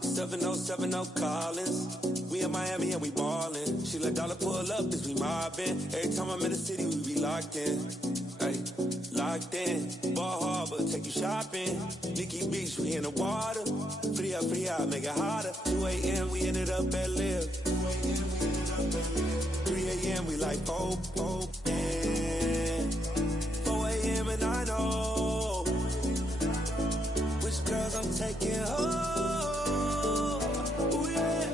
707 Collins. We in Miami and we ballin'. She let dollar pull up as we mobbin'. Every time I'm in the city, we be locked in. Ay, locked in. Ball Harbor, take you shopping. Nikki Beach, we in the water. Free up, make it hotter. 2 a.m. we ended up at Live. 3 a.m. we like Pope. And 4 a.m. and I know which girls I'm taking home. Ooh, yeah.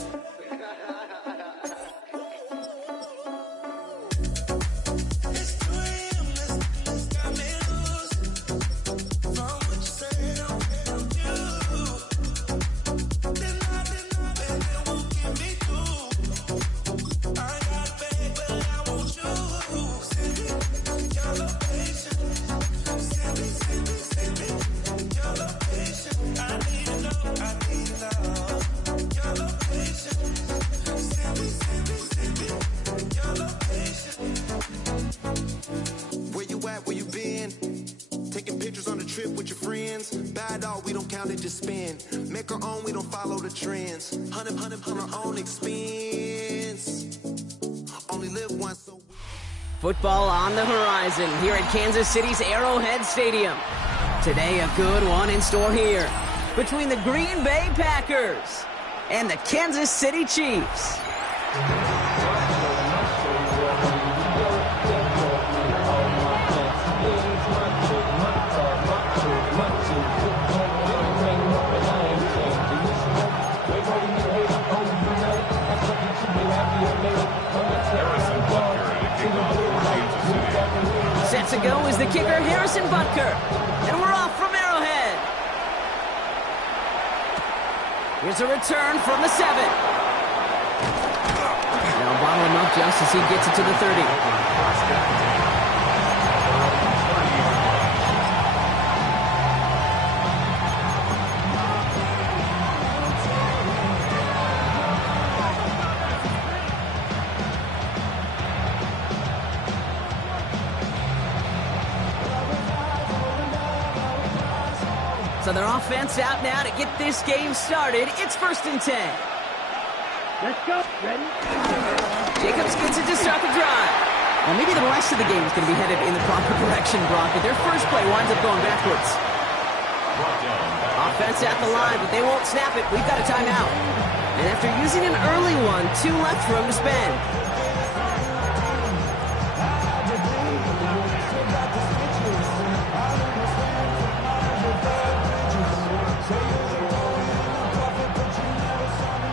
With your friends, bad dog, we don't count it, just spend. Make our own, we don't follow the trends. Hundred on our own expense. Only live once, so football on the horizon here at Kansas City's Arrowhead Stadium. Today, a good one in store here between the Green Bay Packers and the Kansas City Chiefs. Set to go is the kicker, Harrison Butker. And we're off from Arrowhead. Here's a return from the 7. Now bottle him up just as he gets it to the 30. So their offense out now to get this game started. It's 1st and 10. Let's go. Ready? Jacobs gets it to start the drive. Well, maybe the rest of the game is going to be headed in the proper direction, Brock, but their first play winds up going backwards. Offense at the line, but they won't snap it. We've got a timeout. And after using an early one, 2 left for him to spend.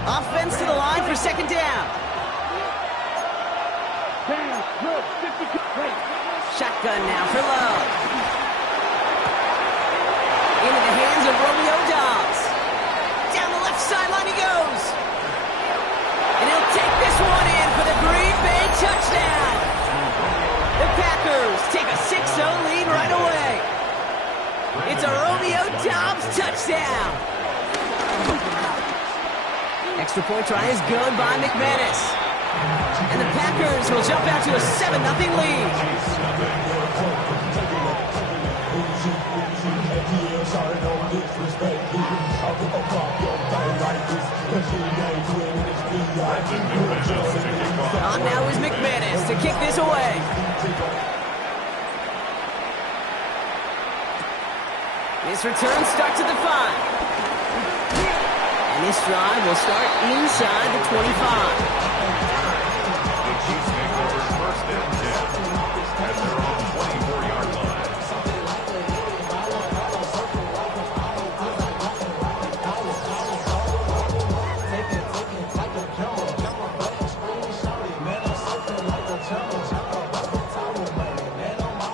Offense to the line for 2nd down. Shotgun now for Love. Into the hands of Romeo Dobbs. Down the left sideline he goes. And he'll take this one in for the Green Bay touchdown. The Packers take a 6-0 lead right away. It's a Romeo Dobbs touchdown. Extra point try is good by McManus. And the Packers will jump out to a 7-0 lead. On now is McManus to kick this away. This return starts at the 5. And this drive will start inside the 25. The Chiefs make over 1st and 10 at their own 24-yard line.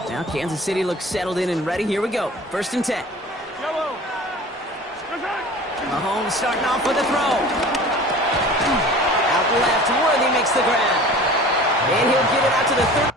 Now Kansas City looks settled in and ready. Here we go. 1st and 10. Mahomes starting off with a throw. Out left, Worthy makes the grab. And he'll get it out to the 30.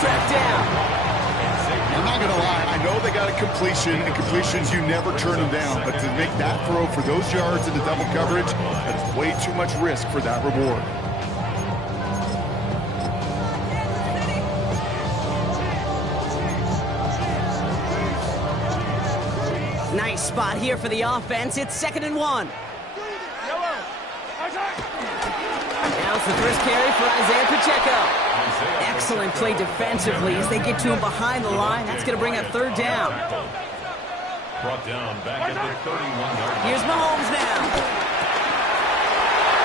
tracked down. I'm not going to lie, I know they got a completion, and completions, you never turn them down. But to make that throw for those yards in the double coverage, that's way too much risk for that reward. Nice spot here for the offense. It's 2nd and 1. Now it's the first carry for Isaiah Pacheco. Excellent play defensively as they get to him behind the line. That's going to bring up 3rd down. Brought down back at the 31-yard line. Here's Mahomes now.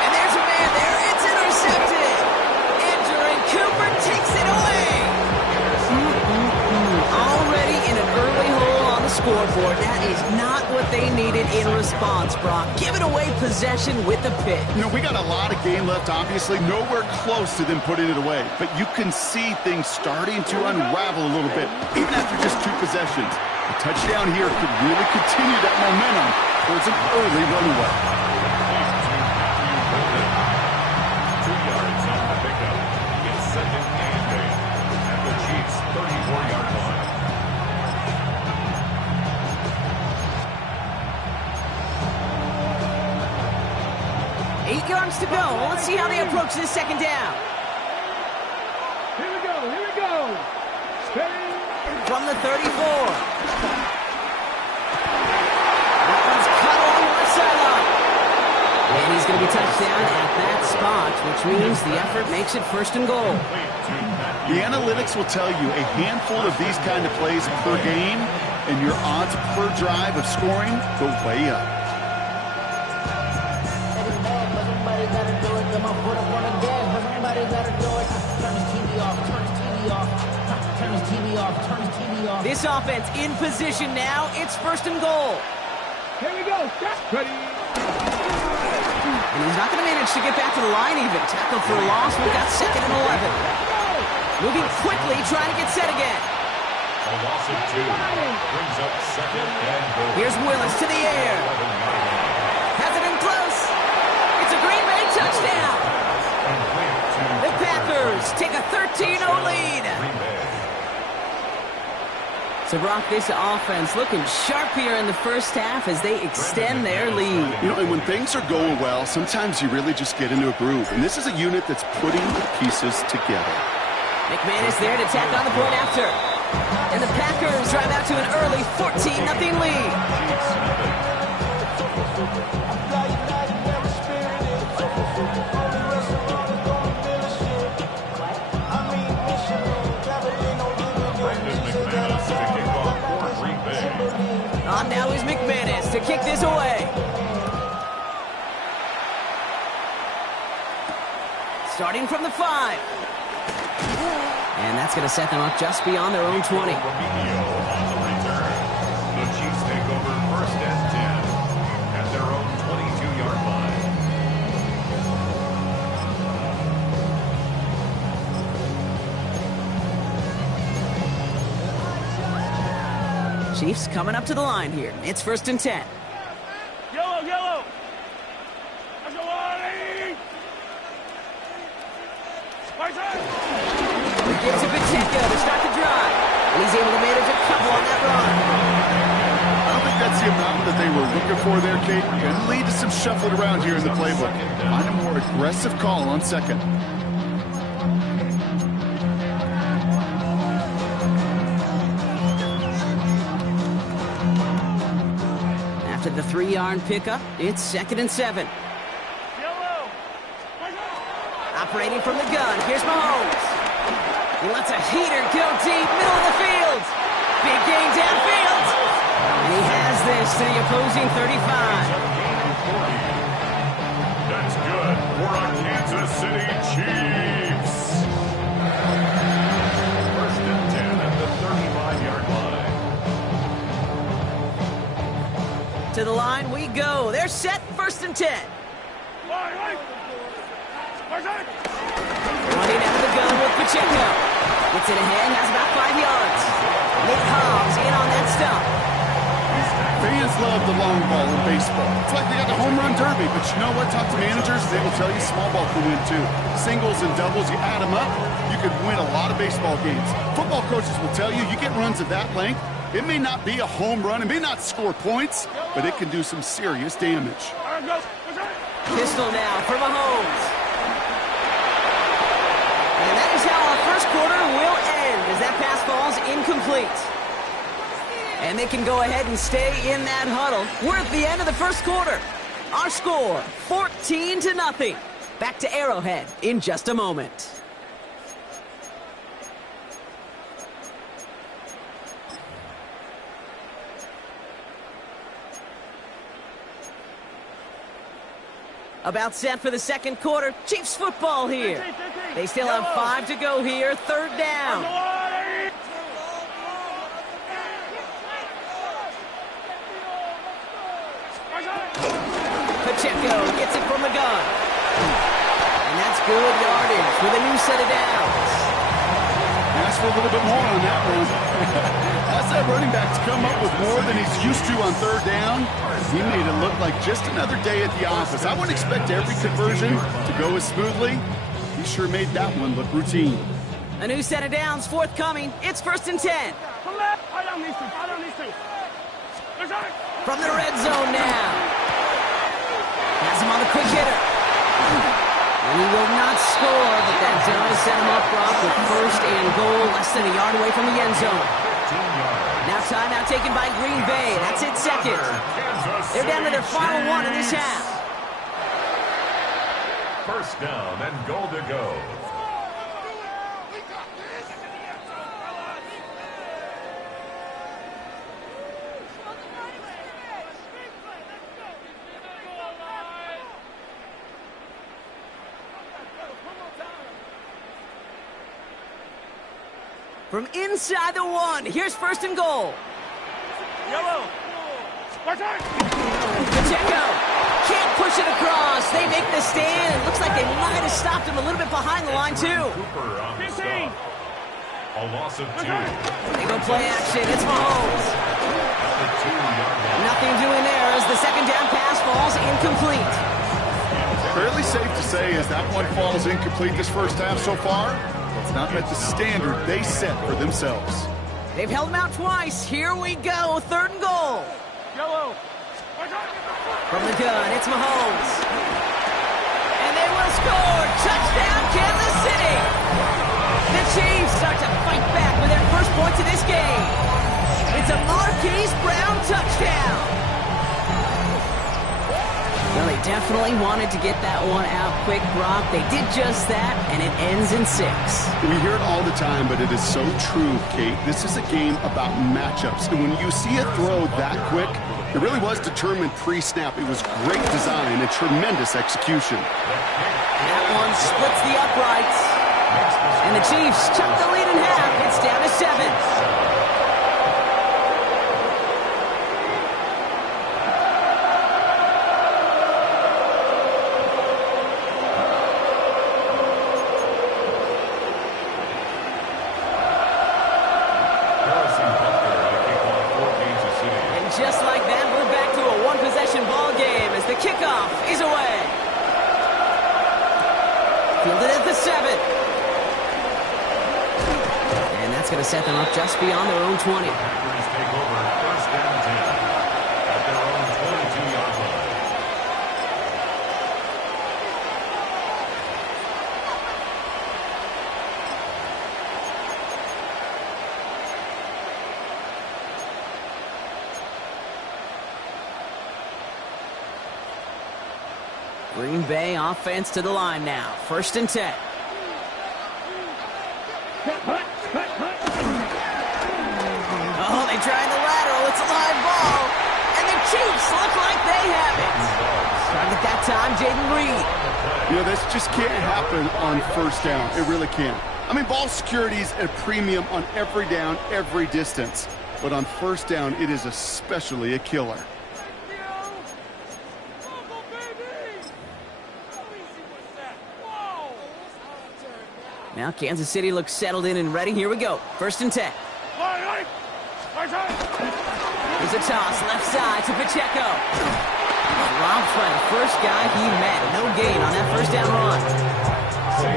And there's a man there. It's intercepted. Andrew Cooper takes it away. Already in an early hole on the scoreboard. That is not what they needed in response, Brock. Giving away possession with the pick. You know, we got a lot of game left, obviously. Nowhere close to them putting it away. But you can see things starting to unravel a little bit, even after just 2 possessions. A touchdown here could really continue that momentum towards an early runaway. 2 yards on the pickup. It's 2nd and 8 at the Chiefs' 34-yard line. Eight yards to go. Let's see how they approach this 2nd down. Here we go, here we go. Steady. From the 34. That one's cut along the left sideline. And he's going to be touched down at that spot, which means the effort makes it 1st and goal. The analytics will tell you a handful of these kind of plays per game, and your odds per drive of scoring go way up. This offense in position now. It's 1st and goal. Here we go. Ready. And he's not going to manage to get back to the line even. Tackle for a loss. We've got 2nd and 11. Moving quickly, trying to get set again. A loss of 2 brings up 2nd and goal. Here's Willis to the air. Has it in close. It's a Green Bay touchdown. The Packers take a 13-0 lead. So, Brock, this offense looking sharp here in the first half as they extend their lead. You know, and when things are going well, sometimes you really just get into a groove. And this is a unit that's putting the pieces together. McManus there to tack on the point after. And the Packers drive out to an early 14-0 lead. On now is McManus to kick this away. Starting from the 5. And that's going to set them up just beyond their own 20. The Chiefs take over 1st and 10 at their own 22-yard line. Chiefs coming up to the line here. It's 1st and 10. Yellow, yellow. Gives to Pacheco to start the drive. And he's able to manage a couple on that run. I don't think that's the amount that they were looking for there, Kate. It'll lead to some shuffling around here in the playbook. Find a more aggressive call on 2nd. After the 3-yard pickup, it's 2nd and 7. Operating from the gun, here's Mahomes. He lets a heater go deep, middle of the field. Big gain downfield. And he has this to the opposing 35. That's good for our Kansas City Chiefs. 1st and 10 at the 35-yard line. To the line we go. They're set, 1st and 10. Running out of the gun with Pacheco. Gets it ahead, has about 5 yards. Nick Hobbs in on that stop. Fans love the long ball in baseball. It's like they got the home run derby, but you know what? Talk to managers, they will tell you small ball can win too. Singles and doubles, you add them up, you could win a lot of baseball games. Football coaches will tell you, you get runs of that length, it may not be a home run, it may not score points, but it can do some serious damage. Pistol now for Mahomes. And that is how our first quarter will end as that pass falls incomplete. And they can go ahead and stay in that huddle. We're at the end of the first quarter. Our score, 14-0. Back to Arrowhead in just a moment. About set for the second quarter. Chiefs football here. They still have 5 to go here. Third down. Pacheco gets it from the gun. And that's good yardage with a new set of downs. Ask for a little bit more on that one. Ask that running back to come up with more than he's used to on third down. He made it look like just another day at the office. I wouldn't expect every conversion to go as smoothly. He sure made that one look routine. A new set of downs forthcoming. It's 1st and 10. From the red zone now. Has him on the quick hitter. And he will not score, but that does set him up, Brock, with 1st and goal, less than a yard away from the end zone. Now timeout taken by Green Bay. That's it, second. They're down to their final one in this half. First down and goal to go. From inside the 1, here's 1st and goal. Pacheco can't push it across. They make the stand. It looks like they might have stopped him a little bit behind the line, too. Cooper on the stop. A loss of 2. They go play action. It's Mahomes. Nothing doing there as the second down pass falls incomplete. Fairly safe to say as that one falls incomplete this first half so far, it's not met the standard they set for themselves. They've held him out twice. Here we go. 3rd and goal. From the gun, it's Mahomes. And they will score. Touchdown, Kansas City. The Chiefs start to fight back with their first points of this game. It's a Marquise Brown touchdown. Well, they definitely wanted to get that one out quick, Brock. They did just that, and it ends in 6. We hear it all the time, but it is so true, Kate. This is a game about matchups. And when you see a throw that quick, it really was determined pre-snap. It was great design and tremendous execution. That one splits the uprights. And the Chiefs chop the lead in half. It's down to 7. Just like that, we're back to a one-possession ball game as the kickoff is away. Fielded at the 7. And that's going to set them up just beyond their own 20. Packers take over 1st and 10 at their own 22-yard line. Green Bay offense to the line now. 1st and 10. Oh, they tried the lateral. It's a live ball. And the Chiefs look like they have it. Target that time, Jaden Reed. You know, this just can't happen on 1st down. It really can't. I mean, ball security is at a premium on every down, every distance. But on 1st down, it is especially a killer. Now Kansas City looks settled in and ready. Here we go. 1st and 10. Here's a toss, left side to Pacheco. Dropped by the first guy he met. No gain on that first down run.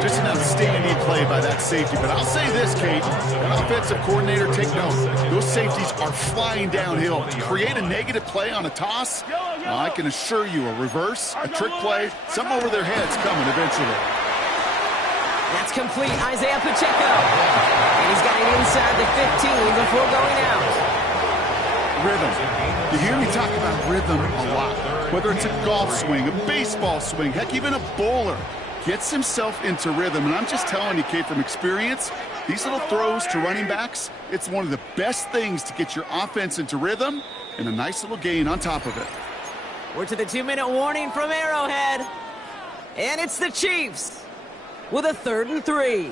Just an outstanding play by that safety. But I'll say this, Kate, an offensive coordinator, take note. Those safeties are flying downhill. Create a negative play on a toss, well, I can assure you a reverse, a trick play, something over their heads coming eventually. That's complete, Isaiah Pacheco. And he's got it inside the 15 before going out. Rhythm. You hear me talk about rhythm a lot. Whether it's a golf swing, a baseball swing, heck, even a bowler. Gets himself into rhythm, and I'm just telling you, Kate, from experience, these little throws to running backs, it's one of the best things to get your offense into rhythm and a nice little gain on top of it. We're to the 2-minute warning from Arrowhead. And it's the Chiefs with a 3rd and 3.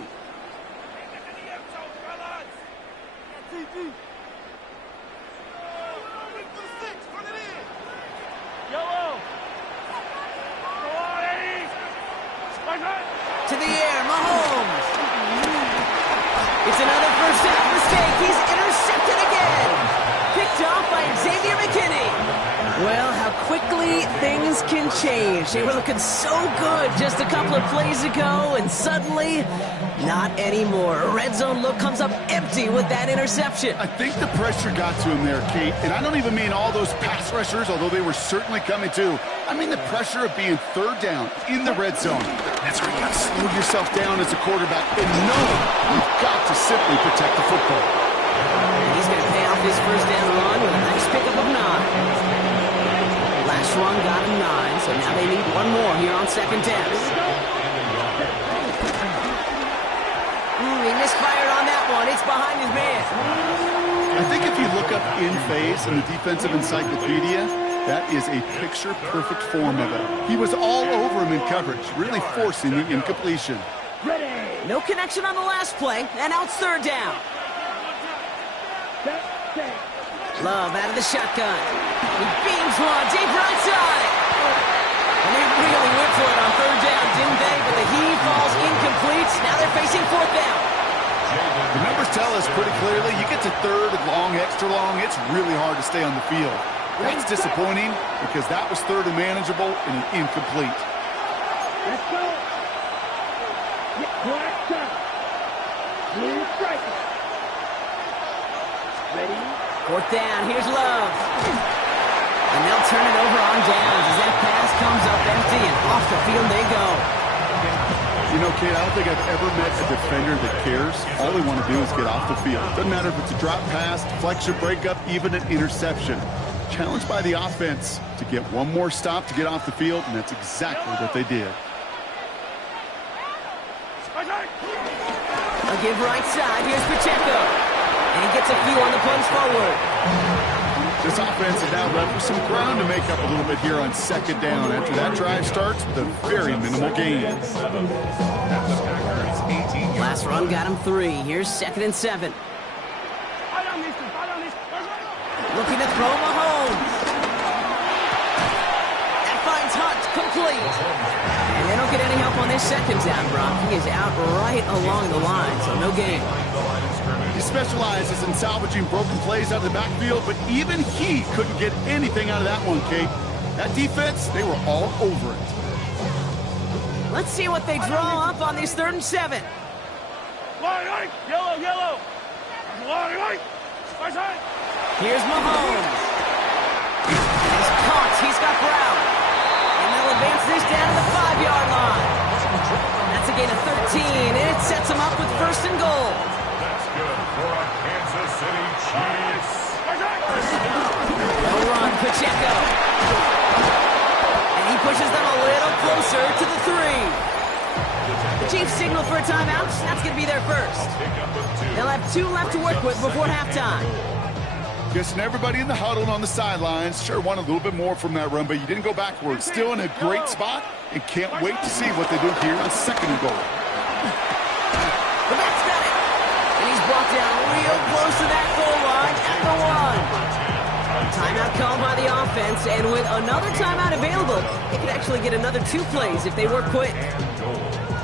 To the air, Mahomes. It's another first down mistake. He's intercepted again. Picked off by Xavier McKinney. Well, how quickly things can change. They were looking so good just a couple of plays ago, and suddenly, not anymore. A red zone look comes up empty with that interception. I think the pressure got to him there, Kate, and I don't even mean all those pass rushers, although they were certainly coming too. I mean the pressure of being 3rd down in the red zone. That's where you got to slow yourself down as a quarterback and know you've got to simply protect the football. And he's going to pay off his first down run with a nice pickup of 9. Last run got him 9, so now they need one more here on 2nd down. He misfired on that one. It's behind his man. I think if you look up in phase in the defensive encyclopedia, that is a picture-perfect form of it. He was all over him in coverage, really forcing the incompletion. No connection on the last play, and now it's 3rd down. Love out of the shotgun. He beams one deep right side. And they really went for it on 3rd down, didn't they? But the heave falls incomplete. Now they're facing 4th down. The numbers tell us pretty clearly, you get to 3rd and long, extra long, it's really hard to stay on the field. That's disappointing because that was 3rd and manageable and an incomplete. Let's go. Black shot. Blue striker. Ready? 4th down. Here's Love. And they'll turn it over on downs as that pass comes up empty and off the field they go. You know, Kate, I don't think I've ever met a defender that cares. All they want to do is get off the field. Doesn't matter if it's a drop pass, deflection, breakup, even an interception. Challenged by the offense to get one more stop to get off the field, and that's exactly what they did. A give right side. Here's Pacheco. And he gets a few on the punch forward. This offense is now left with some ground to make up a little bit here on 2nd down after that drive starts with a very minimal gain. Last run got him 3. Here's 2nd and 7. Looking to throw Mahomes. That finds Hunt complete. And they don't get any help on this 2nd down, Brock. He is out right along the line, so no gain. He specializes in salvaging broken plays out of the backfield, but even he couldn't get anything out of that one, Kate. That defense, they were all over it. Let's see what they draw up on these 3rd and 7. Yellow, yellow. Here's Mahomes. He's caught. He's got Brown. And they'll advance this down to the 5-yard line. That's a gain of 13, and it sets them up with 1st and goal. That's good for our Kansas City Chiefs. No run, Pacheco. And he pushes them a little closer to the 3. The Chiefs signal for a timeout. That's going to be their first. They'll have 2 left to work with before halftime. Guessing everybody in the huddle and on the sidelines sure wanted a little bit more from that run, but you didn't go backwards. Still in a great spot and can't wait to see what they do here on 2nd and goal. But that's got it. And he's brought down real close to that goal line at the 1. Timeout called by the offense, and with another timeout available, they could actually get another 2 plays if they work quick.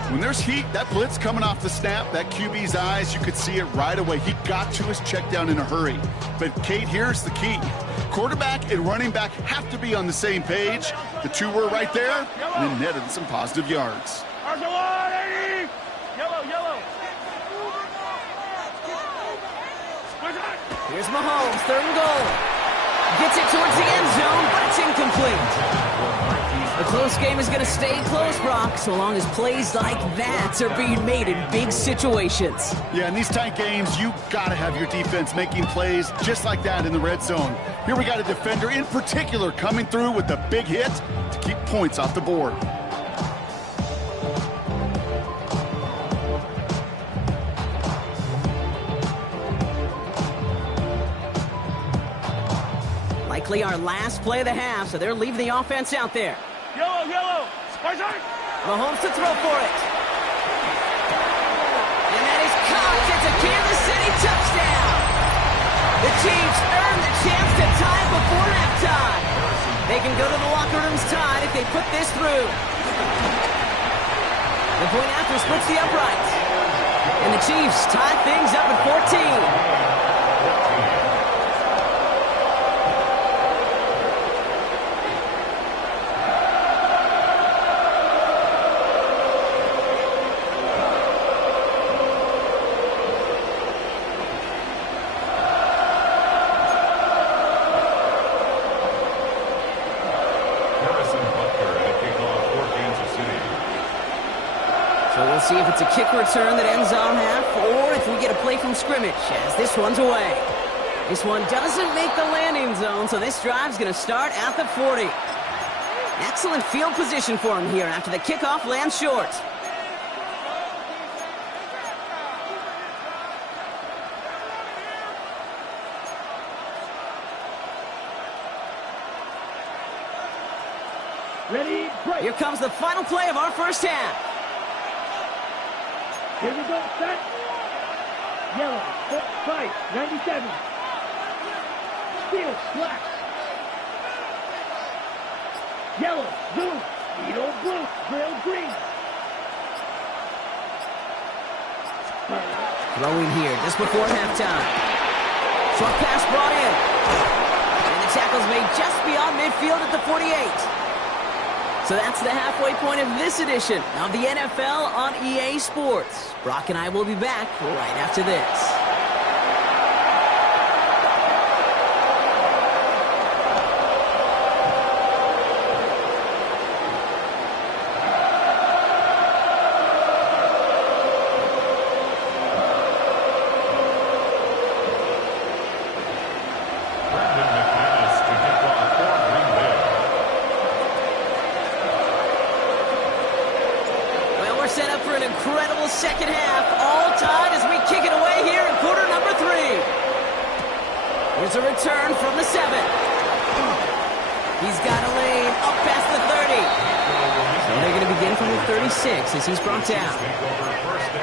When there's heat, that blitz coming off the snap, that QB's eyes, you could see it right away. He got to his check down in a hurry. But, Kate, here's the key. Quarterback and running back have to be on the same page. The two were right there, and it netted some positive yards. Here's Mahomes, 3rd and goal. Gets it towards the end zone, but it's incomplete. The close game is going to stay close, Brock, so long as plays like that are being made in big situations. Yeah, in these tight games, you got to have your defense making plays just like that in the red zone. Here we got a defender in particular coming through with a big hit to keep points off the board. Likely our last play of the half, so they're leaving the offense out there. Yellow. Mahomes to throw for it. And that is caught. It's a Kansas City touchdown. The Chiefs earn the chance to tie it before halftime. They can go to the locker rooms tied if they put this through. The point after splits the uprights. And the Chiefs tie things up at 14. See if it's a kick return that ends on half, or if we get a play from scrimmage, as this one's away. This one doesn't make the landing zone, so this drive's going to start at the 40. Excellent field position for him here after the kickoff lands short. Ready, break. Here comes the final play of our first half. Here we go, set. Yellow, fight, 97. Steel, slash. Yellow, blue, Edo, blue, trail, green. Throwing here just before halftime. Short pass brought in. And the tackle's made just beyond midfield at the 48. So that's the halfway point of this edition of the NFL on EA Sports. Brock and I will be back right after this. Set up for an incredible second half, all tied as we kick it away here in quarter number 3. Here's a return from the 7. He's got a lane up past the 30. So they're going to begin from the 36 as he's brought down.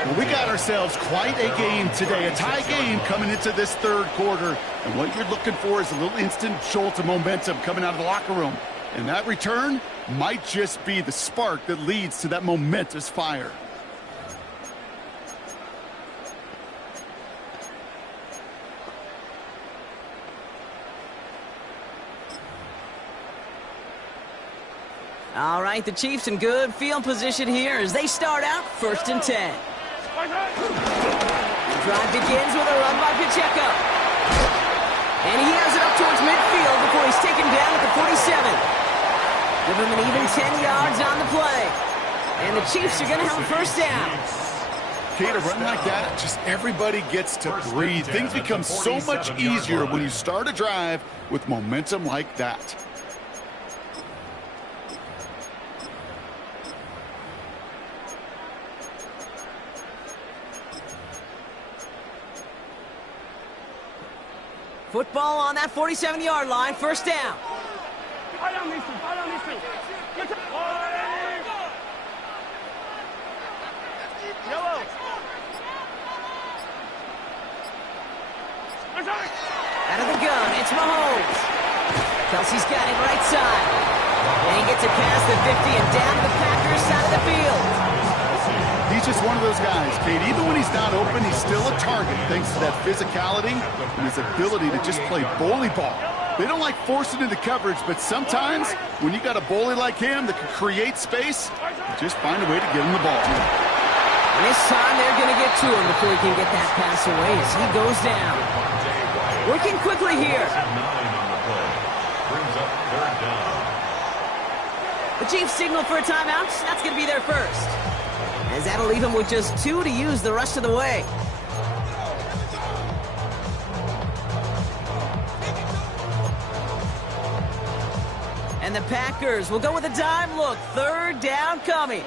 Well, we got ourselves quite a game today, a tie game coming into this third quarter. And what you're looking for is a little instant jolt of momentum coming out of the locker room. And that return might just be the spark that leads to that momentous fire. All right, the Chiefs in good field position here as they start out 1st and 10. The drive begins with a run by Pacheco. And he has it up towards midfield before he's taken down at the 47. Give him an even 10 yards on the play. And the Chiefs are going to have a first down. Kate, a run like that, just everybody gets to breathe. Things become so much easier when you start a drive with momentum like that. Football on that 47-yard line, first down. Fight on these two. Yellow. Out of the gun, it's Mahomes. Kelsey's got it right side. And he gets it past the 50 and down to the Packers side of the field. He's just one of those guys, Kate. Even when he's not open, he's still a target thanks to that physicality and his ability to just play bully ball. They don't like forcing into coverage, but sometimes when you got a bully like him that can create space, you just find a way to get him the ball. And this time they're going to get to him before he can get that pass away as he goes down. Working quickly here. 9 on the play. Brings up 3rd down. The Chiefs signal for a timeout. That's going to be their first. As that'll leave him with just 2 to use the rest of the way. And the Packers will go with a dime look. 3rd down coming.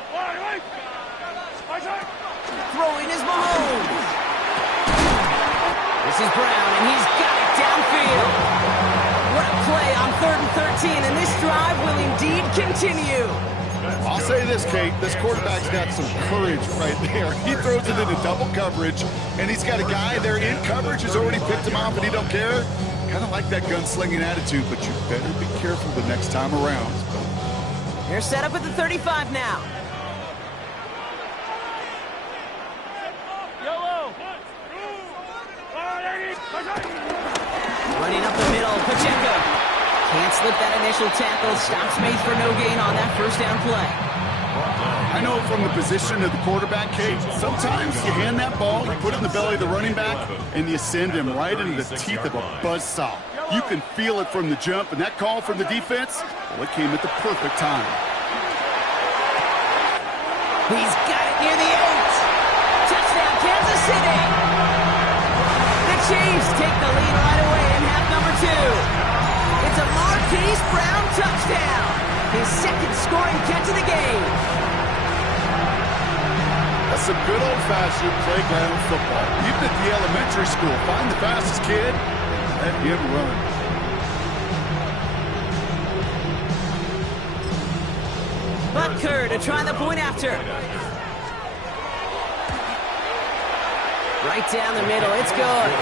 Throwing is Mahomes. This is Brown, and he's got it downfield. What a play on 3rd and 13, and this drive will indeed continue. I'll say this, Kate. This quarterback's got some courage right there. He throws it into double coverage, and he's got a guy there in coverage who's already picked him off, and he don't care. Kind of like that gunslinging attitude, but you better be careful the next time around. They're set up at the 35 now. Running up the middle, Pacheco. Can't slip that initial tackle. Stops made for no gain on that 1st down play. I know from the position of the quarterback, Kate, sometimes you hand that ball, you put it in the belly of the running back, and you send him right into the teeth of a buzzsaw. You can feel it from the jump, and that call from the defense, well, it came at the perfect time. He's got it near the 8. Touchdown, Kansas City. The Chiefs take the lead right away in half number 2. It's a Marquise Brown touchdown. His 2nd scoring catch of the game. That's some good old-fashioned playground football. Even at the elementary school, find the fastest kid, let him run. Butker to try the point after. Right down the middle, it's good.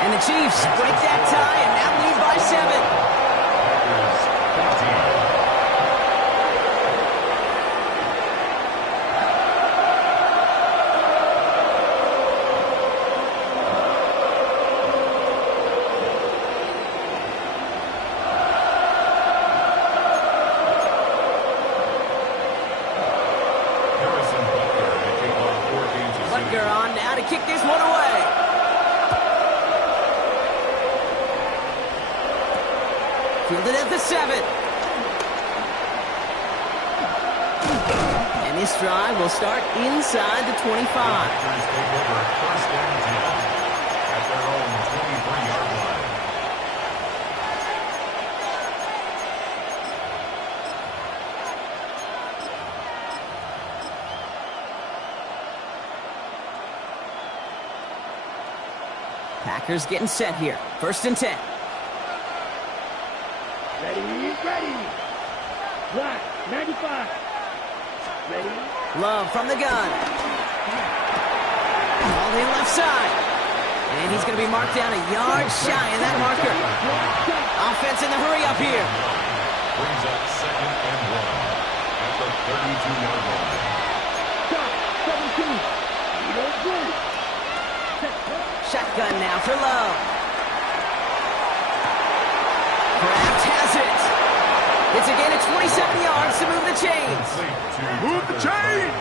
And the Chiefs break that tie and now lead by 7. Kick this one away. Fielded at the 7. And this drive will start inside the 25. Take over 1st and 10 at their own 23-yard line. Packers getting set here. 1st and 10. Ready. Black, 95. Ready. Love from the gun. All in left side. And he's going to be marked down a yard shy in that marker. Offense in the hurry up here. Brings up 2nd and 1 at the 32-yard line. Stop, 17. Shotgun now for Love. Kraft has it. It's a gain of 27 yards to move the chains. Move the chains!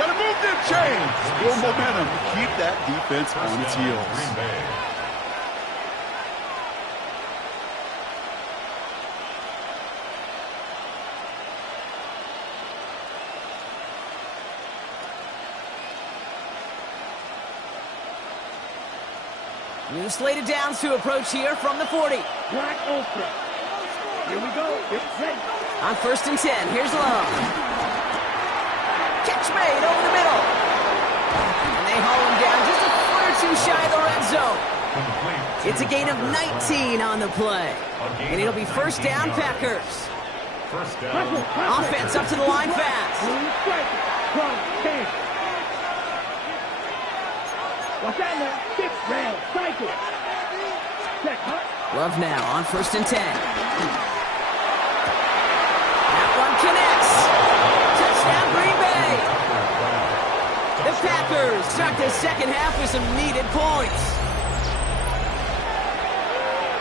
Gotta move them chains! Build momentum. Keep that defense on its heels. New slated downs to approach here from the 40. Black ultra. Here we go. It's ready. On 1st and 10, here's Love. Catch made over the middle. And they haul him down just a foot or 2 shy of the red zone. It's a gain of 19 on the play. And it'll be 1st down, Packers. 1st down. Offense up to the line fast. What's that now? 6 round cycle. Check, huh? Love now on 1st and 10. That one connects. Touchdown, Green Bay. The Packers start the 2nd half with some needed points.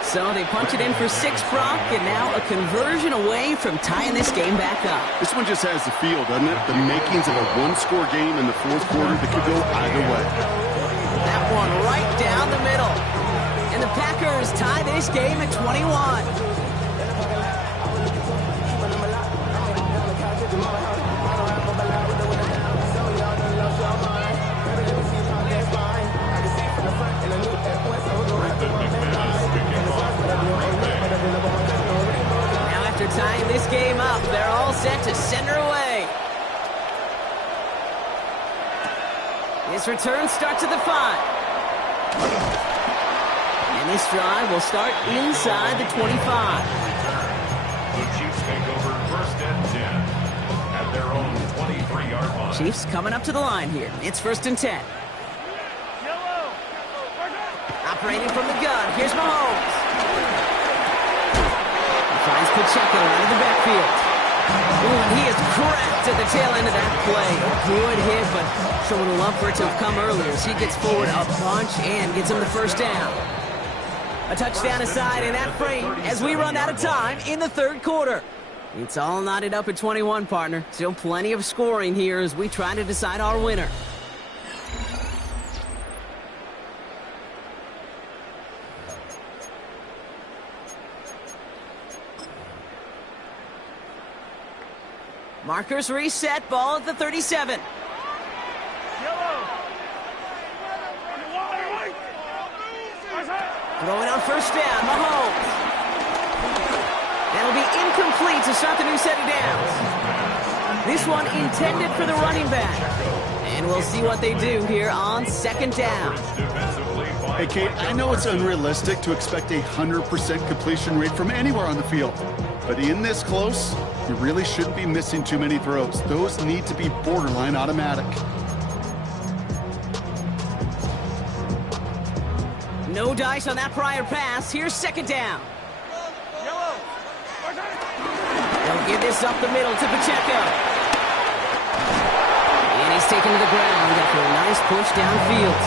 So they punch it in for 6, Brock, and now a conversion away from tying this game back up. This one just has the feel, doesn't it? The makings of a one-score game in the fourth quarter that could go either way. That one right down the middle. And the Packers tie this game at 21. Now after tying this game up, they're all set to send her away. This return starts at the 5. And this drive will start inside the 25. The Chiefs take over first and 10 at their own 23-yard line. Chiefs coming up to the line here. It's first and 10. Operating from the gun. Here's Mahomes. He finds Pacheco out of the backfield. Ooh, and he is cracked at the tail end of that play. Good hit, but sure would have loved for it to have come earlier as he gets forward a bunch and gets him the first down. A touchdown aside in that frame as we run out of time in the third quarter. It's all knotted up at 21, partner. Still plenty of scoring here as we try to decide our winner. Markers reset, ball at the 37. Throwing on first down, Mahomes. That'll be incomplete to start the new set of downs. This one intended for the running back. And we'll see what they do here on second down. Hey, Kate, I know it's unrealistic to expect a 100% completion rate from anywhere on the field. But in this close, you really shouldn't be missing too many throws. Those need to be borderline automatic. No dice on that prior pass. Here's second down. They'll give this up the middle to Pacheco. And he's taken to the ground after a nice push downfield.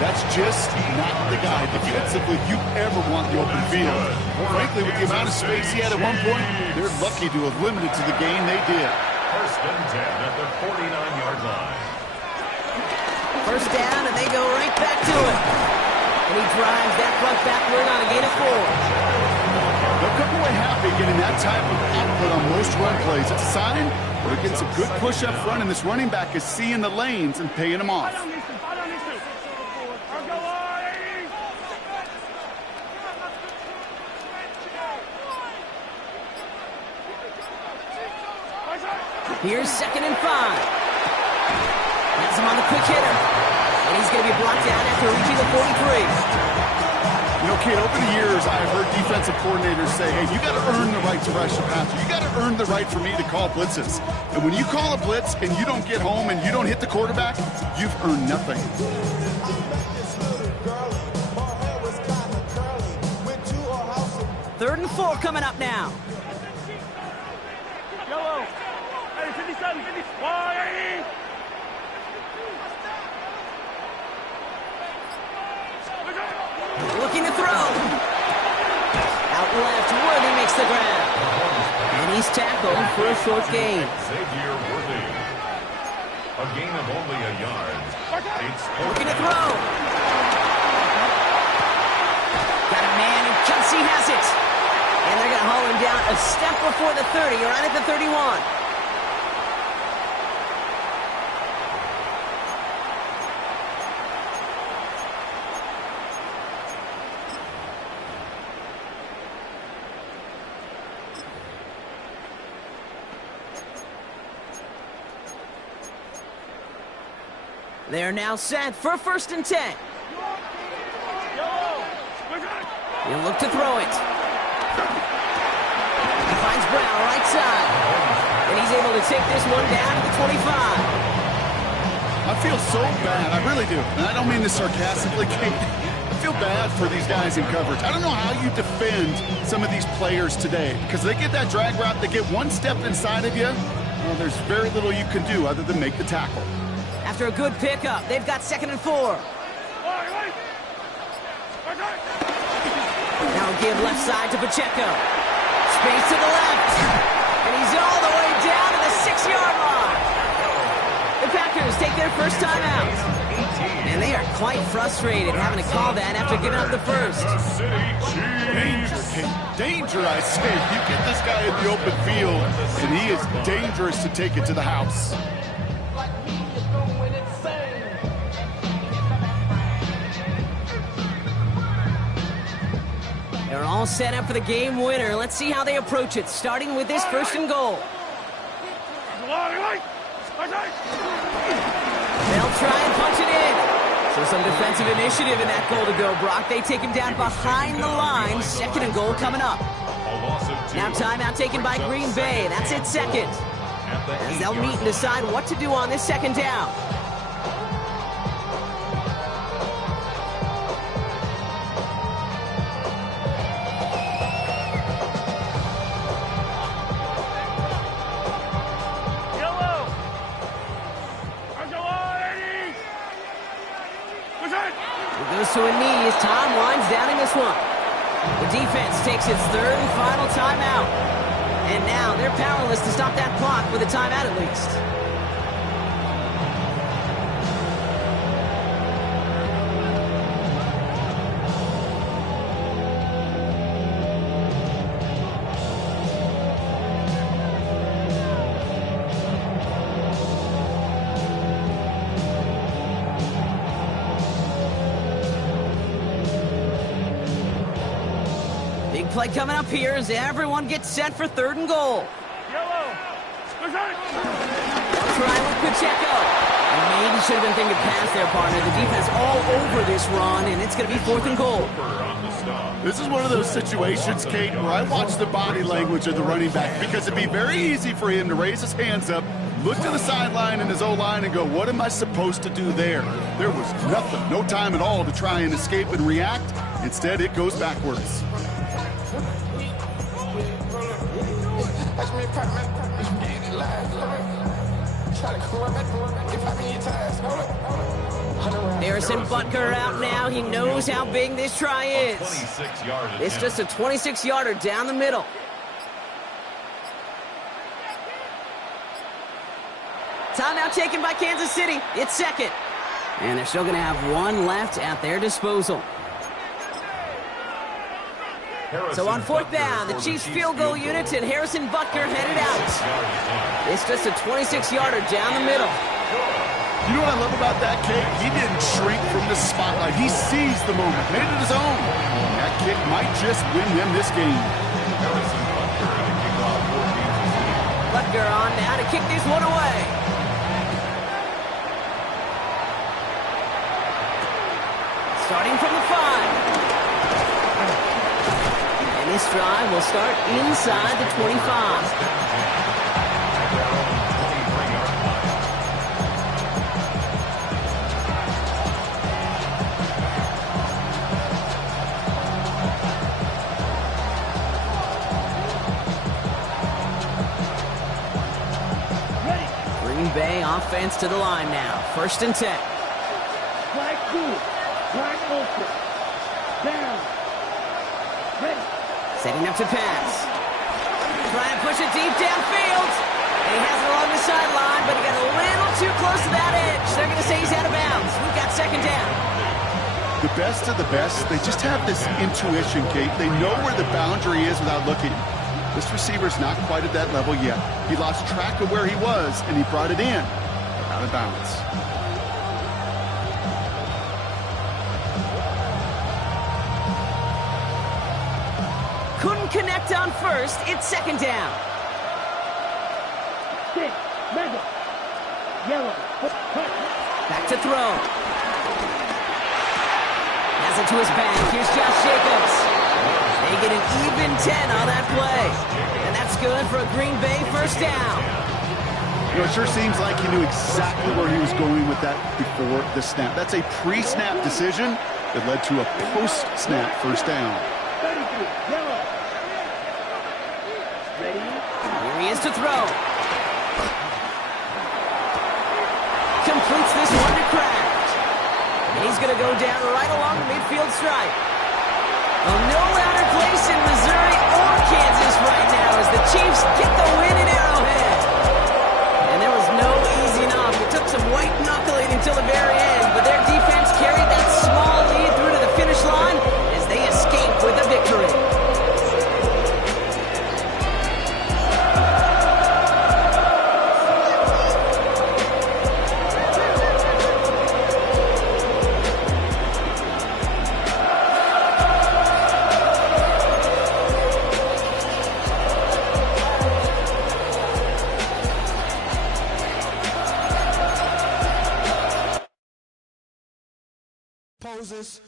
That's just not the guy defensively you ever want the open field. Frankly, with the amount of space he had at one point, they're lucky to have limited to the gain they did. First and 10 at the 49-yard line. First down, and they go right back to it. And he drives that front backward on a gain of 4. They'll come away happy getting that type of output on most run plays. It's a sign that it gets a good push up front, and this running back is seeing the lanes and paying them off. Here's second and 5. That's him on the quick hitter. And he's going to be blocked out after reaching the 43. You know, Kate, over the years, I've heard defensive coordinators say, hey, you got to earn the right to rush the passer. You got to earn the right for me to call blitzes. And when you call a blitz and you don't get home and you don't hit the quarterback, you've earned nothing. Third and 4 coming up now. Yellow. Hey, 57, 50. Looking to throw. Out left, Worthy makes the grab. And he's tackled for a short gain. Xavier Worthy. A gain of only a yard. Looking to throw. Got a man, and Kelsey has it. And they're going to haul him down a step before the 30, right at the 31. They're now set for first and 10. He'll look to throw it. He finds Brown right side. And he's able to take this one down to the 25. I feel so bad. I really do. And I don't mean this sarcastically, Kate. I feel bad for these guys in coverage. I don't know how you defend some of these players today. Because they get that drag route, they get one step inside of you. Well, there's very little you can do other than make the tackle. After a good pickup, they've got second and 4. Now give left side to Pacheco. Space to the left. And he's all the way down to the 6-yard line. The Packers take their first time out. And they are quite frustrated having to call that after giving up the first. Danger, Kate. Danger, I say. You get this guy in the open field, and he is dangerous to take it to the house. They're all set up for the game winner. Let's see how they approach it, starting with this first and goal. They'll try and punch it in. So some defensive initiative in that goal to go, Brock. They take him down behind the line. Second and goal coming up. Now timeout taken by Green Bay. That's it, second. As they'll meet and decide what to do on this second down. Goes to a knee as Tom winds down in this one. The defense takes its third and final timeout. And now they're powerless to stop that clock with a timeout at least. Play coming up here as everyone gets set for third and goal. They'll try with Pacheco. And maybe should have been thinking pass there, partner. The defense all over this run, and it's going to be fourth and goal. This is one of those situations, Kate, where I watch the body language of the running back because it'd be very easy for him to raise his hands up, look to the sideline and his O-line and go, what am I supposed to do there? There was nothing, no time at all to try and escape and react. Instead, it goes backwards. Harrison Butker out now. He knows how big this try is. It's just a 26-yarder down the middle. Timeout taken by Kansas City. It's second. And they're still going to have one left at their disposal. So on fourth down, the Chiefs field goal unit and Harrison Butker headed out. It's just a 26-yarder down the middle. You know what I love about that, Kate? He didn't shrink from the spotlight. He seized the moment, made it his own. And that kick might just win them this game. Butker on now to kick this one away. Starting from the 5. This drive will start inside the 25. Green Bay offense to the line now. First and 10. Flag 2. Flag open. Down. Ready. Setting up to pass. Trying to push it deep downfield. And he has it along the sideline, but he got a little too close to that edge. They're going to say he's out of bounds. We've got second down. The best of the best, they just have this intuition, Kate. They know where the boundary is without looking. This receiver's not quite at that level yet. He lost track of where he was, and he brought it in. Out of bounds. Couldn't connect on first. It's second down. 6. Mega. Yellow. Cut. Back to throw. Has it to his back. Here's Josh Jacobs. They get an even 10 on that play. And that's good for a Green Bay first down. You know, it sure seems like he knew exactly where he was going with that before the snap. That's a pre-snap decision that led to a post-snap first down. 33. Yellow. Ready. Here he is to throw. Completes this one to Kraft. And he's going to go down right along the midfield stripe. A no-louder place in Missouri or Kansas right now as the Chiefs get the win in Arrowhead. And there was no easing off. It took some white knuckling until the very end, but their defense carried that small lead through to the finish line as they escape with a victory. Poses.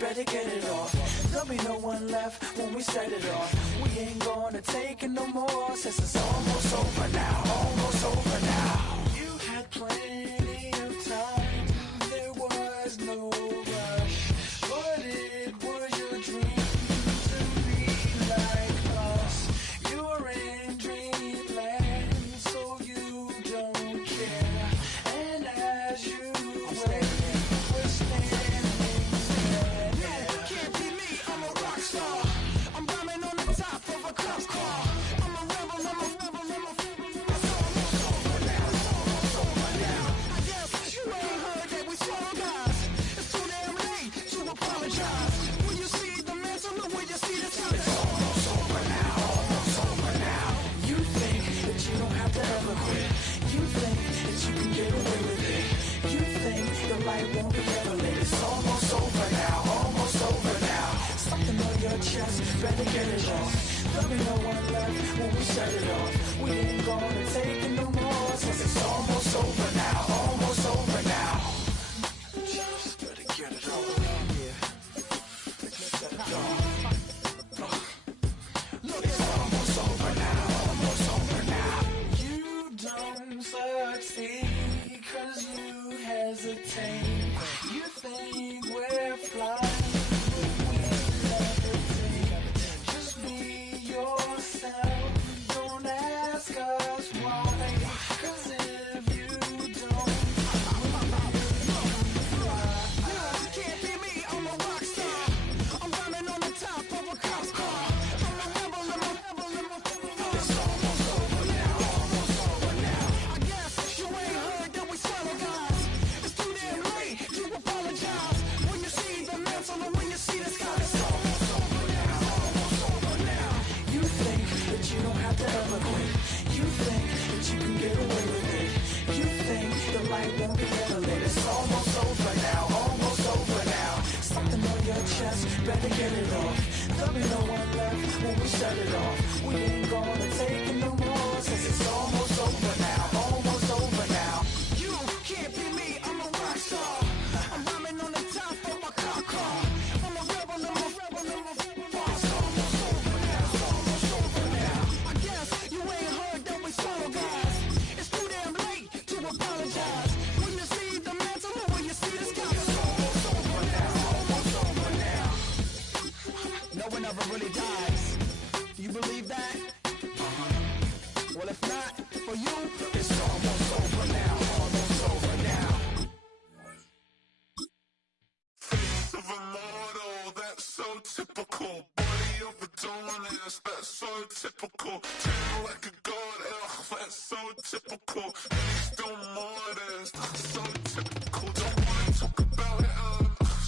Better get it off. There'll be no one left when we set it off. We ain't gonna take it no more since it's almost over now. Almost over now. You had plenty of time. There was no rush. But it was your dream to be like us. You're in dreamland, so you don't care. And as you wait, we're standing. Better get it off. There'll be no one left when we set it off. We ain't gonna take it no more since it's almost over now. Almost over now. Just better get it off. Yeah. Set it off. Look, it's almost over now. Almost over now. You don't succeed 'cause you hesitate. You think we're flying. Don't ask us why, 'cause if you don't, you can't be me, I'm a rock star. I'm running on the top of a cop's car. I'm a rebel, it's almost over now, almost over now. I guess you ain't heard that we swallow guys. It's too damn late to apologize. When you see the mantle and when you see the sky, it's almost over now, almost over now. You think that you don't have to ever quit. You think that you can get away with it. You think the light won't be ever lit. It's almost over now, almost over now. Something on your chest, better get it off. There'll be no one left when we set it off. We ain't gonna take it no more since it's almost over now, almost over now. You can't be me, I'm a rock star. I'm rhyming on the top of my car. I'm a rebel, it's almost over now, almost over now. I guess you ain't heard that we swallow guys. It's too damn late to apologize. When you see the mantle or when you see the sky, it's almost over now, almost over now. No one ever really dies. You believe that? Well, if not, for you, it's almost over now, almost over now. typical. Body of a dominance, that's so typical. Treating like a god, that's so typical. And he's still modest, so typical. Don't wanna talk about it,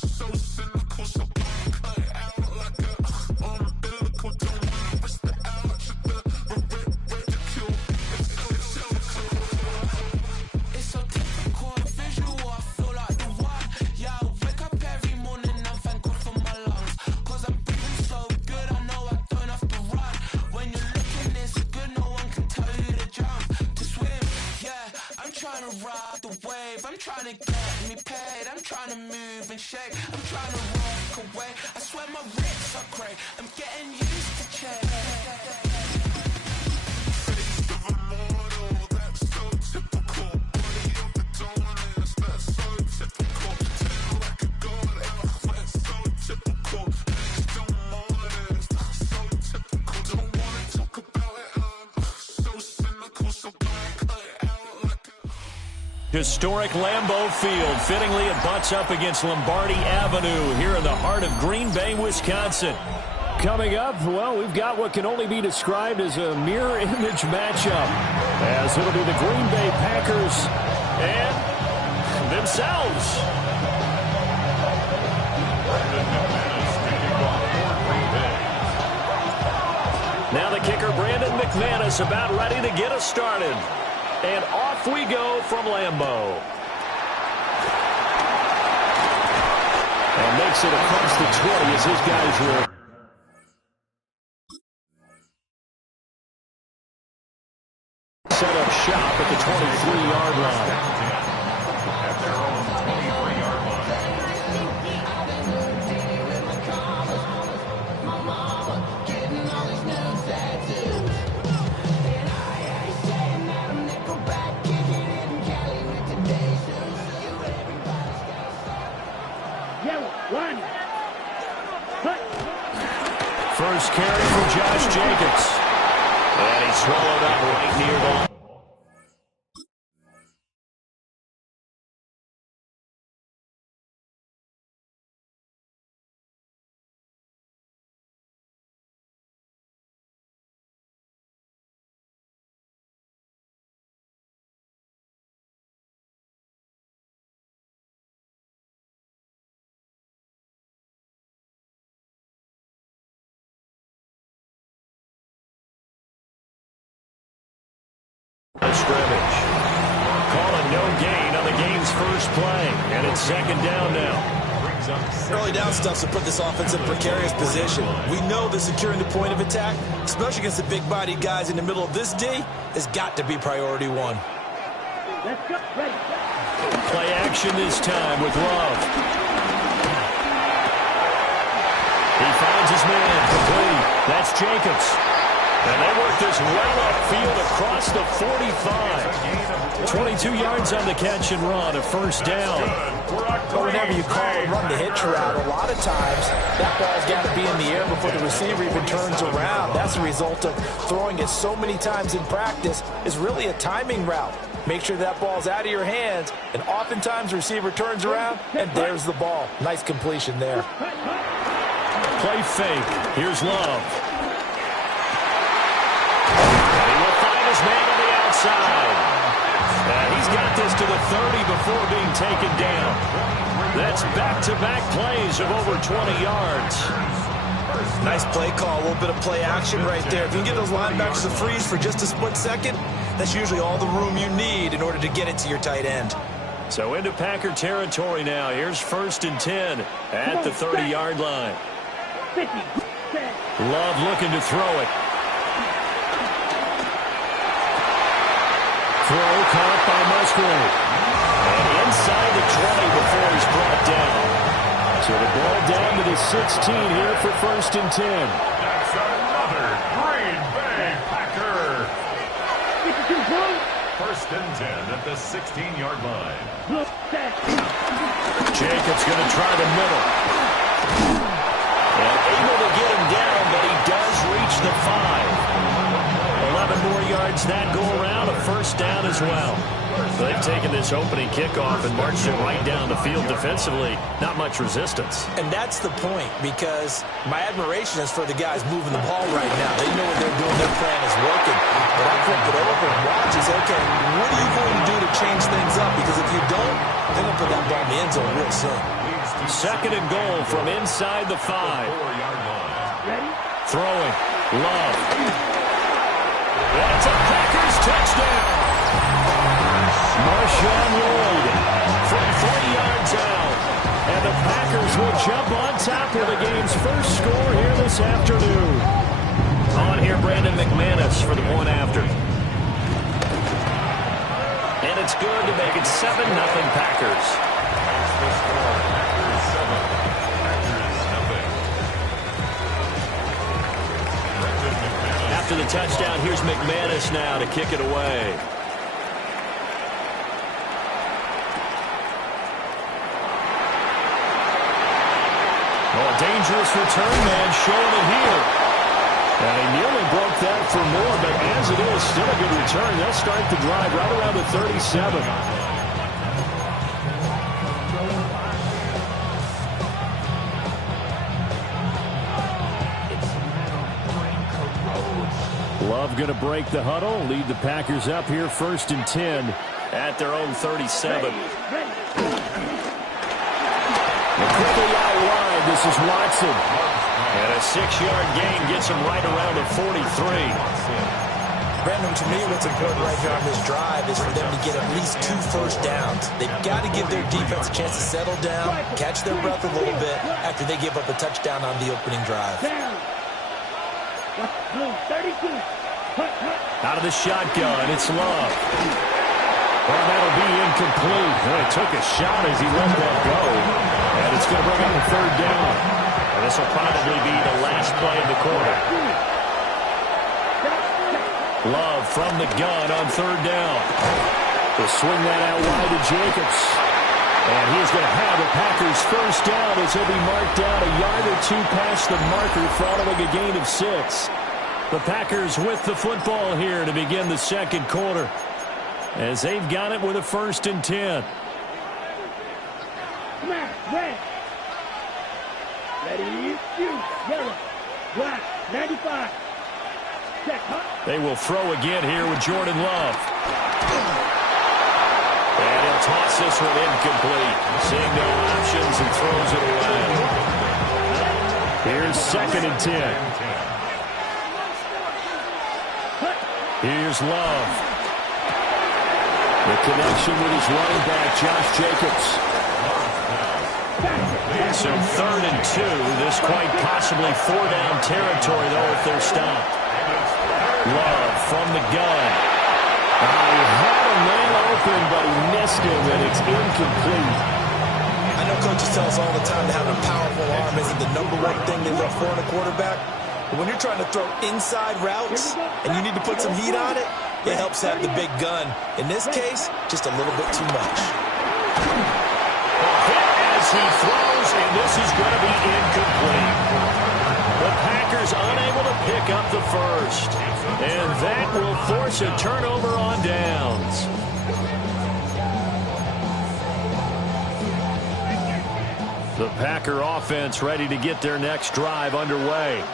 so cynical. So cut it out like a umbilical. Don't wanna risk the ouch of the ridicule. It's so typical, visual, I feel like the one. Yeah, I wake up every morning and thank God for my lungs. Cause I'm breathing so good, I know I don't have to run. When you're looking this good, no one can tell you to jump, to swim. Yeah, I'm trying to ride the wave, I'm trying to get me paid, I'm trying to move and shake, I'm trying to walk away. I swear my wrists are great, I'm getting used to change. Face of a mortal, that's so typical. Body of a dominance, that's so typical. Tail like a god, that's so typical. Still modest, so typical. Don't wanna talk about it, so cynical. So cut it out like a... Historic Lambeau Field. Fittingly, it butts up against Lombardi Avenue here in the heart of Green Bay, Wisconsin. Coming up, well, we've got what can only be described as a mirror image matchup, as it'll be the Green Bay Packers and themselves. Now the kicker, Brandon McManus, about ready to get us started. And off we go from Lambeau. And makes it across the 20 as his guys will set up shop at the 23-yard line. At their own 23-yard line. First carry for Josh Jacobs. And he swallowed up right near the... scrimmage. Calling no gain on the game's first play. And it's second down now. Early down stuff's to put this offense in a precarious position. We know that securing the point of attack, especially against the big-bodied guys in the middle of this D, has got to be priority one. Play action this time with Love. He finds his man complete. That's Jacobs. And they work this well upfield across the 45. 22 yards on the catch and run, a first down. But whenever you call a run the hitch route, a lot of times that ball's got to be in the air before the receiver even turns around. That's a result of throwing it so many times in practice. Is really a timing route. Make sure that ball's out of your hands, and oftentimes the receiver turns around, and there's the ball. Nice completion there. Play fake. Here's Love. And he will find his man on the outside. And he's got this to the 30 before being taken down. That's back-to-back plays of over 20 yards. Nice play call, a little bit of play action right there. If you can get those linebackers to freeze for just a split second, that's usually all the room you need in order to get it to your tight end. So into Packer territory now. Here's 1st and 10 at the 30-yard line. Love looking to throw it. Throw caught by Musgrave. And inside the 20 before he's brought down. So the ball down to the 16 here for 1st and 10. That's another Green Bay Packer. 1st and 10 at the 16-yard line. Jacobs going to try the middle. And able to get him down, but he does reach the 5. 11 more yards that go around, a 1st down as well. They've taken this opening kickoff and marched it right down the field defensively. Not much resistance. And that's the point, because my admiration is for the guys moving the ball right now. They know what they're doing. Their plan is working. But I flip it over and watch and say, okay, what are you going to do to change things up? Because if you don't, they're going to put that ball in the end zone real soon. Second and goal from inside the 5. Ready? Throwing. Love. That's a Packers touchdown. Marshawn Lloyd from 40 yards out. And the Packers will jump on top of the game's first score here this afternoon. On here, Brandon McManus for the point after. And it's good to make it 7-0 Packers. After the touchdown, here's McManus now to kick it away. Oh, dangerous return man showing it here. And he nearly broke that for more, but as it is, still a good return. They'll start the drive right around the 37. Love going to break the huddle, lead the Packers up here 1st and 10 at their own 37. Quickly out wide, this is Watson. And a 6-yard gain gets him right around the 43. Brandon, to me, what's important right here on this drive is for them to get at least 2 first downs. They've got to give their defense a chance to settle down, catch their breath a little bit after they give up a touchdown on the opening drive. Out of the shotgun, it's Love. Well, that'll be incomplete. Well, it took a shot as he let that go. And it's going to bring up a 3rd down. And this will probably be the last play of the quarter. Love from the gun on 3rd down. They'll swing that out wide to Jacobs. And he's going to have the Packers first down as he'll be marked down a yard or 2 past the marker following a gain of 6. The Packers with the football here to begin the second quarter, as they've got it with a 1st and 10. Red. Ready, shoot. Yellow. Black. 95. Check, huh? They will throw again here with Jordan Love. And he'll toss this one incomplete. Seeing no options and throws it away. Here's 2nd and 10. Here's Love. The connection with his running back, Josh Jacobs. So 3rd and 2. This quite possibly 4-down territory, though, if they're stopped. Love from the gun. He had a man open, but he missed him, and it's incomplete. I know coaches tell us all the time that having a powerful arm isn't the #1 thing they look for in a quarterback. But when you're trying to throw inside routes and you need to put some heat on it, it helps have the big gun. In this case, just a little bit too much. As he throws, and this is going to be incomplete. The Packers unable to pick up the first. And that will force a turnover on downs. The Packer offense ready to get their next drive underway.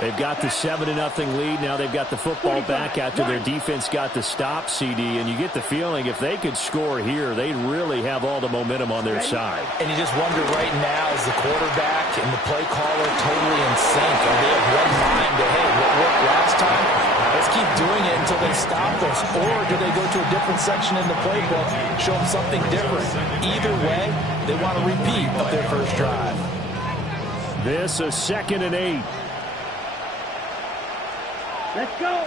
They've got the 7-0 lead. Now they've got the football back after their defense got the stop, CD. And you get the feeling if they could score here, they'd really have all the momentum on their side. And you just wonder right now, is the quarterback and the play caller totally in sync? Are they of one mind that, hey, what worked last time? Let's keep doing it until they stop us. Or do they go to a different section in the playbook, show them something different? Either way, they want a repeat of their first drive. This a 2nd and 8. Let's go.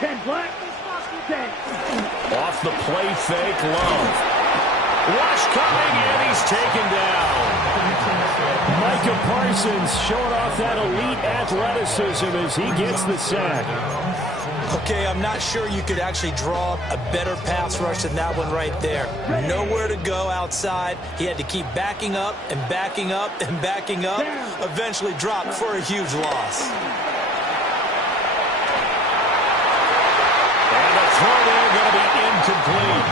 10 black. 10. Off the play fake, Love. Rush coming, and he's taken down. Micah Parsons showing off that elite athleticism as he gets the sack. Okay, I'm not sure you could actually draw a better pass rush than that one right there. Nowhere to go outside. He had to keep backing up and backing up and backing up. Eventually dropped for a huge loss. And the throw there going to be incomplete.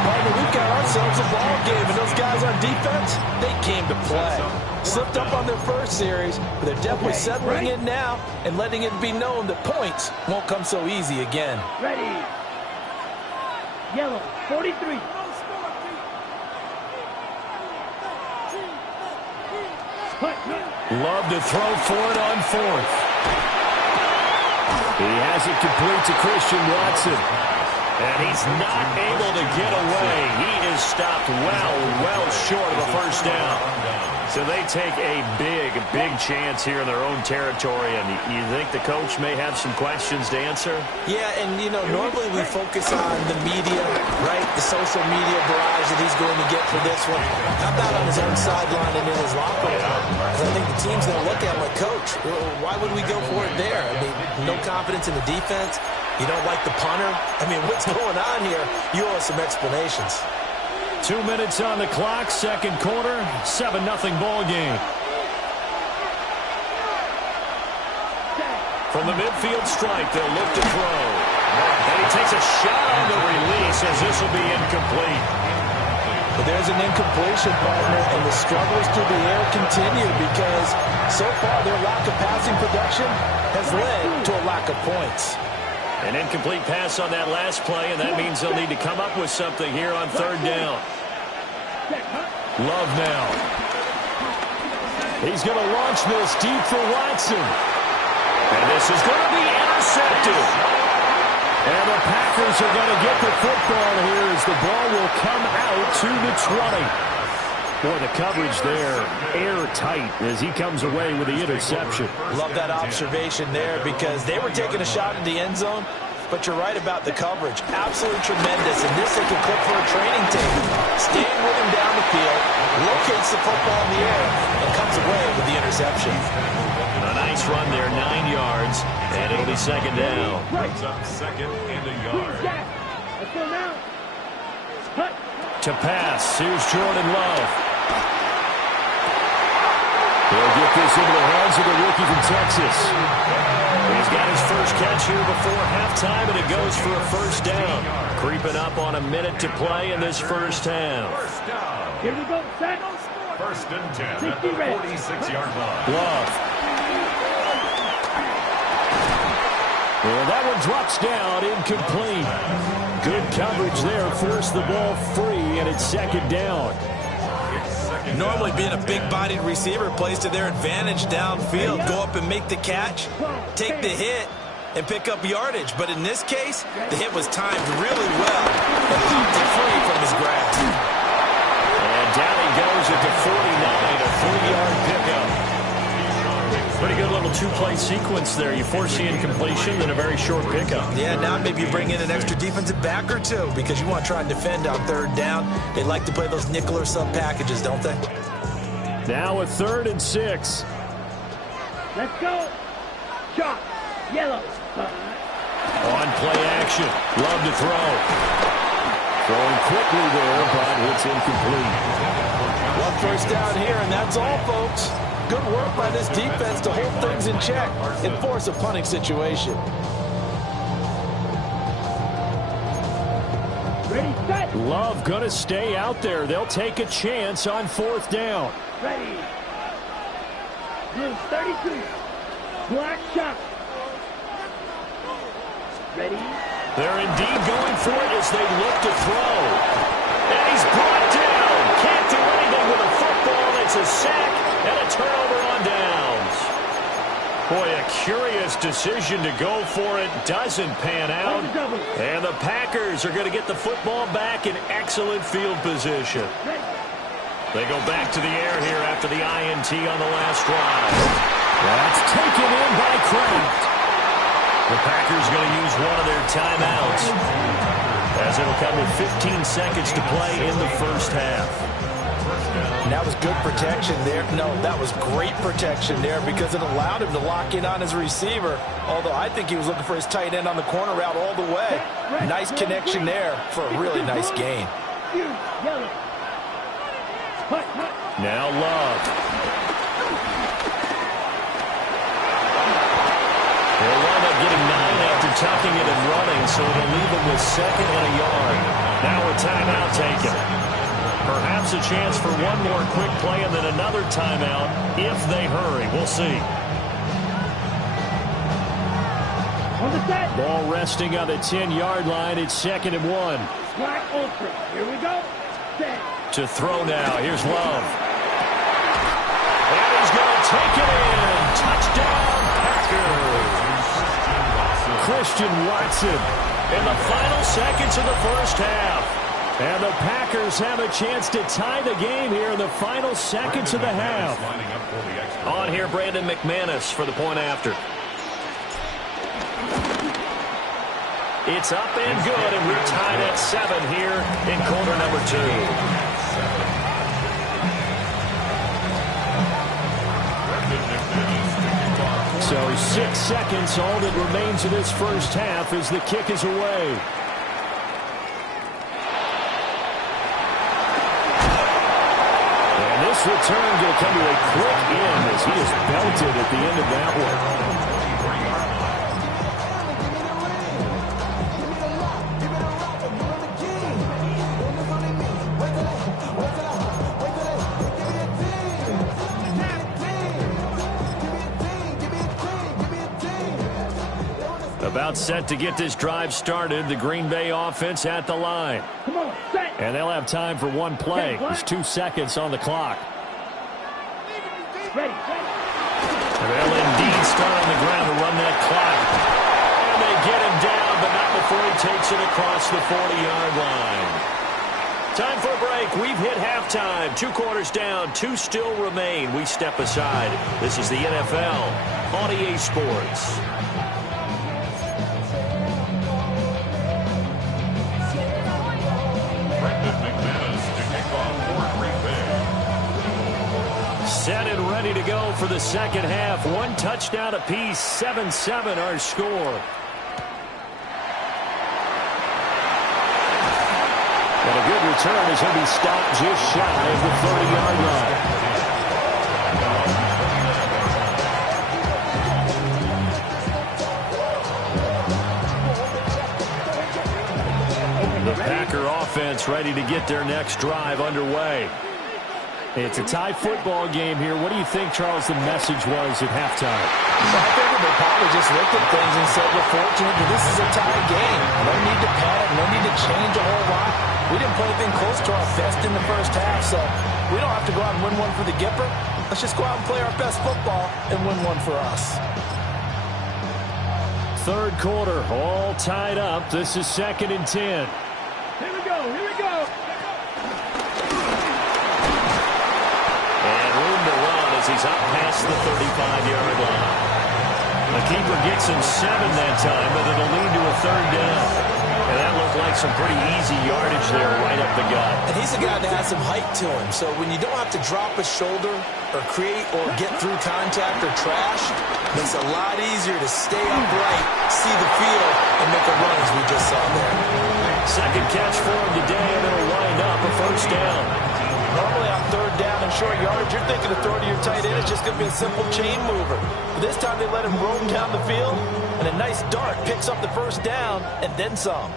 Partner, we've got ourselves a ball game, and those guys on defense, they came to play. Slipped up on their first series, but they're definitely settling in now and letting it be known that points won't come so easy again. Ready. Yellow, 43. Love to throw for it on fourth. He has it complete to Christian Watson. And he's not able to get away. He is stopped well short of a first down. So they take a big chance here in their own territory. And you think the coach may have some questions to answer? Yeah, and, normally we focus on the media, right? The social media barrage that he's going to get for this one. How about on his own sideline and in his locker room? Because I think the team's going to look at him like, Coach, why would we go for it there? I mean, no confidence in the defense. You don't like the punter? I mean, what's going on here? You owe us some explanations. 2 minutes on the clock, second quarter, 7-0 ball game. From the midfield stripe, they'll look to throw. And he takes a shot on the release as this will be incomplete. But there's an incompletion, partner, and the struggles through the air continue because so far their lack of passing production has led to a lack of points. An incomplete pass on that last play, and that means they'll need to come up with something here on third down. Love now. He's going to launch this deep for Watson. And this is going to be intercepted. And the Packers are going to get the football here as the ball will come out to the 20. Boy, the coverage there, airtight as he comes away with the interception. Love that observation there because they were taking a shot in the end zone, but you're right about the coverage. Absolutely tremendous, and this they can clip for a training tape. Staying with him down the field, locates the football in the air, and comes away with the interception. A nice run there, 9 yards, and it'll be second down. Brings up second and a yard. Let's go now. Cut. To pass, here's Jordan Love. He'll get this into the hands of the rookie from Texas. He's got his first catch here before halftime, and it goes for a first down. Creeping up on a minute to play in this first half. First down. Here we go, set. First and 10 at the 46-yard line. Love. Well, that one drops down, incomplete. Good coverage there, forced the ball free, and it's second down. Normally being a big-bodied receiver plays to their advantage downfield. Go up and make the catch, take the hit, and pick up yardage. But in this case, the hit was timed really well and popped it free from his grasp. And down he goes at the 49, a 3-yard pickup. Pretty good little two-play sequence there. You force the incompletion, then a very short pickup. Yeah, now maybe you bring in an extra defensive back or two because you want to try and defend on third down. They like to play those nickel or sub packages, don't they? Now a 3rd and 6. Let's go. Chop. Yellow. On play action. Love to throw. Throwing quickly there, but it's incomplete. Well, first down here, and that's all, folks. Good work by this defense to hold things in check and force a punting situation. Ready, set. Love going to stay out there. They'll take a chance on 4th down. Ready. Blue 32. Black shot. Ready. They're indeed going for it as they look to throw. And he's brought down. Can't do anything with a football. It's a sack and a turnover on downs. Boy, a curious decision to go for it. Doesn't pan out. And the Packers are going to get the football back in excellent field position. They go back to the air here after the INT on the last drive. That's taken in by Kraft. The Packers going to use one of their timeouts as it'll come with 15 seconds to play in the first half. And that was good protection there. No, that was great protection there because it allowed him to lock in on his receiver, although I think he was looking for his tight end on the corner route all the way. Nice connection there for a really nice gain. Now Love. They'll wind up getting 9 after tucking it and running, so it'll leave them with 2nd and a yard. Now a timeout taken. Perhaps a chance for one more quick play and then another timeout if they hurry. We'll see. On the set. Ball resting on the 10-yard line. It's 2nd and 1. Black Ultra. Here we go. Set. To throw now. Here's Love. And he's going to take it in. Touchdown, Packers. Christian Watson in the final seconds of the first half. And the Packers have a chance to tie the game here in the final seconds of the half. On here, Brandon McManus for the point after. It's up and good, and we're tied at 7 here in quarter number 2. So 6 seconds, all that remains of this first half as the kick is away. And this return going to come to a quick end as he is belted at the end of that one. About set to get this drive started. The Green Bay offense at the line. Come on, set. And they'll have time for one play. There's 2 seconds on the clock. Ready. They'll indeed start on the ground to run that clock. And they get him down, but not before he takes it across the 40-yard line. Time for a break. We've hit halftime. 2 quarters down. 2 still remain. We step aside. This is the NFL on EA Sports. Set and ready to go for the second half. 1 touchdown apiece, 7-7 our score. And a good return as he'll be stopped just shy of the 30-yard line. The Packer offense ready to get their next drive underway. It's a tie football game here. What do you think, Charles, the message was at halftime? I figured they probably just looked at things and said, we're fortunate that this is a tie game. No need to panic, no need to change a whole lot. We didn't play anything close to our best in the first half, so we don't have to go out and win one for the Gipper. Let's just go out and play our best football and win one for us. Third quarter, all tied up. This is 2nd and 10. Here we go. He's up past the 35-yard line. The keeper gets him 7 that time, but it'll lead to a 3rd down. And that looked like some pretty easy yardage there right up the gut. And he's a guy that has some height to him. So when you don't have to drop a shoulder or create or get through contact or trash, it's a lot easier to stay upright, see the field, and make a run as we just saw there. Second catch for him today, and it'll wind up a 1st down. Normally on 3rd down and short yardage, you're thinking of throwing to your tight end. It's just going to be a simple chain mover. But this time they let him roam down the field, and a nice dart picks up the 1st down and then some.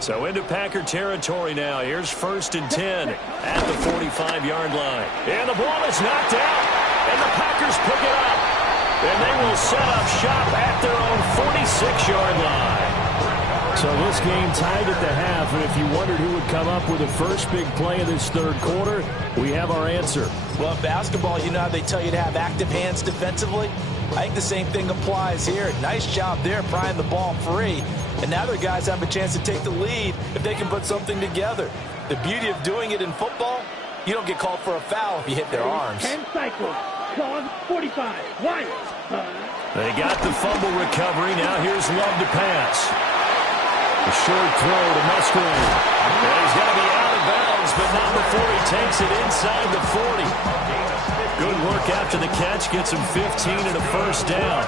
So into Packer territory now. Here's 1st and 10 at the 45-yard line. And the ball is knocked out, and the Packers pick it up. And they will set up shop at their own 46-yard line. So this game tied at the half, and if you wondered who would come up with the first big play of this 3rd quarter, we have our answer. Well, in basketball, you know how they tell you to have active hands defensively? I think the same thing applies here. Nice job there prying the ball free. And now their guys have a chance to take the lead if they can put something together. The beauty of doing it in football, you don't get called for a foul if you hit their arms. 10 cycles. Clause 45. One. They got the fumble recovery. Now here's Love to pass. A short throw to Musgrave. And he's going to be out of bounds, but not before he takes it inside the 40. Good work after the catch. Gets him 15 and a 1st down.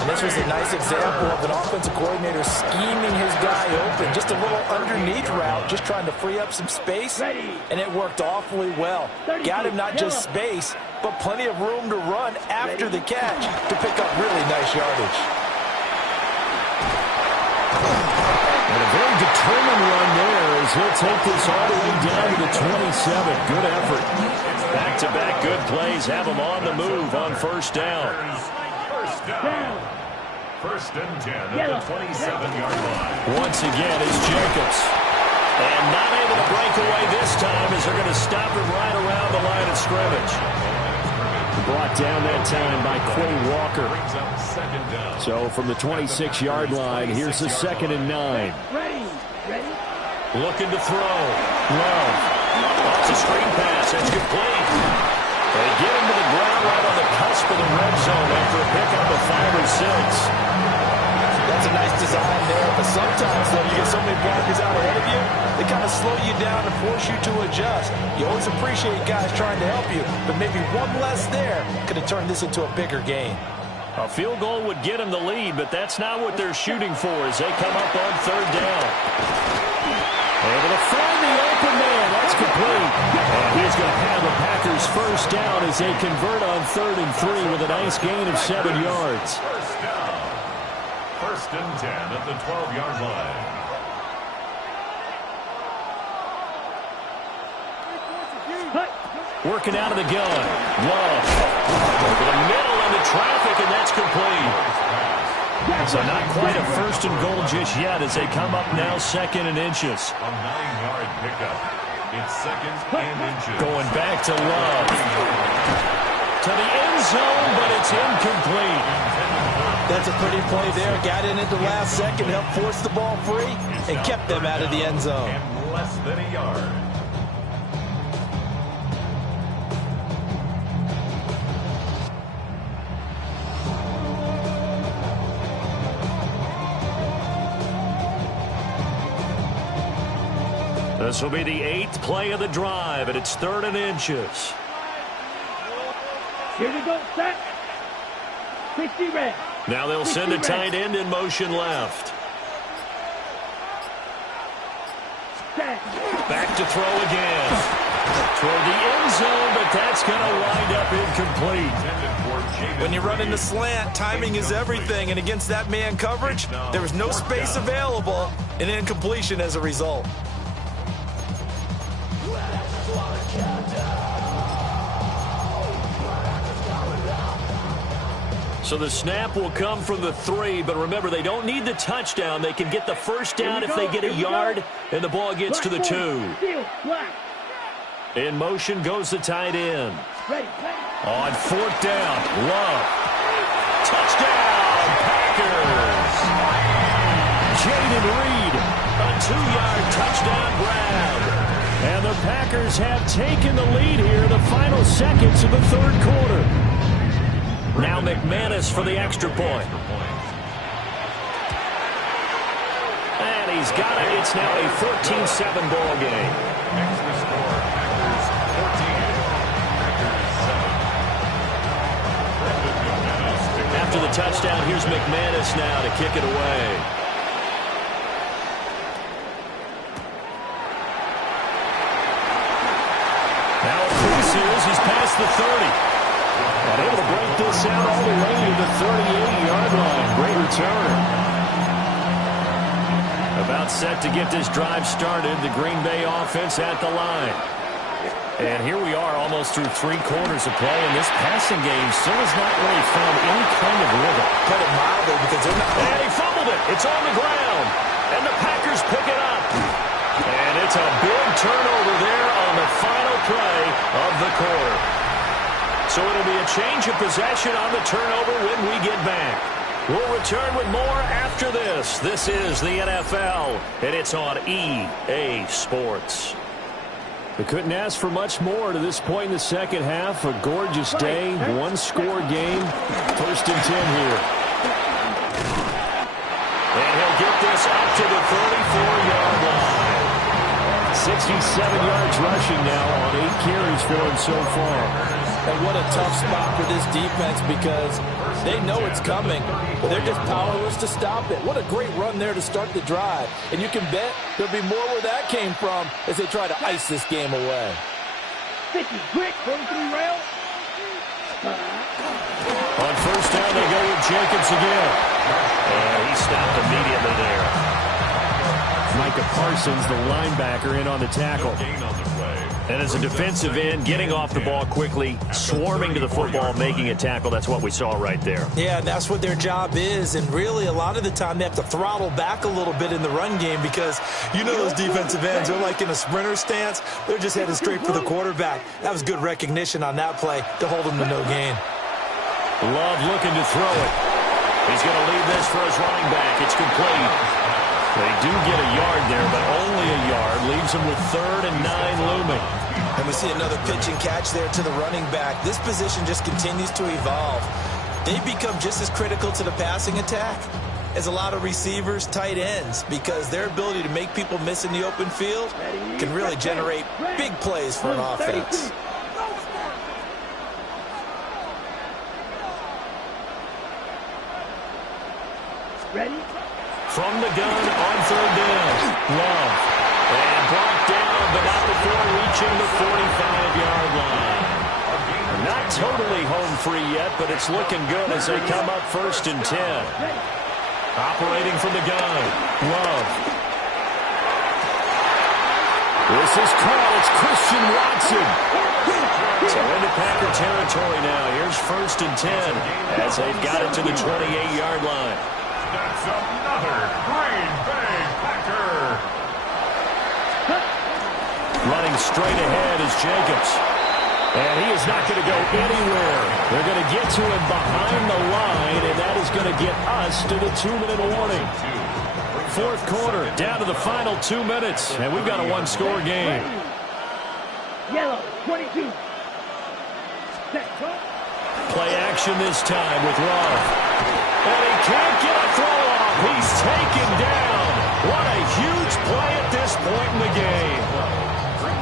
And this was a nice example of an offensive coordinator scheming his guy open. Just a little underneath route, just trying to free up some space. And it worked awfully well. Got him not just space, but plenty of room to run after the catch to pick up really nice yardage. And a very determined run there as he'll take this all the way down to the 27. Good effort. Back-to-back good plays have him on the move on first down. First down. First and 10 at the 27-yard line. Once again is Jacobs. And not able to break away this time as they're going to stop him right around the line of scrimmage. Brought down that time by Quay Walker. So from the 26-yard line, here's the 2nd and 9. Looking to throw. Love. Off the screen pass. It's complete. They get him to the ground right on the cusp of the red zone after a pickup of 5 or 6. That's a nice design there, but sometimes, though, you get so many blockers out ahead of you, they kind of slow you down and force you to adjust. You always appreciate guys trying to help you, but maybe one less there could have turned this into a bigger game. A field goal would get them the lead, but that's not what they're shooting for as they come up on 3rd down. Able to find the open man. That's complete. And he's going to have the Packers first down as they convert on 3rd and 3 with a nice gain of 7 yards. First down. First and 10 at the 12-yard line. Working out of the gun. Love. Over the middle into traffic, and that's complete. So not quite a 1st and goal just yet as they come up now 2nd and inches. A 9-yard pickup. It's 2nd and inches. Going back to Love. To the end zone, but it's incomplete. That's a pretty play there. Got in at the last second, helped force the ball free, and kept them out of the end zone. And less than a yard. This will be the 8th play of the drive, and it's 3rd and inches. Here we go, set. 60 red. Now they'll send a tight end in motion left. Back to throw again. Toward the end zone, but that's going to wind up incomplete. When you run in the slant, timing is everything, and against that man coverage, there was no space available, and incompletion as a result. So the snap will come from the 3, but remember, they don't need the touchdown. They can get the first down if they get a yard, and the ball gets to the 2. In motion goes the tight end. On 4th down, Love. Touchdown, Packers! Jaden Reed, a 2-yard touchdown grab. And the Packers have taken the lead here in the final seconds of the 3rd quarter. Now McManus for the extra point. And he's got it. It's now a 14-7 ball game. Extra score, Packers 14. Packers 7. After the touchdown, here's McManus now to kick it away. Now it cruises. He's past the 30. And able to break this out all the way to the 38-yard line. Great return. About set to get this drive started. The Green Bay offense at the line. And here we are almost through 3 quarters of play, and this passing game still has not really found any kind of rhythm. Put it mildly because they're not. And he fumbled it. It's on the ground. And the Packers pick it up. And it's a big turnover there on the final play of the quarter. So it'll be a change of possession on the turnover when we get back. We'll return with more after this. This is the NFL, and it's on EA Sports. We couldn't ask for much more to this point in the second half. A gorgeous day, 1-score game. 1st and 10 here. And he'll get this up to the 34-yard line. 67 yards rushing now on 8 carries for him so far. And what a tough spot for this defense because they know it's coming, but they're just powerless to stop it. What a great run there to start the drive. And you can bet there'll be more where that came from as they try to ice this game away. 50, quick, 43 rail. On 1st down, they go with Jacobs again. And he stopped immediately there. My Micah Parsons, the linebacker, in on the tackle. And as a defensive end, getting off the ball quickly, swarming to the football, making a tackle, that's what we saw right there. Yeah, that's what their job is. And really, a lot of the time, they have to throttle back a little bit in the run game because you know those defensive ends, they're like in a sprinter stance. They're just headed straight for the quarterback. That was good recognition on that play to hold them to no gain. Love looking to throw it. He's going to leave this for his running back. It's complete. They do get a yard there, but only a yard. Leaves them with 3rd and 9 looming. And we see another pitch and catch there to the running back. This position just continues to evolve. They become just as critical to the passing attack as a lot of receivers, tight ends, because their ability to make people miss in the open field can really generate big plays for an offense. Ready? From the gun on 3rd down. Love. And brought down, but not before reaching the 45-yard line. Not totally home free yet, but it's looking good as they come up 1st and 10. Operating from the gun. Love. This is caught. It's Christian Watson. So into Packer territory now. Here's 1st and 10 as they've got it to the 28-yard line. That's another Green Bay Packer. Running straight ahead is Jacobs. And he is not going to go anywhere. They're going to get to him behind the line, and that is going to get us to the 2-minute warning. 4th quarter, down to the final 2 minutes, and we've got a 1-score game. Yellow, 22. Set. Play action this time with Love. And he can't get a throw off. He's taken down. What a huge play at this point in the game.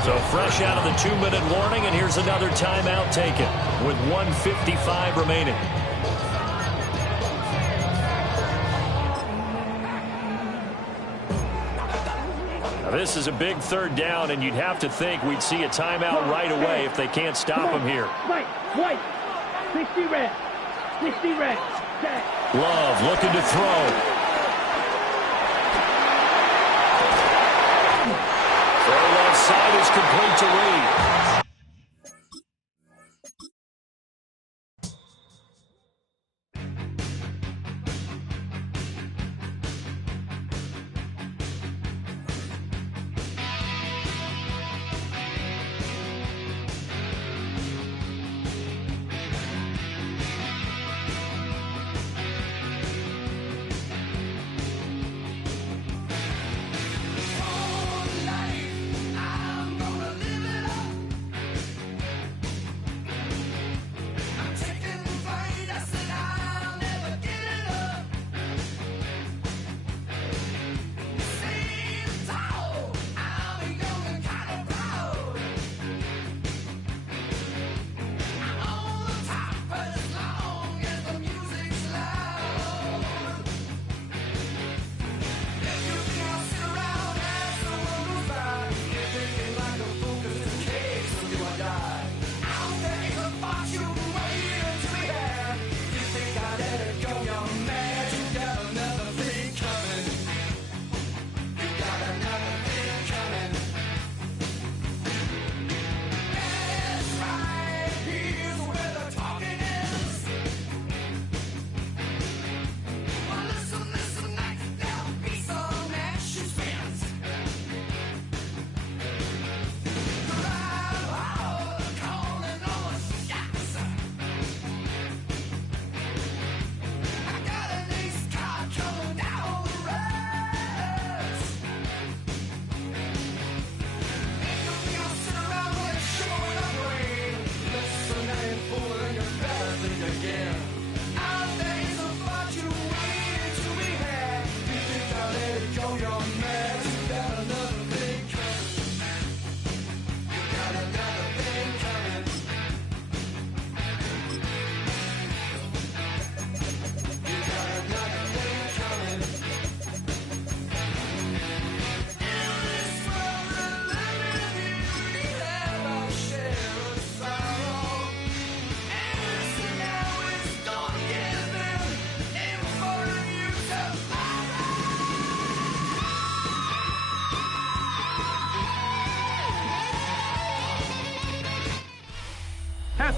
So fresh out of the 2-minute warning, and here's another timeout taken with 1:55 remaining. Now this is a big 3rd down, and you'd have to think we'd see a timeout right away if they can't stop him here. White. 60 red. 60 red. Love looking to throw. Throw left side is complete to Reed.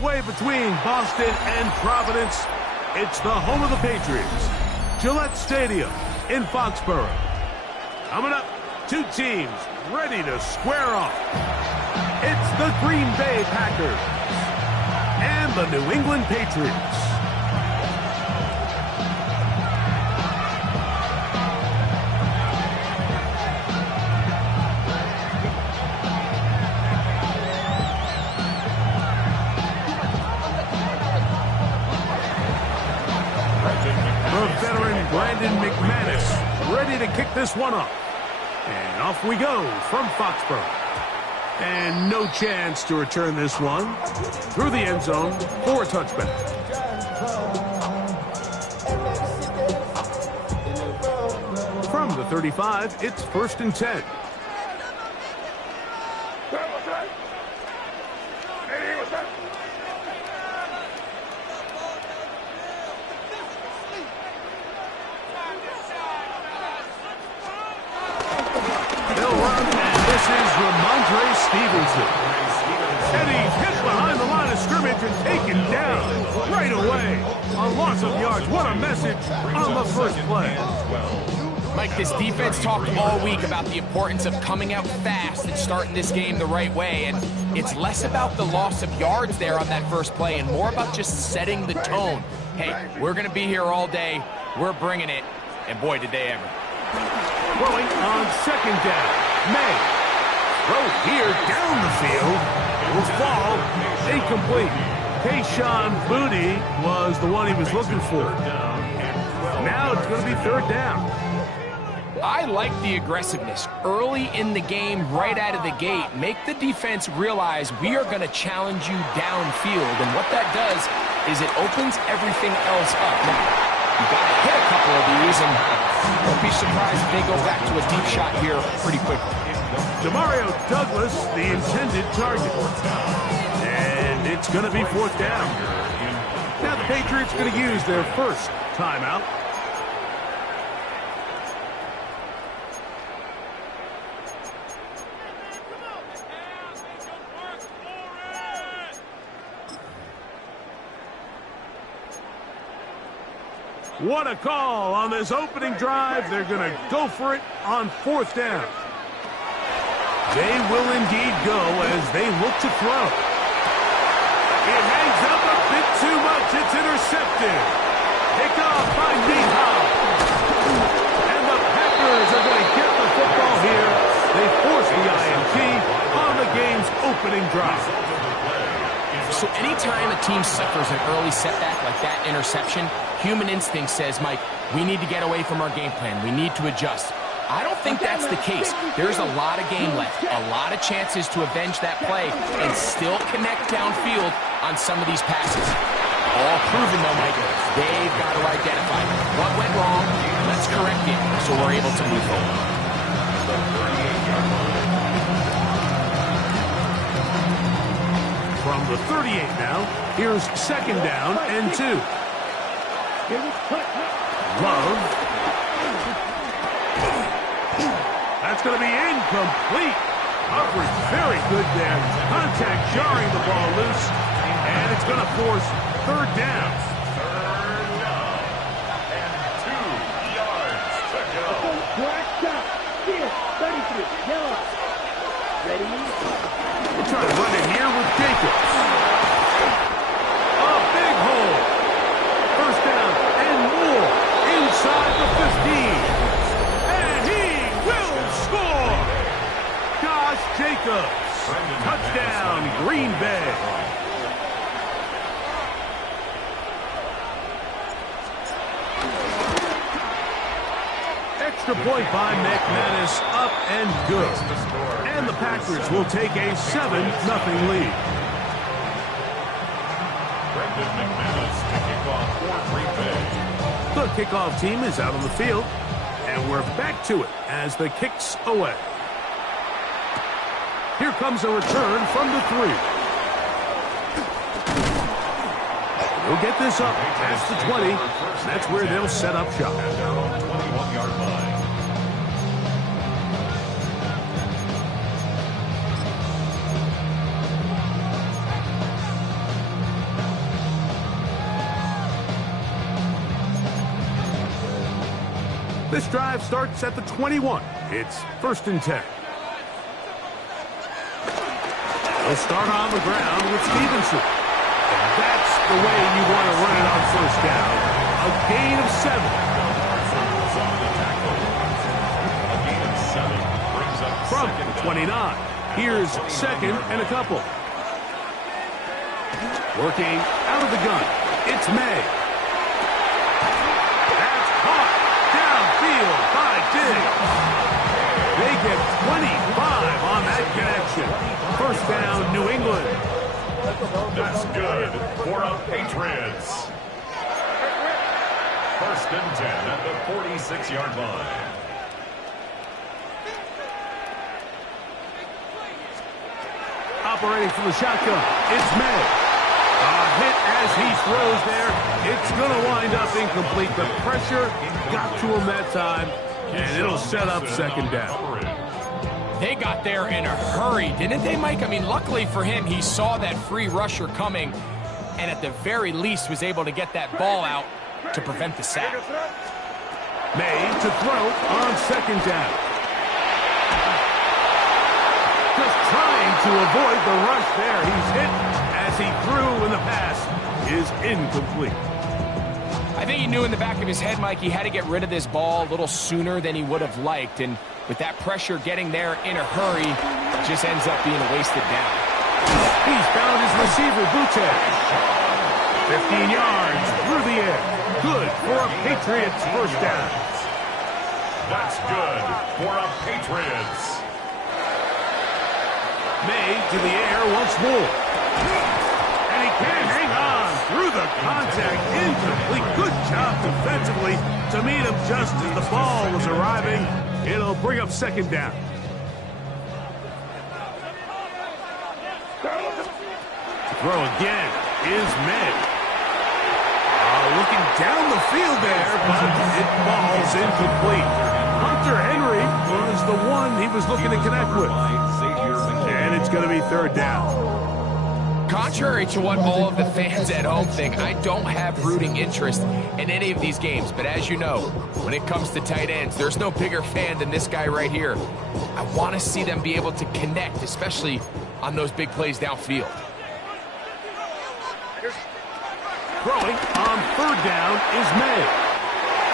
halfway between Boston and Providence, it's the home of the Patriots, Gillette Stadium in Foxborough. Coming up, two teams ready to square off. It's the Green Bay Packers and the New England Patriots. The veteran Brandon McManus ready to kick this one up. And off we go from Foxborough. And no chance to return this one through the end zone for a touchback. From the 35, it's 1st and 10. Stevenson. And he's hit behind the line of scrimmage and taken down right away. A loss of yards. What a message on the first play. Mike, this defense talked all week about the importance of coming out fast and starting this game the right way. And it's less about the loss of yards there on that first play and more about just setting the tone. Hey, we're going to be here all day. We're bringing it. And boy, did they ever. Throwing on 2nd down. May. Throw here down the field. It will fall. Incomplete. Kayshawn Booty was the one he was looking for. Now it's going to be 3rd down. I like the aggressiveness early in the game, right out of the gate. Make the defense realize we are going to challenge you downfield. And what that does is it opens everything else up. Now, you got to hit a couple of these, and don't be surprised if they go back to a deep shot here pretty quickly. Demario Douglas, the intended target. And it's going to be 4th down. Now the Patriots going to use their first timeout. What a call on this opening drive. They're going to go for it on 4th down. They will indeed go as they look to throw. It hangs up a bit too much. It's intercepted. Pick off by Nihal. And the Packers are going to get the football here. They force the INT on the game's opening drive. So anytime a team suffers an early setback like that interception, human instinct says, Mike, we need to get away from our game plan. We need to adjust. I don't think that's the case. There's a lot of game left, a lot of chances to avenge that play and still connect downfield on some of these passes. All proven, though, Mike. They've got to identify what went wrong. Let's correct it so we're able to move forward. From the 38 now, here's 2nd down and 2. Love. That's going to be incomplete. Coverage very good there. Contact jarring the ball loose. And it's going to force 3rd down. 3rd down. And 2 yards to go. We're trying to run it here with Jacobs. A big hole. 1st down and more inside the 15. Jacobs, touchdown, Green Bay. Extra point by McManus, up and good. And the Packers will take a 7-0 lead. Brendan McManus to kick off for Green Bay. The kickoff team is out on the field, and we're back to it as the kick's away. Here comes a return from the 3. We'll get this up past the 20. That's where they'll set up shop. At their own 21-yard line. This drive starts at the 21. It's 1st and 10. They'll start on the ground with Stevenson. And that's the way you want to run it on 1st down. A gain of 7. From the 29. Here's 2nd and a couple. Working out of the gun. It's May. That's caught downfield by Diggs. They get 25 on that connection. 1st down, New England. That's good for the Patriots. 1st and 10 at the 46-yard line. Operating from the shotgun, it's May. A hit as he throws there. It's going to wind up incomplete. The pressure got to him that time, and it'll set up 2nd down. They got there in a hurry, didn't they, Mike? I mean, luckily for him, he saw that free rusher coming, and at the very least was able to get that ball out to prevent the sack. May to throw on 2nd down. Just trying to avoid the rush there. He's hit as he threw, and the pass is incomplete. I think he knew in the back of his head, Mike, he had to get rid of this ball a little sooner than he would have liked. And with that pressure getting there in a hurry, it just ends up being a wasted down. He's found his receiver, Butte. 15 yards through the air. Good for a Patriots 1st down. That's good for a Patriots. May to the air once more. And he can't hang on through the contact. Incomplete. Good job defensively to meet him just as the ball was arriving. It'll bring up 2nd down. Throw again is May. Looking down the field there, but it falls incomplete. Hunter Henry was the one he was looking to connect with. And it's going to be 3rd down. Contrary to what all of the fans at home think, I don't have rooting interest in any of these games. But as you know, when it comes to tight ends, there's no bigger fan than this guy right here. I want to see them be able to connect, especially on those big plays downfield. Throwing on 3rd down is May.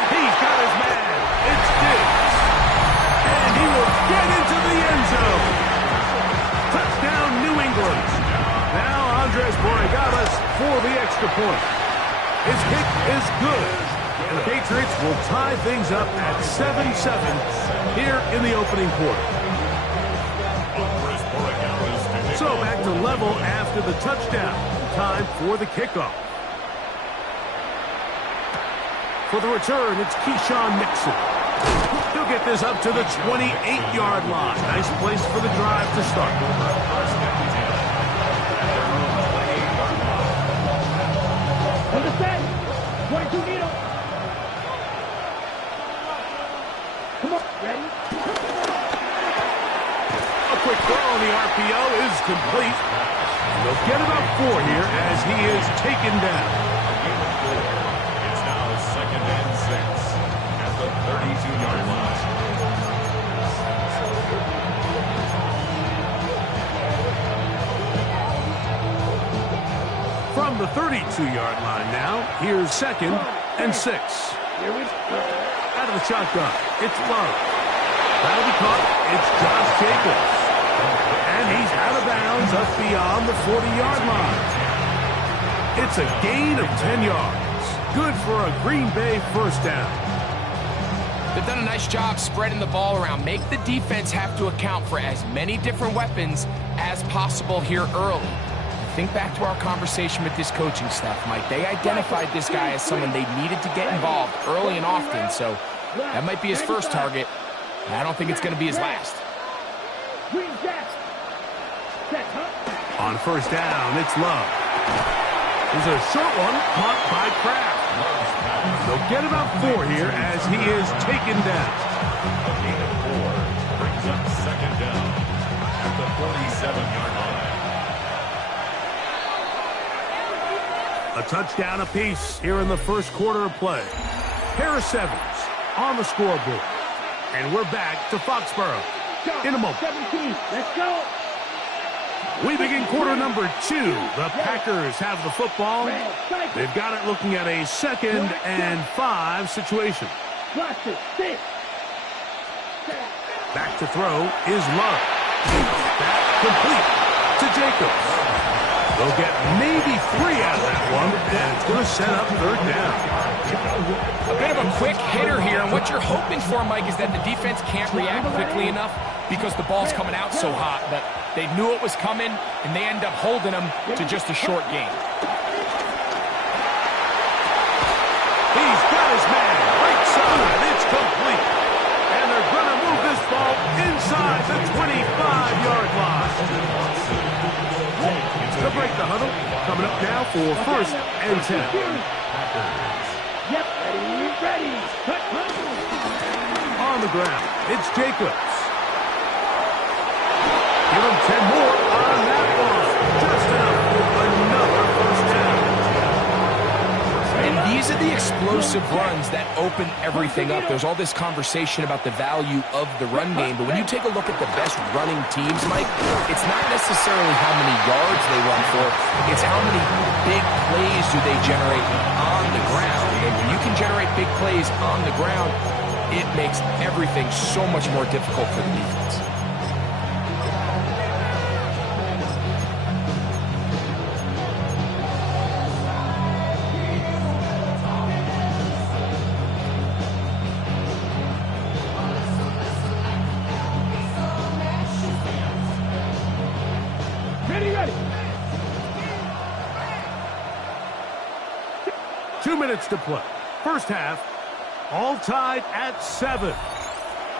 He's got his man. It's Diggs. And he will get into the end zone. Touchdown, New England. Now Andres Borregalas for the extra point. His kick is good. And the Patriots will tie things up at 7-7 here in the opening quarter. So back to level after the touchdown. Time for the kickoff. For the return, it's Keyshawn Nixon. He'll get this up to the 28-yard line. Nice place for the drive to start. Understand? 22 needle. Come on, ready? A quick throw on the RPO is complete. And they'll get about 4 here as he is taken down. It's now 2nd and 6 at the 32-yard line. From the 32-yard line now, here's 2nd and 6. Out of the shotgun, it's Love. That'll be caught. It's Josh Jacobs. And he's out of bounds up beyond the 40-yard line. It's a gain of 10 yards. Good for a Green Bay 1st down. They've done a nice job spreading the ball around. Make the defense have to account for as many different weapons as possible here early. Think back to our conversation with this coaching staff, Mike. They identified this guy as someone they needed to get involved early and often, so that might be his first target. I don't think it's going to be his last. On 1st down, it's Love. There's a short one caught by Kraft. They'll get about 4 here as he is taken down. A gain of 4 brings up 2nd down at the 47-yard line. A touchdown apiece here in the first quarter of play. Harris Evans on the scoreboard. And we're back to Foxborough in a moment. 17, let's go. We begin quarter number 2. The Packers have the football. They've got it looking at a 2nd and 5 situation. Back to throw is Love. That complete to Jacobs. They'll get maybe 3 out of that one, and it's going to set up 3rd down. A bit of a quick hitter here, and what you're hoping for, Mike, is that the defense can't react quickly enough because the ball's coming out so hot. But they knew it was coming, and they end up holding them to just a short game. He's got his man right side. It's complete. And they're going to move this ball inside the 25-yard line. To break the huddle, coming up now for 1st and 10. Yep, ready. On the ground, it's Jacobs. Give him 10 more on that one. Just enough for another 1st down. And these are the explosive runs that open everything up. There's all this conversation about the value of the run game, but when you take a look at the best running teams, Mike, it's not necessarily how many yards they run for, it's how many big plays do they generate on the ground. And when you can generate big plays on the ground, it makes everything so much more difficult for the defense. Ready. 2 minutes to play. First half, all tied at 7.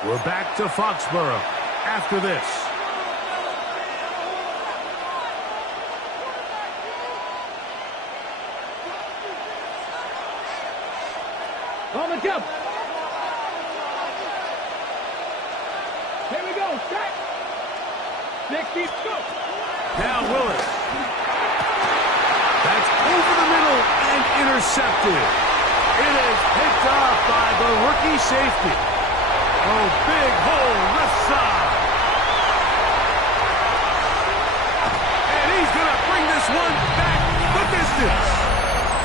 We're back to Foxborough after this. On the jump. Here we go. Set. Next deep go. Now Willis. That's over the middle and intercepted. It is picked off by the rookie safety. Oh, big hole left side. And he's going to bring this one back the distance.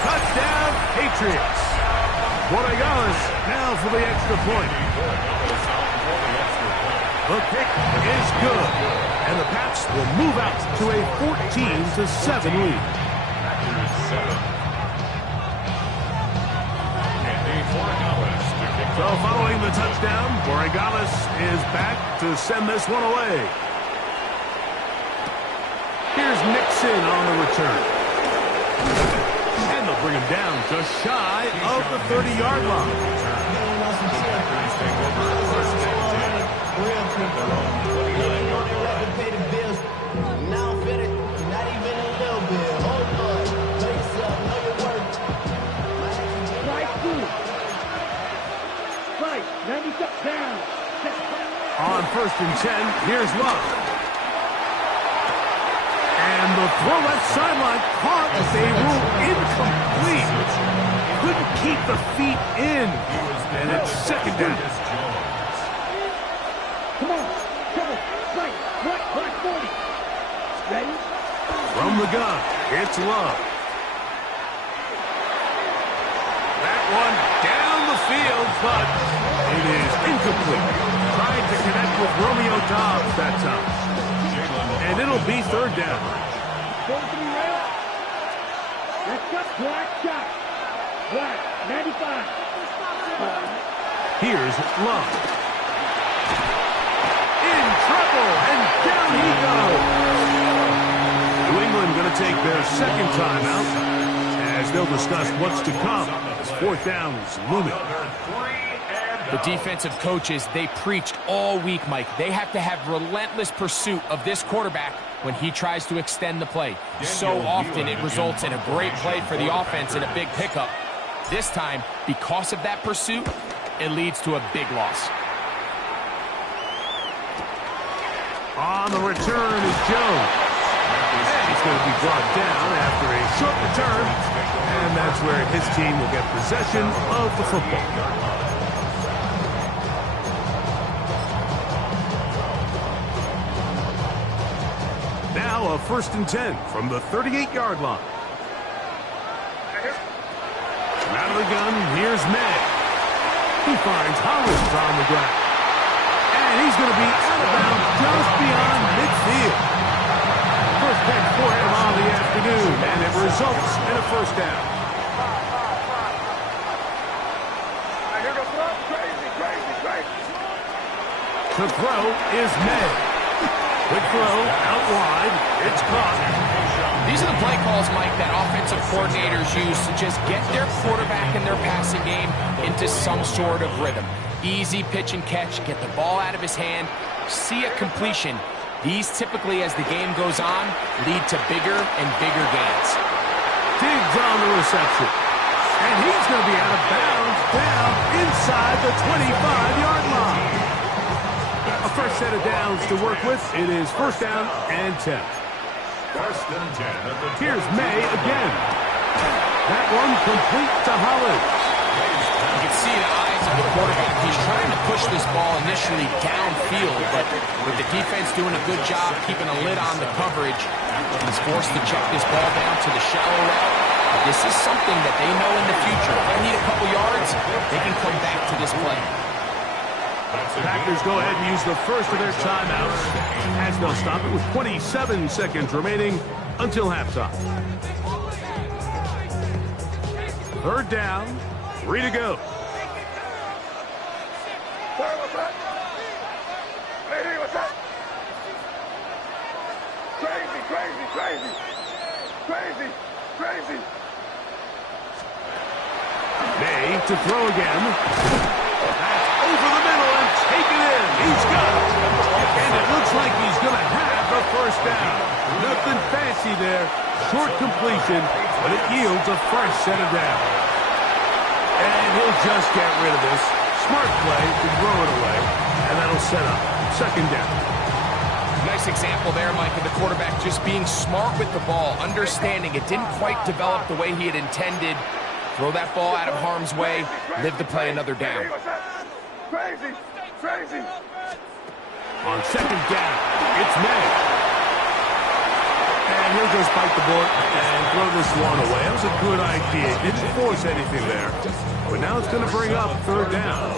Touchdown, Patriots. Borregales now for the extra point. The kick is good. And the Pats will move out to a 14-7 lead. So following the touchdown, Borregales is back to send this one away. Here's Nixon on the return. And they'll bring him down just shy of the 30-yard line. On 1st and 10, here's Love. And the throw left sideline caught as they rule incomplete. Couldn't keep the feet in. And it's 2nd down. Come on. Cover. Right. 40. Ready? From the gun, it's Love. That one down the field, but it is incomplete. Trying to connect with Romeo Dobbs that time. And it'll be 3rd down. Let's go. Black shot. Black. 95. Here's Love. In trouble, and down he goes. New England going to take their 2nd timeout as they'll discuss what's to come as 4th down is looming. The defensive coaches, they preached all week, Mike. They have to have relentless pursuit of this quarterback when he tries to extend the play. So often it results in a great play for the offense and a big pickup. This time, because of that pursuit, it leads to a big loss. On the return is Jones. And he's going to be brought down after a short return. And that's where his team will get possession of the football. now a 1st and 10 from the 38-yard line. Out of the gun, here's May. He finds Hollins on the ground. And he's going to be out of bounds just beyond midfield. First catch for him on the afternoon, and it results in a 1st down. The throw is May. Quick throw out wide. It's caught. These are the play calls, Mike, that offensive coordinators use to just get their quarterback and their passing game into some sort of rhythm. Easy pitch and catch, get the ball out of his hand, see a completion. These typically, as the game goes on, lead to bigger and bigger gains. Diggs on the reception. And he's going to be out of bounds down inside the 25-yard line. A first set of downs to work with. It is 1st down and 10. 1st and 10. Here's May again. That one complete to Hollins. You can see the eyes of the quarterback. He's trying to push this ball initially downfield, but with the defense doing a good job keeping a lid on the coverage, he's forced to check this ball down to the shallow route. But this is something that they know in the future. If they need a couple yards, they can come back to this play. Packers go ahead and use the first of their timeouts as they'll stop it with 27 seconds remaining until halftime. 3rd down, 3 to go. May to throw again. That's over the middle and taken in. He's got it. And it looks like he's going to have the 1st down. Nothing fancy there. Short completion, but it yields a fresh set of downs. And he'll just get rid of this. Smart play to throw it away, and that'll set up 2nd down. Nice example there, Mike, of the quarterback just being smart with the ball, understanding it didn't quite develop the way he had intended. Throw that ball out of harm's way, live to play another down. On 2nd down, it's May. And he'll just bite the bullet and throw this one away. That was a good idea. Didn't force anything there. But now it's going to bring up 3rd down.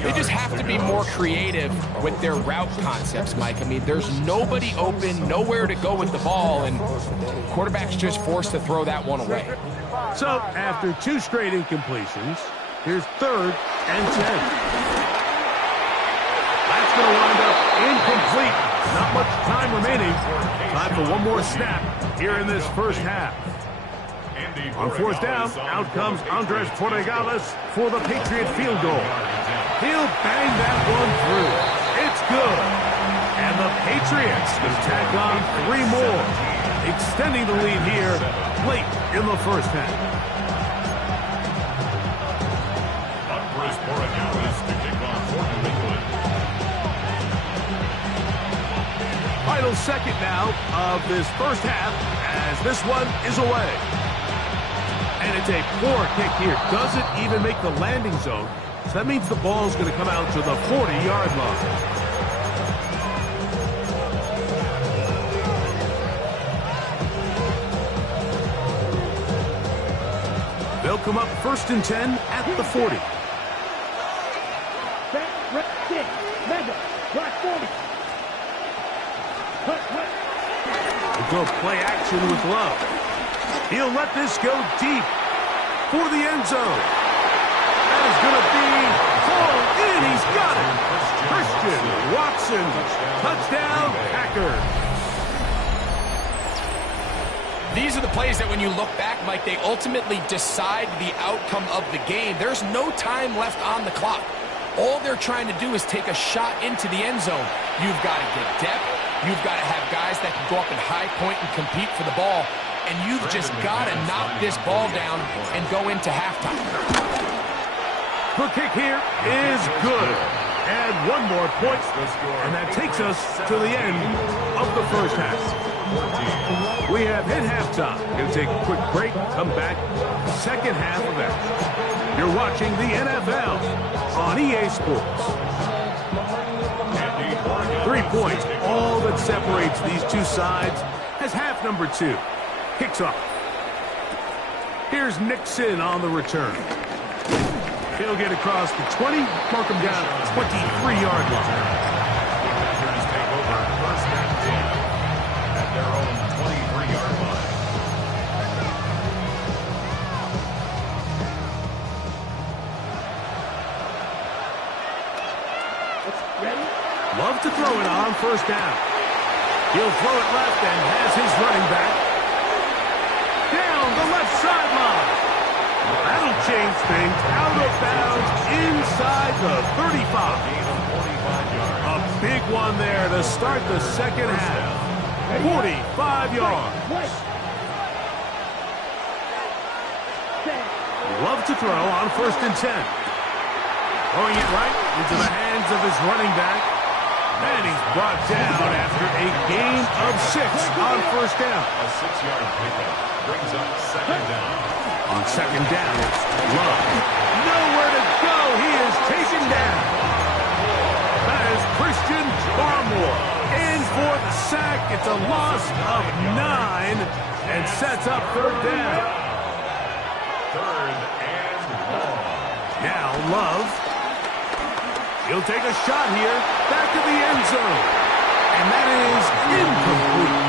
They just have to be more creative with their route concepts, Mike. I mean, there's nobody open, nowhere to go with the ball, and quarterback's just forced to throw that one away. So, after 2 straight incompletions, here's 3rd and 10. That's going to wind up incomplete. Not much time remaining. Time for one more snap here in this 1st half. On 4th down, out comes Andres Porregales for the Patriot field goal. He'll bang that one through. It's good. And the Patriots can tack on 3 more, extending the lead here late in the 1st half. Andres Porregales to kick off for New England. Final second now of this 1st half as this one is away. And it's a poor kick here. Doesn't even make the landing zone. So that means the ball's going to come out to the 40-yard line. They'll come up 1st and 10 at the 40. We'll go play action with Love. He'll let this go deep for the end zone. That is going to be hauled in. He's got it. Christian Watson. Touchdown, Packers. These are the plays that when you look back, Mike, they ultimately decide the outcome of the game. There's no time left on the clock. All they're trying to do is take a shot into the end zone. You've got to get depth. You've got to have guys that can go up and high point and compete for the ball. And you've just got to knock this ball down and go into halftime. The kick here is good. And one more point, and that takes us to the end of the 1st half. We have hit halftime. Going to take a quick break, come back, 2nd half of action. You're watching the NFL on EA Sports. 3 points, all that separates these two sides as half number 2 kicks off. Here's Nixon on the return. He'll get across the 20, mark him down at the 23-yard line. Packers take over first and 10 at their own 23-yard line. Ready? Love to throw it on first down. He'll throw it left and has his running back down the left sideline. That'll change things. Out of bounds inside the 35. A big one there to start the second half. 45 yards. Love to throw on first and 10. Throwing it right into the hands of his running back. And he's brought down after a gain of 6 on first down. A 6-yard pickup brings up second down. On second down, it's Love. Nowhere to go. He is taken down. That is Christian Barmore in for the sack. It's a loss of 9 and sets up third down. Third and long. Now Love. He'll take a shot here. Back to the end zone. And that is incomplete.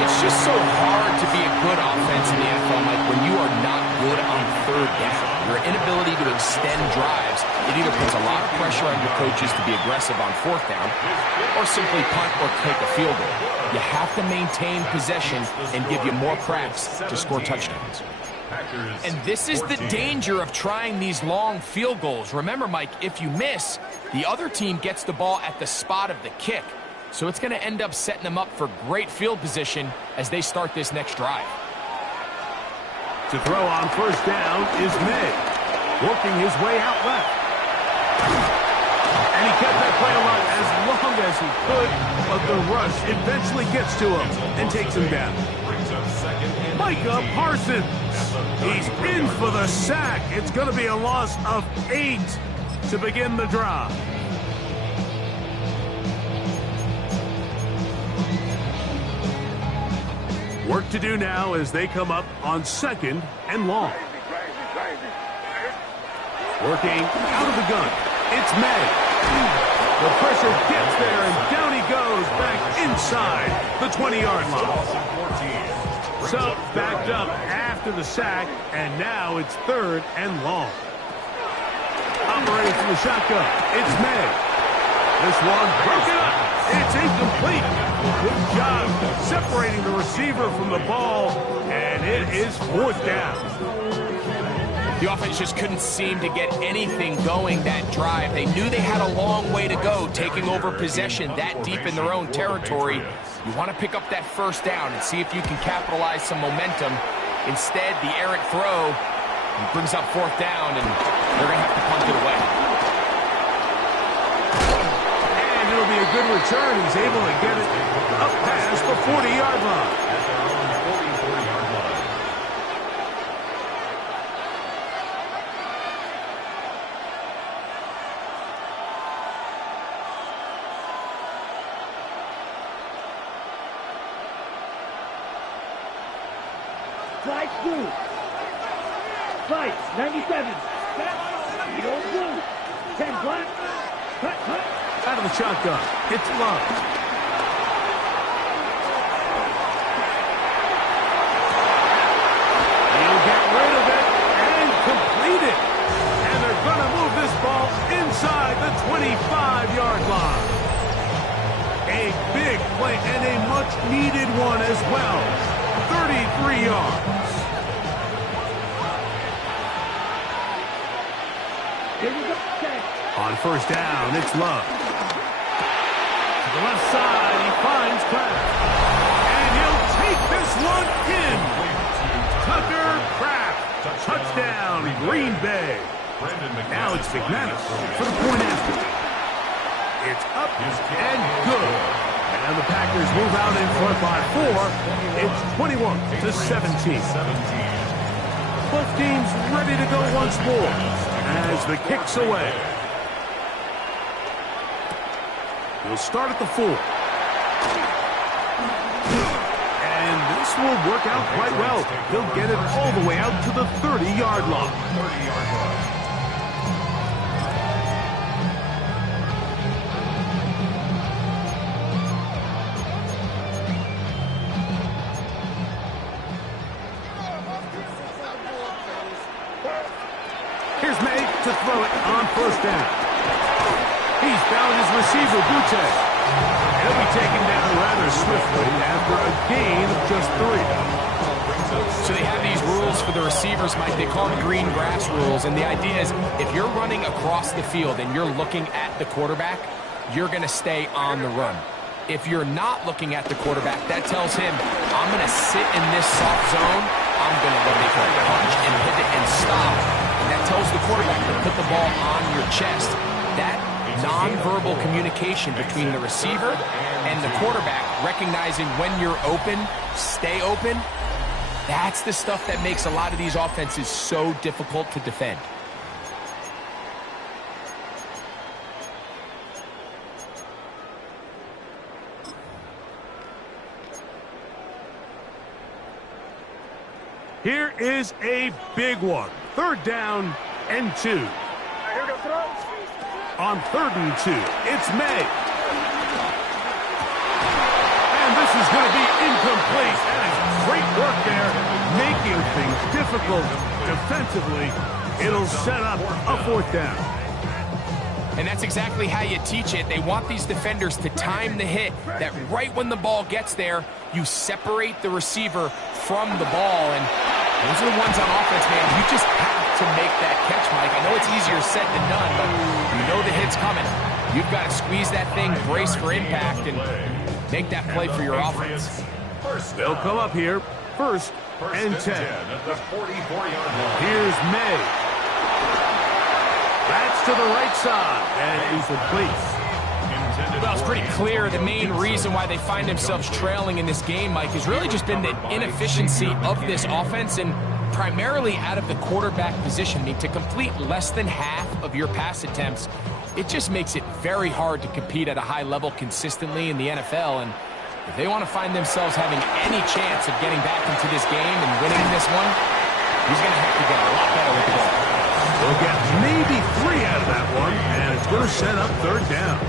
It's just so hard to be a good offense in the NFL, Mike, when you are not good on third down. Your inability to extend drives, it either puts a lot of pressure on your coaches to be aggressive on fourth down or simply punt or take a field goal. You have to maintain possession and give you more cracks to score touchdowns. And this is the danger of trying these long field goals. Remember, Mike, if you miss, the other team gets the ball at the spot of the kick. So it's going to end up setting them up for great field position as they start this next drive. To throw on first down is May, working his way out left. And he kept that play alive as long as he could, but the rush eventually gets to him and takes him down. Micah Parsons. He's in for the sack. It's going to be a loss of 8 to begin the drive. Work to do now as they come up on second and long. Working out of the gun. It's May. The pressure gets there, and down he goes back inside the 20-yard line. So backed up after the sack, and now it's third and long. Operating from the shotgun, it's May. This one broken up. It's incomplete. Good job separating the receiver from the ball, and it is fourth down. The offense just couldn't seem to get anything going that drive. They knew they had a long way to go, taking over possession that deep in their own territory. You want to pick up that first down and see if you can capitalize some momentum. Instead, the errant throw brings up fourth down, and they're going to have to punt it away. And it'll be a good return. He's able to get it up past the 40-yard line. Slide blue. Slide 97. You don't blue. 10 black. Cut. Out of the shotgun. It's Love. He'll get rid of it and complete it. And they're going to move this ball inside the 25-yard line. A big play and a much-needed one as well. 33 yards. Here we go. On first down, it's Love. To the left side, he finds Kraft. And he'll take this one in. Tucker Kraft. Touchdown, Green Bay. Now it's McManus for the point after. It's up and good. And the Packers move out in front by 4. It's 21-17. Both teams ready to go once more as the kick's away. He'll start at the 4. And this will work out quite well. He'll get it all the way out to the 30-yard line. 30-yard line. Here's May to throw it on first down. He's found his receiver, Butte. He'll be taken down rather swiftly after a gain of just 3. So they have these rules for the receivers, Mike. They call them green grass rules. And the idea is if you're running across the field and you're looking at the quarterback, you're going to stay on the run. If you're not looking at the quarterback, that tells him, I'm going to sit in this soft zone. I'm going to what they call punch and pivot and stop. And that tells the quarterback to put the ball on your chest. That nonverbal communication between the receiver and the quarterback, recognizing when you're open, stay open, that's the stuff that makes a lot of these offenses so difficult to defend. Here is a big one. 3rd down and 2. On 3rd and 2, it's May. And this is going to be incomplete. And great work there, making things difficult defensively. It'll set up a 4th down. And that's exactly how you teach it. They want these defenders to time the hit, that right when the ball gets there, you separate the receiver from the ball. And those are the ones on offense, man. You just have to make that catch, Mike. I know it's easier said than done, but you know the hit's coming. You've got to squeeze that thing, brace for impact, and make that play for your offense. They'll come up here, 1st and 10. At the 44-yard line. Here's May. That's to the right side, and he's complete. Well, it's pretty clear the main reason why they find themselves trailing in this game, Mike, has really just been the inefficiency of this offense and primarily out of the quarterback position. I mean, to complete less than half of your pass attempts, it just makes it very hard to compete at a high level consistently in the NFL. And if they want to find themselves having any chance of getting back into this game and winning this one, he's going to have to get a lot better with the ball. They'll get maybe 3 out of that one, and it's going to set up 3rd down.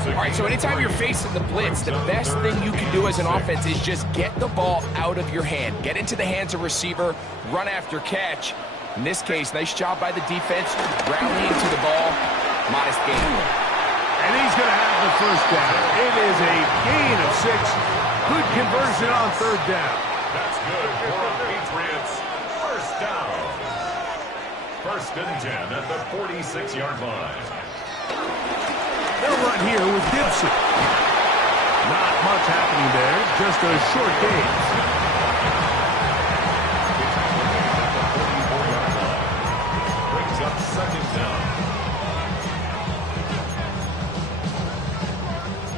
All right, so anytime you're facing the blitz, the best thing you can do as an offense is just get the ball out of your hand. Get into the hands of receiver, run after catch. In this case, nice job by the defense, rallying to the ball, modest gain. And he's going to have the 1st down. It is a gain of 6. Good conversion on 3rd down. That's good for our Patriots. 1st down. 1st and 10 at the 46-yard line. They'll run here with Gibson. Not much happening there, just a short gain. Brings up 2nd down.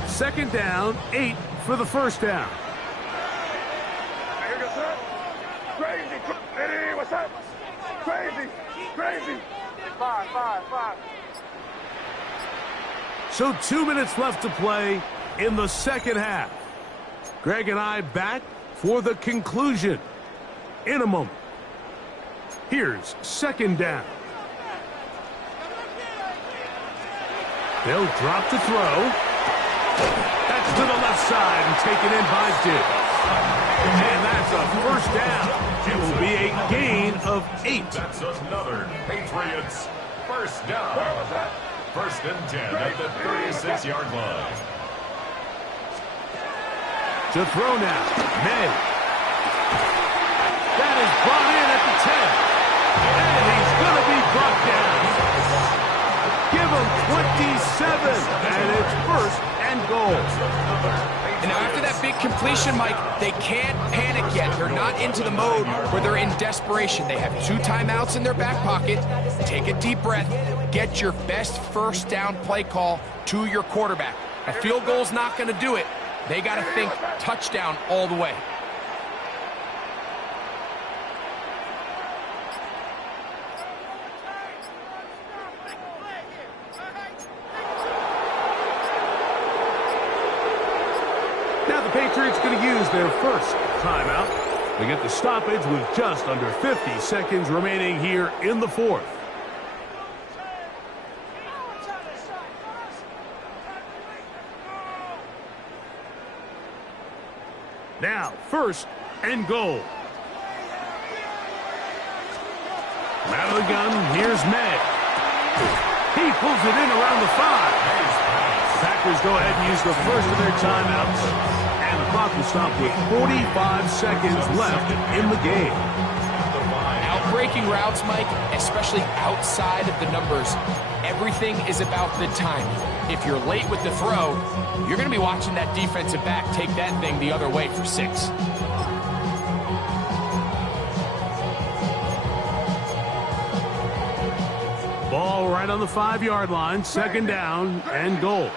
2nd down, 8 for the 1st down. Crazy. Hey, what's up? Crazy. 5. So 2 minutes left to play in the 2nd half. Greg and I back for the conclusion in a moment. Here's 2nd down. They'll drop to throw. That's to the left side and taken in by Diggs. And that's a 1st down. It will be a gain of 8. That's another Patriots 1st down. 1st and 10 at the 36-yard line. To throw now, May. That is brought in at the 10. And he's going to be brought down. Give him 27, and it's 1st and goal. And now after that big completion, Mike, they can't panic yet. They're not into the mode where they're in desperation. They have 2 timeouts in their back pocket. Take a deep breath. Get your best 1st down play call to your quarterback. A field goal's not going to do it. They got to think touchdown all the way. Now the Patriots going to use their first timeout. They get the stoppage with just under 50 seconds remaining here in the fourth. Now, first and goal. Out of the gun, here's May. He pulls it in around the 5. Packers go ahead and use the first of their timeouts. And the clock will stop with 45 seconds left in the game. Outbreaking routes, Mike, especially outside of the numbers, everything is about the timing. If you're late with the throw, you're going to be watching that defensive back take that thing the other way for 6. Ball right on the 5-yard line, second down and goal.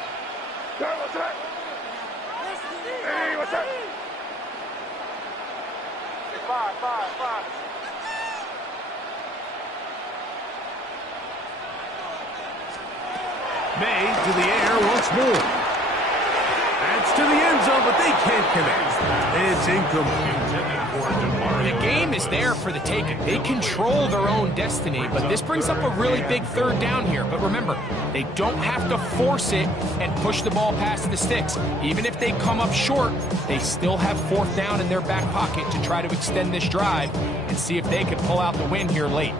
May to the air once more. That's to the end zone, but they can't connect. It's incomplete. The game is there for the taking. They control their own destiny, but this brings up a really big third down here. But remember, they don't have to force it and push the ball past the sticks. Even if they come up short, they still have fourth down in their back pocket to try to extend this drive and see if they can pull out the win here late.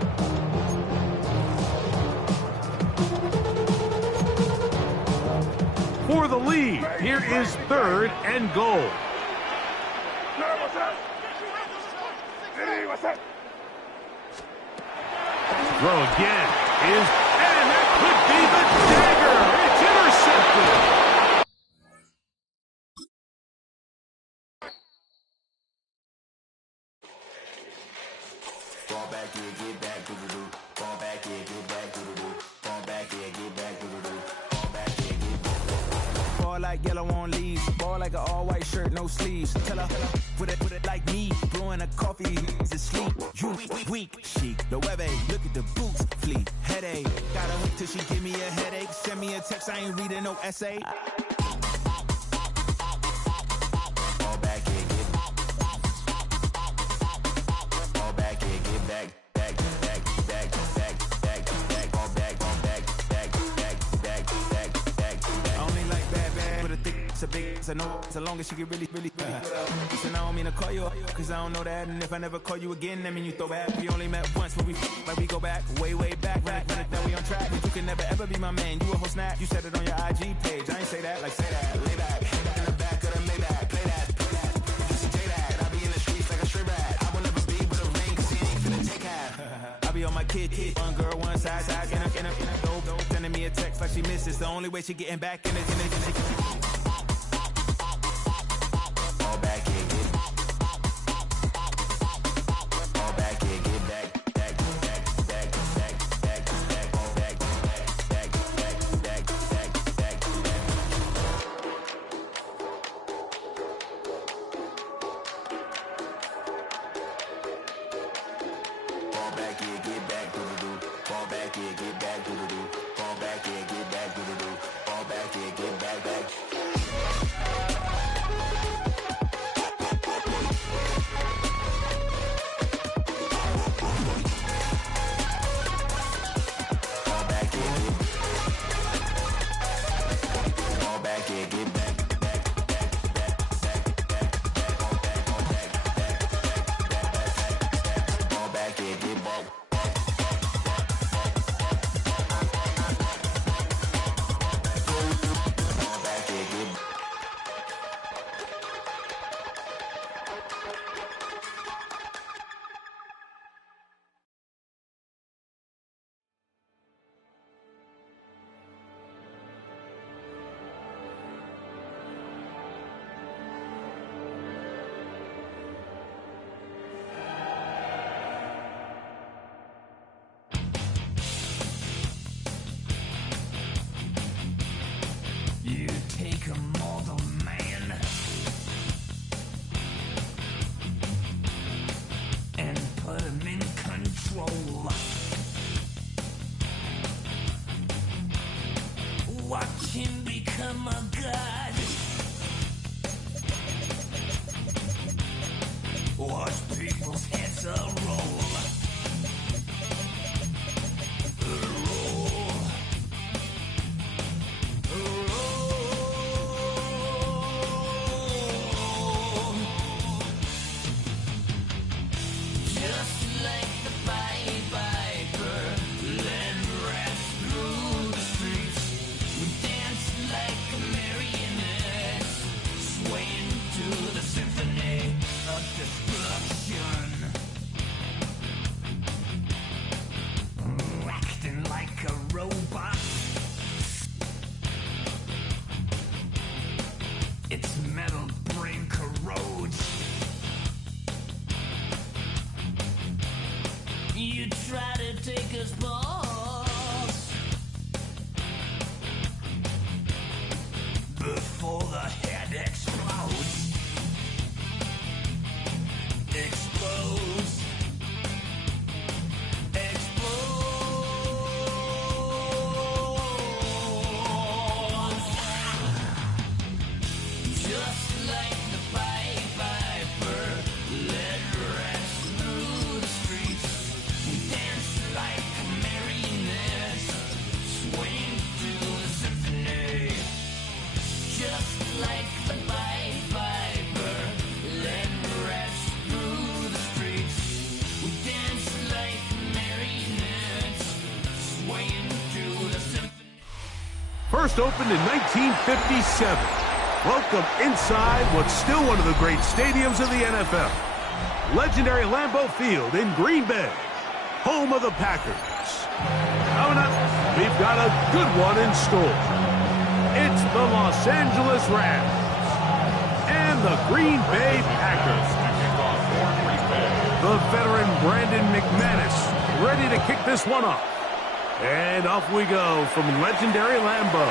For the lead, here is third and goal. Throw again is, and that could be the dagger. It's intercepted. Fall back here, get back, do-do-do. Fall back here, get back, do-do-do. Fall back here, get back, do-do-do. Fall back here, get back. Ball like yellow on leaves. Ball like an all-white shirt, no sleeves. Tell her, put it like me. Blowing a coffee, he's asleep. You weak, chic. The web look at the boots, fleet. Headache. Gotta wait till she give me a headache. Send me a text, I ain't reading no essay. Fall back here, get back. Fall back here, get back. Back, back, back, back, back, back. Fall back, back, back, back, back, back, back. I only like bad, but a thick, it's a big, it's a no. As long as she get really Listen, I don't mean to call you, cause I don't know that. And if I never call you again, that mean you throw back. We only met once, but we go back, way back. Run it down, we on track. But you can never ever be my man. You a whole snap, you said it on your IG page. I ain't say that, like say that. Lay back, in the back of the Maybach. Play that. Just say that. I be in the streets like a stray rat. I will never be with a ring, cause he ain't finna take half. I be on my kid. One girl, one side, in a dope. Sending me a text like she misses. The only way she getting back in it. Fall back here, get back. Fall back here, get back. Back, back, back, back, back, back. Fall back, back, back, back, back, back, back. Fall back here, get back, do-do-do. Fall back here, get back, do-do-do. Fall back here, get back, do-do-do. Fall back here, get back. First opened in 1957. Welcome inside what's still one of the great stadiums of the NFL. Legendary Lambeau Field in Green Bay, home of the Packers. Coming up, we've got a good one in store. It's the Los Angeles Rams and the Green Bay Packers. The veteran Brandon McManus ready to kick this one off. And off we go from legendary Lambeau.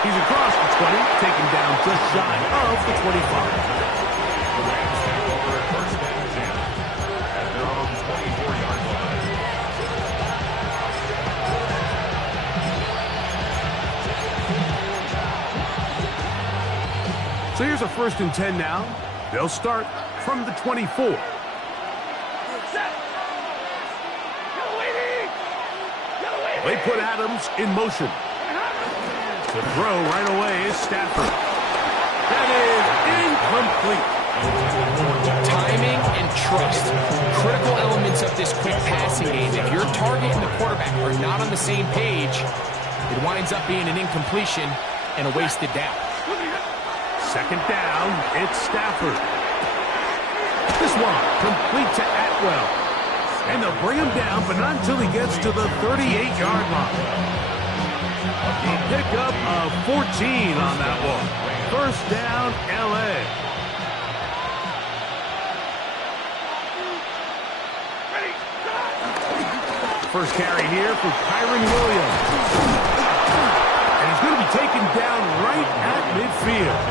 He's across the 20, taken down just shy of the 25. The Rams take over at first and 10 at their own 24-yard line. So here's a 1st and 10 now. They'll start from the 24. They put Adams in motion. The throw right away is Stafford. That is incomplete. Timing and trust, critical elements of this quick passing game. If your target and the quarterback are not on the same page, it winds up being an incompletion and a wasted down. 2nd down, it's Stafford. This one complete to Atwell. And they'll bring him down, but not until he gets to the 38-yard line. A pickup of 14 on that one. 1st down, L.A. First carry here for Kyron Williams. And he's going to be taken down right at midfield.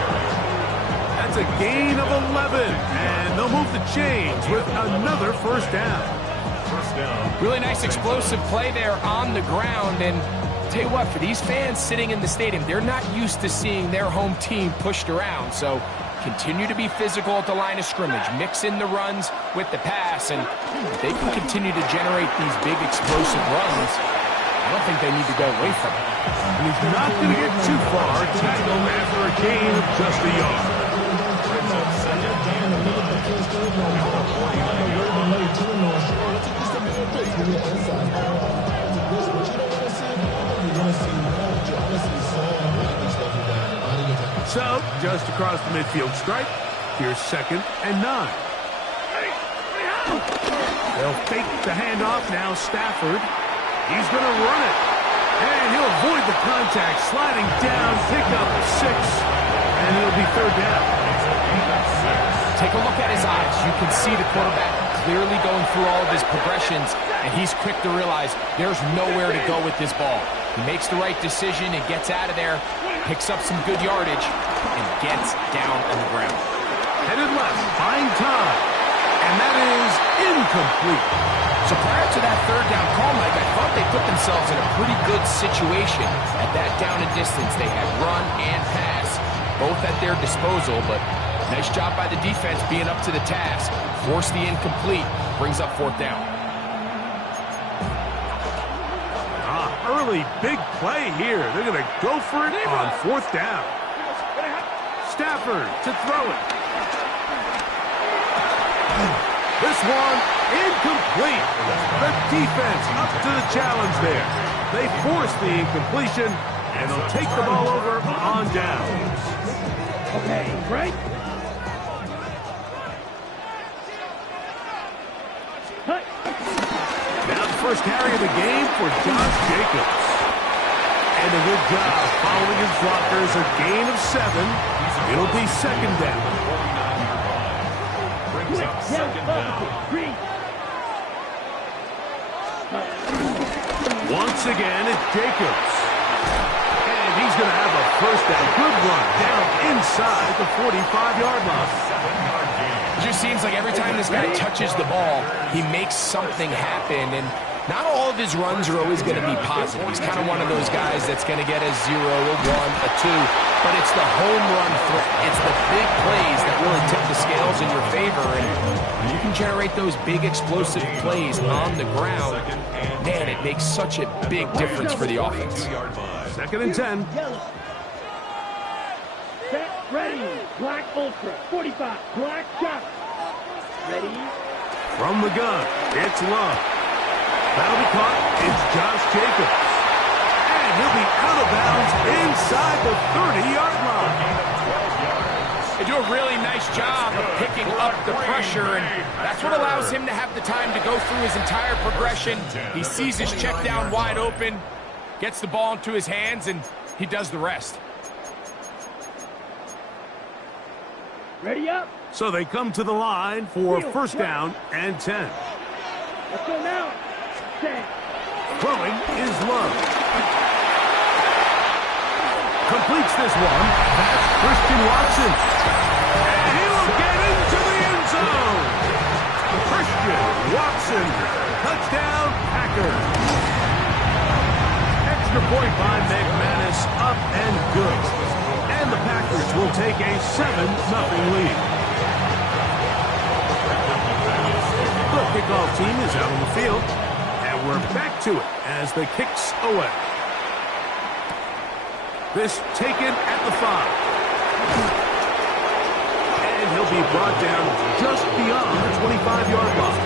That's a gain of 11, and they'll move the chains with another 1st down. Really nice explosive play there on the ground, and tell you what, for these fans sitting in the stadium, they're not used to seeing their home team pushed around, so continue to be physical at the line of scrimmage, mix in the runs with the pass, and if they can continue to generate these big explosive runs, I don't think they need to go away from it. And he's not going to get too far to tackle him after a gain of just a yard. So, just across the midfield stripe, here's 2nd and 9. They'll fake the handoff, now Stafford. He's going to run it. And he'll avoid the contact, sliding down, pick up 6. And it'll be 3rd down. Take a look at his eyes. You can see the quarterback clearly going through all of his progressions, and he's quick to realize there's nowhere to go with this ball. He makes the right decision and gets out of there, picks up some good yardage, and gets down on the ground. Headed left, buying time, and that is incomplete. So prior to that 3rd down call, Mike, I thought they put themselves in a pretty good situation at that down and distance. They had run and pass, both at their disposal, but Nice job by the defense being up to the task. Force the incomplete. Brings up 4th down. Early big play here. They're going to go for it on 4th down. Stafford to throw it. This one incomplete. The defense up to the challenge there. They force the incompletion, and they'll take the ball over on downs. Okay, right? Now the first carry of the game for Josh Jacobs. And a good job following his blockers, a gain of 7. It'll be 2nd down. Brings up 2nd down. Once again, it's Jacobs. And he's going to have a first down. Good run down inside the 45-yard line. 7-yard gain. It just seems like every time this guy touches the ball, he makes something happen. And not all of his runs are always going to be positive. He's kind of one of those guys that's going to get a 0, a 1, a 2. But it's the home run threat. It's the big plays that really tip the scales in your favor. And when you can generate those big explosive plays on the ground, man, it makes such a big difference for the offense. 2nd and 10. Set, ready. Black Ultra, 45. Black shot. Ready. From the gun, it's Love. That'll be caught. It's Josh Jacobs. And he'll be out of bounds inside the 30-yard line. They do a really nice job of picking up the pressure, and that's what allows him to have the time to go through his entire progression. He sees his check down wide open, gets the ball into his hands, and he does the rest. Ready up. So they come to the line for 1st down and 10. Let's go now. Set. Throwing is Love. Completes this one. That's Christian Watson. And he will get into the end zone. Christian Watson. Touchdown, Packers. Extra point by McManus. Up and good. And the Packers will take a 7-0 lead. The kickoff team is out on the field. And we're back to it as the kicks away. This taken at the 5. And he'll be brought down just beyond the 25-yard line.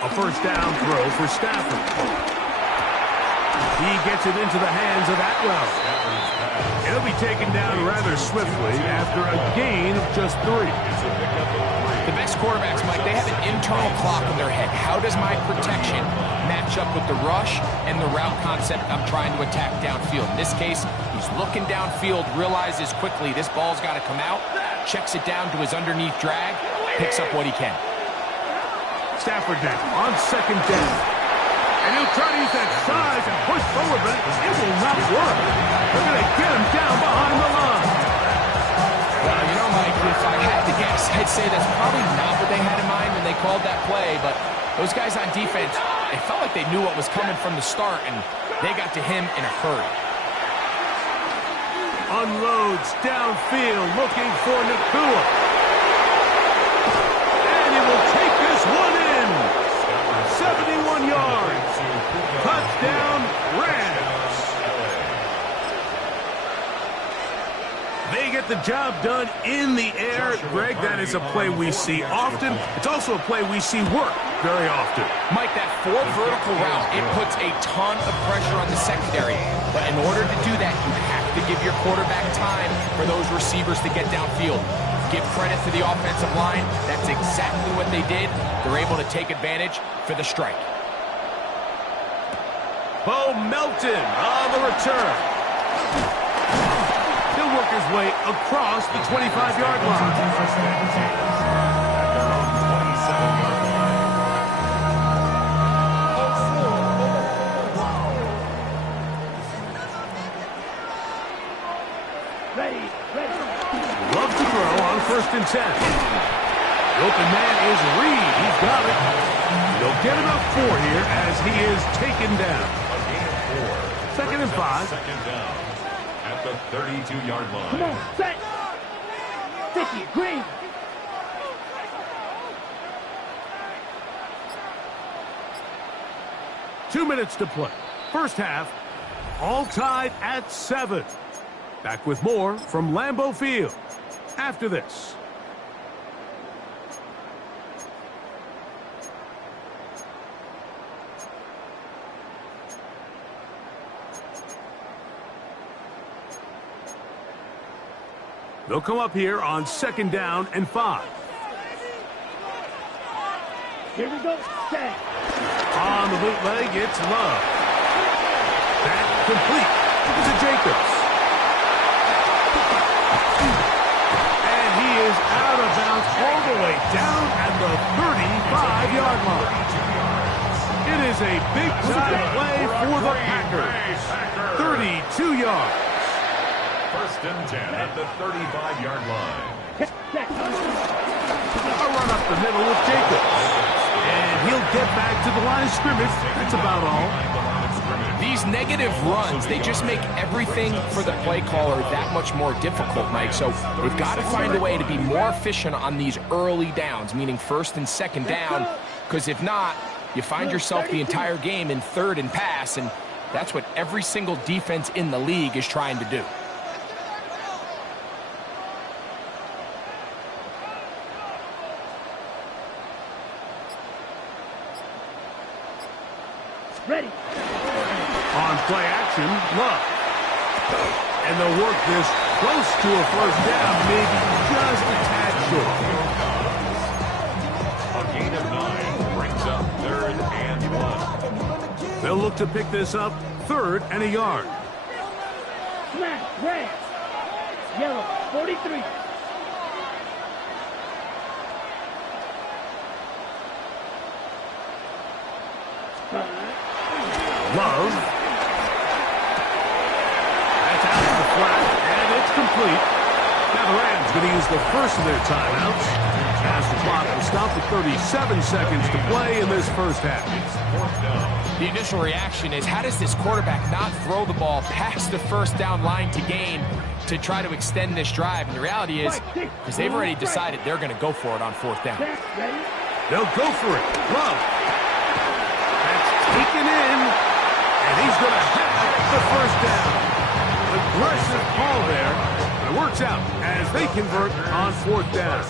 A first down throw for Stafford. He gets it into the hands of Atwell. It'll be taken down rather swiftly after a gain of just 3. The best quarterbacks, Mike, they have an internal clock in their head. How does my protection match up with the rush and the route concept I'm trying to attack downfield? In this case, he's looking downfield, realizes quickly this ball's got to come out, checks it down to his underneath drag, picks up what he can. Stafford now on 2nd down. And he'll try to use that size and push forward, but it will not work. They're going to get him down behind the line. Well, you know, Mike, if I had to guess, I'd say that's probably not what they had in mind when they called that play, but those guys on defense, it felt like they knew what was coming from the start, and they got to him in a hurry. Unloads downfield, looking for Nakua. And he will take this one in. 71 yards. Touchdown, Rams. They get the job done in the air. Greg, that is a play we see often. It's also a play we see work very often. Mike, that 4 vertical route, it puts a ton of pressure on the secondary. But in order to do that, you have to give your quarterback time for those receivers to get downfield. Give credit to the offensive line. That's exactly what they did. They're able to take advantage for the strike. Bo Melton on the return. He'll work his way across the 25-yard line. and 10. The open man is Reed. He's got it. They'll get about 4 here as he is taken down. A gain of 4. 2nd and 5. Second down at the 32-yard line. Come on, set. Sticky, green. Two minutes to play. First half, all tied at 7. Back with more from Lambeau Field after this. They'll come up here on 2nd down and 5. Here we go, set. On the bootleg, it's Love. That complete to Jacobs. And he is out of bounds all the way down at the 35-yard line. It is a big-time play for the Packers. 32 yards. 1st and 10 at the 35-yard line. A run up the middle with Jacobs. And he'll get back to the line of scrimmage. That's about all. These negative runs, they just make everything for the play caller that much more difficult, Mike. So we've got to find a way to be more efficient on these early downs, meaning 1st and 2nd down, because if not, you find yourself the entire game in 3rd and pass, and that's what every single defense in the league is trying to do. Ready. On play action, Love. And they'll work this close to a 1st down, maybe just a tad short. A gain of 9 brings up 3rd and 1. They'll look to pick this up 3rd and a yard. Smash, red. Yellow, 43. Love. That's out of the flat, and it's complete. Now the Rams going to use the first of their timeouts as the clock will stop with 37 seconds to play in this first half. The initial reaction is, how does this quarterback not throw the ball past the 1st down line to gain to try to extend this drive? And the reality is, because they've already decided they're going to go for it on 4th down. They'll go for it. Love. That's taken in, and he's going to have the 1st down. Aggressive call there. It works out as they convert on 4th down.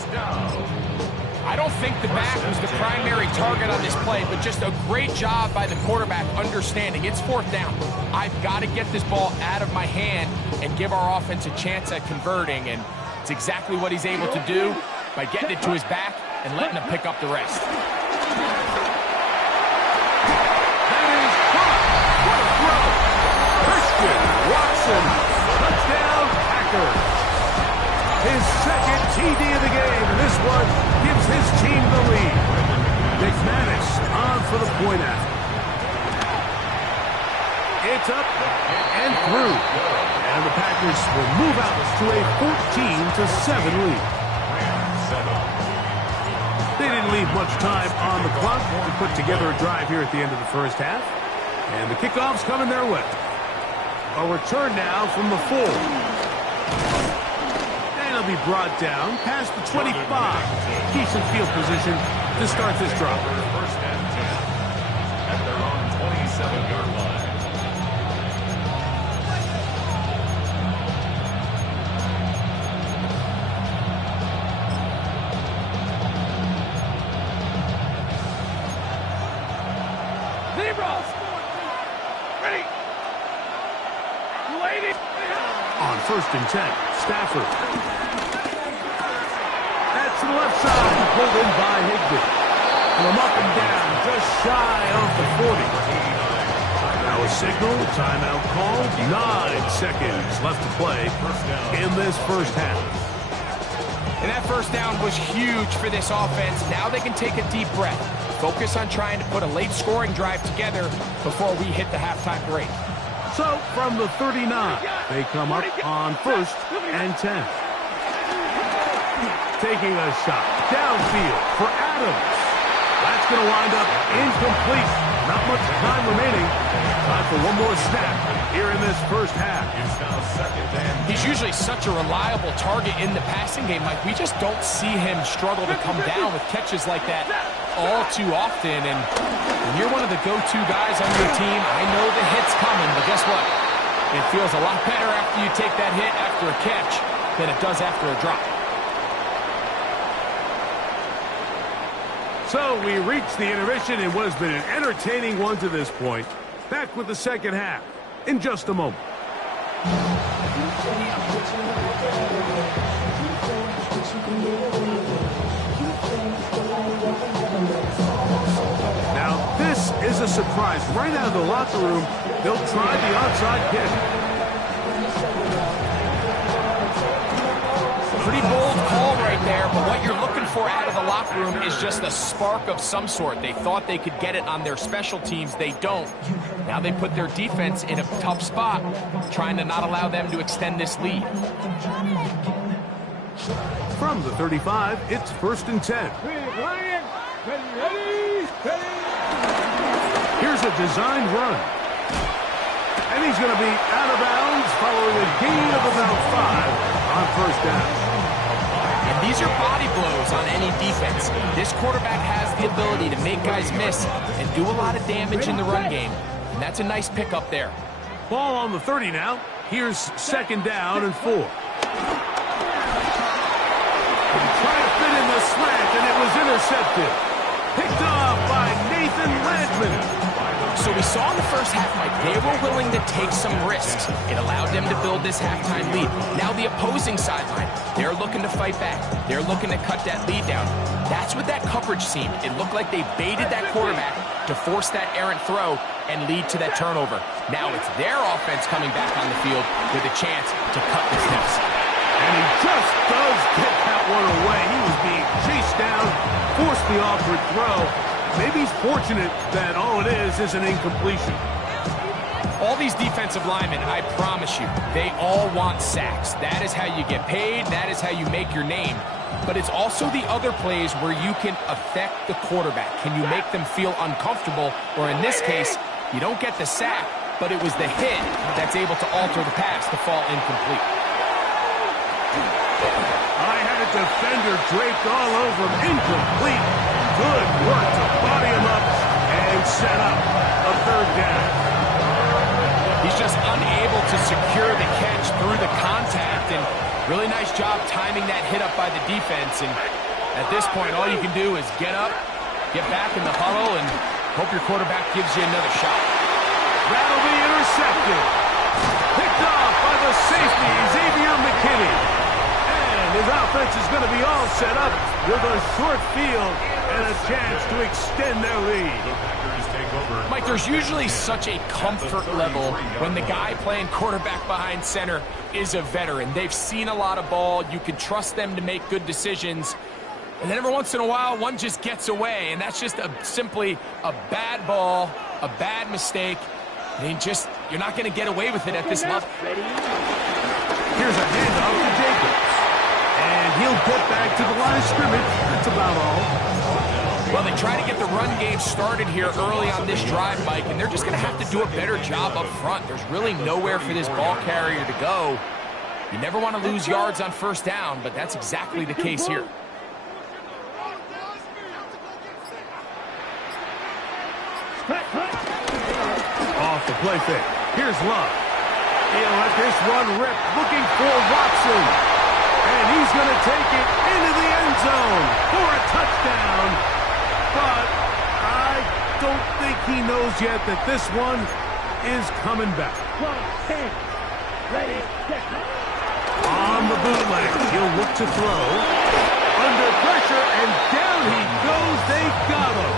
I don't think the back was the primary target on this play, but just a great job by the quarterback understanding it's 4th down. I've got to get this ball out of my hand and give our offense a chance at converting, and it's exactly what he's able to do by getting it to his back and letting him pick up the rest. Watson, touchdown Packers. His 2nd TD of the game, and this one gives his team the lead. McManus on for the point after. It's up and through, and the Packers will move out to a 14-7 lead. They didn't leave much time on the clock to put together a drive here at the end of the first half, and the kickoff's coming their way. A return now from the 4. And he'll be brought down past the 25. Decent field position to start this drive. 1st and 10 at their own 27-yard line. Zebras. Ready. On 1st and 10, Stafford. That's to the left side, pulled in by Higbee. From up and down, just shy of the 40. Now a signal, timeout called. 9 seconds left to play in this first half. And that 1st down was huge for this offense. Now they can take a deep breath. Focus on trying to put a late scoring drive together before we hit the halftime break. So, from the 39, they come up on 1st and 10. taking a shot downfield for Adams. That's going to wind up incomplete. Not much time remaining. Time for one more snap here in this first half. He's usually such a reliable target in the passing game. Like, we just don't see him struggle to come down with catches like that all too often. And when you're one of the go-to guys on your team, I know the hit's coming, but guess what? It feels a lot better after you take that hit after a catch than it does after a drop. So we reach the intermission in what has been an entertaining one to this point. Back with the second half in just a moment. Now, this is a surprise. Right out of the locker room, they'll try the onside kick. Pretty bold call right there, but what you're looking for out of the locker room is just a spark of some sort. They thought they could get it on their special teams. They don't. Now they put their defense in a tough spot, trying to not allow them to extend this lead. From the 35, it's 1st and 10. Here's a designed run. And he's going to be out of bounds following a gain of about 5 on 1st down. And these are body blows on any defense. This quarterback has the ability to make guys miss and do a lot of damage in the run game. And that's a nice pickup there. Ball on the 30 now. Here's 2nd down and 4. Trying to fit in the slant, and it was intercepted. Picked off by Nathan Landman. So we saw in the first half, Mike, they were willing to take some risks. It allowed them to build this halftime lead. Now the opposing sideline, they're looking to fight back. They're looking to cut that lead down. That's what that coverage seemed. It looked like they baited that quarterback to force that errant throw and lead to that turnover. Now it's their offense coming back on the field with a chance to cut this deficit. And he just does get that one away. He was being chased down, forced the awkward throw. Maybe he's fortunate that all it is an incompletion. All these defensive linemen, I promise you, they all want sacks. That is how you get paid. That is how you make your name. But it's also the other plays where you can affect the quarterback. Can you make them feel uncomfortable? Or in this case, you don't get the sack, but it was the hit that's able to alter the pass to fall incomplete. I had a defender draped all over him. Incomplete. Good work to body him up and set up a 3rd down. He's just unable to secure the catch through the contact, and really nice job timing that hit up by the defense. And at this point, all you can do is get up, get back in the huddle, and hope your quarterback gives you another shot. That'll be intercepted. Picked off by the safety, Xavier McKinney. And his offense is going to be all set up with a short field and a chance to extend their lead. Mike, there's usually such a comfort level when the guy playing quarterback behind center is a veteran. They've seen a lot of ball. You can trust them to make good decisions. And then every once in a while, one just gets away, and that's just simply a bad ball, a bad mistake. I mean, you're not going to get away with it at this level. Here's a handoff to Jacobs. And he'll get back to the line of scrimmage. That's about all. Well, they try to get the run game started here early on this drive, Mike, and they're just going to have to do a better job up front. There's really nowhere for this ball carrier to go. You never want to lose yards on 1st down, but that's exactly the case here. Off the play fake. Here's Love. He'll let this one rip, looking for Watson. And he's going to take it into the end zone for a touchdown. But I don't think he knows yet that this one is coming back. Ready, On the bootleg, he'll look to throw. Under pressure, and down he goes. They got him.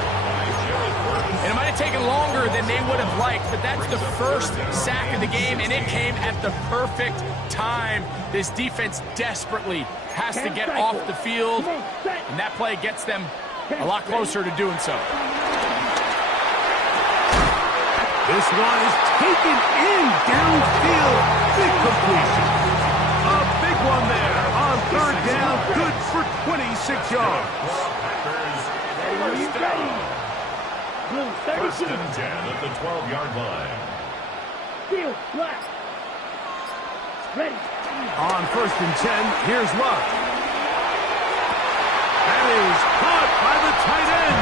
And it might have taken longer than they would have liked, but that's the first sack of the game, and it came at the perfect time. This defense desperately has to get off the field, and that play gets them a lot closer to doing so. This one is taken in downfield. Big completion. A big one there on third down, good for 26 yards. First and 10 at the 12-yard line. Field, black. Ready. On first and 10, here's Luck. That is caught by the tight end.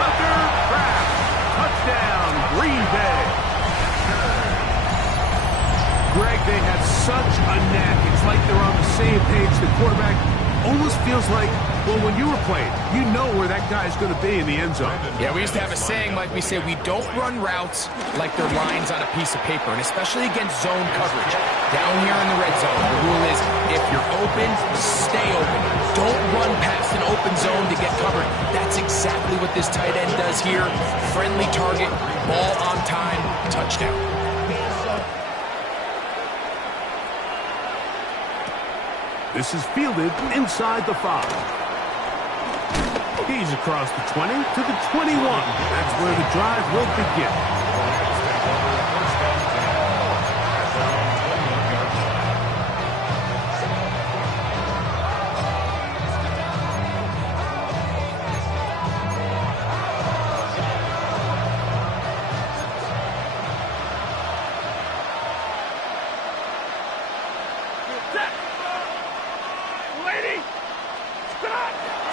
Tucker Kraft. Touchdown, Green Bay. Greg, they have such a knack. It's like they're on the same page. The quarterback almost feels like, well, when you were playing, you know where that guy's going to be in the end zone. Yeah, we used to have a saying, like we say, we don't run routes like they're lines on a piece of paper, and especially against zone coverage. Down here in the red zone, the rule is if you're open, stay open. Don't run past an open zone to get covered. That's exactly what this tight end does here. Friendly target, ball on time, touchdown. This is fielded inside the 5. He's across the 20 to the 21. That's where the drive will begin.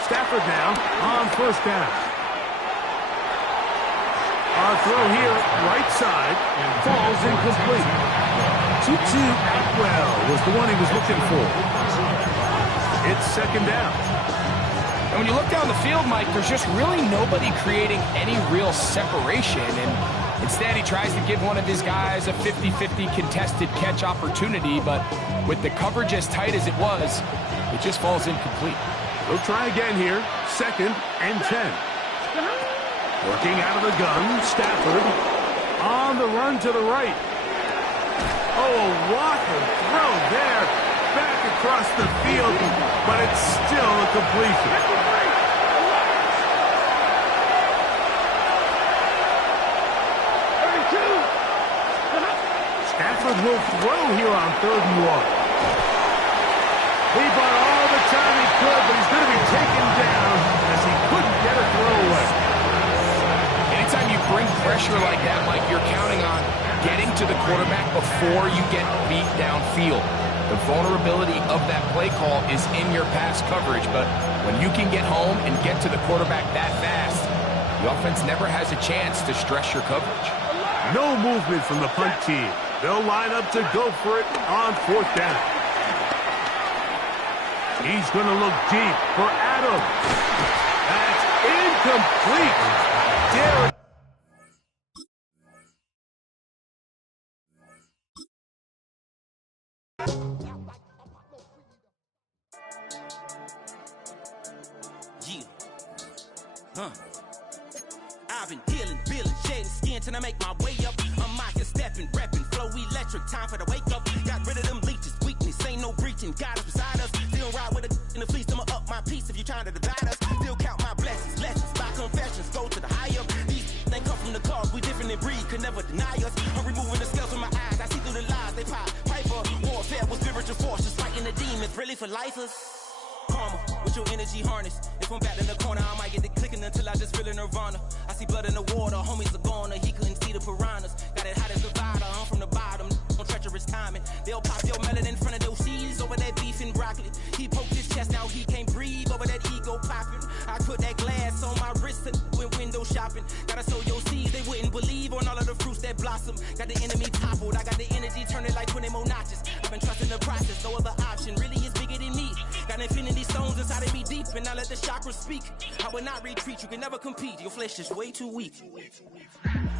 Stafford now on first down. Our throw here, right side, falls incomplete. Tutu Atwell was the one he was looking for. It's second down. And when you look down the field, Mike, there's just really nobody creating any real separation. And instead, he tries to give one of his guys a 50-50 contested catch opportunity. But with the coverage as tight as it was, it just falls incomplete. They'll try again here. Second and 10. Working out of the gun, Stafford on the run to the right. Oh, a whopper throw there. Back across the field, but it's still a completion. Stafford will throw here on 3rd and 1. He bought all the time he could, but he's going to be taken down as he couldn't get a throw away. Anytime you bring pressure like that, Mike, you're counting on getting to the quarterback before you get beat downfield. The vulnerability of that play call is in your pass coverage, but when you can get home and get to the quarterback that fast, the offense never has a chance to stress your coverage. No movement from the punt team. They'll line up to go for it on 4th down. He's going to look deep for Adams. That's incomplete. Derek. I've been dealing, billing, shedding skin till I make my way up. I'm out here stepping, repping, flow electric, time for the wake up. Got rid of them leeches, weakness, ain't no breaching. God is beside us, still ride with a in the fleece. I'ma up my piece if you trying to divide us. Still count my blessings, lessons, by confessions, go to the higher. These they come from the cause, we different in breed, could never deny us. I'm removing the scales from my eyes, I see through the lies they pop. Piper, warfare with spiritual forces, fighting the demons, really for lifers. Karma, with your energy harness. If I'm back in the corner, I might get it clicking until I just feel a nirvana. I see blood in the water, homies are gone, he couldn't see the piranhas. Got it hot as Nevada, I'm from the bottom, on treacherous timing. They'll pop your melon in front of those seeds over that beef and broccoli. He poked his chest out, he can't breathe over that ego popping. I put that glass on my wrist and went window shopping. Gotta sow your seeds, they wouldn't believe on all of the fruits that blossom. Got the enemy toppled, I got the energy turning like 20 more notches. I've been trusting the process, no other option really is bigger than me. Got infinity stones inside of me deep, and I let the chakras speak. I will not retreat, you can never compete, your flesh is way too weak.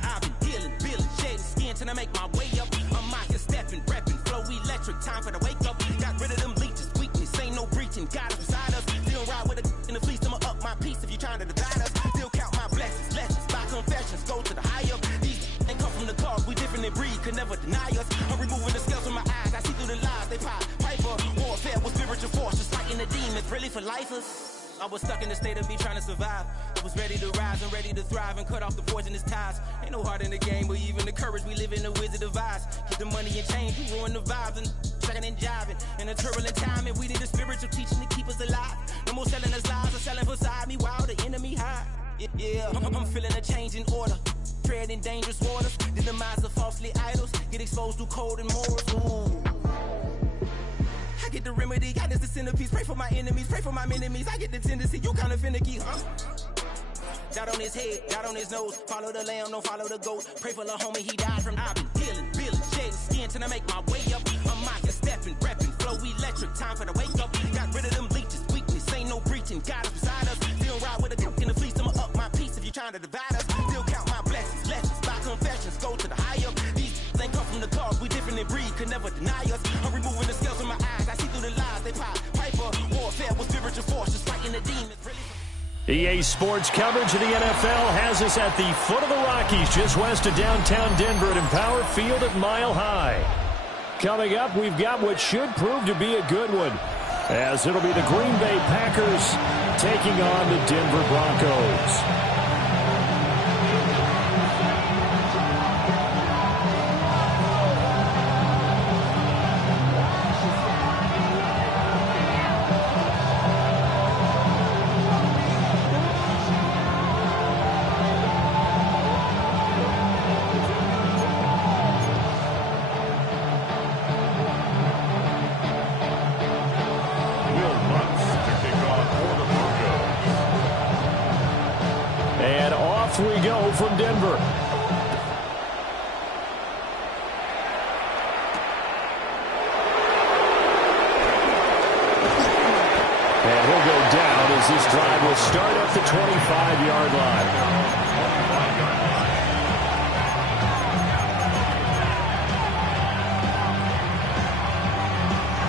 I've been dealing, billing, shedding skin till I make my way up. I'm out here stepping, repping, flow electric, time for the wake up. Got rid of them leeches, weakness, ain't no breaching, God is beside us. Still ride with a in the fleece, I'ma up my piece if you trying to divide us. Still count my blessings, lessons, by confessions, go to the higher. These they come from the cause, we different in breed, could never deny us. I'm removing the scales from my eyes, I see through the lies they pop. Piper, warfare with spiritual forces, fighting the demons, really for lifers. I was stuck in the state of me trying to survive. I was ready to rise and ready to thrive and cut off the poisonous ties. Ain't no heart in the game, but even the courage we live in the wizard of eyes. Get the money and change, we ruin the vibes and checking and jiving. In a turbulent time, and we need a spiritual teaching to keep us alive. No more selling us lies or selling beside me while the enemy hide. Yeah, I'm feeling a change in order. Treading dangerous waters. The demise of falsely idols. Get exposed through code and morals. Ooh. I get the remedy, God is the centerpiece. Pray for my enemies, pray for my enemies. I get the tendency, you kinda finicky, huh? Dot on his head, dot on his nose. Follow the lamb, don't follow the goat. Pray for the homie, he died from. I've been dealing, shedding skin till I make my way up. I'm mocking, stepping, repping, flow electric. Time for the wake up. Got rid of them leeches, weakness, ain't no breaching. God is beside us. Still ride with a cook in the fleece. I'ma up my peace if you trying to divide us. Still count my blessings, lessons, by confessions. Go to the high up. These ain't come from the cause, we different in breed, could never deny us. I'm removing the scales from my eyes. I see through the lies they pop. Piper, warfare with spiritual force, just fighting the demons. EA Sports coverage of the NFL has us at the foot of the Rockies, just west of downtown Denver at Empower Field at Mile High. Coming up, we've got what should prove to be a good one, as it'll be the Green Bay Packers taking on the Denver Broncos. We go from Denver. And he'll go down as this drive will start at the 25-yard line.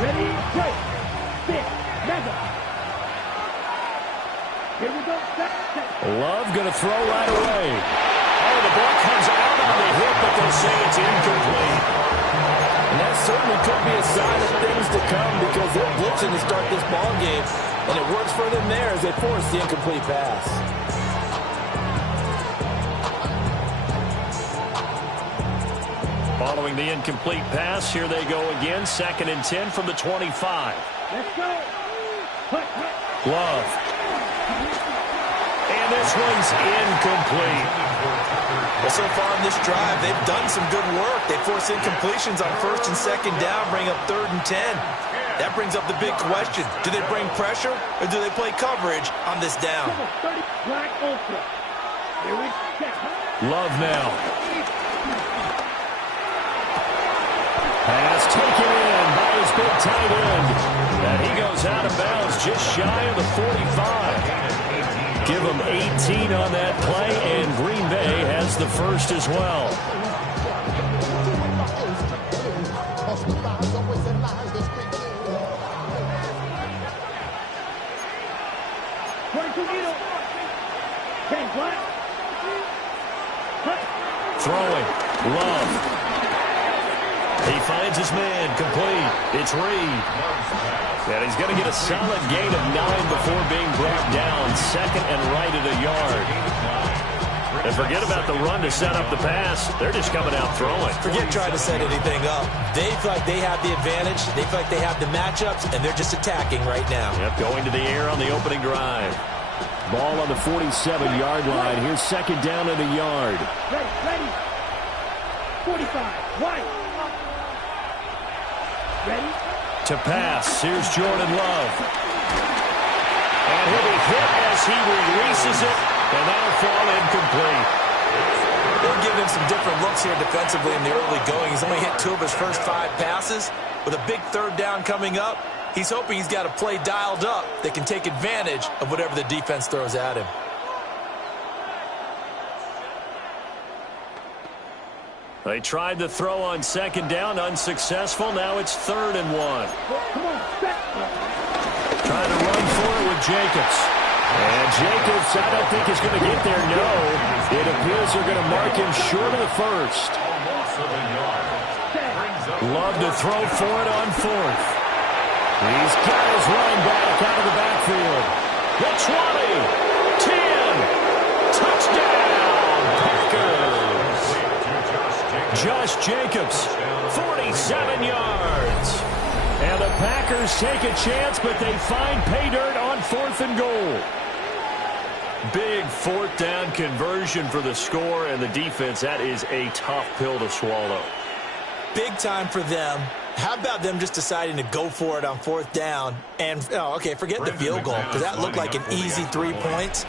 Ready, break, sit, mega. Here we go, set. Love going to throw right away. Oh, the ball comes out on the hit, but they'll say it's incomplete. And that certainly could be a sign of things to come, because they're blitzing to start this ball game, and it works for them there as they force the incomplete pass. Following the incomplete pass, here they go again. 2nd and 10 from the 25. Let's go. Love. And this one's incomplete. Well, so far in this drive, they've done some good work. They force incompletions on 1st and 2nd down, bring up 3rd and 10. That brings up the big question. Do they bring pressure, or do they play coverage on this down? Love now. Pass taken in by his big tight end. And he goes out of bounds just shy of the 45. Give him 18 on that play, and Green Bay has the first as well. Throwing. Love. He finds his man. Complete. It's Reed. And he's going to get a solid gain of 9 before being brought down. 2nd and right at a yard. And forget about the run to set up the pass. They're just coming out throwing. Forget trying to set anything up. They feel like they have the advantage. They feel like they have the matchups, and they're just attacking right now. Yep, going to the air on the opening drive. Ball on the 47-yard line. Here's 2nd down and a yard. Ready. 45. Right. Ready. To pass. Here's Jordan Love. And he'll be hit as he releases it, and that'll fall incomplete. They're giving him some different looks here defensively in the early going. He's only hit 2 of his first 5 passes. With a big 3rd down coming up, he's hoping he's got a play dialed up that can take advantage of whatever the defense throws at him. They tried to throw on 2nd down, unsuccessful. Now it's 3rd and 1. Trying to run for it with Jacobs. And Jacobs, I don't think is going to get there. No, it appears they're going to mark him short of the first. Love to throw for it on 4th. He's got his running back out of the backfield. The 20. 10. Touchdown, Packers. Josh Jacobs, 47 yards. And the Packers take a chance, but they find pay dirt on 4th and goal. Big 4th down conversion for the score, and the defense, that is a tough pill to swallow. Big time for them. How about them just deciding to go for it on 4th down? And, okay, forget the field goal, because that looked like an easy 3 points.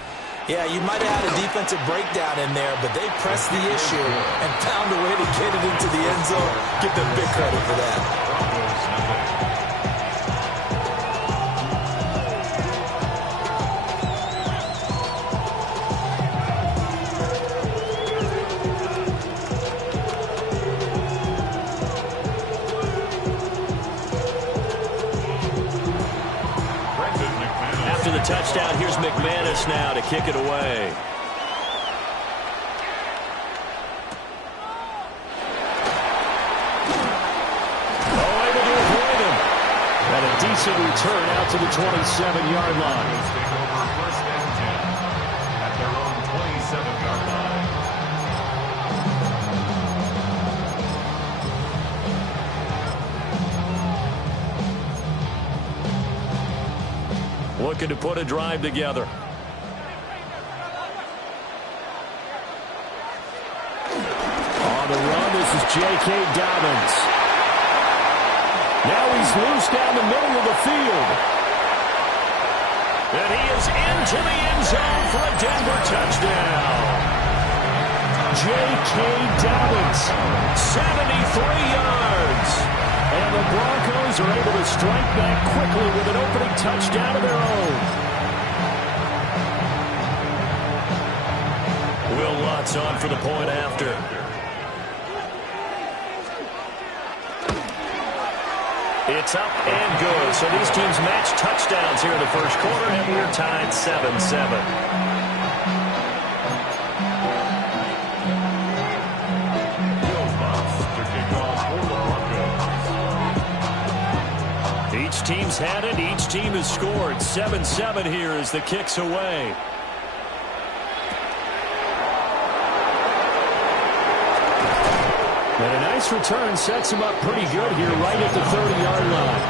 Yeah, you might have had a defensive breakdown in there, but they pressed the issue and found a way to get it into the end zone. Give them big credit for that. After the touchdown, here's McManus now to kick it away. Decent return out to the 27-yard line. First and 10 at their own 27-yard line. Looking to put a drive together. On the run, this is J.K. Dobbins. Now he's loose down the middle of the field. And he is into the end zone for a Denver touchdown. J.K. Dobbins, 73 yards. And the Broncos are able to strike back quickly with an opening touchdown of their own. Will Lutz on for the point after. It's up and good. So these teams match touchdowns here in the first quarter, and we're tied 7-7. Each team's had it. Each team has scored. 7-7 here as the kick's away. And a nice return sets him up pretty good here right at the 30-yard line.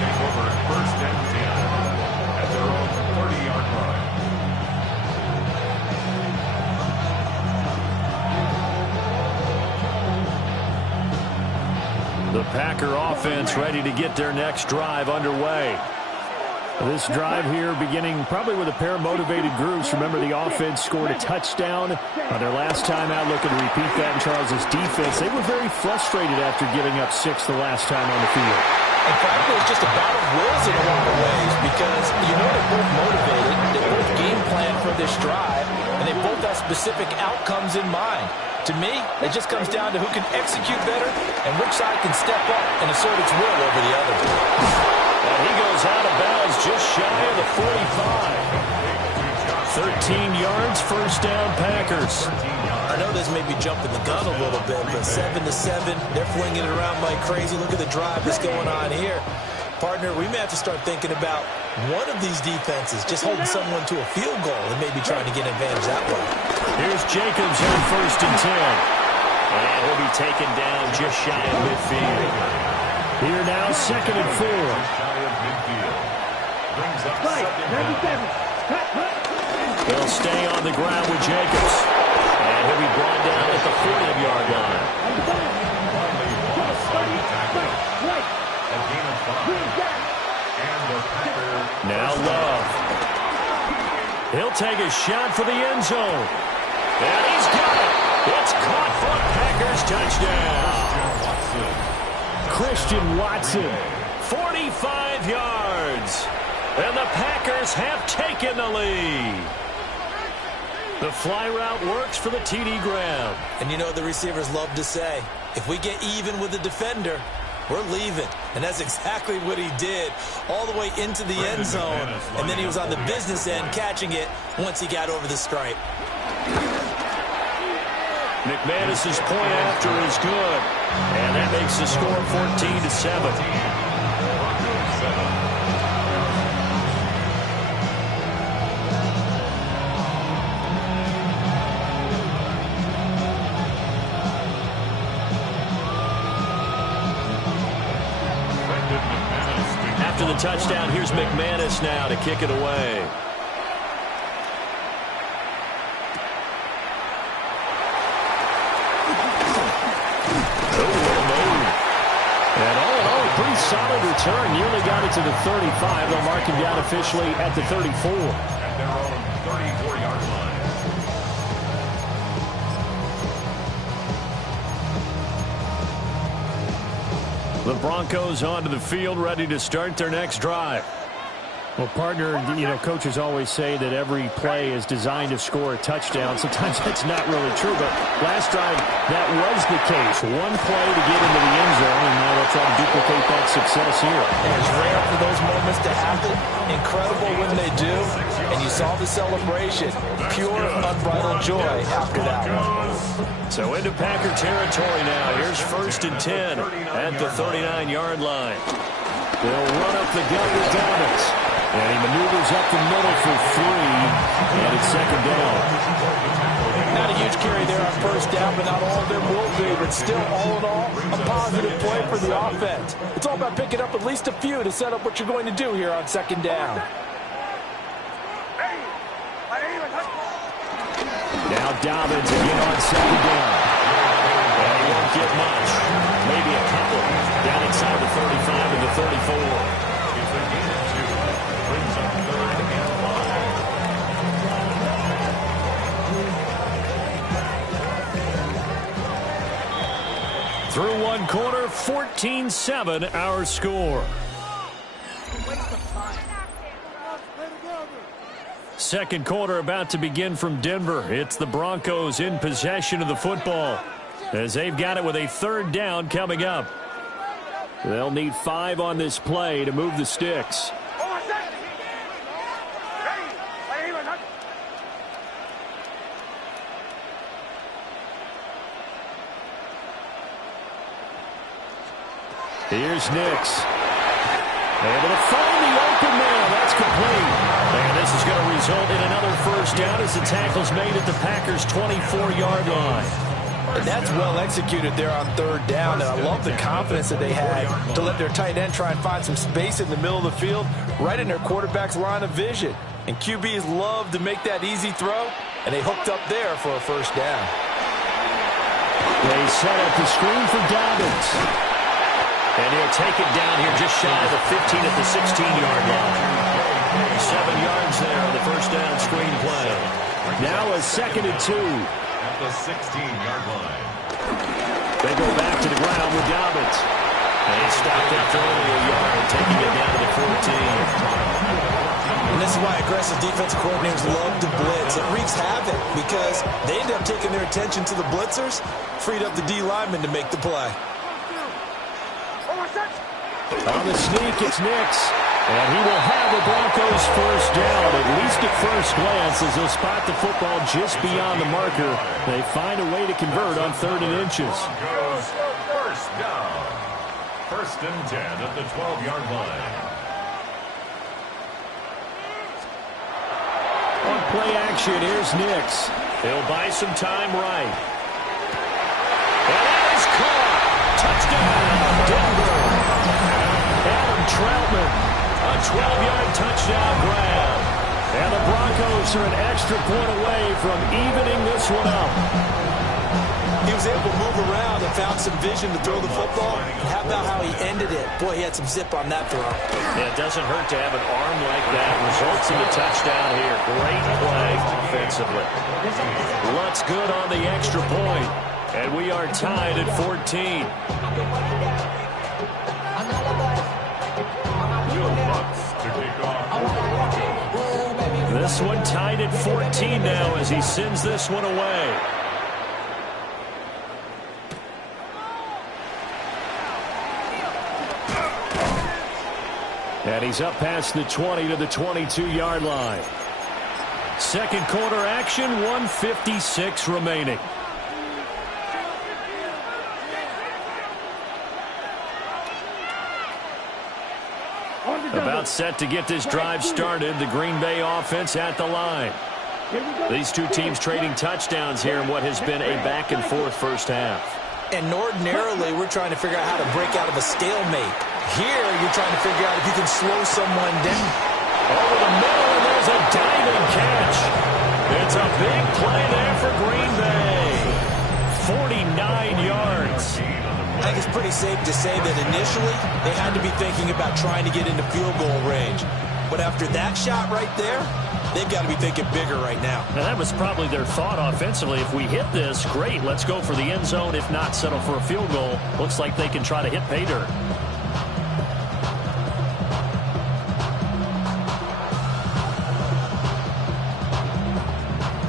Take over at first and 10 at their own 30-yard line. The Packer offense ready to get their next drive underway. This drive here beginning probably with a pair of motivated groups. Remember, the offense scored a touchdown on their last time out, looking to repeat that in Charles's defense. They were very frustrated after giving up 6 the last time on the field. And frankly, it's just a battle of wills in a lot of ways because, you know, they're both motivated. They both game plan for this drive, and they both have specific outcomes in mind. To me, it just comes down to who can execute better and which side can step up and assert its will over the other. And he goes out of bounds just shy of the 45. 13 yards, first down, Packers. I know this may be jumping the gun a little bit, but 7-7, they're flinging it around like crazy. Look at the drive that's going on here. Partner, we may have to start thinking about one of these defenses just holding someone to a field goal and maybe trying to get an advantage that way. Here's Jacobs on first and 10. And he'll be taken down just shy of midfield. Here now, second and 4. They'll stay on the ground with Jacobs. And he'll be brought down at the 40-yard line. Now Love. He'll take a shot for the end zone. And he's got it. It's caught for a Packers touchdown. Christian Watson, 45 yards. And the Packers have taken the lead. The fly route works for the TD Graham. And you know the receivers love to say, if we get even with the defender, we're leaving. And that's exactly what he did all the way into the end zone. And then he was on the business end catching it once he got over the stripe. McManus's point after is good. And that makes the score 14-7. to the touchdown. Here's McManus now to kick it away. And all in all, a pretty solid return. Nearly got it to the 35. They'll mark him down officially at the 34. At their own 34-yard line. The Broncos onto the field, ready to start their next drive. Well, partner, coaches always say that every play is designed to score a touchdown. Sometimes that's not really true, but last drive, that was the case. One play to get into the end zone, and now they'll try to duplicate that success here. And it's rare for those moments to happen. Incredible when they do. And you saw the celebration. Pure, unbridled joy after that one. So into Packer territory now. Here's 1st and 10 at the 39-yard line. They'll run up the gut with Dobbins. And he maneuvers up the middle for 3, and it's 2nd down. Not a huge carry there on 1st down, but not all of them will be. But still, all in all, a positive play for the offense. It's all about picking up at least a few to set up what you're going to do here on 2nd down. Now Dobbins again on 2nd down. And he won't get much. Maybe a couple. Down inside the 35 and the 34. Through one quarter, 14-7 our score. Second quarter about to begin from Denver. It's the Broncos in possession of the football as they've got it with a 3rd down coming up. They'll need 5 on this play to move the sticks. Here's Nix. Able to find the open man. That's complete. And this is going to result in another 1st down as the tackle's made at the Packers' 24-yard line. And that's well executed there on 3rd down, and I love the confidence that they had to let their tight end try and find some space in the middle of the field, right in their quarterback's line of vision. And QBs love to make that easy throw, and they hooked up there for a 1st down. They set up the screen for Dobbins. And he'll take it down here just shy of the 15 at the 16-yard line. 7 yards there on the 1st down screen play. Now a 2nd and 2. At the 16-yard line. They go back to the ground with Dobbins. And he stopped after only a yard, taking it down to the 14. And this is why aggressive defensive coordinators love to blitz. It wreaks havoc because they end up taking their attention to the blitzers, freed up the D linemen to make the play. On the sneak, it's Nix. And he will have the Broncos 1st down, at least at first glance, as they'll spot the football just beyond the marker. They find a way to convert on 3rd and inches. Broncos 1st down. 1st and 10 at the 12-yard line. On play action, here's Nix. He'll buy some time right. And that is caught. Touchdown, Denver. Adam Troutman, a 12-yard touchdown grab. And the Broncos are an extra point away from evening this one up. He was able to move around and found some vision to throw the football. And how about how he ended it? Boy, he had some zip on that throw. Yeah, it doesn't hurt to have an arm like that. Results in the touchdown here. Great play offensively. Lutz good on the extra point. And we are tied at 14. This one tied at 14 now as he sends this one away. And he's up past the 20 to the 22-yard line. Second quarter action, 1:56 remaining. About set to get this drive started. The Green Bay offense at the line. These two teams trading touchdowns here in what has been a back-and-forth first half. And ordinarily, we're trying to figure out how to break out of a stalemate. Here, you're trying to figure out if you can slow someone down. Over the middle, and there's a diving catch. It's a big play there for Green Bay. 49 yards. I think it's pretty safe to say that initially they had to be thinking about trying to get into field goal range. But after that shot right there, they've got to be thinking bigger right now. Now, that was probably their thought offensively. If we hit this, great, let's go for the end zone. If not, settle for a field goal. Looks like they can try to hit pay dirt.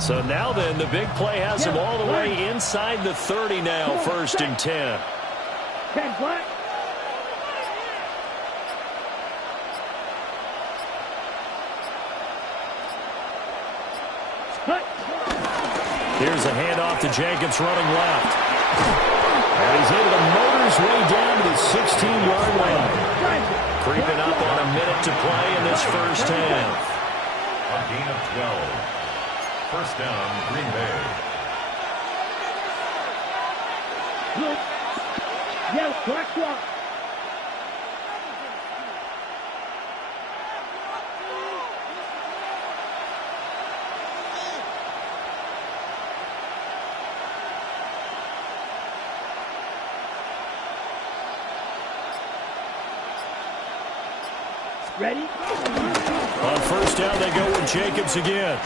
So now then, the big play has him all the way inside the 30 now, 1st and 10. 10 black. Here's a handoff to Jacobs running left. And he's able to motor his way down to the 16-yard line. Creeping up on a minute to play in this first half. A gain of 12. First down, Green Bay. Yes, black block. Ready? On first down, they go with Jacobs again.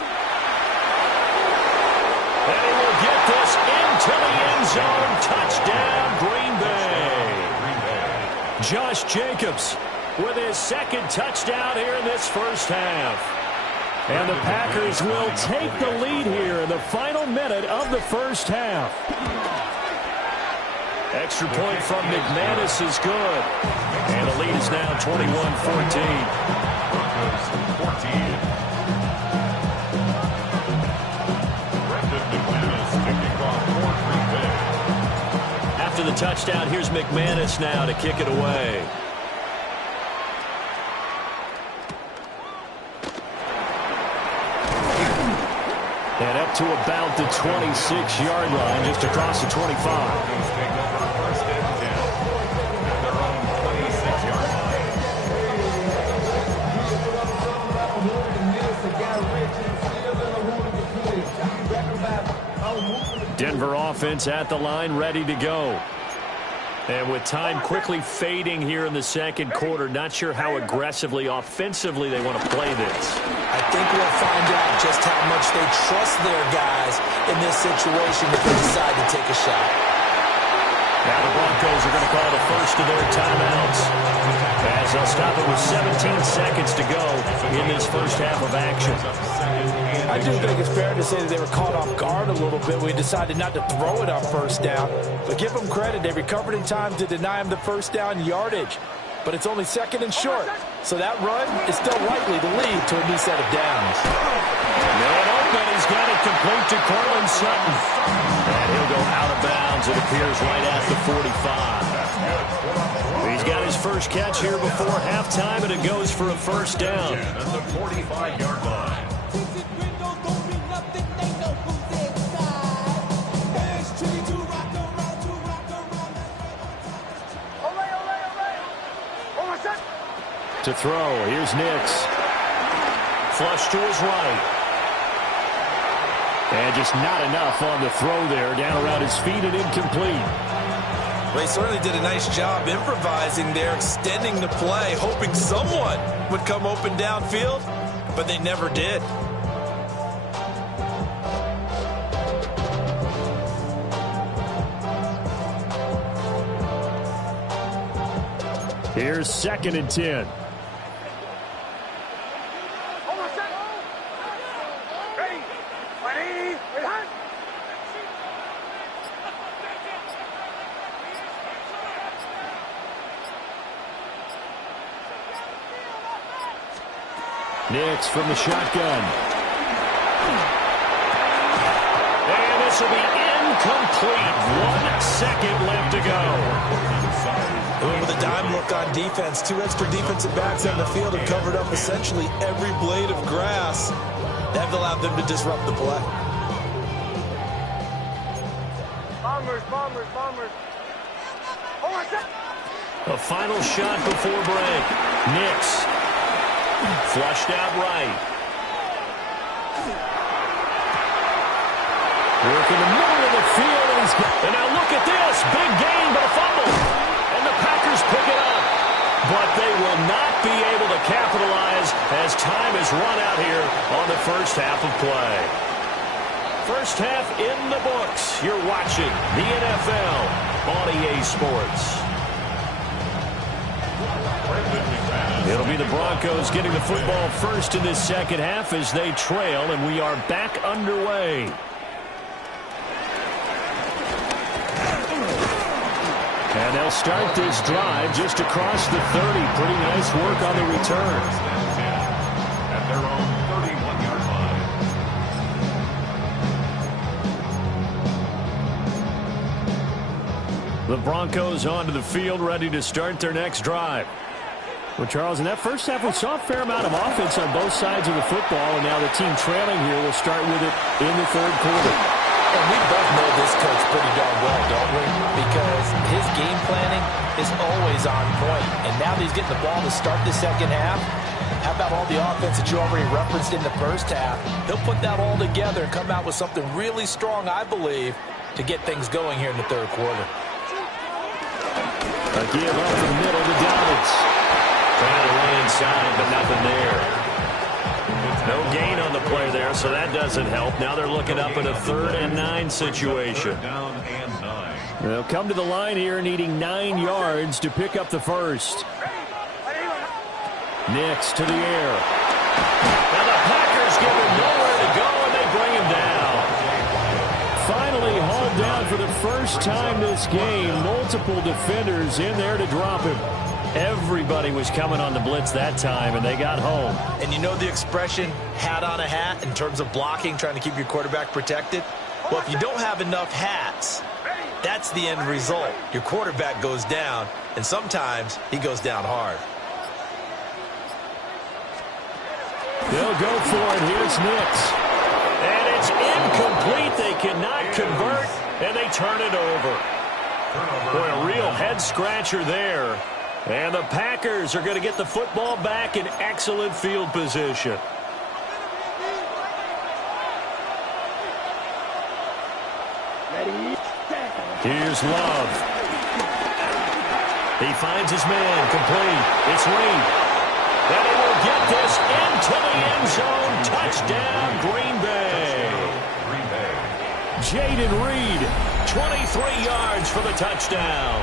And he will get this into the end zone. Touchdown, Green Bay. Josh Jacobs with his second touchdown here in this first half. And the Packers will take the lead here in the final minute of the first half. Extra point from McManus is good. And the lead is now 21-14. After the touchdown, here's McManus now to kick it away. And up to about the 26-yard line, just across the 25. Denver offense at the line, ready to go. And with time quickly fading here in the second quarter, not sure how aggressively, offensively they want to play this. I think we'll find out just how much they trust their guys in this situation if they decide to take a shot. Now the Broncos are going to call the first of their timeouts as they'll stop it with 17 seconds to go in this first half of action. I do think it's fair to say that they were caught off guard a little bit. We decided not to throw it on first down. But give them credit. They recovered in time to deny him the first down yardage. But it's only second and short. So that run is still likely to lead to a new set of downs. Man open. He's got it complete to Cortland Sutton. And he'll go out of bounds, it appears, right at the 45. He's got his first catch here before halftime, and it goes for a first down. At the 45-yard line. To throw, here's Nix. Flush to his right. And just not enough on the throw there. Down around his feet and incomplete. They certainly did a nice job improvising there, extending the play, hoping someone would come open downfield, but they never did. Here's 2nd and 10. Nix from the shotgun. And this will be incomplete. 1 second left to go. With a dime look on defense, 2 extra defensive backs on the field have covered up essentially every blade of grass. That allowed them to disrupt the play. Bombers. A final shot before break. Nix. Flushed out right. Working the middle of the field. And now look at this. Big gain, but a fumble. And the Packers pick it up. But they will not be able to capitalize as time has run out here on the first half of play. First half in the books. You're watching the NFL on EA Sports. It'll be the Broncos getting the football first in this second half as they trail, and we are back underway. And they'll start this drive just across the 30. Pretty nice work on the return. At their own 31-yard line. The Broncos onto the field, ready to start their next drive. Well, Charles, in that first half, we saw a fair amount of offense on both sides of the football, and now the team trailing here will start with it in the third quarter. And we both know this coach pretty darn well, don't we? Because his game planning is always on point. And now that he's getting the ball to start the second half, how about all the offense that you already referenced in the first half? He'll put that all together and come out with something really strong, I believe, to get things going here in the third quarter. A give up the middle to Dobbins. Trying to run inside, but nothing there. No gain on the play there, so that doesn't help. Now they're looking up at a 3rd and 9 situation. Down and 9. They'll come to the line here needing 9 yards to pick up the first. Nix to the air. Now the Packers give him nowhere to go, and they bring him down. Finally hauled down for the first time this game. Multiple defenders in there to drop him. Everybody was coming on the blitz that time, and they got home. And you know the expression, hat on a hat, in terms of blocking, trying to keep your quarterback protected? Well, if you don't have enough hats, that's the end result. Your quarterback goes down, and sometimes he goes down hard. They'll go for it. Here's Nix. And it's incomplete. They cannot convert, and they turn it over. Boy, a real head-scratcher there. And the Packers are going to get the football back in excellent field position. Here's Love. He finds his man, complete. It's Reed. And he will get this into the end zone. Touchdown, Green Bay. Jaden Reed, 23 yards for the touchdown.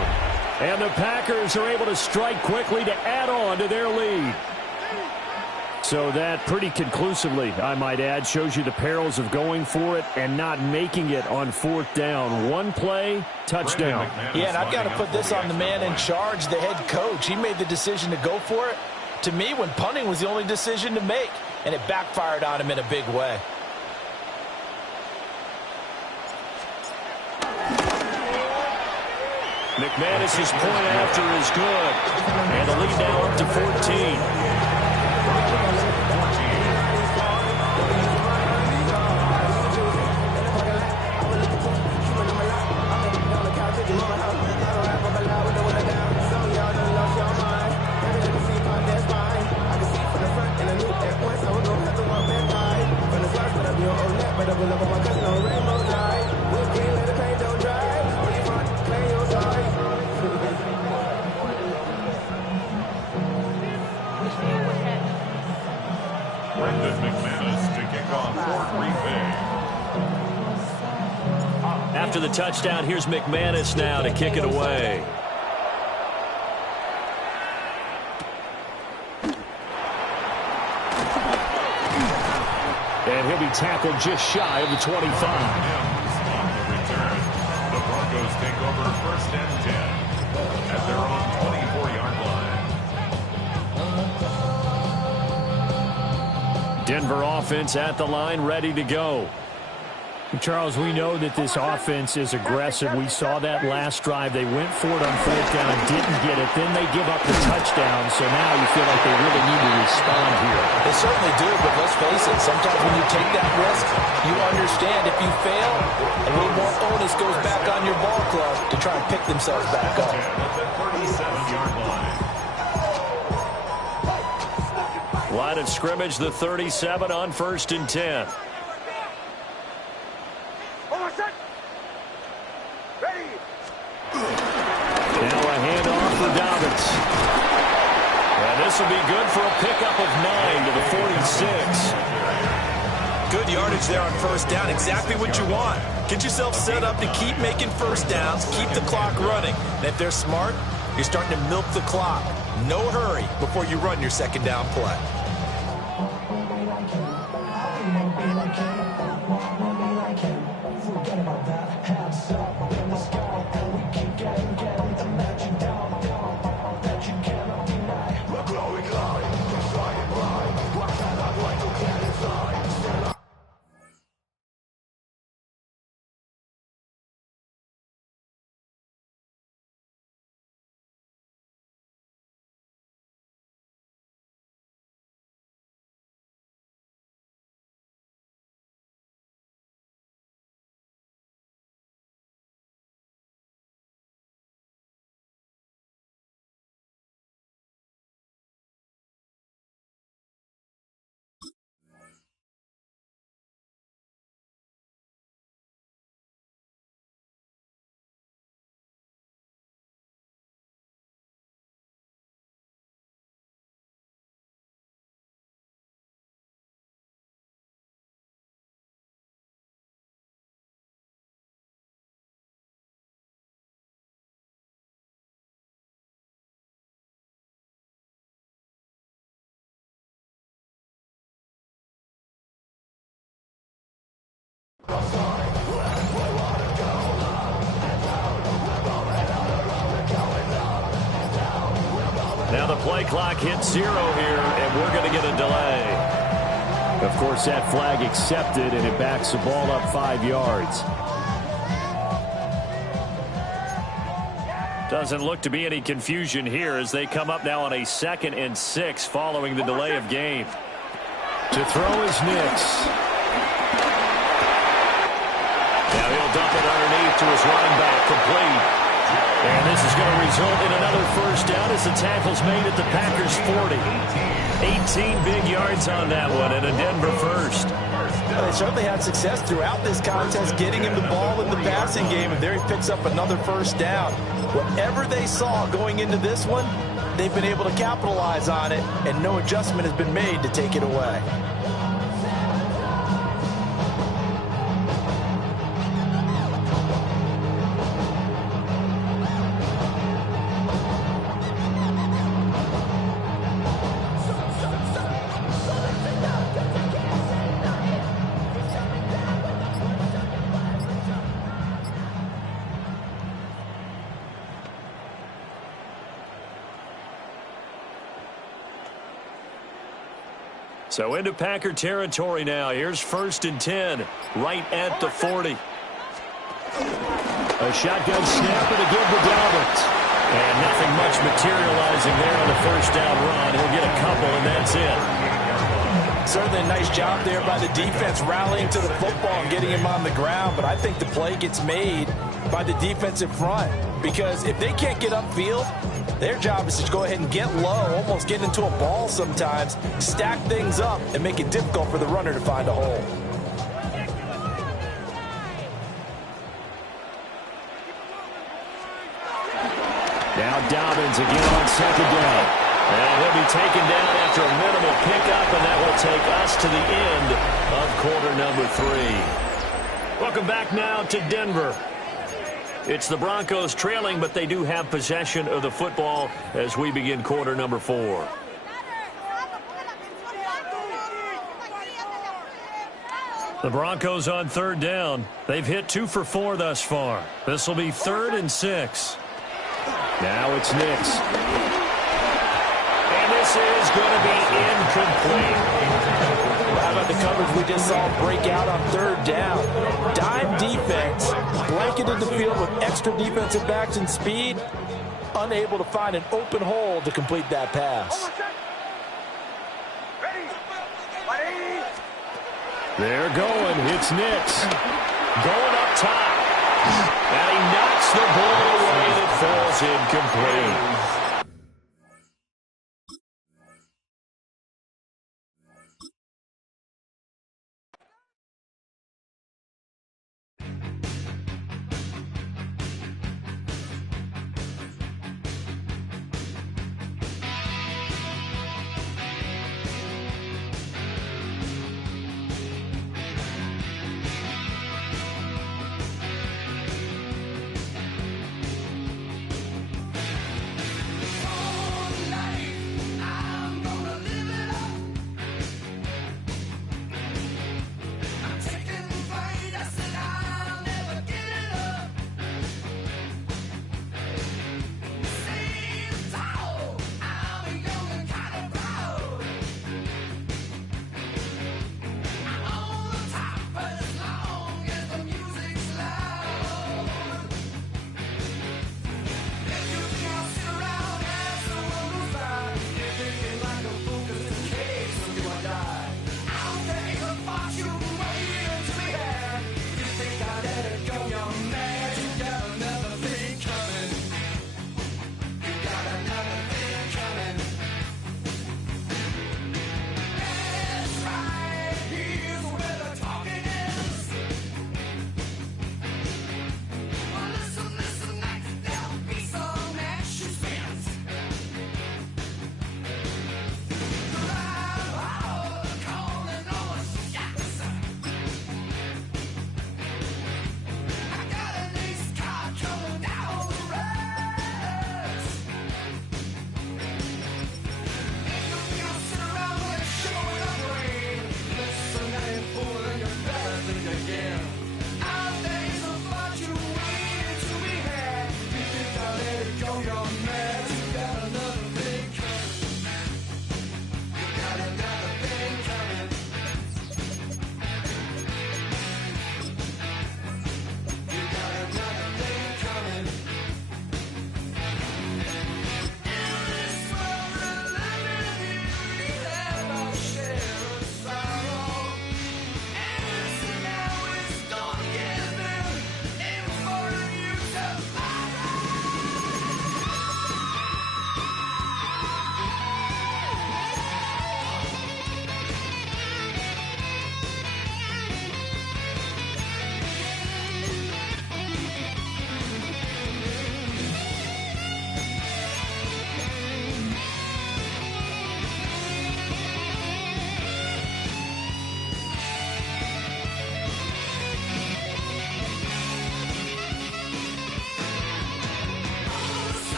And the Packers are able to strike quickly to add on to their lead. So that pretty conclusively, I might add, shows you the perils of going for it and not making it on 4th down. One play, touchdown. Yeah, and I've got to put this on the man in charge, the head coach. He made the decision to go for it. To me, when punting was the only decision to make, and it backfired on him in a big way. McManus's point after is good. And the lead now up to 14. After the touchdown, here's McManus now to kick it away. And he'll be tackled just shy of the 25. On the return, the Broncos take over 1st and 10 at their own 24-yard line. Denver offense at the line, ready to go. Charles, we know that this offense is aggressive. We saw that last drive. They went for it on 4th down, didn't get it. Then they give up the touchdown, so now you feel like they really need to respond here. They certainly do, but let's face it, sometimes when you take that risk, you understand if you fail, a little more onus goes back on your ball club to try try and pick themselves back up. At the 37-yard line. Line of scrimmage, the 37 on 1st and 10. Now a handoff for Dobbins. And this will be good for a pickup of 9 to the 46. Good yardage there on first down. Exactly what you want. Get yourself set up to keep making first downs, keep the clock running. And if they're smart, you're starting to milk the clock. No hurry before you run your second down play. Now the play clock hits 0 here, and we're going to get a delay. Of course, that flag accepted, and it backs the ball up 5 yards. Doesn't look to be any confusion here as they come up now on a 2nd and 6 following the delay of game. To throw is Nix. Now he'll dump it underneath to his running back, complete. And this is going to result in another first down as the tackle's made at the Packers' 40. 18 big yards on that one and a Denver first. Well, they certainly had success throughout this contest getting him the ball in the passing game, and there he picks up another first down. Whatever they saw going into this one, they've been able to capitalize on it, and no adjustment has been made to take it away. So into Packer territory now. Here's 1st and 10, right at the 40. A shotgun snap and again to Dobbins. And nothing much materializing there on the first down run. He'll get a couple, and that's it. Certainly a nice job there by the defense rallying to the football and getting him on the ground. But I think the play gets made by the defensive front. Because if they can't get upfield, their job is to go ahead and get low, almost get into a ball sometimes, stack things up, and make it difficult for the runner to find a hole. Now Dobbins again on 2nd down. And he'll be taken down after a minimal pickup, and that will take us to the end of quarter number 3. Welcome back now to Denver. It's the Broncos trailing, but they do have possession of the football as we begin quarter number 4. The Broncos on 3rd down. They've hit 2 for 4 thus far. This will be 3rd and 6. Now it's Nix. And this is going to be incomplete. How about the coverage we just saw break out on 3rd down? Dime defense, blanketed the field with extra defensive backs and speed, unable to find an open hole to complete that pass. They're going. It's Nix. Going up top. And he knocks the ball away. is incomplete.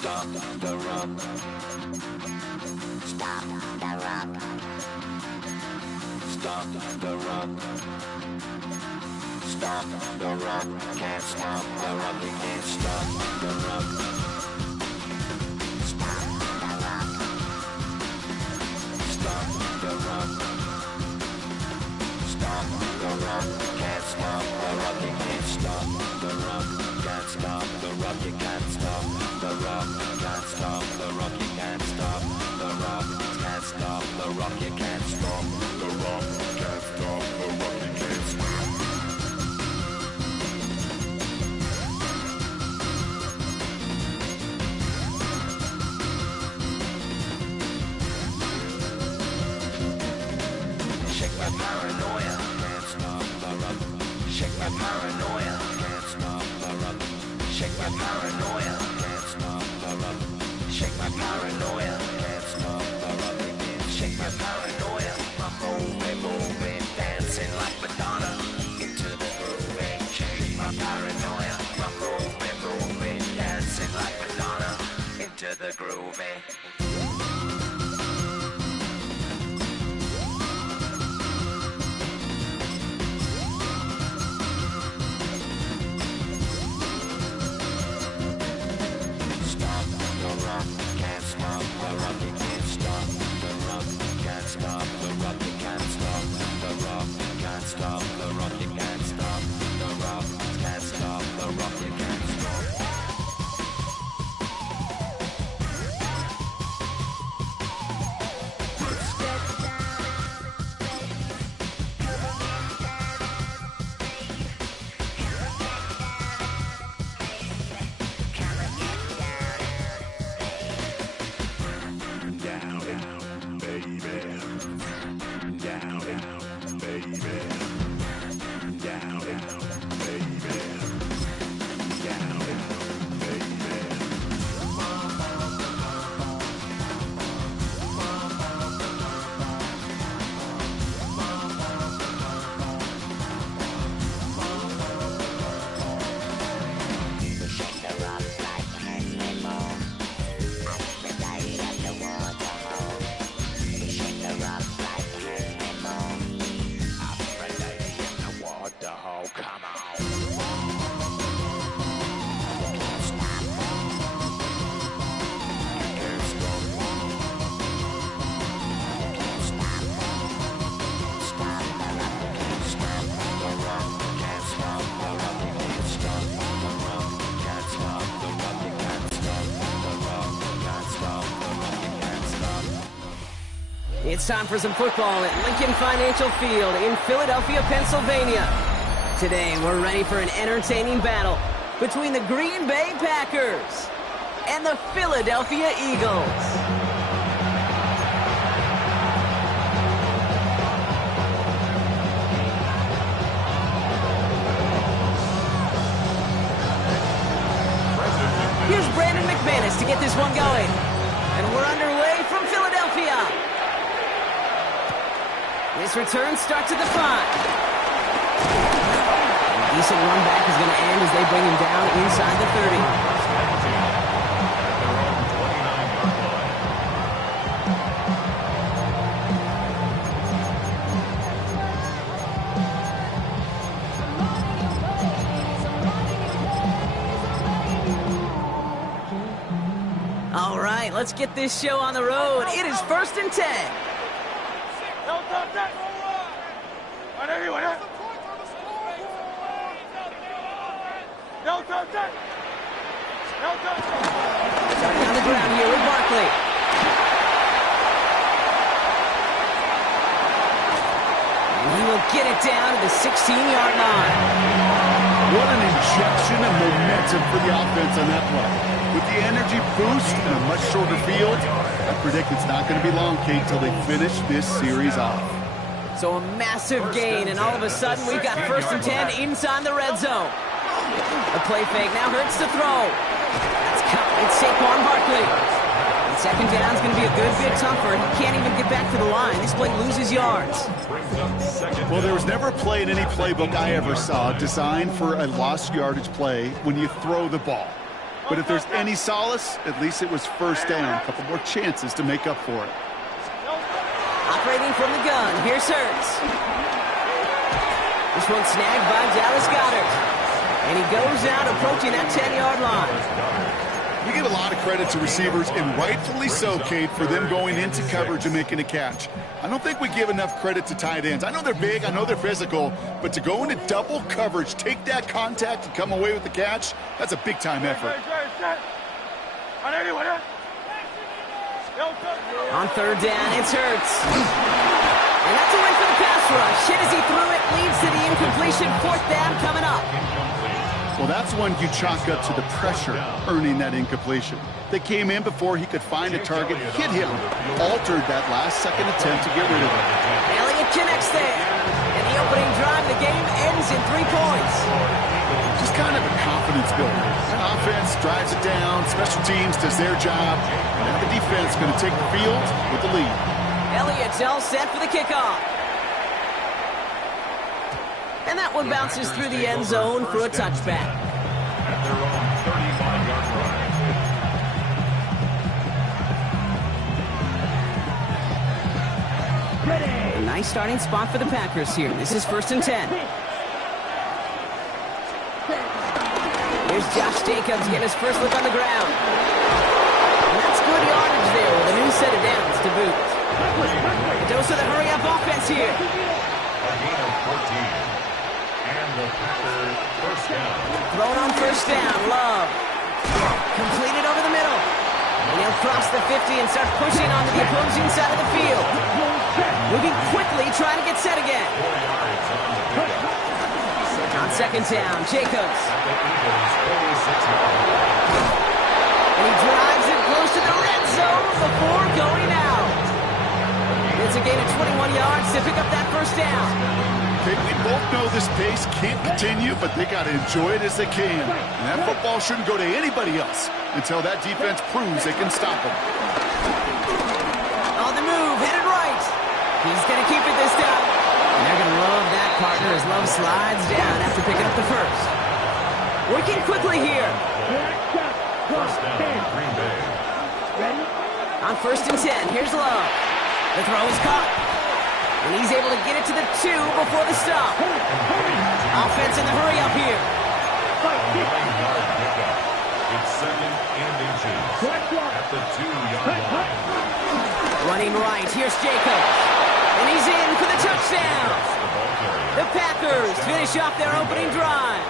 Stop the run. Stop the run. Stop the run. Stop the run. Can't stop the run. You can't stop the run. Stop the run. Stop the run. Stop the run. Can't stop the run. You can't stop the run. Can't stop the run. You can't stop the run. Can't stop the run. You can't stop the run. Can't stop the run. You can't stop the run. Can't stop the run. You can't stop. Shake my paranoia. Can't stop the run. Shake my paranoia. Can't stop the run. Shake my paranoia. Can't stop the run. Shake my paranoia. Can't stop the run. Shake my paranoia. I'm moving, dancing like Madonna into the groove. Shake my paranoia. I'm moving, dancing like Madonna into the groove. It's time for some football at Lincoln Financial Field in Philadelphia, Pennsylvania. Today, we're ready for an entertaining battle between the Green Bay Packers and the Philadelphia Eagles. Here's Brandon McManus to get this one going. And we're underway from Philadelphia. This return starts at the 5. A decent run back is going to end as they bring him down inside the 30. All right, let's get this show on the road. It is 1st and 10. Starting on the ground here with Barkley. And he will get it down to the 16-yard line. What an injection of momentum for the offense on that play. With the energy boost and a much shorter field, I predict it's not going to be long, Kate, till they finish this series off. So a massive gain, and all of a sudden we've got 1st and 10 inside the red zone. A play fake now hurts to throw. That's caught. It's Saquon Barkley. And 2nd down is going to be a good bit tougher. He can't even get back to the line. This play loses yards. Well, there was never a play in any playbook I ever saw designed for a lost yardage play when you throw the ball. But if there's any solace, at least it was first down. A couple more chances to make up for it. Operating from the gun, here's Hurts. This one snagged by Dallas Goedert. And he goes out approaching that 10-yard line. You give a lot of credit to receivers, and rightfully so, Kate, for them going into coverage and making a catch. I don't think we give enough credit to tight ends. I know they're big, I know they're physical, but to go into double coverage, take that contact, and come away with the catch, that's a big-time effort. On third down, it's Hurts. And that's a win for the pass rush. Hit as he threw it, leads to the incompletion. Fourth down coming up. Well, that's one you chalk up to the pressure earning that incompletion. They came in before he could find a target, hit him, altered that last-second attempt to get rid of it. Elliott connects there. And the opening drive of the game ends in 3 points. Just kind of a confidence builder. That offense drives it down, special teams does their job, and now the defense going to take the field with the lead. Elliott's all set for the kickoff. And that one bounces through the end zone for a touchback. At their own 35-yard line. A nice starting spot for the Packers here. This is 1st and 10. Here's Josh Jacobs getting his first look on the ground. And that's good yardage there with a new set of downs to boot. A dose of the hurry-up offense here. A gain of 14. And the Packers first down. Thrown on first down, Love. Completed over the middle. And he'll cross the 50 and start pushing onto the opposing side of the field. Moving quickly, trying to get set again. 4 yards on the pickup. On second down, Jacobs. And he drives it close to the red zone before going out. It's a gain of 21 yards to pick up that first down. Okay, we both know this pace can't continue, but they got to enjoy it as they can. And that football shouldn't go to anybody else until that defense proves they can stop them. On the move, headed right. He's going to keep it this time. And they're going to love that partner as Love slides down after picking up the first. Working quickly here. First down, Green Bay. On 1st and 10, here's Love. The throw is caught. And he's able to get it to the 2 before the stop. Offense in the hurry up here. 9-yard pickup. It's 2nd and inches at the 2-yard line. Running right, here's Jacobs. And he's in for the touchdown. The Packers finish off their opening drive.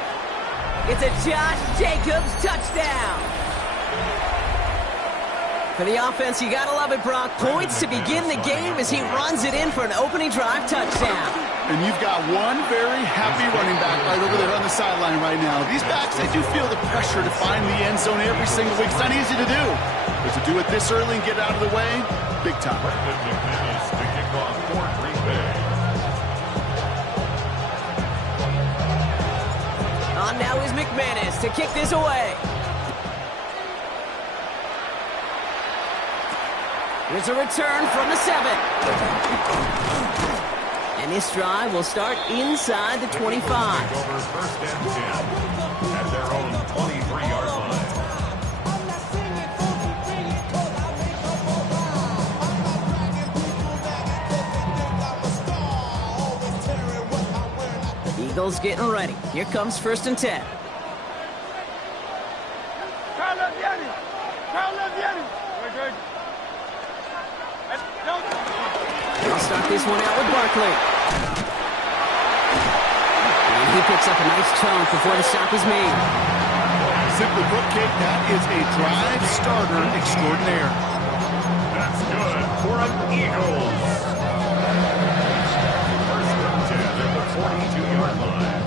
It's a Josh Jacobs touchdown. For the offense, you gotta love it, Brock. Points to begin the game as he runs it in for an opening drive touchdown. And you've got one very happy running back right over there on the sideline right now. These backs, they do feel the pressure to find the end zone every single week. It's not easy to do. But to do it this early and get out of the way, big time. McManus to kick off for Green Bay. On now is McManus to kick this away. Here's a return from the 7. And this drive will start inside the 25. Over 1st and 10 at their own 23-yard line. Eagles getting ready. Here comes 1st and 10. I'll start this one out with Barkley. And he picks up a nice chunk before the stop is made. Simply put, Kate, that is a drive starter extraordinaire. That's good for an Eagles. First and 10 at the 42-yard line.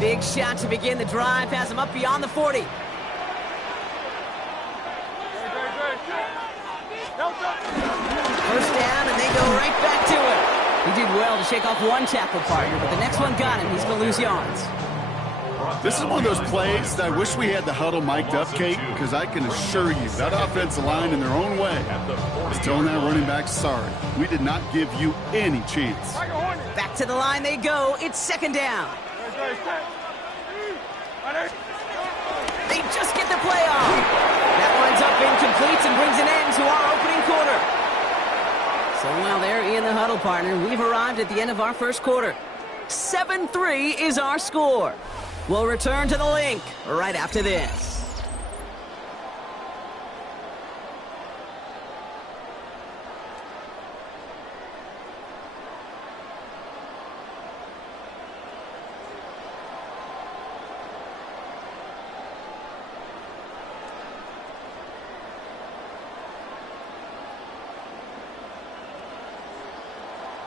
Big shot to begin the drive, has him up beyond the 40. First down, and they go right back to it. He did well to shake off one tackle partner, but the next one got him. He's going to lose yards. This is one of those plays that I wish we had the huddle mic'd up, Kate, because I can assure you that offensive line in their own way is telling that running back, sorry, we did not give you any chance. Back to the line they go. It's second down. They just get the play off. That winds up incomplete and brings an end to our opening quarter. So while they're in the huddle, partner, we've arrived at the end of our first quarter. 7-3 is our score. We'll return to the link right after this.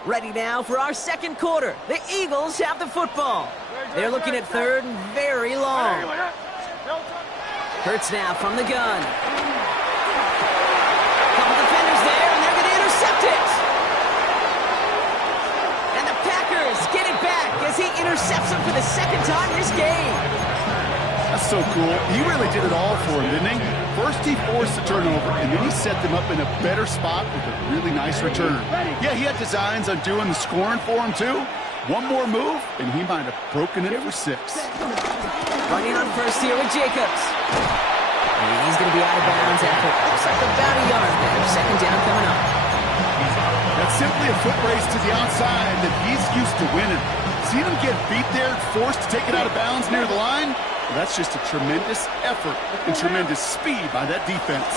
Ready now for our second quarter. The Eagles have the football. They're looking at third and very long. Hurts now from the gun. Couple defenders there, and they're going to intercept it. And the Packers get it back as he intercepts him for the second time this game. That's so cool. He really did it all for him, didn't he? First he forced the turnover, and then he set them up in a better spot with a really nice return. Yeah, he had designs on doing the scoring for him, too. One more move, and he might have broken it for 6. Running on first here with Jacobs. And he's going to be out of bounds after looks like about a yard there. Second down coming up. That's simply a foot race to the outside that he's used to winning. Seeing him get beat there, forced to take it out of bounds near the line, well, that's just a tremendous effort and tremendous speed by that defense.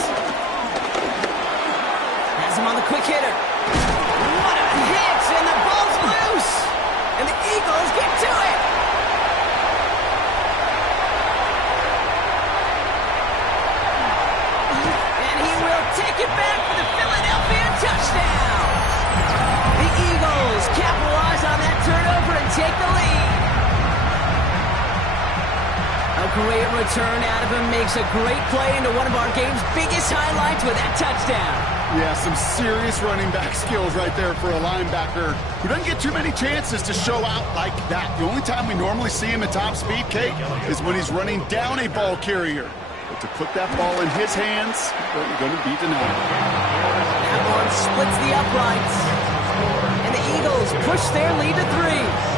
Has him on the quick hitter. What a hit, and the ball's loose. And the Eagles get to it. And he will take it back for the Philadelphia touchdown. The Eagles capitalize on that turnover and take the lead. A great return out of him, makes a great play into one of our game's biggest highlights with that touchdown. Yeah, some serious running back skills right there for a linebacker who doesn't get too many chances to show out like that. The only time we normally see him at top speed, Kate, is when he's running down a ball carrier. But to put that ball in his hands, well, you're going to be denied. That one splits the uprights. And the Eagles push their lead to 3.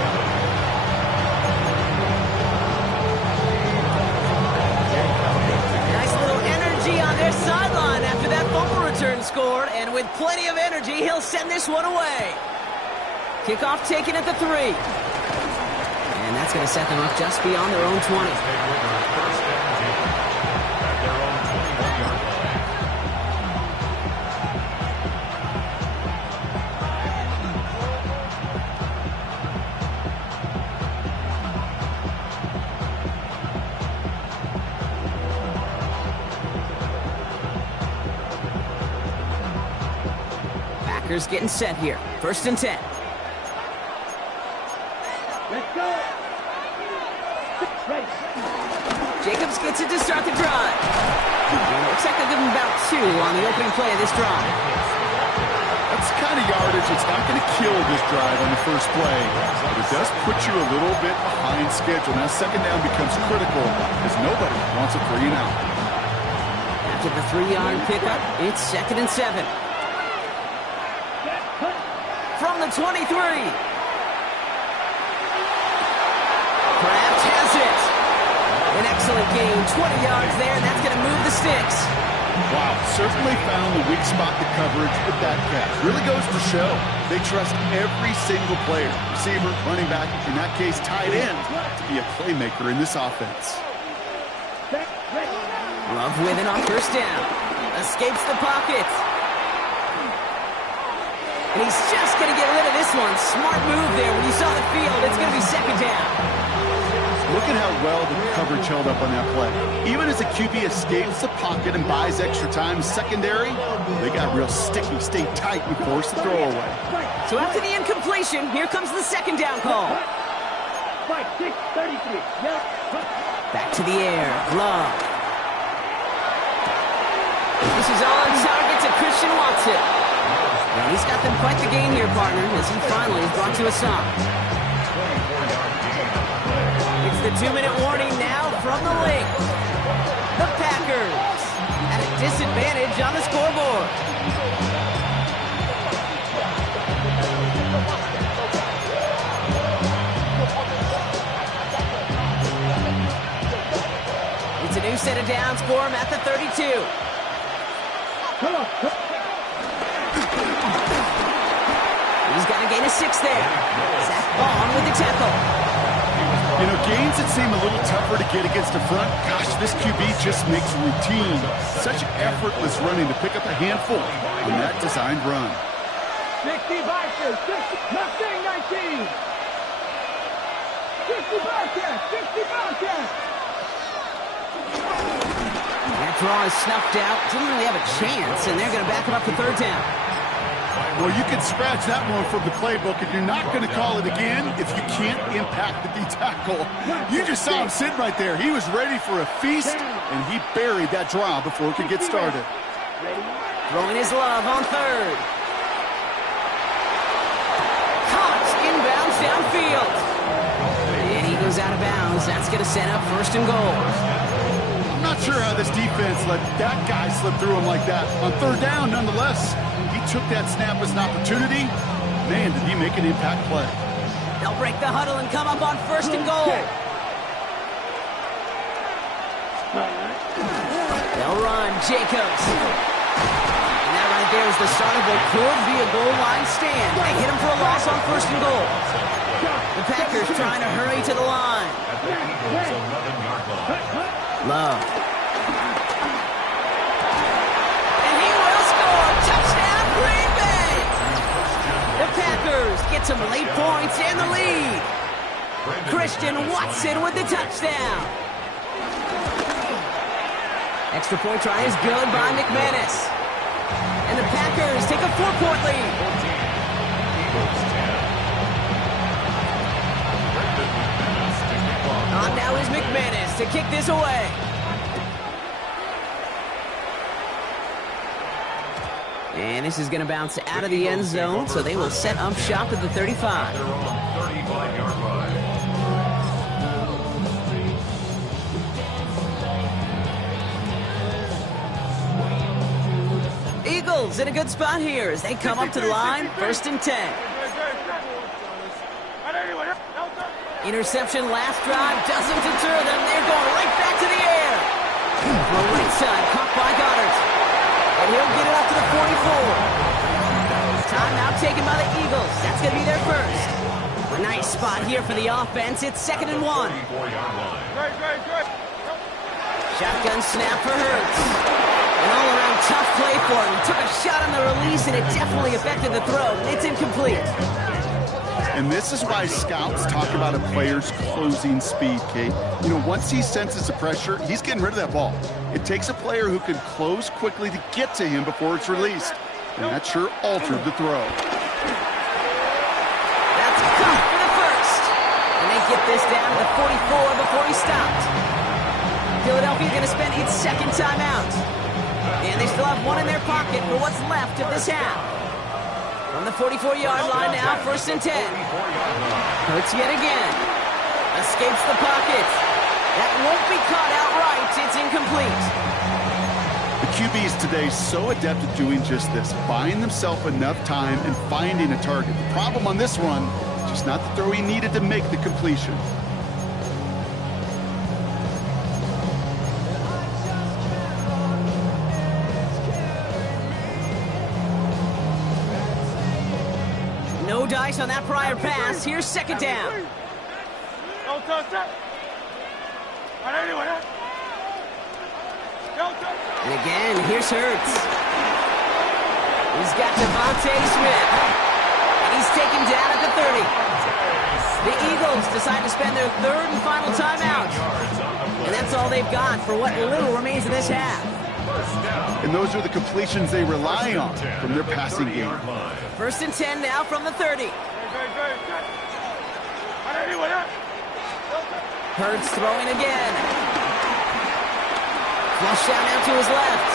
On their sideline after that fumble return scored, and with plenty of energy, he'll send this one away. Kickoff taken at the 3. And that's going to set them up just beyond their own 20. Packers getting set here. First and 10. Let's go. Ready. Jacobs gets it to start the drive. Looks like they'll give him about 2 on the opening play of this drive. That's kind of yardage. It's not going to kill this drive on the first play, but it does put you a little bit behind schedule. Now second down becomes critical as nobody wants a 3 and out. After the 3-yard pickup, it's second and 7. From the 23. Kraft has it. An excellent gain, 20 yards there, and that's going to move the sticks. Wow, certainly found the weak spot to coverage with that catch. Really goes to show they trust every single player, receiver, running back, in that case tight end, to be a playmaker in this offense. Love with it on first down. Escapes the pocket. And he's just going to get rid of this one. Smart move there. When you saw the field, it's going to be second down. Look at how well the coverage held up on that play. Even as the QB escapes the pocket and buys extra time secondary, they got real sticky, stayed tight, and forced the throw away. So after the incompletion, here comes the second down call. 5-6-33. Back to the air. Love. This is on target to Christian Watson. And he's got them quite the game here, partner, as he finally is brought to a stop. It's the 2-minute warning now from the link. The Packers at a disadvantage on the scoreboard. set of downs for him at the 32. He's got a gain of 6 there. Zach Vaughn with the tackle. You know, gains that seem a little tougher to get against the front. Gosh, this QB just makes routine such effortless running to pick up a handful on that designed run. 60 Vikings, 60 Mustang 19. 60 Bobcats, 60 Bobcats. That draw is snuffed out. Didn't really have a chance, and they're going to back it up to 3rd down. Well, you can scratch that one from the playbook, and you're not going to call it again if you can't impact the D-tackle. You just saw him sitting right there. He was ready for a feast, and he buried that draw before it could get started. Throwing his love on 3rd. Caught inbounds downfield. And he goes out of bounds. That's going to set up 1st and goal. I'm not sure how this defense let that guy slip through him like that. On 3rd down, nonetheless, he took that snap as an opportunity. Man, did he make an impact play. They'll break the huddle and come up on 1st and goal. They'll run. Jacobs. And that right there is the start of what could be a goal line stand. They hit him for a loss on 1st and goal. The Packers trying to hurry to the line. Love. And he will score. Touchdown, Green Bay. The Packers get some late points and the lead. Christian Watson with the touchdown. Extra point try is good by McManus. And the Packers take a 4-point lead. On now is McManus to kick this away. And this is going to bounce out of the end zone, so they will set up shop at the 35. Eagles in a good spot here as they come up to the line, 1st and 10. Interception last drive doesn't deter them. They're going right back to the air. The right side caught by Goddard. And he'll get it up to the 44. Timeout taken by the Eagles. That's going to be their first. A nice spot here for the offense. It's 2nd and 1. Shotgun snap for Hurts. An all-around tough play for him. He took a shot on the release, and it definitely affected the throw. It's incomplete. And this is why scouts talk about a player's closing speed, Kate. You know, once he senses the pressure, he's getting rid of that ball. It takes a player who can close quickly to get to him before it's released. And that sure altered the throw. That's caught for the first. And they get this down to the 44 before he stopped. Philadelphia going to spend its 2nd timeout. And they still have one in their pocket for what's left of this half. From the 44-yard line now, 1st and 10. Hurts yet again. Escapes the pocket. That won't be caught outright. It's incomplete. The QBs today so adept at doing just this, buying themselves enough time and finding a target. The problem on this one, just not the throw he needed to make the completion. No dice on that prior pass. Here's 2nd down. And again, here's Hurts. He's got Devontae Smith. And he's taken down at the 30. The Eagles decide to spend their 3rd and final timeout. And that's all they've got for what little remains of this half. And those are the completions they rely on from their passing game. 1st and 10 now from the 30. Hurts throwing again. Flush out now to his left.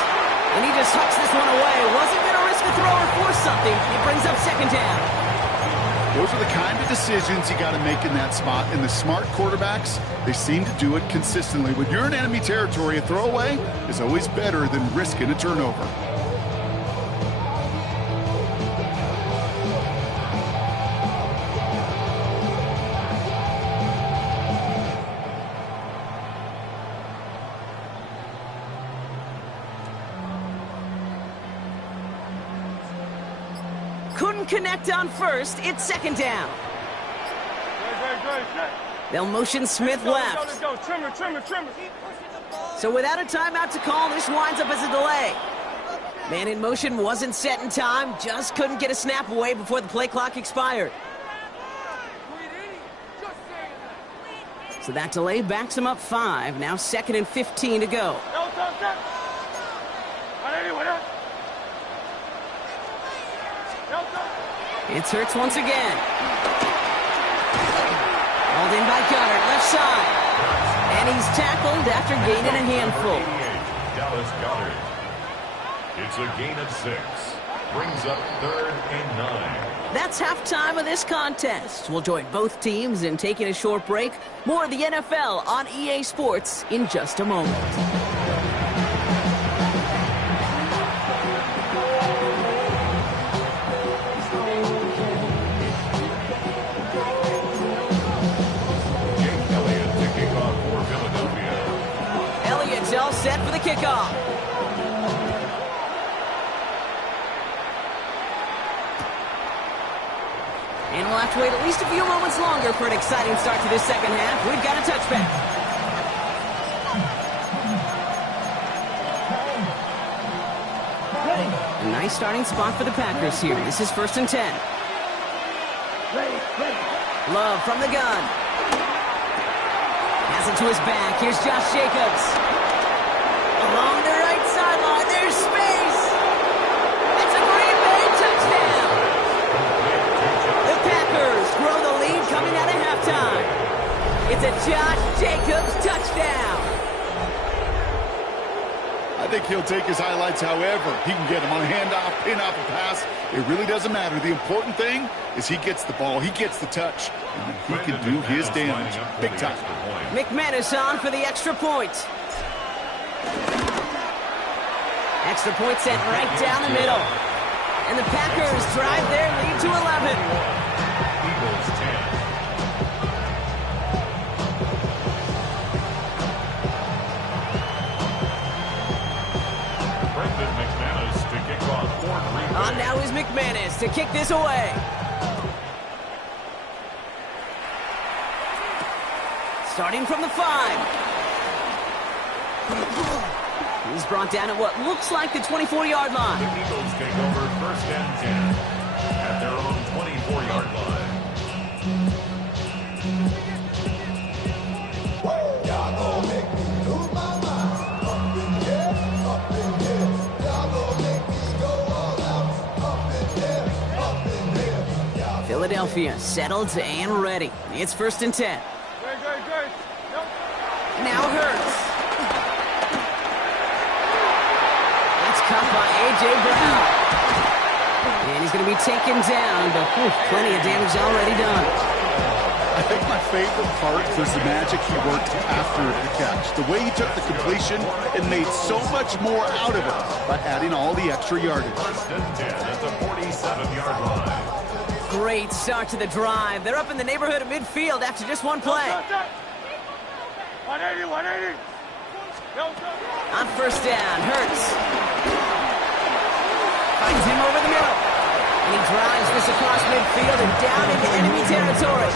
And he just hucks this one away. Wasn't going to risk a throw or force something. It brings up 2nd down. Those are the kind of decisions you got to make in that spot. And the smart quarterbacks, they seem to do it consistently. When you're in enemy territory, a throwaway is always better than risking a turnover. couldn't connect on first. It's second down. They'll motion Smith left. So without a timeout to call, this winds up as a delay. Man in motion wasn't set in time, just couldn't get a snap away before the play clock expired. So that delay backs him up 5. Now 2nd and 15 to go. It's Hurts once again. Hauled in by Goddard, left side. And he's tackled after gaining a handful. Dallas Goddard. It's a gain of 6. Brings up 3rd and 9. That's halftime of this contest. We'll join both teams in taking a short break. More of the NFL on EA Sports in just a moment. Elliott's all set for the kickoff. And we'll have to wait at least a few moments longer for an exciting start to this second half. We've got a touchback. A nice starting spot for the Packers here. This is 1st and 10. Love from the gun. Has it to his back. Here's Josh Jacobs. Along the right sideline. There's space. It's a Green Bay touchdown. The Packers grow the lead coming out of halftime. It's a Josh Jacobs touchdown. I think he'll take his highlights however he can get them on a handoff, pin off a pass. It really doesn't matter. The important thing is he gets the ball, he gets the touch, and he can do his damage big time. McManus on for the extra point. Extra point sent right down the middle. And the Packers drive their lead to 11. Eagles 10. Brendan McManus to kick off for Green Bay. On now is McManus to kick this away. Starting from the 5. He's brought down at what looks like the 24-yard line. The Eagles take over 1st and 10 at their own 24-yard line. Y'all gon' make me lose my mind. Up in here, up in here. Y'all gon' make me go all out. Up in here, up in here. Philadelphia settled and ready. It's 1st and 10. Now Hurts. That's caught by A.J. Brown. And he's going to be taken down, but plenty of damage already done. I think my favorite part was the magic he worked after the catch. The way he took the completion and made so much more out of it by adding all the extra yardage. 1st and 10 at the 47-yard line. Great start to the drive. They're up in the neighborhood of midfield after just one play. 180. On 1st down, Hurts finds him over the middle. And he drives this across midfield and down into enemy territory.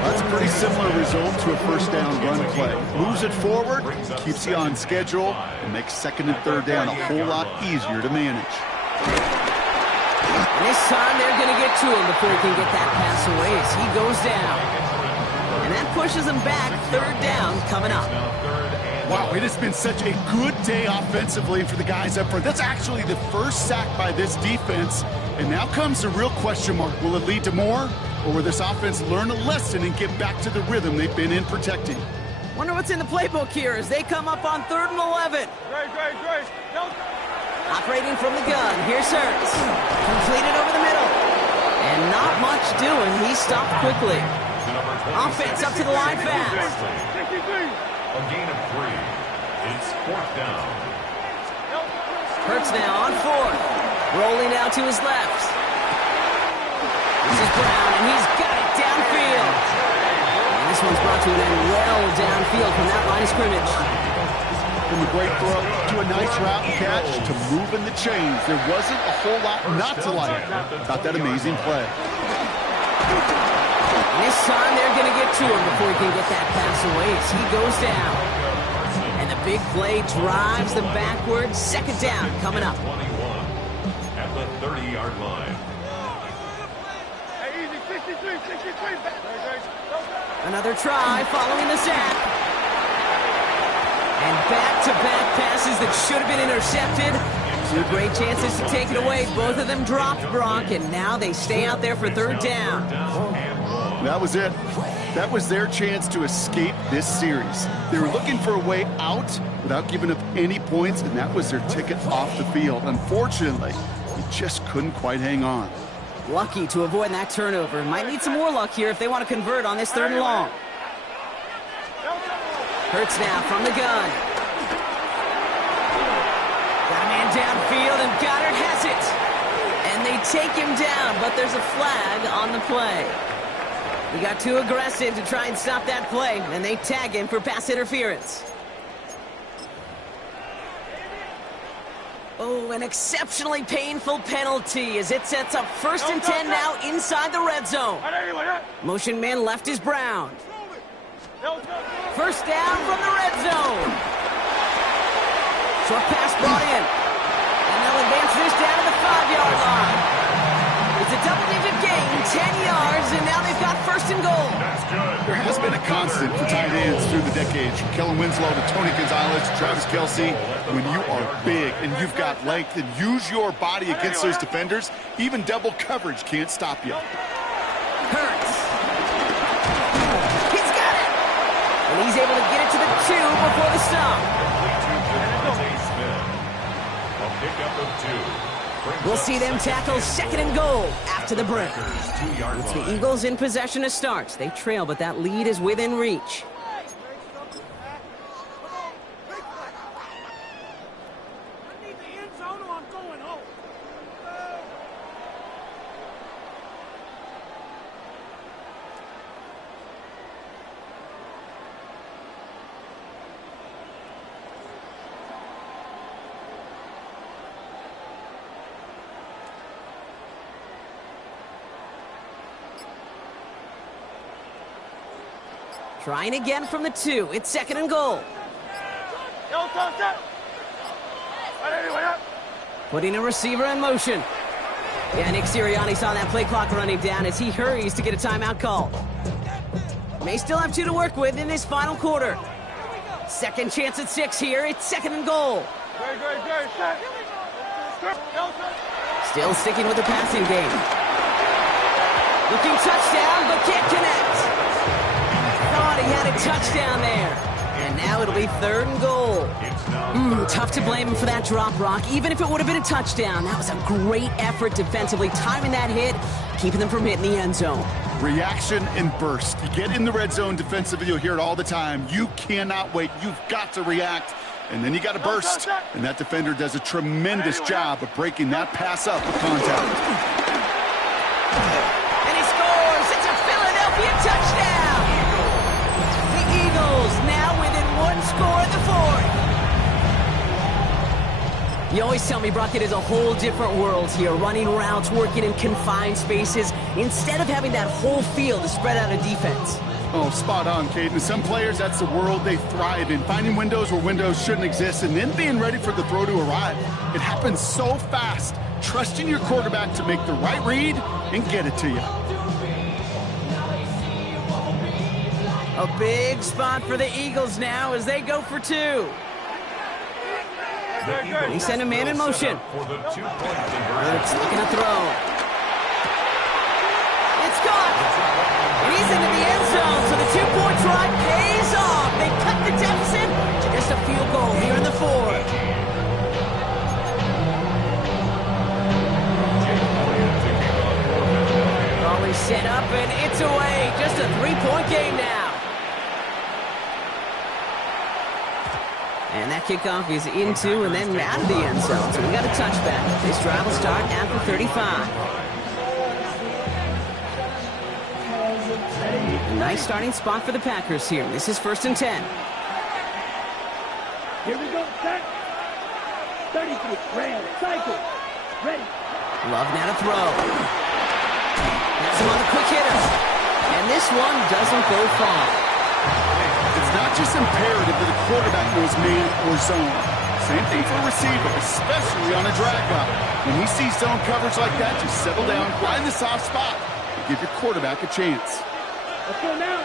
That's a pretty similar result to a 1st down run play. Moves it forward, keeps you on schedule, and makes 2nd and 3rd down a whole lot easier to manage. And this time they're going to get to him before he can get that pass away as he goes down. And that pushes him back. 3rd down coming up. Wow, it has been such a good day offensively for the guys up front. That's actually the first sack by this defense. And now comes the real question mark. Will it lead to more? Or will this offense learn a lesson and get back to the rhythm they've been in protecting? Wonder what's in the playbook here as they come up on 3rd and 11. Operating from the gun. Here's Hurts. Completed over the middle. And not much doing. He stopped quickly. Offense up to the line fast. A gain of 3. It's 4th down. Hurts now on 4th. Rolling out to his left. This is Brown, and he's got it downfield. And this one's brought to an end well downfield from that line of scrimmage. From a great throw to a nice route and catch to moving the chains. There wasn't a whole lot not to like about that amazing play. This time they're going to get to him before he can get that pass away as he goes down. And the big play drives them backwards. Second down coming up. 21 at the 30-yard line. Another try following the sack. And back-to-back passes that should have been intercepted. Two great chances to take it away. Both of them dropped, Brock, and now they stay out there for third down. That was it. That was their chance to escape this series. They were looking for a way out without giving up any points, and that was their ticket off the field. Unfortunately, they just couldn't quite hang on. Lucky to avoid that turnover. Might need some more luck here if they want to convert on this third and long. Hurts now from the gun. Got a man downfield, and Goddard has it. And they take him down, but there's a flag on the play. He got too aggressive to try and stop that play, and they tag him for pass interference. Oh, an exceptionally painful penalty as it sets up 1st and 10 now inside the red zone. Motion man left is Brown. First down from the red zone. Short pass brought in. And they'll advance this down to the 5-yard line. It's a double-digit gain, 10 yards, and now they've got 1st and goal. There has been a constant for tight ends through the decades, from Kellen Winslow to Tony Gonzalez to Travis Kelce. When you are big and you've got length and use your body against those defenders, even double coverage can't stop you. Hurts. He's got it. And he's able to get it to the 2 before the stop. A pickup of 2. We'll see them tackle 2nd and goal after the break. It's the Eagles in possession to start. They trail, but that lead is within reach. Trying again from the 2. It's 2nd and goal. Putting a receiver in motion. Yeah, Nick Sirianni saw that play clock running down as he hurries to get a timeout called. May still have 2 to work with in this final quarter. Second chance at 6 here. It's 2nd and goal. Still sticking with the passing game. Looking touchdown, but can't connect. Thought he had a touchdown there. And now it'll be 3rd and goal. Tough to blame him for that drop, Rock. Even if it would have been a touchdown, that was a great effort defensively, timing that hit, keeping them from hitting the end zone. Reaction and burst. You get in the red zone defensively, you'll hear it all the time. You cannot wait. You've got to react. And then you got to burst. And that defender does a tremendous job of breaking that pass up with contact. And he scores. It's a Philadelphia touchdown. The Eagles now within 1 score in the 4th. You always tell me, Brock, it is a whole different world here. Running routes, working in confined spaces, instead of having that whole field to spread out a defense. Oh, spot on, Caden. Some players, that's the world they thrive in. Finding windows where windows shouldn't exist and then being ready for the throw to arrive. It happens so fast. Trusting your quarterback to make the right read and get it to you. A big spot for the Eagles now as they go for 2. He sent a man in motion. Hurts looking to throw. It's caught. And he's into the end zone, so the 2-point try pays off. They cut the deficit to just a field goal here in the 4th. Ball is set up, and it's away. Just a 3-point game now. And that kickoff is into and then out of the end zone. So we got a touchback. This drive will start after 35. A nice starting spot for the Packers here. This is 1st and 10. Here we go, set. 33, rail, cycle. Ready. Love now to throw. Has him on the quick hitter. And this one doesn't go far. It's not just imperative that a quarterback knows man or zone. Same thing for a receiver, especially on a drag route. When he sees zone coverage like that, just settle down, find the soft spot, and give your quarterback a chance. Let's go now.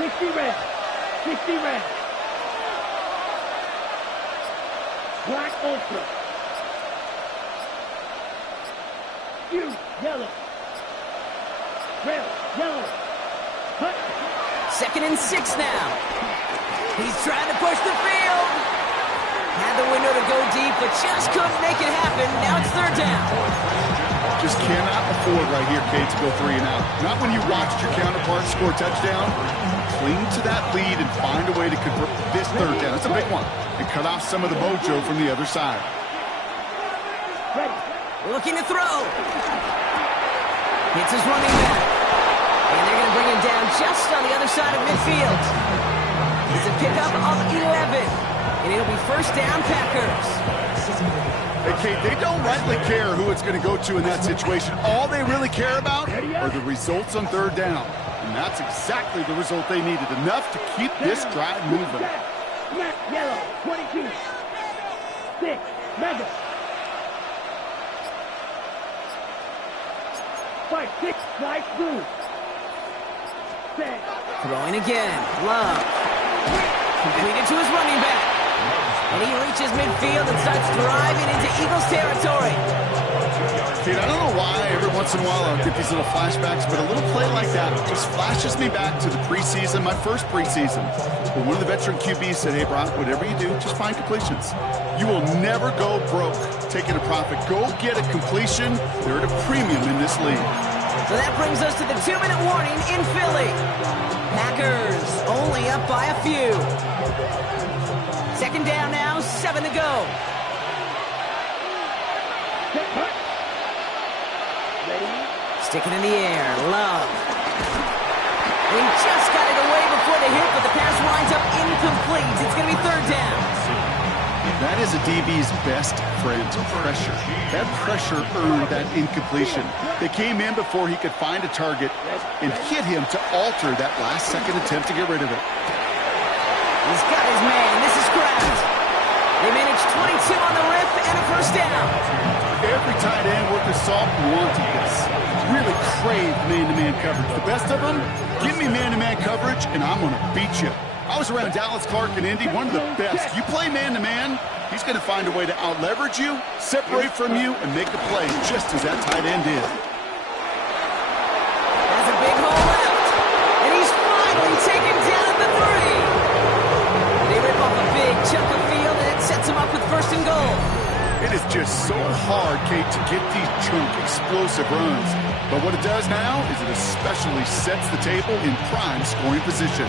60 red. 60 red. Black ultra. You, yellow. Red, yellow. Hut. 2nd and 6 now. He's trying to push the field. Had the window to go deep, but just couldn't make it happen. Now it's 3rd down. Just cannot afford right here, Kate, to go 3 and out. Not when you watched your counterpart score a touchdown. Cling to that lead and find a way to convert this 3rd down. It's a big one. And cut off some of the mojo from the other side. Looking to throw. Hits his running back. And they're going to bring him down just on the other side of midfield. It's a pickup of 11. And it'll be 1st down, Packers. Hey, Kate, they don't rightly care who it's going to go to in that situation. All they really care about are the results on 3rd down. And that's exactly the result they needed. Enough to keep this drive moving. Yellow, 22. 6, mega. 5, 6, fly through. 6. Throwing again. Love. Completed to his running back. And he reaches midfield and starts driving into Eagles territory. Dude, I don't know why every once in a while I'll get these little flashbacks, but a little play like that just flashes me back to the preseason, my first preseason. When one of the veteran QBs said, hey, Brock, whatever you do, just find completions. You will never go broke taking a profit. Go get a completion. They're at a premium in this league. So that brings us to the 2-minute warning in Philly. Packers only up by a few. 2nd down now, 7 to go. Sticking in the air, Love. He just got it away before the hit, but the pass winds up incomplete. It's going to be 3rd down. That is a DB's best friend, pressure. That pressure earned that incompletion. They came in before he could find a target and hit him to alter that last-second attempt to get rid of it. He's got his man. This is Kraft. They managed 22 on the rip and a 1st down. Every tight end worth his salt wanted this. Really craved man-to-man coverage. The best of them, give me man-to-man coverage and I'm going to beat you. I was around Dallas Clark and Indy, one of the best. You play man-to-man, he's going to find a way to out-leverage you, separate from you, and make the play just as that tight end did. Has a big hole left, and he's finally taken down at the 3. They rip off a big chunk of field, and it sets him up with 1st and goal. It is just so hard, Kate, to get these chunk, explosive runs. But what it does now is it especially sets the table in prime scoring position.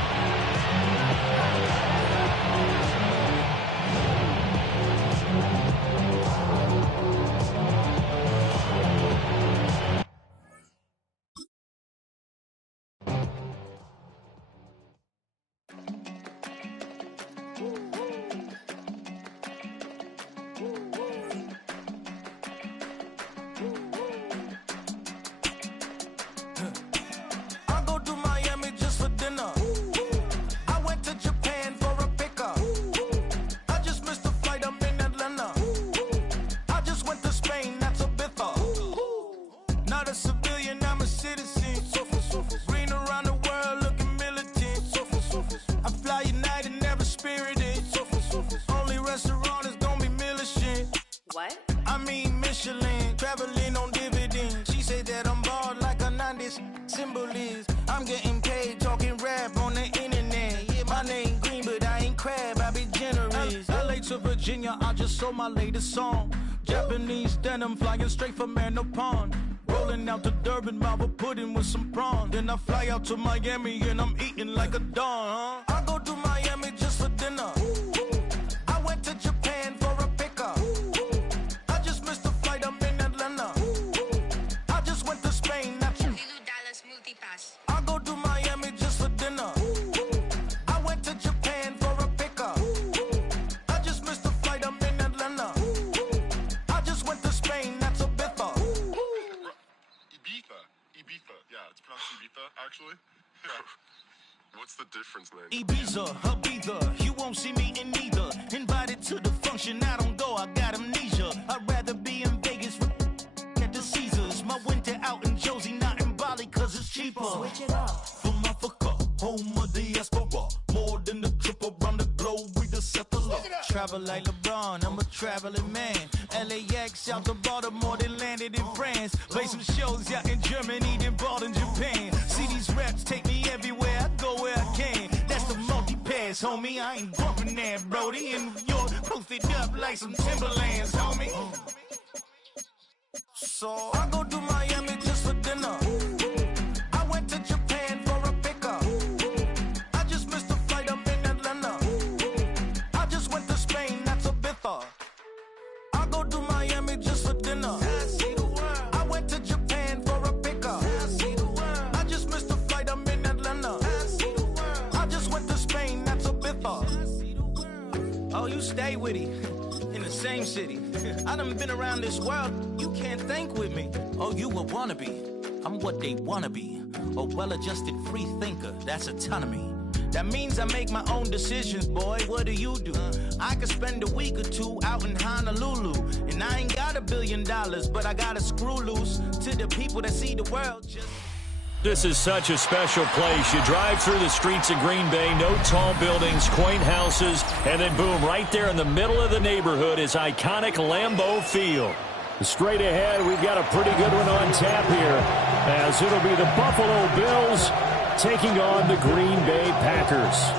I just sold my latest song. Japanese denim flying straight from Manopon. Rolling out to Durban, Marvel pudding with some prawn. Then I fly out to Miami and I'm eating like a don, huh? I go to Miami just for dinner. I went to Japan for a pickup. I just missed the flight, I'm in Atlanta. I just went to Spain, not you. I go to Miami just for dinner. I went to Japan for a pickup. actually? Yeah. What's the difference, man? Ibiza, Ibiza, you won't see me in neither. Invited to the function, I don't go, I got amnesia. I'd rather be in Vegas at the Caesars. My winter out in Josie, not in Bali, cause it's cheaper. Switch it up. From Africa, home of the diaspora. More than the trip around the globe, we the settler. Travel like LeBron, I'm a traveling man. LAX out to Baltimore, then landed in France. Play some shows out in Germany, then bought in Japan. See these reps take me everywhere, I go where I can. That's the multi-pass, homie. I ain't bumping that, Brody. In New York, posted up like some Timberlands, homie. So I go to Miami just for dinner. I went to Japan for a pickup. I just missed a flight up in Atlanta. I just went to Spain, that's a bither. I go to Miami just for dinner. I went to Japan for a pickup. I just missed a flight, I'm in Atlanta. I just went to Spain, that's a bither. Oh, you stay with him in the same city. I done been around this world, you can't think with me. Oh, you a wannabe, I'm what they wanna be. A well-adjusted free thinker, that's autonomy. That means I make my own decisions, boy, what do you do? I could spend a week or two out in Honolulu. And I ain't got $1 billion, but I got a screw loose to the people that see the world just... This is such a special place. You drive through the streets of Green Bay, no tall buildings, quaint houses, and then boom, right there in the middle of the neighborhood is iconic Lambeau Field. Straight ahead, we've got a pretty good one on tap here, as it'll be the Buffalo Bills taking on the Green Bay Packers.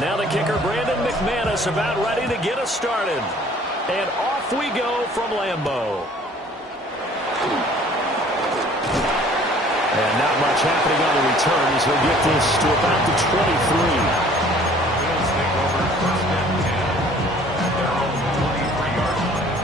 Now the kicker, Brandon McManus, about ready to get us started. And off we go from Lambeau. And not much happening on the return as he'll get this to about the 23. Bills take over first and 10 at their own 23-yard line.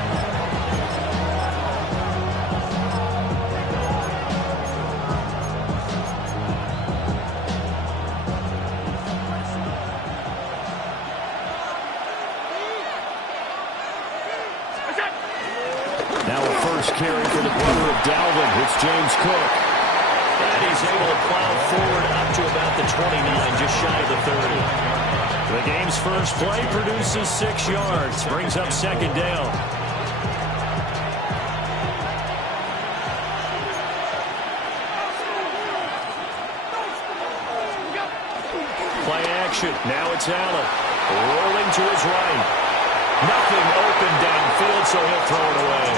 Now a first carry for the brother of Dalvin. It's James Cook. And he's able to plow forward up to about the 29, just shy of the 30. The game's first play produces 6 yards, brings up second down. Play action. Now it's Allen. Rolling to his right. Nothing open downfield, so he'll throw it away.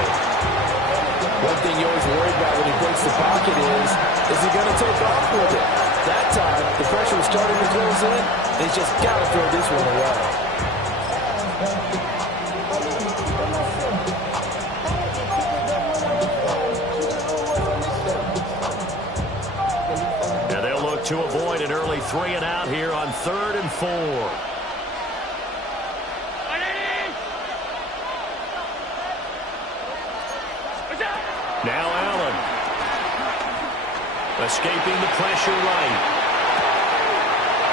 One thing you always worry about when he breaks the pocket is he going to take off with it? That time, the pressure was starting to close in. They just got to throw this one away. And they'll look to avoid an early 3 and out here on 3rd and 4. Now Allen. Escaping the pressure right.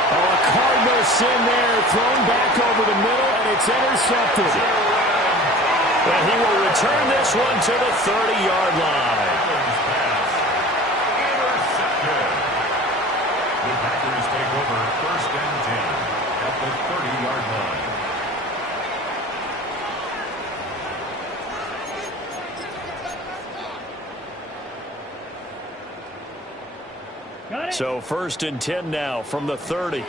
Oh, a Cardinal sin there. Thrown back over the middle, and it's intercepted. And he will return this one to the 30-yard line. Intercepted. The Packers take over first and 10 at the 30-yard line. So 1st and 10 now from the 30.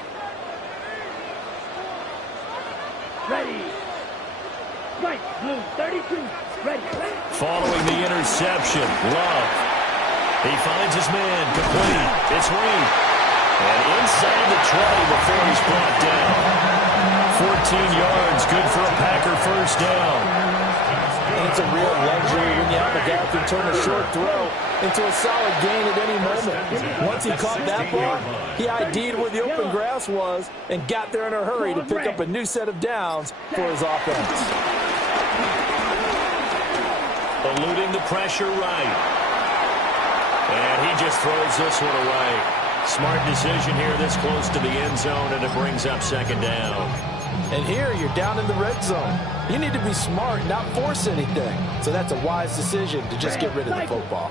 Ready. Right, blue, 32. Ready. Following the interception, Love. He finds his man, complete. It's Reed. And inside the 20 before he's brought down. 14 yards, good for a Packer first down. And it's a real luxury when you have a guy who can turn a short throw into a solid gain at any moment. Once he caught that ball, he ID'd where the open grass was and got there in a hurry to pick up a new set of downs for his offense. Eluding the pressure right. And he just throws this one away. Smart decision here this close to the end zone, and it brings up second down. And here you're down in the red zone. You need to be smart, not force anything. So that's a wise decision to just get rid of the football.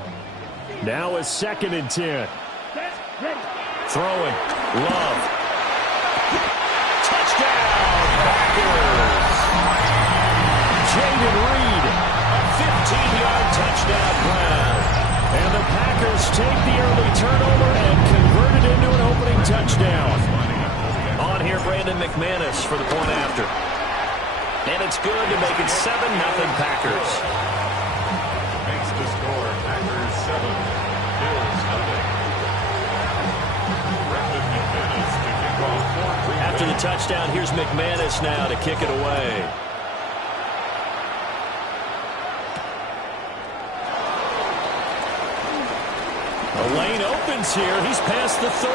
Now a 2nd and 10. Throwing. Love. Touchdown, Packers. Jaden Reed, a 15-yard touchdown grab. And the Packers take the early turnover and convert it into an opening touchdown. On here, Brandon McManus for the point after. And it's good to make it 7-0 Packers. Makes the score Packers 7, Bills nothing. Brandon McManus to kick off for Green Bay. After the touchdown, here's McManus now to kick it away. The lane opens here. He's past the 30.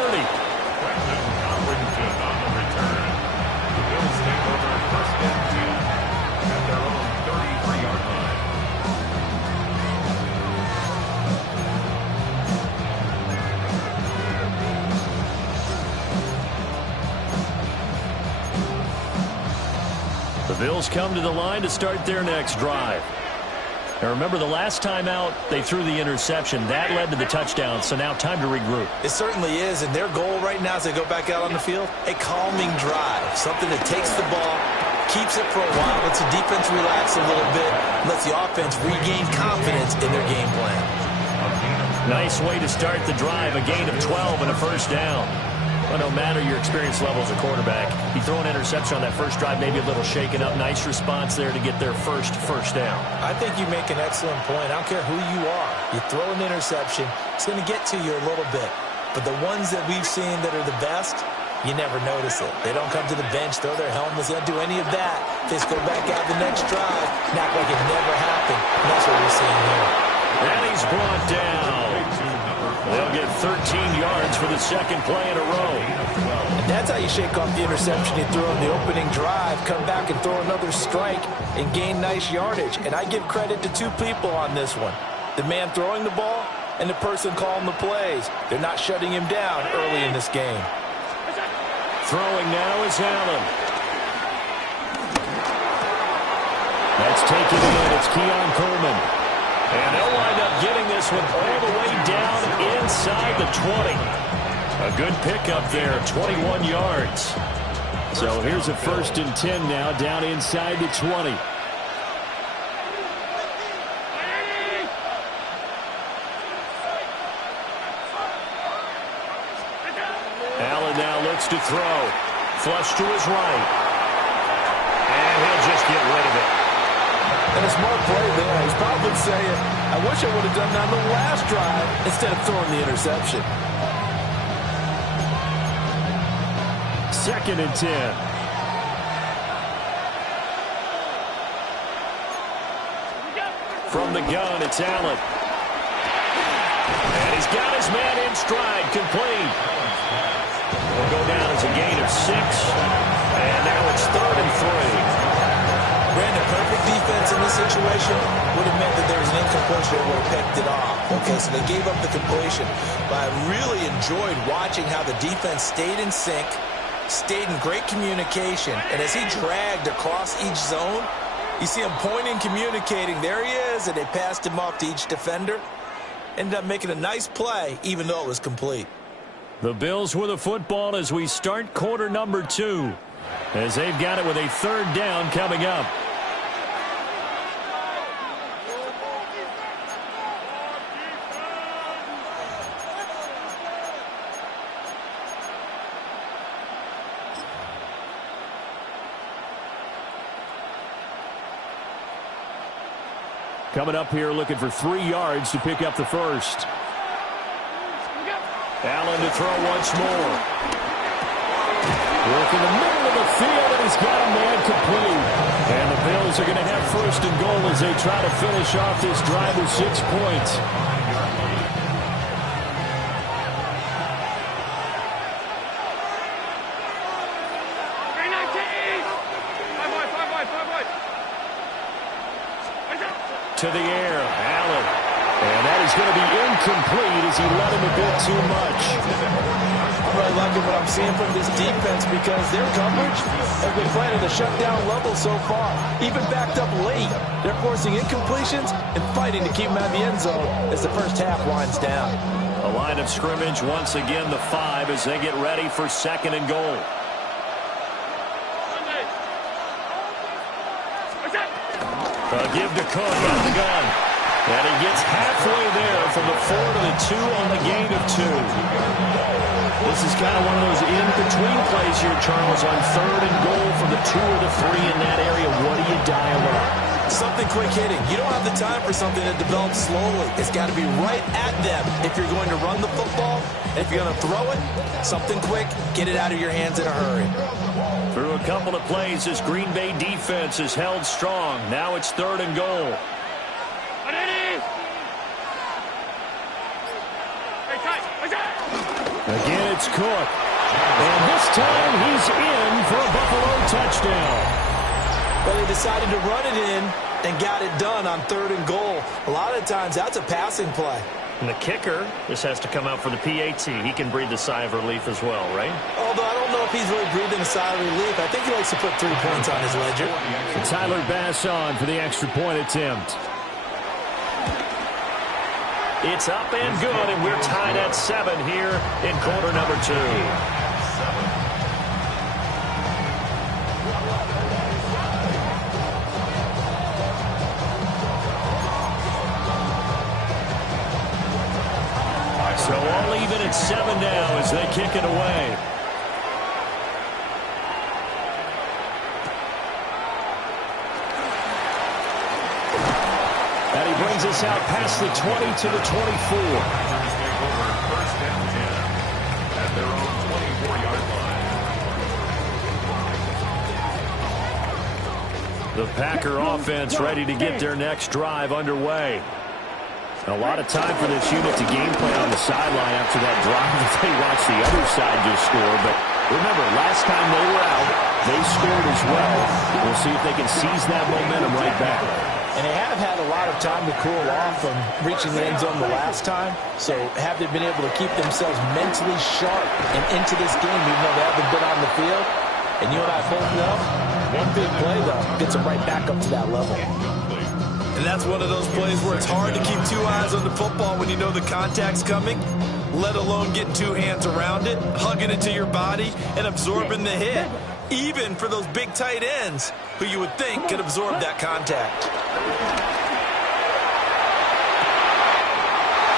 Brandon Covington on the return. The Bills take over 1st and 10 at their own 33-yard line. The Bills come to the line to start their next drive. Now remember, the last time out, they threw the interception. That led to the touchdown, so now time to regroup. It certainly is, and their goal right now as they go back out on the field, a calming drive, something that takes the ball, keeps it for a while, lets the defense relax a little bit, lets the offense regain confidence in their game plan. Nice way to start the drive, a gain of 12 and a 1st down. Well, no matter your experience level as a quarterback, you throw an interception on that first drive, maybe a little shaken up. Nice response there to get their first down. I think you make an excellent point. I don't care who you are. You throw an interception, it's going to get to you a little bit. But the ones that we've seen that are the best, you never notice it. They don't come to the bench, throw their helmets, they don't do any of that. They just go back out the next drive and act like it never happened. And that's what we're seeing here. And he's brought down. They'll get 13 yards for the 2nd play in a row. And that's how you shake off the interception you threw on the opening drive, come back and throw another strike and gain nice yardage. And I give credit to 2 people on this one. The man throwing the ball and the person calling the plays. They're not shutting him down early in this game. Throwing now is Allen. That's taken in. It's Keon Coleman. And they'll wind up getting this one all the way down inside the 20. A good pickup there, 21 yards. So here's a 1st and 10 now, down inside the 20. Allen now looks to throw. Flush to his right. And he'll just get rid of it. And a smart play there. He's probably saying, I wish I would have done that on the last drive instead of throwing the interception. 2nd and 10. From the gun, it's Allen. And he's got his man in stride, complete. Will go down as a gain of 6. And now it's 3rd and 3. Brandon, perfect defense in this situation would have meant that there was an incompletion that would have picked it off. Okay, so they gave up the completion. But I really enjoyed watching how the defense stayed in sync, stayed in great communication. And as he dragged across each zone, you see him pointing, communicating. There he is, and they passed him off to each defender. Ended up making a nice play, even though it was complete. The Bills with the football as we start quarter number 2. As they've got it with a 3rd down coming up. Coming up here looking for 3 yards to pick up the 1st. Allen to throw once more. Work in the middle of the field, and he's got a man complete. And the Bills are going to have 1st and goal as they try to finish off this drive with 6 points. To the air, Allen. And that is going to be incomplete as he led him a bit too much. I'm really liking what I'm seeing from this defense because their coverage has been playing at a shutdown level so far. Even backed up late, they're forcing incompletions and fighting to keep them out of the end zone as the first half winds down. A line of scrimmage once again the 5 as they get ready for 2nd and goal. A give to Cook out of the gun. And he gets halfway there from the 4 to the 2 on the gain of 2. This is kind of one of those in-between plays here, Charles, on 3rd and goal from the 2 or the 3 in that area. What do you dial up? Something quick hitting. You don't have the time for something that develops slowly. It's got to be right at them if you're going to run the football. And if you're going to throw it, something quick, get it out of your hands in a hurry. Through a couple of plays, this Green Bay defense is held strong. Now it's 3rd and goal. Again, it's Cook. And this time he's in for a Buffalo touchdown. Well, they decided to run it in and got it done on 3rd and goal. A lot of times, that's a passing play. And the kicker, this has to come out for the PAT. He can breathe a sigh of relief as well, right? Although I don't know if he's really breathing a sigh of relief. I think he likes to put 3 points on his ledger. And Tyler Bass on for the extra point attempt. It's up and good, and we're tied at 7 here in quarter number 2. So all even at 7 now as they kick it away. And he brings us out past the 20 to the 24. First down 10 at their own 24-yard line. The Packer offense ready to get their next drive underway. A lot of time for this unit to game plan on the sideline after that drive that they watched the other side just score. But remember, last time they were out, they scored as well. We'll see if they can seize that momentum right back. And they have had a lot of time to cool off from reaching the end zone the last time. So have they been able to keep themselves mentally sharp and into this game even though they haven't been on the field? And you and I both know, one big play, though, gets them right back up to that level. And that's one of those plays where it's hard to keep 2 eyes on the football when you know the contact's coming, let alone getting 2 hands around it, hugging it to your body, and absorbing the hit. Even for those big tight ends who you would think could absorb that contact.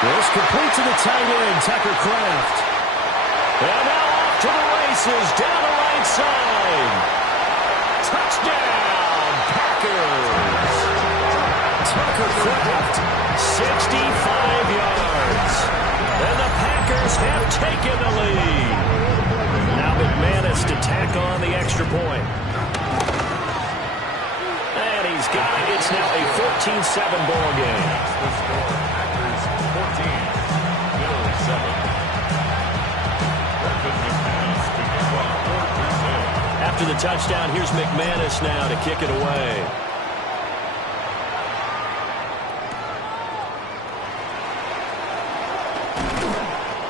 This complete to the tight end, Tucker Kraft. And now off to the races, down the right side. Touchdown, Packers. Tucker Kraft, 65 yards. And the Packers have taken the lead. Now McManus to tack on the extra point. And he's got it. It's now a 14-7 ball game. Packers 14, Bills 7. After the touchdown, here's McManus now to kick it away.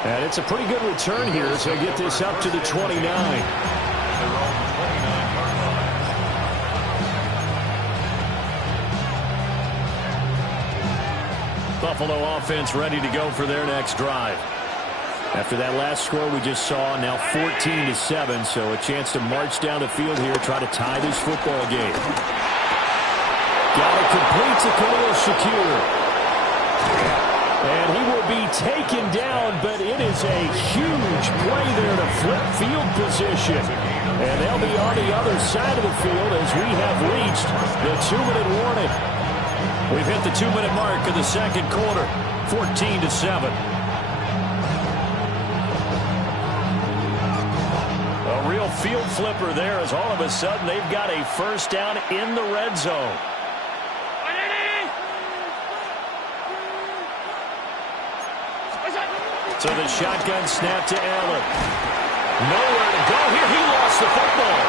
And it's a pretty good return here to get this up to the 29. Buffalo offense ready to go for their next drive. After that last score we just saw, now 14-7, so a chance to march down the field here, try to tie this football game. Got it complete to Khalil Shakir. And he will be taken down, but it is a huge play there to flip field position. And they'll be on the other side of the field as we have reached the 2-minute warning. We've hit the 2-minute mark of the second quarter, 14-7. A real field flipper there as all of a sudden they've got a first down in the red zone. So the shotgun snap to Allen. Nowhere to go here. He lost the football.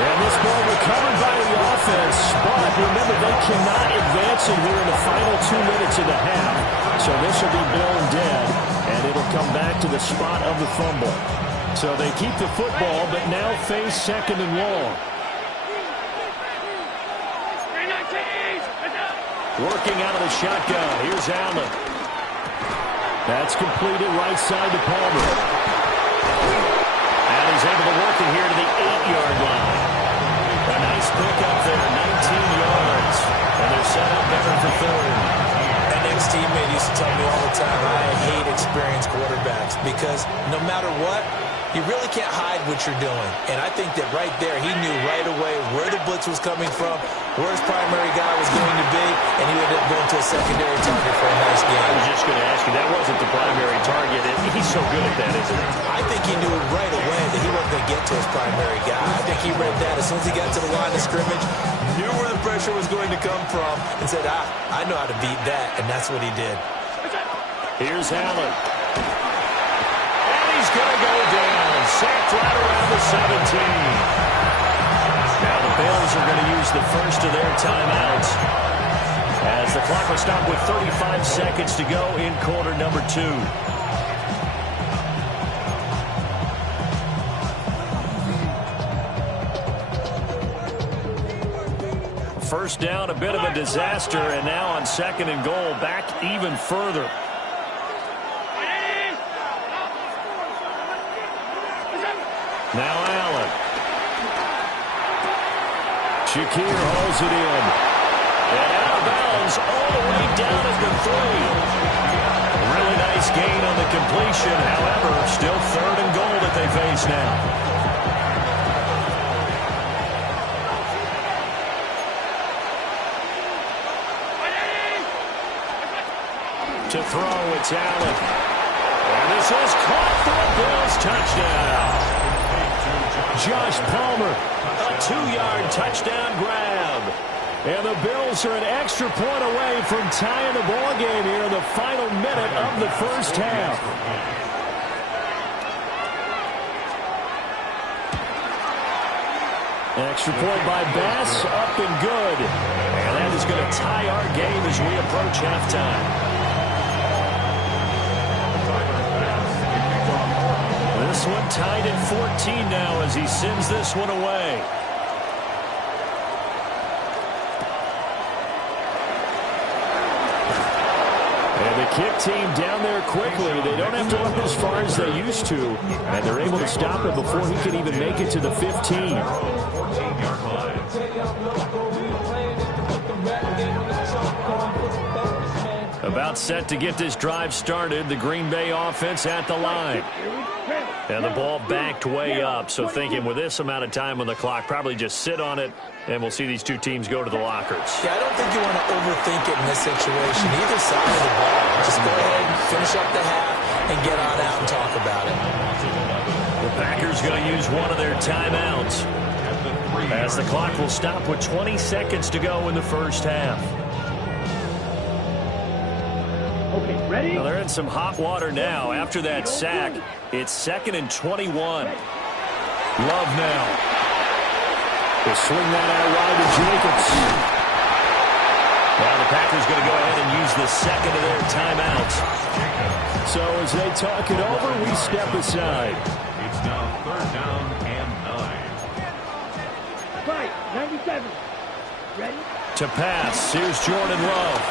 And this ball recovered by the offense. But remember, they cannot advance it here in the final 2 minutes of the half. So this will be blown dead. And it'll come back to the spot of the fumble. So they keep the football, but now face second and long. Working out of the shotgun. Here's Allen. That's completed right side to Palmer. And he's able to work it here to the 8-yard line. A nice pickup there, 19 yards. And they're set up better for third. An ex-teammate used to tell me all the time, I hate experienced quarterbacks because no matter what, you really can't hide what you're doing. And I think that right there, he knew right away where the blitz was coming from, where his primary guy was going to be, and he ended up going to a secondary target for a nice game. I was just going to ask you, that wasn't the primary target. He's so good at that, isn't he? I think he knew right away that he wasn't going to get to his primary guy. I think he read that as soon as he got to the line of scrimmage, knew where the pressure was going to come from, and said, I know how to beat that, and that's what he did. Here's Allen. And he's going to go down. Sacked right around the 17. Now the Bills are going to use the first of their timeouts as the clock will stop with 35 seconds to go in quarter number 2. First down, a bit of a disaster, and now on second and goal, back even further. Now Allen. Shakir holds it in. And out of bounds all the way down at the 3. Really nice gain on the completion. However, still third and goal that they face now. To throw, it's Allen. And this is caught for a Bills touchdown. Josh Palmer, a 2-yard touchdown grab. And the Bills are an extra point away from tying the ball game here in the final minute of the first half. Extra point by Bass, up and good. And that is going to tie our game as we approach halftime. This one tied at 14 now as he sends this one away. And the kick team down there quickly. They don't have to run as far as they used to. And they're able to stop it before he can even make it to the 15. About set to get this drive started. The Green Bay offense at the line. And the ball backed way up. So thinking with this amount of time on the clock, probably just sit on it, and we'll see these two teams go to the lockers. Yeah, I don't think you want to overthink it in this situation. Either side of the ball. Just go ahead and finish up the half and get on out and talk about it. The Packers going to use one of their timeouts as the clock will stop with 20 seconds to go in the first half. Okay, ready? Well, they're in some hot water now. After that sack, it's 2nd and 21. Love now. They swing that out wide to Jacobs. Now the Packers going to go ahead and use the second of their timeouts. So as they talk it over, we step aside. It's now 3rd down and 9. Right, 97. Ready? To pass, here's Jordan Love.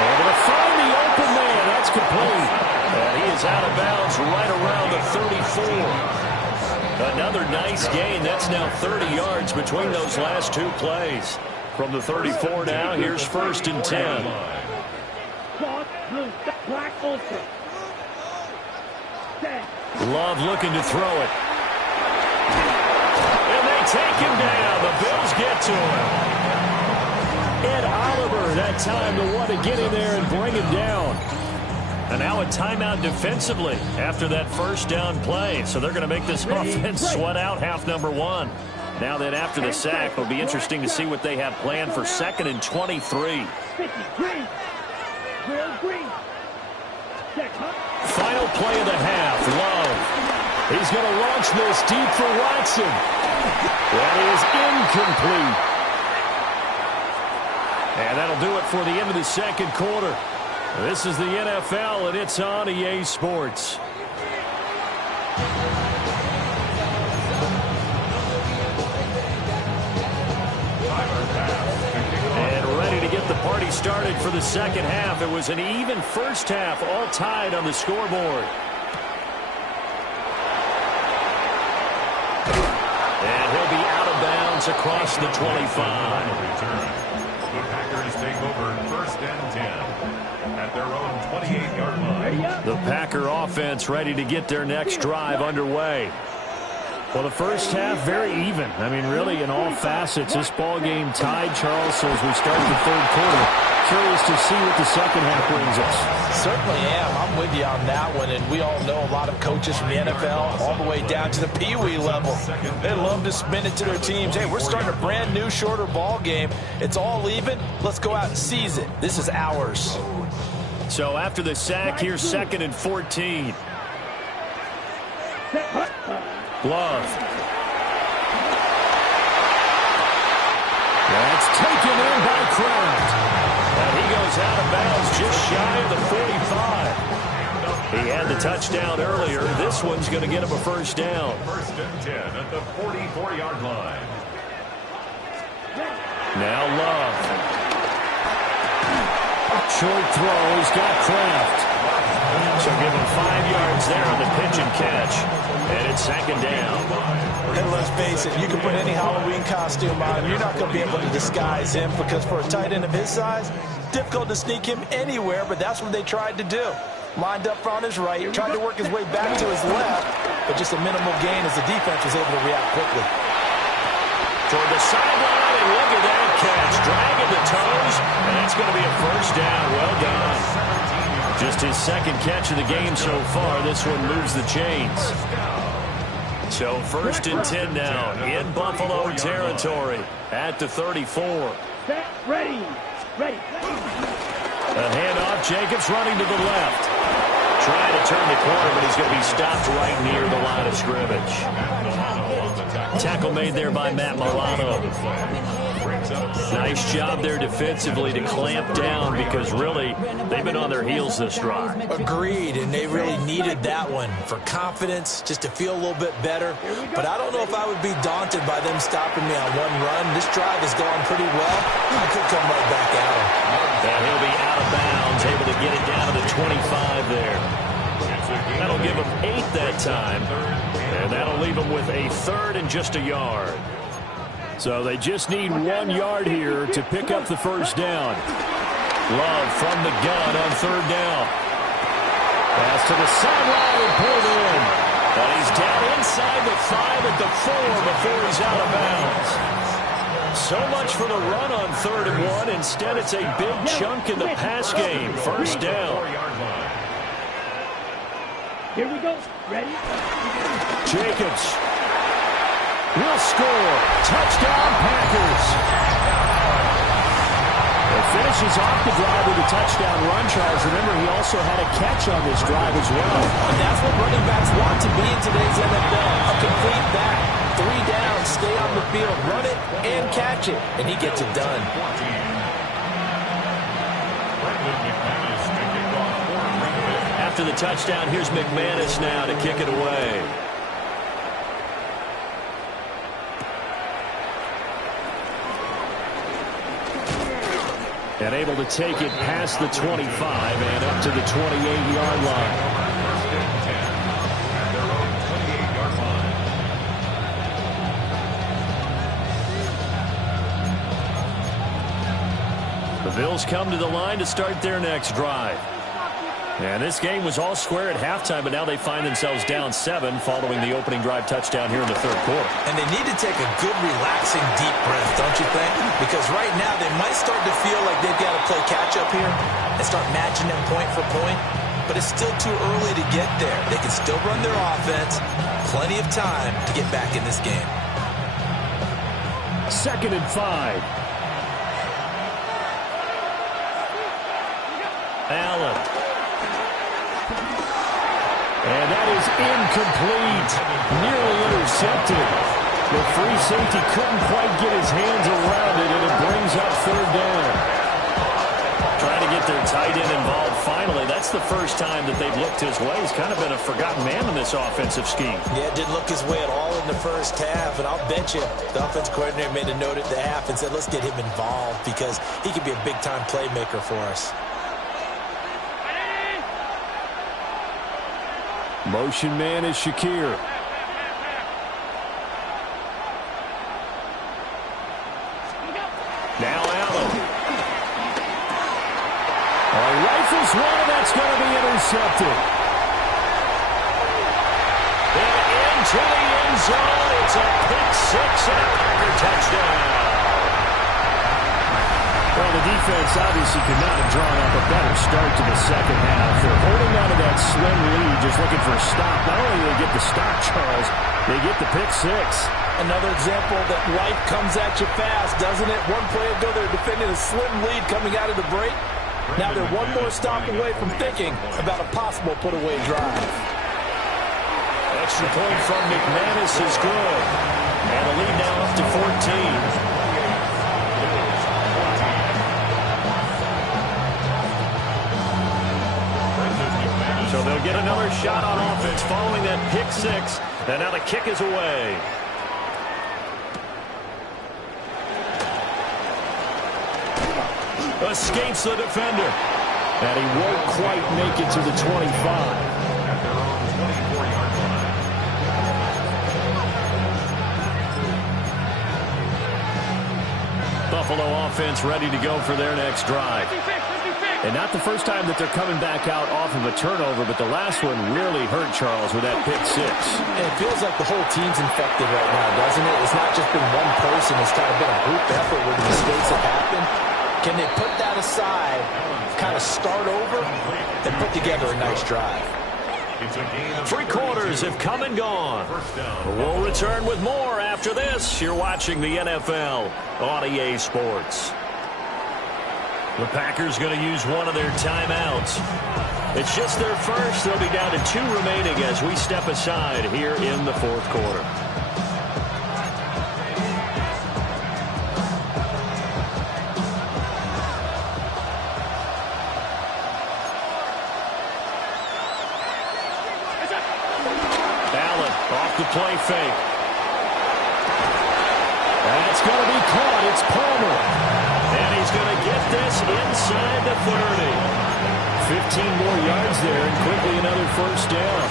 Able to find the open man. That's complete. And he is out of bounds right around the 34. Another nice gain. That's now 30 yards between those last two plays. From the 34 now, here's 1st and 10. Love looking to throw it. And they take him down. The Bills get to him. Ed Oliver, that time the one to get in there and bring him down. And now a timeout defensively after that first down play. So they're going to make this offense sweat out half number 1. Now that after the sack, it'll be interesting to see what they have planned for 2nd and 23. Final play of the half, Love. He's going to launch this deep for Watson. That is incomplete. And that'll do it for the end of the second quarter. This is the NFL, and it's on EA Sports. started for the second half. It was an even first half, all tied on the scoreboard. And he'll be out of bounds across the 25. The Packers take over 1st and 10 at their own 28-yard line. The Packer offense ready to get their next drive underway. Well, the first half, very even. I mean, really, in all facets, this ball game tied, Charles. So as we start the third quarter, curious to see what the second half brings us. Certainly am. I'm with you on that one. And we all know a lot of coaches from the NFL all the way down to the Pee-wee level. They love to spin it to their teams. Hey, we're starting a brand new, shorter ball game. It's all even. Let's go out and seize it. This is ours. So after the sack, here's 2nd and 14. Glove. That's taken in by Kraft. And he goes out of bounds just shy of the 45. He had the touchdown earlier. This one's going to get him a first down. 1st and 10 at the 44-yard line. Now Love. Short throw. He's got Kraft. So give him 5 yards there on the pitch and catch. And it's 2nd down. And let's face it, you can put any Halloween costume on him. You're not going to be able to disguise him because for a tight end of his size, difficult to sneak him anywhere, but that's what they tried to do. Lined up on his right, tried to work his way back to his left, but just a minimal gain as the defense was able to react quickly. Toward the sideline, and look at that catch. Dragging the toes, and that's going to be a first down. Well done. Just his 2nd catch of the game so far. This one moves the chains. So 1st and 10 now in Buffalo territory at the 34. Ready. A handoff. Jacobs running to the left. Trying to turn the corner, but he's going to be stopped right near the line of scrimmage. Tackle made there by Matt Milano. Nice job there defensively to clamp down because really they've been on their heels this drive. Agreed, and they really needed that one for confidence, just to feel a little bit better. But I don't know if I would be daunted by them stopping me on one run. This drive has gone pretty well. I could come right back at him. And he'll be out of bounds, able to get it down to the 25 there. That'll give him 8 that time, and that'll leave him with a 3rd and just a yard. So they just need 1 yard here to pick up the first down. Love from the gun on 3rd down. Pass to the sideline and pulled in. But he's down inside the 5 at the 4 before he's out of bounds. So much for the run on 3rd and 1. Instead, it's a big chunk in the pass game. First down. Here we go. Ready? Jacobs will score. Touchdown, Packers. It finishes off the drive with a touchdown run, Charles. Remember, he also had a catch on this drive as well. And that's what running backs want to be in today's NFL. A complete back. 3 downs, stay on the field, run it, and catch it. And he gets it done. After the touchdown, here's McManus now to kick it away. And able to take it past the 25 and up to the 28-yard line. The Bills come to the line to start their next drive. And this game was all square at halftime, but now they find themselves down 7 following the opening drive touchdown here in the 3rd quarter. And they need to take a good, relaxing, deep breath, don't you think? Because right now they might start to feel like they've got to play catch-up here and start matching them point for point. But it's still too early to get there. They can still run their offense. Plenty of time to get back in this game. 2nd and 5. Allen. And that is incomplete. Nearly intercepted. The free safety couldn't quite get his hands around it, and it brings up 3rd down. Trying to get their tight end involved finally. That that's the first time that they've looked his way. He's kind of been a forgotten man in this offensive scheme. Yeah, didn't look his way at all in the first half, and I'll bet you the offense coordinator made a note at the half and said, let's get him involved because he could be a big-time playmaker for us. Motion man is Shakir. Now Allen. Rifles one, and that's going to be intercepted. And into the end zone. It's a pick six and a Packer touchdown. Well, the defense obviously could not have drawn up a better start to the second half. They're holding on to that slim lead, just looking for a stop. Not only do they get the stop, Charles, they get the pick six. Another example that life comes at you fast, doesn't it? One play ago, they're defending a slim lead coming out of the break. Now they're one more stop away from thinking about a possible put-away drive. Extra point from McManus is good. And the lead now up to 14. So they'll get another shot on offense following that pick six. And now the kick is away. Escapes the defender. And he won't quite make it to the 25. Buffalo offense ready to go for their next drive. And not the first time that they're coming back out off of a turnover, but the last one really hurt Charles with that pick six. And it feels like the whole team's infected right now, doesn't it? It's not just been one person. It's kind of been a group effort where the mistakes have happened. Can they put that aside, kind of start over, and put together a nice drive? 3 quarters have come and gone. We'll return with more after this. You're watching the NFL on EA Sports. The Packers going to use one of their timeouts. It's just their first. They'll be down to 2 remaining as we step aside here in the 4th quarter. Allen off the play fake. That's going to be caught. It's Palmer. And he's going to get this inside the 30. 15 more yards there, and quickly another first down.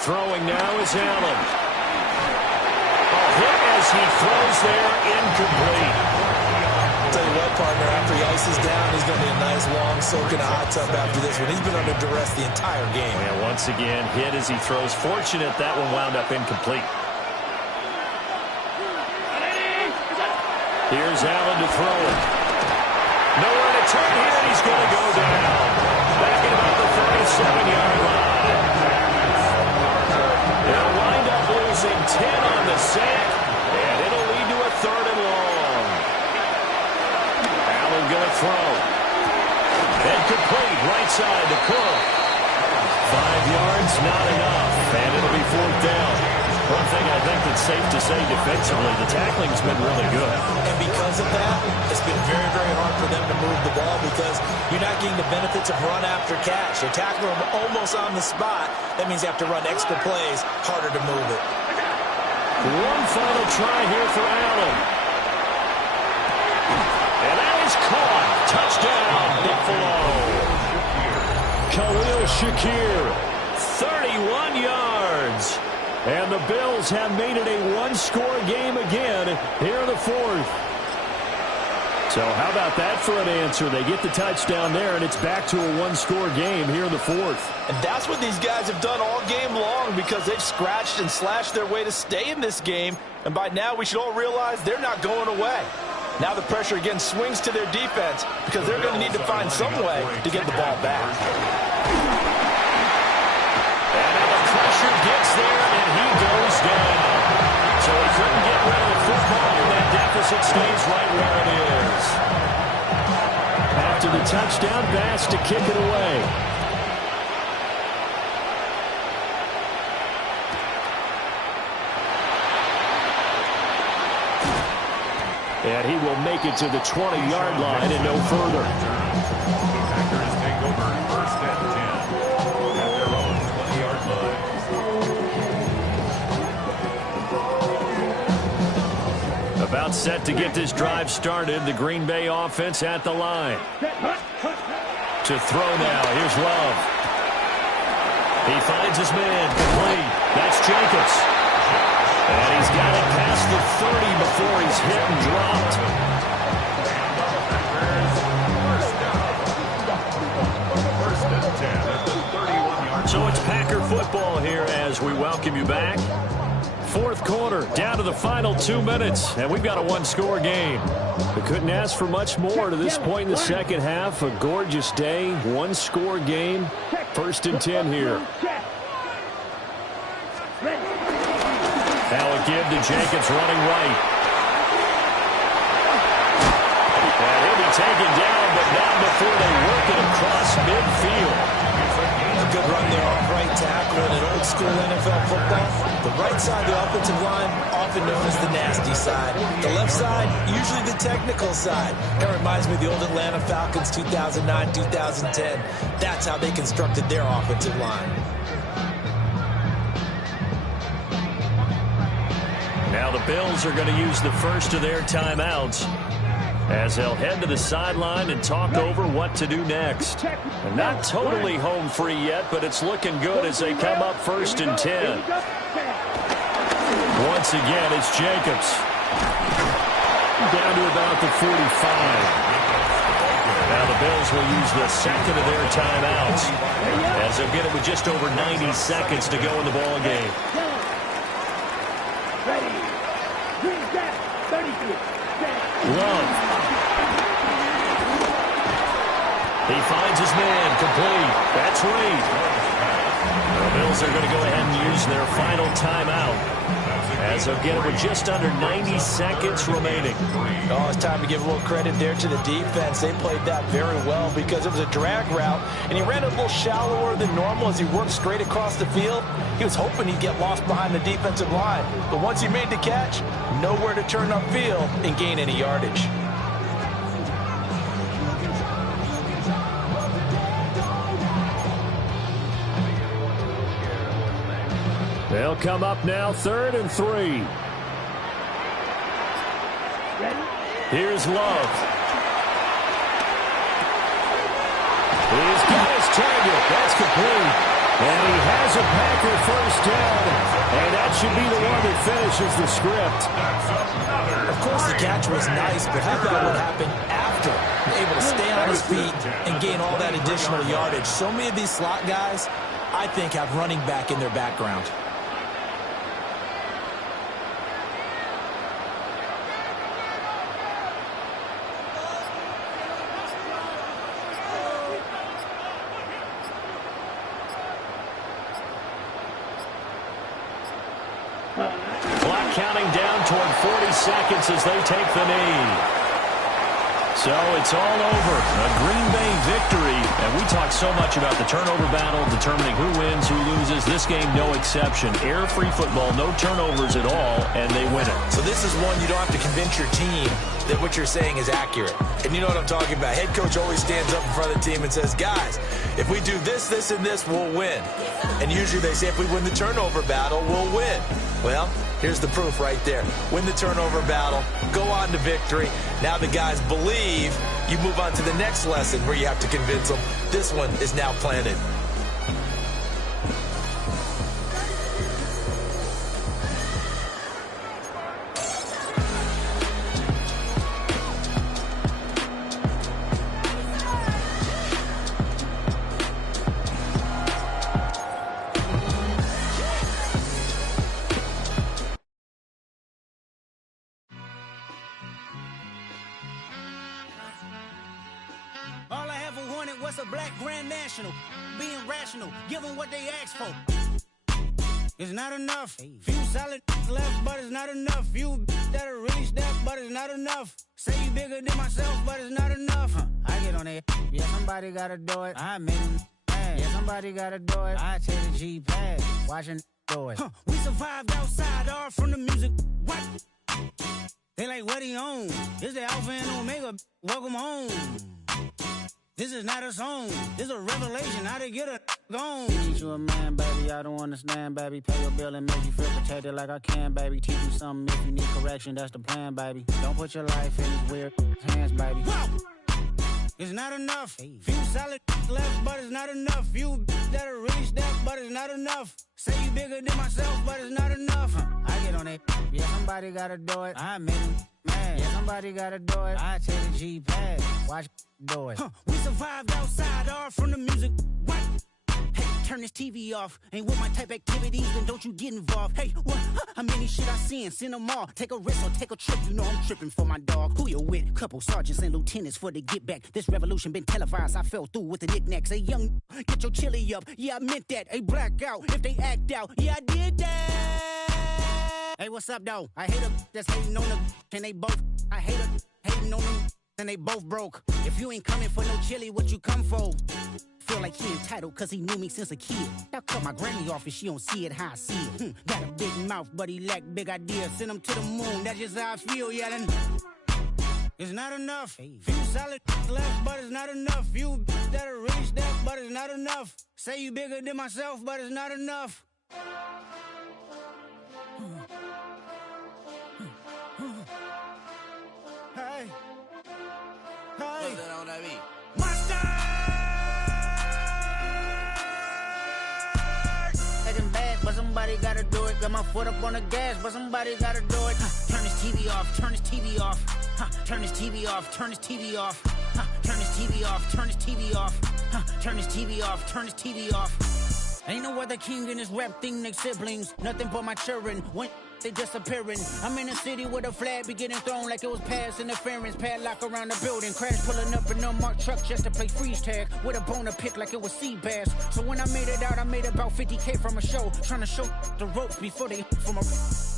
Throwing now is Allen. A hit as he throws there, incomplete. Tell you what, partner, after he ices down, he's going to be a nice long soak in a hot tub after this one. He's been under duress the entire game. And once again, hit as he throws. Fortunate that one wound up incomplete. Here's Allen to throw it. Nowhere to turn here, and he's going to go down. Back at about the 37-yard line. They'll wind up losing 10 on the sack, and it'll lead to a 3rd and long. Allen going to throw. And complete, right side to Cook. 5 yards, not enough, and it'll be 4th down. One thing I think that's safe to say defensively, the tackling's been really good. And because of that, it's been very, very hard for them to move the ball because you're not getting the benefits of run after catch. You're tackling them almost on the spot. That means you have to run extra plays, harder to move it. One final try here for Allen. And that is caught. Touchdown, Buffalo. Khalil Shakir, 31 yards. And the Bills have made it a one-score game again here in the 4th. So how about that for an answer? They get the touchdown there, and it's back to a one-score game here in the 4th. And that's what these guys have done all game long because they've scratched and slashed their way to stay in this game. And by now, we should all realize they're not going away. Now the pressure again swings to their defense because they're going to need to find some way to get the ball back. And now the pressure gets there, and he goes down. So he couldn't get rid of the football, and that deficit stays right where it is. After the touchdown, Bass to kick it away. And he will make it to the 20-yard line and no further. Packers take over 1st and 10 at their own 20-yard line. About set to get this drive started. The Green Bay offense at the line. To throw now. Here's Love. He finds his man. Complete. That's Jacobs. And he's got it past the 30 before he's hit and dropped. So it's Packer football here as we welcome you back. 4th quarter, down to the final 2 minutes, and we've got a one-score game. We couldn't ask for much more to this point in the second half. A gorgeous day, one-score game, 1st and 10 here. Now a give to Jacobs running right. And he'll be taken down, but not before they work it across midfield. A good run there off right tackle in an old school NFL football. The right side of the offensive line, often known as the nasty side. The left side, usually the technical side. That reminds me of the old Atlanta Falcons 2009-2010. That's how they constructed their offensive line. Now the Bills are going to use the first of their timeouts as they'll head to the sideline and talk over what to do next. And not totally home free yet, but it's looking good as they come up 1st and 10. Once again, it's Jacobs. Down to about the 45. Now the Bills will use the second of their timeouts as they'll get it with just over 90 seconds to go in the ball game. Love. He finds his man, complete. That's Reed. The Bills are going to go ahead and use their final timeout as they'll get it with just under 90 seconds remaining. Oh, it's time to give a little credit there to the defense. They played that very well because it was a drag route, and he ran a little shallower than normal as he worked straight across the field. He was hoping he'd get lost behind the defensive line, but once he made the catch, nowhere to turn upfield and gain any yardage. They'll come up now 3rd and 3. Here's Love. He's got his target. That's complete. And he has a Packer 1st down. And that should be the one that finishes the script. Of course, the catch was nice, but how about what happened after? Able to stay on his feet and gain all that additional yardage. So many of these slot guys, I think, have running back in their background. Clock counting down toward 40 seconds as they take the knee. So it's all over. A Green Bay victory. And we talk so much about the turnover battle, determining who wins, who loses. This game, no exception. Air-free football, no turnovers at all, and they win it. So this is one you don't have to convince your team that what you're saying is accurate. And you know what I'm talking about. Head coach always stands up in front of the team and says, guys, if we do this, this, and this, we'll win. And usually they say if we win the turnover battle, we'll win. Well, here's the proof right there. Win the turnover battle, go on to victory. Now the guys believe. You move on to the next lesson where you have to convince them. This one is now planted. All I ever wanted was a black Grand National. Being rational, give them what they ask for. It's not enough. Few solid left, but it's not enough. Few that'll really step, but it's not enough. Say you bigger than myself, but it's not enough. I get on it. Yeah, somebody gotta do it. I made them mad. Yeah, somebody gotta do it. I take the G-pad, watching do it. We survived outside, all from the music. What? They like, what he on? This the Alpha and Omega. Welcome home. This is not a song. This is a revelation. How to get a gone. Teach you a man, baby. I don't understand, baby. Pay your bill and make you feel protected like I can, baby. Teach you something if you need correction. That's the plan, baby. Don't put your life in these weird hands, baby. Whoa! It's not enough. Few solid left, but it's not enough. You that are really step, but it's not enough. Say you bigger than myself, but it's not enough. I get on it. Yeah, somebody gotta do it. I made him mad. Yeah, somebody gotta do it. I take a G-pad. Watch do it. We survived outside, all from the music. What? Hey, turn this TV off. Ain't with my type activities, then don't you get involved. Hey, what? How many shit I seen? Send them all. Take a risk or take a trip. You know I'm tripping for my dog. Who you with? Couple sergeants and lieutenants for the get back. This revolution been televised. I fell through with the knickknacks. Hey, young, get your chili up. Yeah, I meant that. Hey, blackout. If they act out, yeah, I did that. Hey, what's up, though? I hate them that's hating on them, and they both. I hate them hating on them, and they both broke. If you ain't coming for no chili, what you come for? Feel like he entitled cause he knew me since a kid. Now cut my granny off if she don't see it how I see it. Got a big mouth, but he lack big ideas. Send him to the moon, that's just how I feel, yeah. Then it's not enough. Few solid left, but it's not enough. You that are really step, but it's not enough. Say you bigger than myself, but it's not enough. Hey. Hey. Monster! Bad, but somebody gotta do it. Got my foot up on the gas, but somebody gotta do it. Turn this TV off, turn this TV off. Turn this TV off, turn this TV off. Turn this TV off, turn this TV off. Turn this TV off, turn this TV off. Ain't no other king in this rap thing, they siblings. Nothing but my children. When they disappearing. I'm in a city with a flag be getting thrown like it was past interference. Padlock around the building. Crash pulling up an unmarked truck just to play freeze tag. With a bone to pick like it was sea bass. So when I made it out, I made about 50K from a show. Trying to show the ropes before they from a...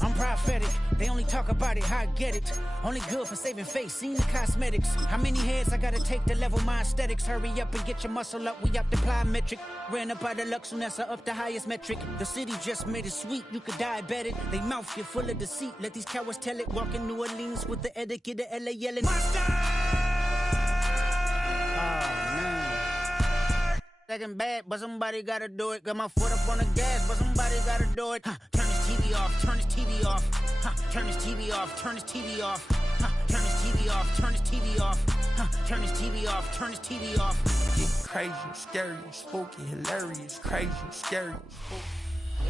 I'm prophetic. They only talk about it, how I get it. Only good for saving face, seen the cosmetics. How many heads I gotta take to level my aesthetics? Hurry up and get your muscle up. We up to plyometric. Ran up out of Lux, and that's up the highest metric. The city just made it sweet. You could diabetic. They mouth get full of deceit. Let these cowards tell it. Walk in New Orleans with the etiquette of LA yelling. Monster! Oh, man. Second bad, but somebody gotta do it. Got my foot up on the gas, but somebody gotta do it. Turn this TV off, turn this TV off. Turn this TV off, turn this TV off. Turn this TV off, turn this TV off. Turn this TV off, turn this TV off. It's crazy, scary, spooky, hilarious, crazy, scary, spooky.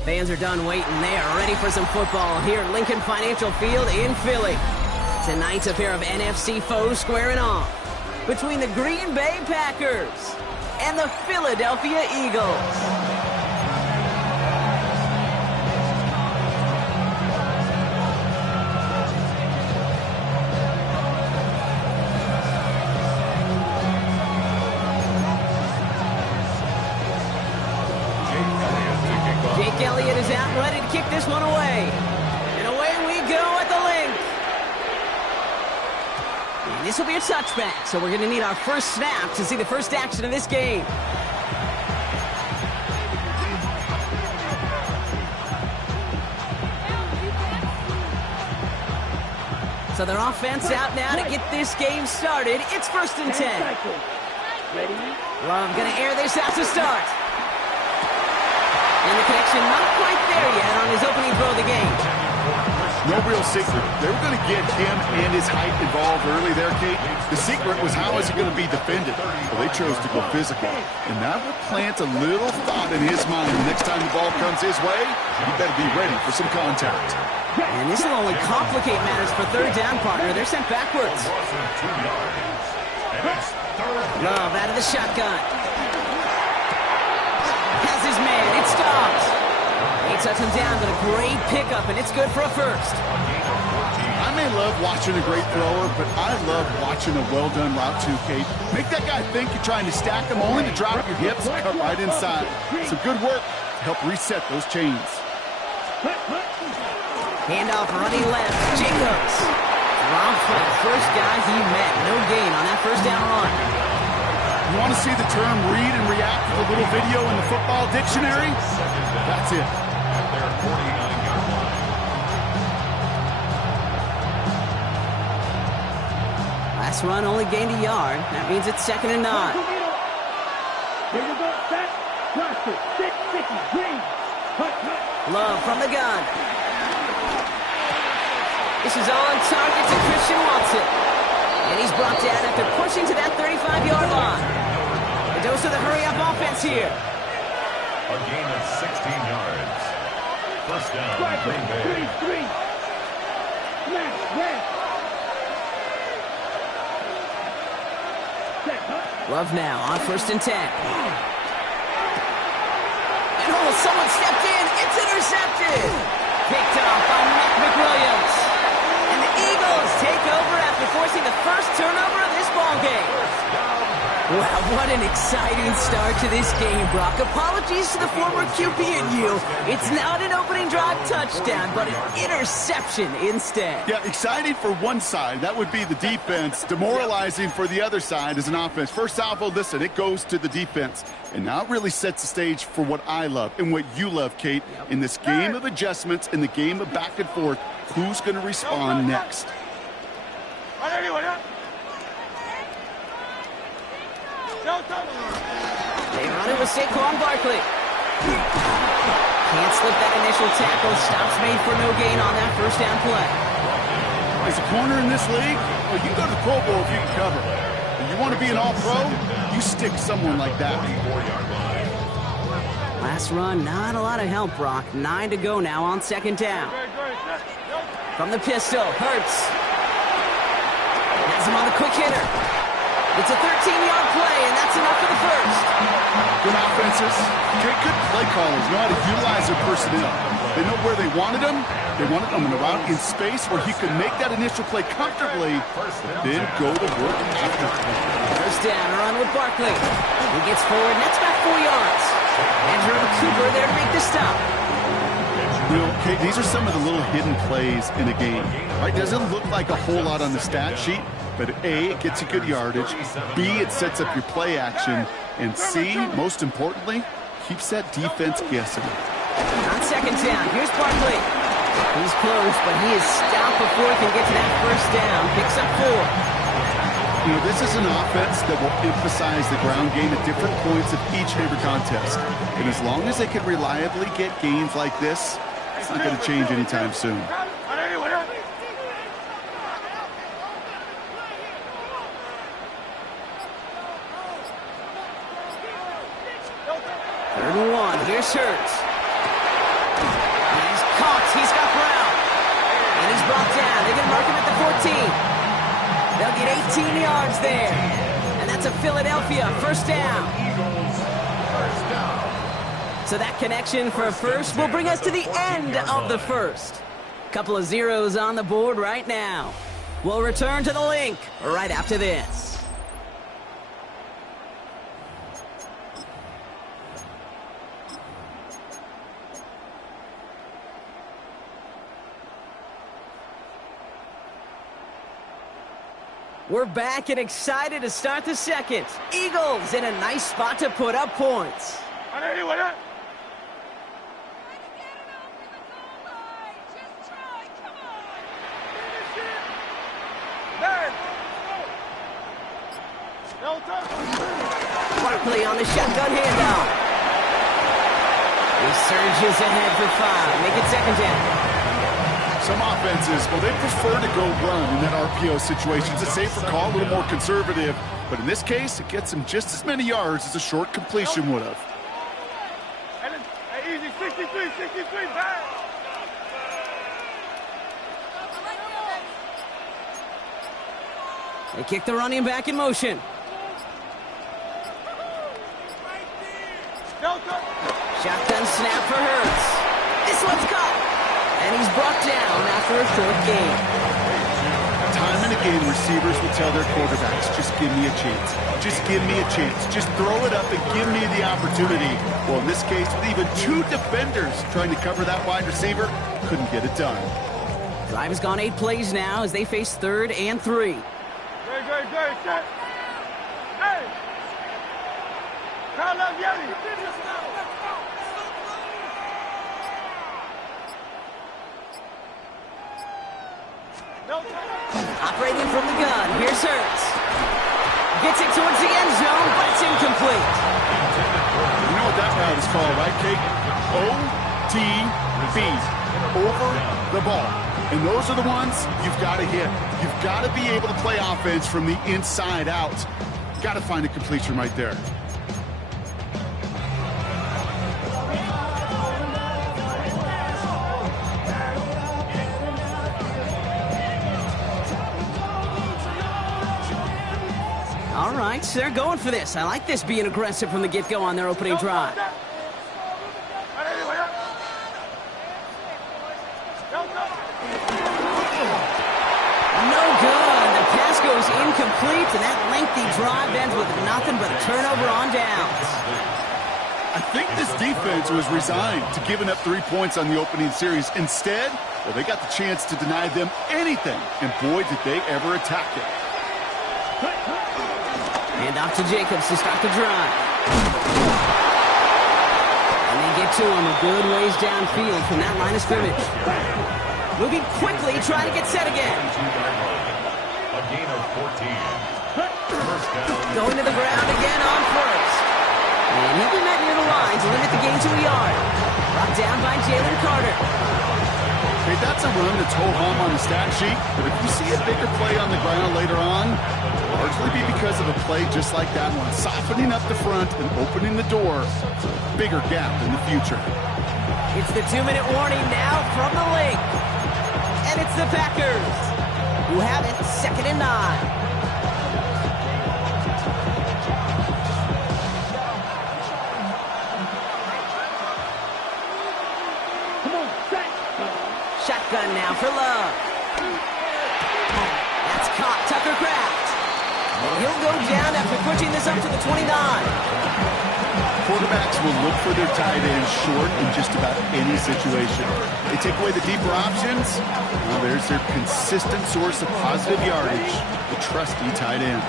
Fans are done waiting. They are ready for some football here at Lincoln Financial Field in Philly. Tonight's a pair of NFC foes squaring off between the Green Bay Packers and the Philadelphia Eagles. Elliott is out and ready to kick this one away. And away we go at the link. And this will be a touchback, so we're going to need our first snap to see the first action of this game. So their offense out now to get this game started. It's 1st and 10. Love going to air this out to start. And the connection not quite there yet on his opening throw of the game. No real secret. They were going to get him and his height involved early there, Kate. The secret was how is he going to be defended? Well, they chose to go physical. And that will plant a little thought in his mind. The next time the ball comes his way, he better be ready for some contact. And this will only complicate matters for third down, partner. They're sent backwards. Love out of the shotgun. Has his man. It stops. He tucks him down, but a great pickup, and it's good for a first. I may love watching a great thrower, but I love watching a well-done route too, Kate. Make that guy think you're trying to stack him only to drop your hips and cut right inside. Some good work to help reset those chains. Handoff running left. Jacobs. Dropped for the first guy he met. No gain on that first down run. You want to see the term read and react with a little video in the football dictionary? That's it. Last run only gained a yard. That means it's 2nd and 9. Here you go, set, cluster, sticky, green, cut. Love from the gun. This is on target to Christian Watson. And he's brought down after pushing to that 35-yard line. The dose of the hurry-up offense here. A gain of 16 yards. First down, Green Bay. 3-3. Smash, red. Love now on 1st and 10. And someone stepped in. It's intercepted. Picked off by McWilliams. And the Eagles take over after forcing the first turnover of this ballgame. Wow, what an exciting start to this game, Brock. Apologies to the former QB and you. It's not an opening drive touchdown, but an interception instead. Yeah, exciting for one side. That would be the defense. Demoralizing for the other side as an offense. First salvo, listen, it goes to the defense. And now it really sets the stage for what I love and what you love, Kate. In this game of adjustments, in the game of back and forth, who's going to respond next? They run it with Saquon Barkley. Can't slip that initial tackle. Stops made for no gain on that first down play. As a corner in this league, well, you go to the Pro Bowl if you can cover. If you want to be an all-pro, you stick someone like that. Last run, not a lot of help, Brock. 9 to go now on 2nd down. From the pistol, Hurts. Has him on the quick hitter. It's a 13-yard play, and that's enough for the first. Good offenses, good play callers know how to utilize their personnel. They know where they wanted them. They wanted them in a route in space where he could make that initial play comfortably, then go to work after. First down, a run with Barkley. He gets forward, and that's about 4 yards. And Jerome Cooper there to make the stop. You know, Kate, these are some of the little hidden plays in a game. Right? Doesn't look like a whole lot on the stat sheet, but A, it gets you good yardage. B, it sets up your play action. And C, most importantly, keeps that defense guessing. On 2nd down, here's Barkley. He's close, but he is stopped before he can get to that first down. Picks up 4. You know, this is an offense that will emphasize the ground game at different points of each and every contest. And as long as they can reliably get gains like this, it's not going to change anytime soon. 3rd and 1, here's Hurts. He's caught, he's got Brown. And he's brought down, they're going to mark him at the 14. They'll get 18 yards there. And that's a Philadelphia first down. So that connection for first will bring us to the end of the first. Couple of zeros on the board right now. We'll return to the link right after this. We're back and excited to start the second. Eagles in a nice spot to put up points. Barkley on the shotgun handoff. He surges ahead for 5. Make it 2nd down. Some offenses, well, they prefer to go run in that RPO situation. It's a safer call, a little more conservative. But in this case, it gets them just as many yards as a short completion would have. Easy, 63, back. They kick the running back in motion. Shotgun snap for Hurts. This one's caught. And he's brought down after a short gain. Time and again, receivers will tell their quarterbacks, just give me a chance. Just give me a chance. Just throw it up and give me the opportunity. Well, in this case, with even 2 defenders trying to cover that wide receiver, couldn't get it done. Drive has gone 8 plays now as they face 3rd and 3. Good, set. Hey! Call up Yeti. Operating from the gun, here's Hurts. Gets it towards the end zone, but it's incomplete. You know what that route is called, right, Kate? OTB, over the ball. And those are the ones you've got to hit. You've got to be able to play offense from the inside out. Got to find a completion right there. All right, so they're going for this. I like this being aggressive from the get-go on their opening drive. No good. The pass goes incomplete, and that lengthy drive ends with nothing but a turnover on downs. I think this defense was resigned to giving up 3 points on the opening series. Instead, well, they got the chance to deny them anything, and boy, did they ever attack it. And off to Jacobs to start the drive. And they get to him a good ways downfield from that line of scrimmage. Moving quickly, trying to get set again. A gain of 14. Going to the ground again on first. And he'll be met near the line to limit the gain to a yard. Brought down by Jalen Carter. Hey, that's a run that's ho-hum on the stat sheet, but if you see a bigger play on the ground later on, it'll largely be because of a play just like that one, softening up the front and opening the door. Bigger gap in the future. It's the 2-minute warning now from the link. And it's the Packers who have it 2nd and 9. Shotgun now for Love. That's caught. Tucker Kraft. And he'll go down after pushing this up to the 29. Quarterbacks will look for their tight ends short in just about any situation. They take away the deeper options. Well, there's their consistent source of positive yardage, the trusty tight end.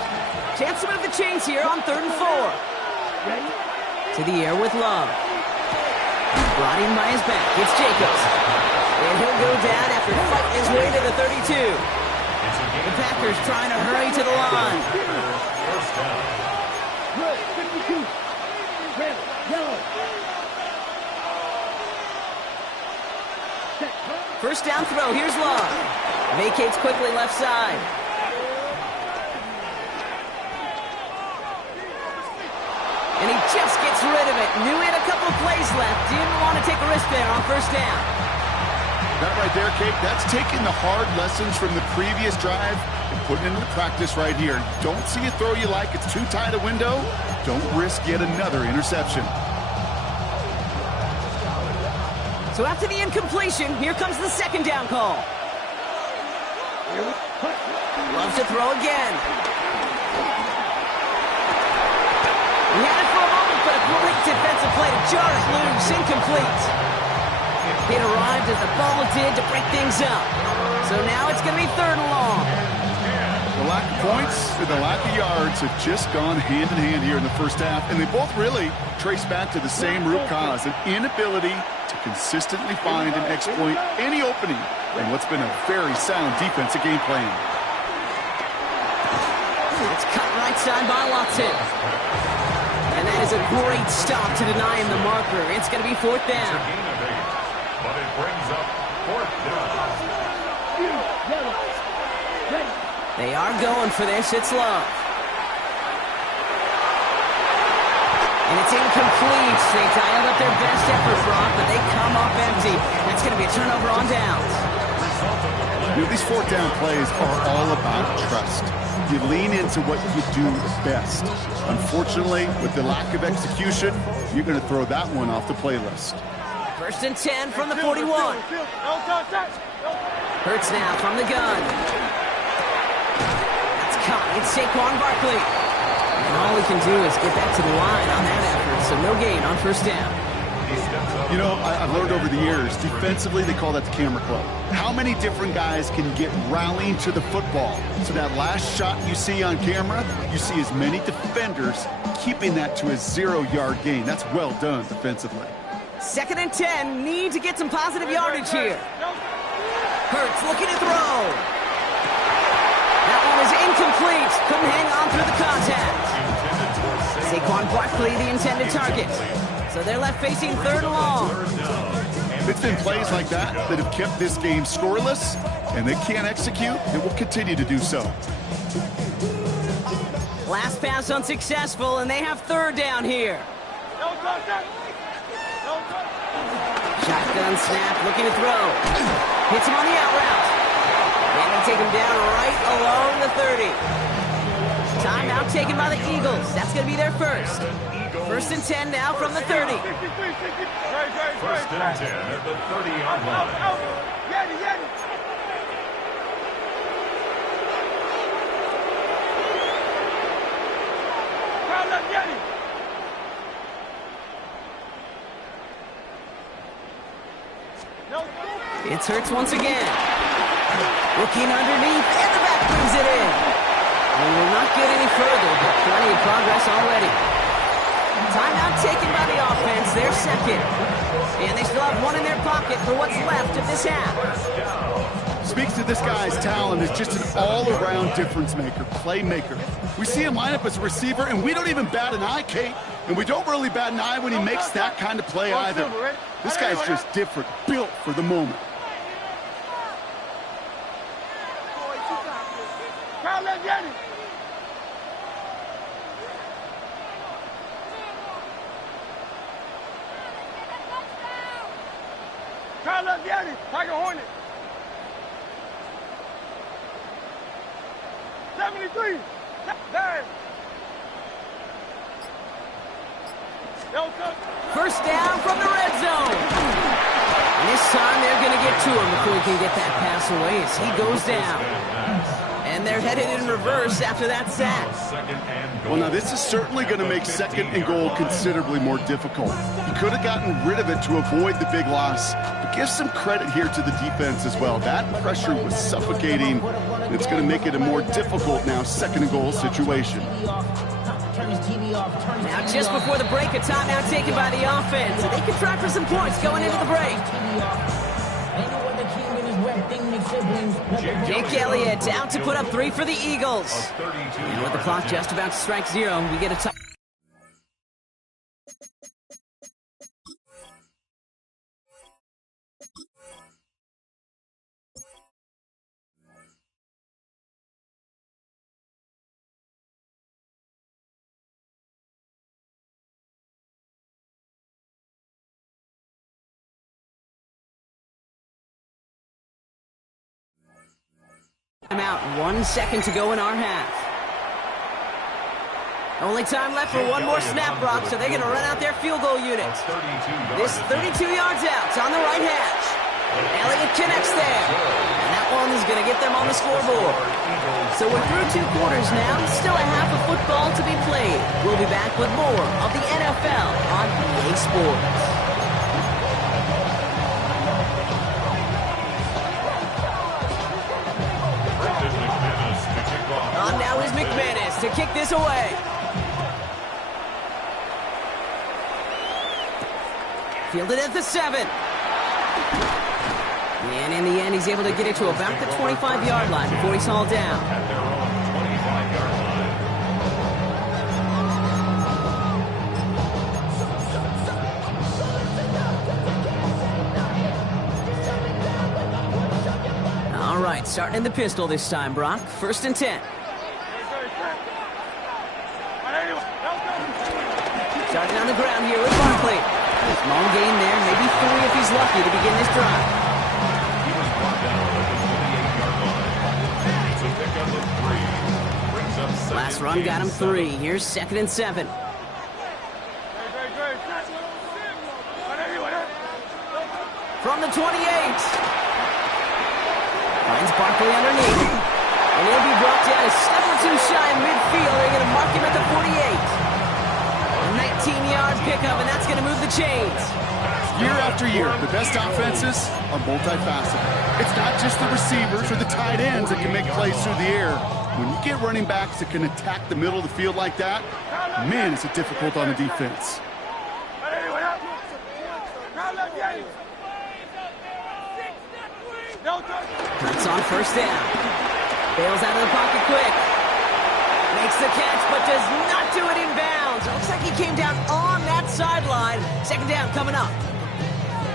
Chance to move the chains here on 3rd and 4. To the air with Love. Brought in by his back. It's Jacobs. And he'll go down after fighting his way to the 32. The Packers trying to hurry to the line. First down throw. Here's Love. Vacates quickly left side. And he just gets rid of it. Knew he had a couple of plays left. Didn't want to take a risk there on first down. That right there, Kate, that's taking the hard lessons from the previous drive and putting it into practice right here. Don't see a throw you like. It's too tight a window. Don't risk yet another interception. So after the incompletion, here comes the 2nd down call. Loves to throw again. He had it for a moment, but a great defensive play to jar it loose. Incomplete. It arrived as the ball did to break things up. So now it's going to be 3rd and long. The lack of points and the lack of yards have just gone hand in hand here in the first half, and they both really trace back to the same root cause, an inability to consistently find and exploit any opening in what's been a very sound defensive game plan. It's cut right side by Watson. And that is a great stop to deny him the marker. It's going to be 4th down. But it brings up 4th down. They are going for this. It's Love. And it's incomplete. They dialed up their best effort, Brock, but they come up empty. That's going to be a turnover on downs. You know, these 4th down plays are all about trust. You lean into what you do best. Unfortunately, with the lack of execution, you're going to throw that one off the playlist. 1st and 10 from the 41. Hurts now from the gun. That's caught. It's Saquon Barkley. And all he can do is get back to the line on that effort, so no gain on 1st down. You know, I've learned over the years, defensively, they call that the camera club. How many different guys can get rallying to the football? So that last shot you see on camera, you see as many defenders keeping that to a 0-yard gain. That's well done defensively. 2nd and 10. Need to get some positive yardage here. Hurts looking to throw. Couldn't hang on through the contact. Saquon Barkley, the intended target. So they're left facing 3rd and long. It's been plays like that that have kept this game scoreless, and they can't execute. It will continue to do so. Last pass unsuccessful, and they have 3rd down here. Shotgun snap, looking to throw. Hits him on the out route. And they take him down right along the 30. Timeout taken by the Eagles. That's going to be their first. 1st and 10 now from the 30. 1st and 10 at the 30-yard line. It's Hurts once again. Looking underneath, and the back brings it in. We will not get any further, but plenty of progress already. Timeout taken by the offense, their second. And they still have one in their pocket for what's left of this half. Speaks to this guy's talent as just an all-around difference maker, playmaker. We see him line up as a receiver, and we don't even bat an eye, Kate. And we don't really bat an eye when he makes that kind of play either. This guy's just different, built for the moment. Tiger Hornet. 73. There. First down from the red zone. And this time they're going to get to him before he can get that pass away as he goes down. And they're headed in reverse after that sack. Well, now this is certainly going to make 2nd and goal considerably more difficult. He could have gotten rid of it to avoid the big loss, but give some credit here to the defense as well. That pressure was suffocating, and it's going to make it a more difficult now 2nd and goal situation. Now just before the break, a timeout taken by the offense. They can try for some points going into the break. Jake Elliott out to put up 3 for the Eagles. And with the clock just about to strike 0, we get a time. Out 1 second to go in our half. Only time left for one more snap, Brock, so they're going to run out their field goal unit. This 32 yards out on the right hash. Elliott connects there. And that one is going to get them on the scoreboard. So we're through 2 quarters now. Still a half of football to be played. We'll be back with more of the NFL on EA Sports. On now is McManus to kick this away. Fielded at the 7. And in the end, he's able to get it to about the 25-yard line before he's hauled down. All right, starting in the pistol this time, Brock. 1st and 10. Starting on the ground here with Barkley. Long gain there, maybe 3 if he's lucky to begin this drive. Last run got him 3. Here's 2nd and 7. From the 28. Finds Barkley underneath. And he'll be brought down a step or 2 shy in midfield. They're going to mark him at the 48. 19-yard pickup, and that's going to move the chains. Year after year, the best offenses are multifaceted. It's not just the receivers or the tight ends that can make plays through the air. When you get running backs that can attack the middle of the field like that, man, is it difficult on the defense. Hurts on 1st down. Bails out of the pocket quick. Makes the catch, but does not do it in bounds. It looks like he came down on that sideline. Second down coming up.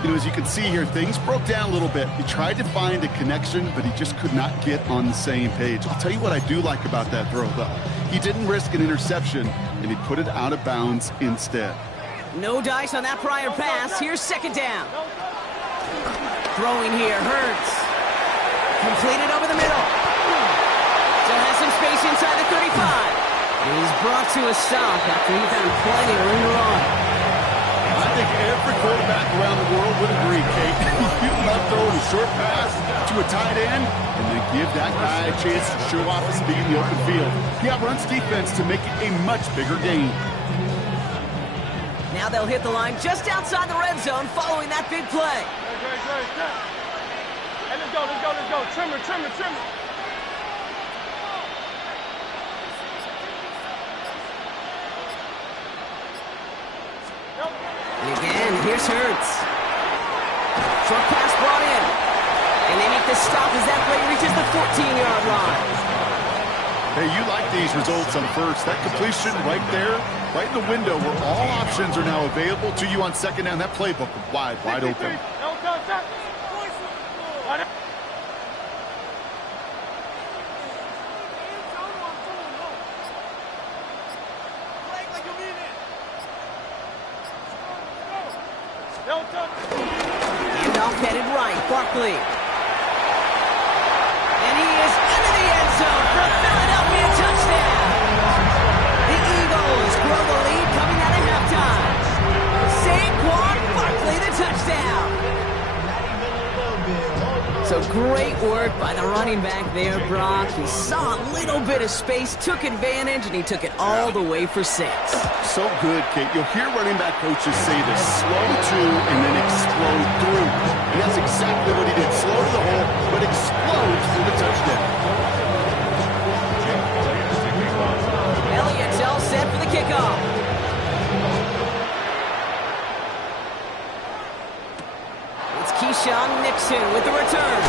You know, as you can see here, things broke down a little bit. He tried to find a connection, but he just could not get on the same page. I'll tell you what I do like about that throw, though. He didn't risk an interception, and he put it out of bounds instead. No dice on that prior pass. Here's second down. Throwing here, Hurts. Completed over the middle. Still has some space inside the 35. He's brought to a stop after he found plenty of room to run. I think every quarterback around the world would agree, Kate. You love throwing a short pass to a tight end and then give that guy a chance to show off his speed in the open field. He outruns defense to make it a much bigger gain. Now they'll hit the line just outside the red zone following that big play. Hey, let's go. Trimmer. And again, here's Hurts. Short pass brought in. And they make the stop as that play reaches the 14-yard line. Hey, you like these results on first. That completion right there, right in the window where all options are now available to you on second down. That playbook wide open. Handoff headed right, Barkley. And he is into the end zone for a Philadelphia touchdown. The Eagles grow the lead coming out of halftime. Saquon Barkley, the touchdown. So great work by the running back there, Brock. He saw a little bit of space, took advantage, and he took it all the way for 6. So good, Kate. You'll hear running back coaches say this: slow to and then explode through. And that's exactly what he did. Slow to the hole, but explodes for the touchdown. Elliott's all set for the kickoff. It's Keyshawn Nixon with the return.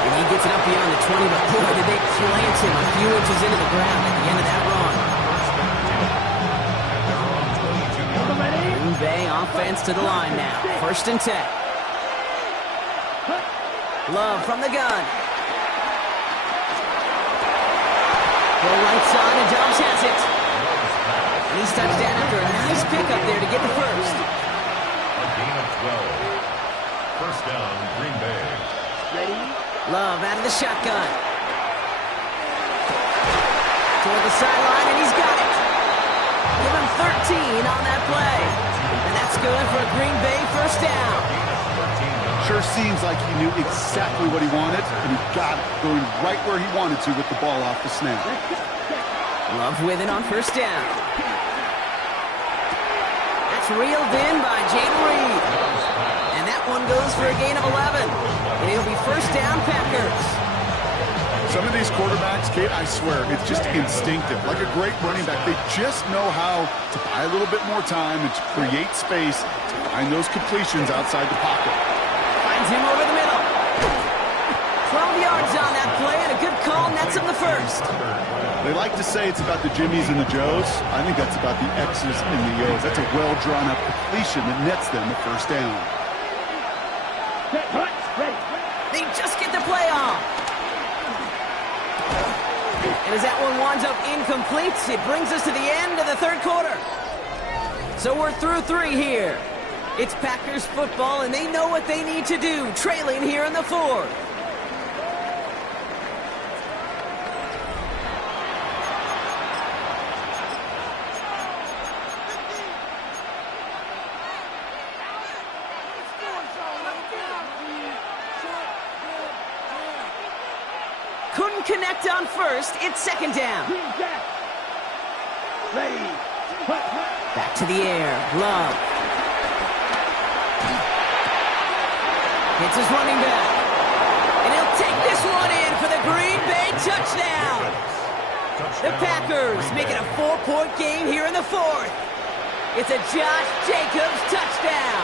And he gets it up beyond the 20, but boy, did they plant him a few inches into the ground at the end of that run. Green Bay offense to the line now. 1st and 10. Love from the gun. Go right side, and Dobbs has it. And he's touchdown after a nice pickup there to get the first. A gain of 12. First down, Green Bay. Ready? Love out of the shotgun. Toward the sideline, and he's got it. Give him 13 on that play. And that's good for a Green Bay first down. Sure seems like he knew exactly what he wanted, and he got it, going right where he wanted to with the ball off the snap. Love with it on first down. That's reeled in by Jaden Reed. And that one goes for a gain of 11. And it'll be first down, Packers. Some of these quarterbacks, Kate, I swear, it's just instinctive. Like a great running back, they just know how to buy a little bit more time and to create space to find those completions outside the pocket. Finds him over the middle. 12 yards on that play, and a good call nets him the first. They like to say it's about the Jimmies and the Joes. I think that's about the X's and the O's. That's a well-drawn-up completion that nets them the first down. They just get the play off. And as that one winds up incomplete, it brings us to the end of the third quarter. So we're through 3 here. It's Packers football, and they know what they need to do, trailing here in the 4th. Couldn't connect on first. It's second down. Ready. Back to the air. Love. Hits his running back. And he'll take this one in for the Green Bay touchdown. The Packers make it a 4-point game here in the 4th. It's a Josh Jacobs touchdown.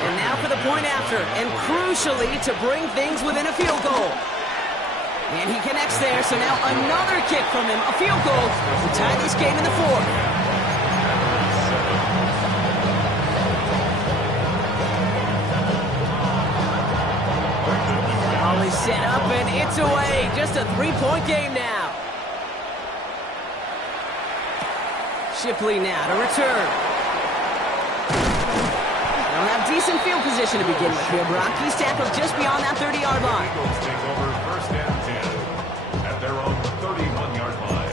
And now for the point after, and crucially to bring things within a field goal. And he connects there, so now another kick from him. A field goal to tie this game in the fourth. Always set up, and it's away. Just a three-point game now. Shipley now to return. They'll have decent field position to begin with here. He's tackled just beyond that 30-yard line. Eagles take over first and 10 at their own 31-yard line.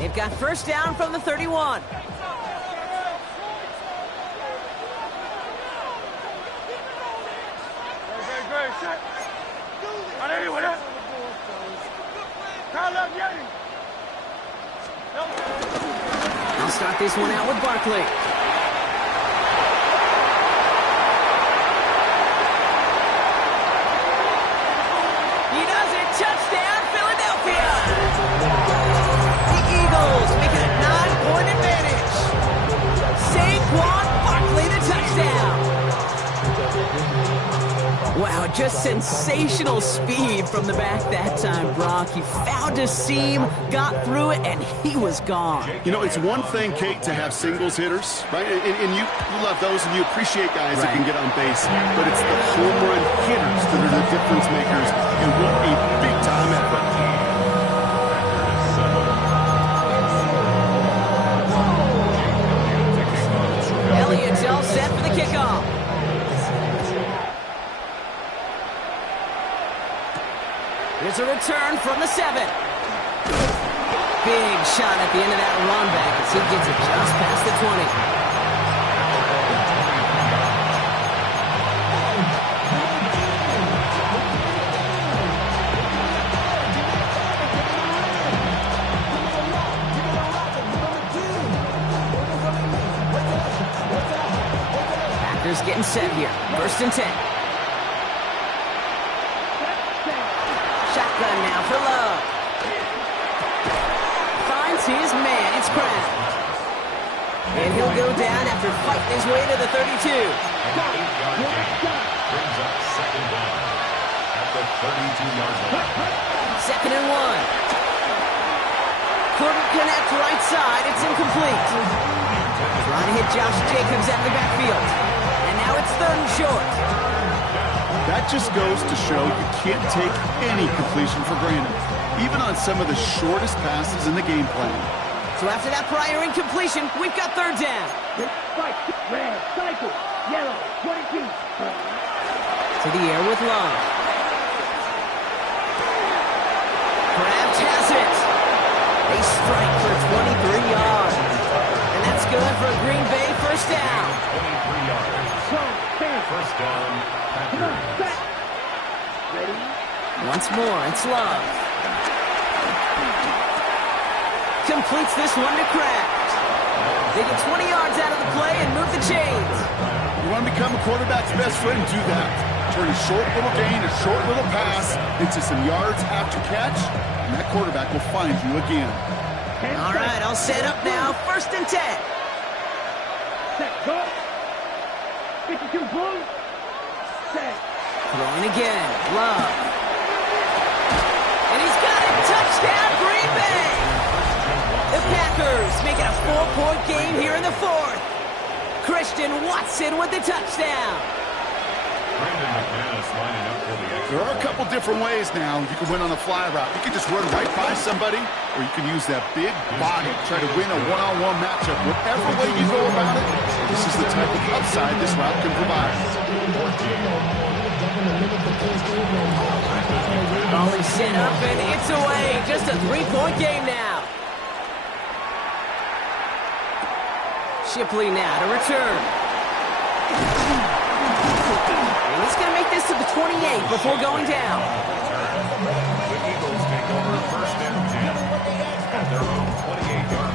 They've got first down from the 31. I'll start this one out with Barkley. He does it. Touchdown, Philadelphia. The Eagles make it a 9-point advantage. Saquon Barkley, the touchdown. Wow, just sensational speed from the back that time, Brock. He found a seam, got through it, and he was gone. You know, it's one thing, Kate, to have singles hitters, right? And you love those, and you appreciate guys that can get on base. But it's the home run hitters that are the difference makers, and what a big-time effort. Elliott's all set for the kickoff. Here's a return from the 7. Big shot at the end of that run back as he gets it just past the 20. Packers getting set here. First and 10. Shotgun now for Love. Finds his man. It's Kraft. And he'll go down after fighting his way to the 32. Brings up second down at the 32-yard line. Second and 1. Couldn't connect right side. It's incomplete. Trying to hit Josh Jacobs out of the backfield. And now it's third and short. That just goes to show you can't take any completion for granted, even on some of the shortest passes in the game plan. So after that prior incompletion, we've got third down. Red, cycle, yellow, 22. To the air with Love. Kraft has it. They strike for 23 yards. And that's good for a Green Bay first down. 23 yards. First down. Ready? Once more, it's Love. Completes this one to Kraft. They get 20 yards out of the play and move the chains. You want to become a quarterback's best friend, do that. Turn a short little gain, a short little pass into some yards after catch, and that quarterback will find you again. All right, I'll set up now. First and 10. Set, go. 52 blue. Set. Throwing again. Love. And he's got it. Touchdown, Green Bay. The Packers make it a 4-point game here in the fourth. Christian Watson with the touchdown. Brandon McManus lining up for the extra. There are a couple different ways now. You can win on a fly route. You can just run right by somebody, or you can use that big body, try to win a one-on-one matchup. Whatever way you go about it, this is the type of upside this route can provide. Ball is set up, and it's away. Just a 3-point game now. Shipley now to return. And he's going to make this to the 28 before going down. The Eagles take over first and 10 at their own 28-yard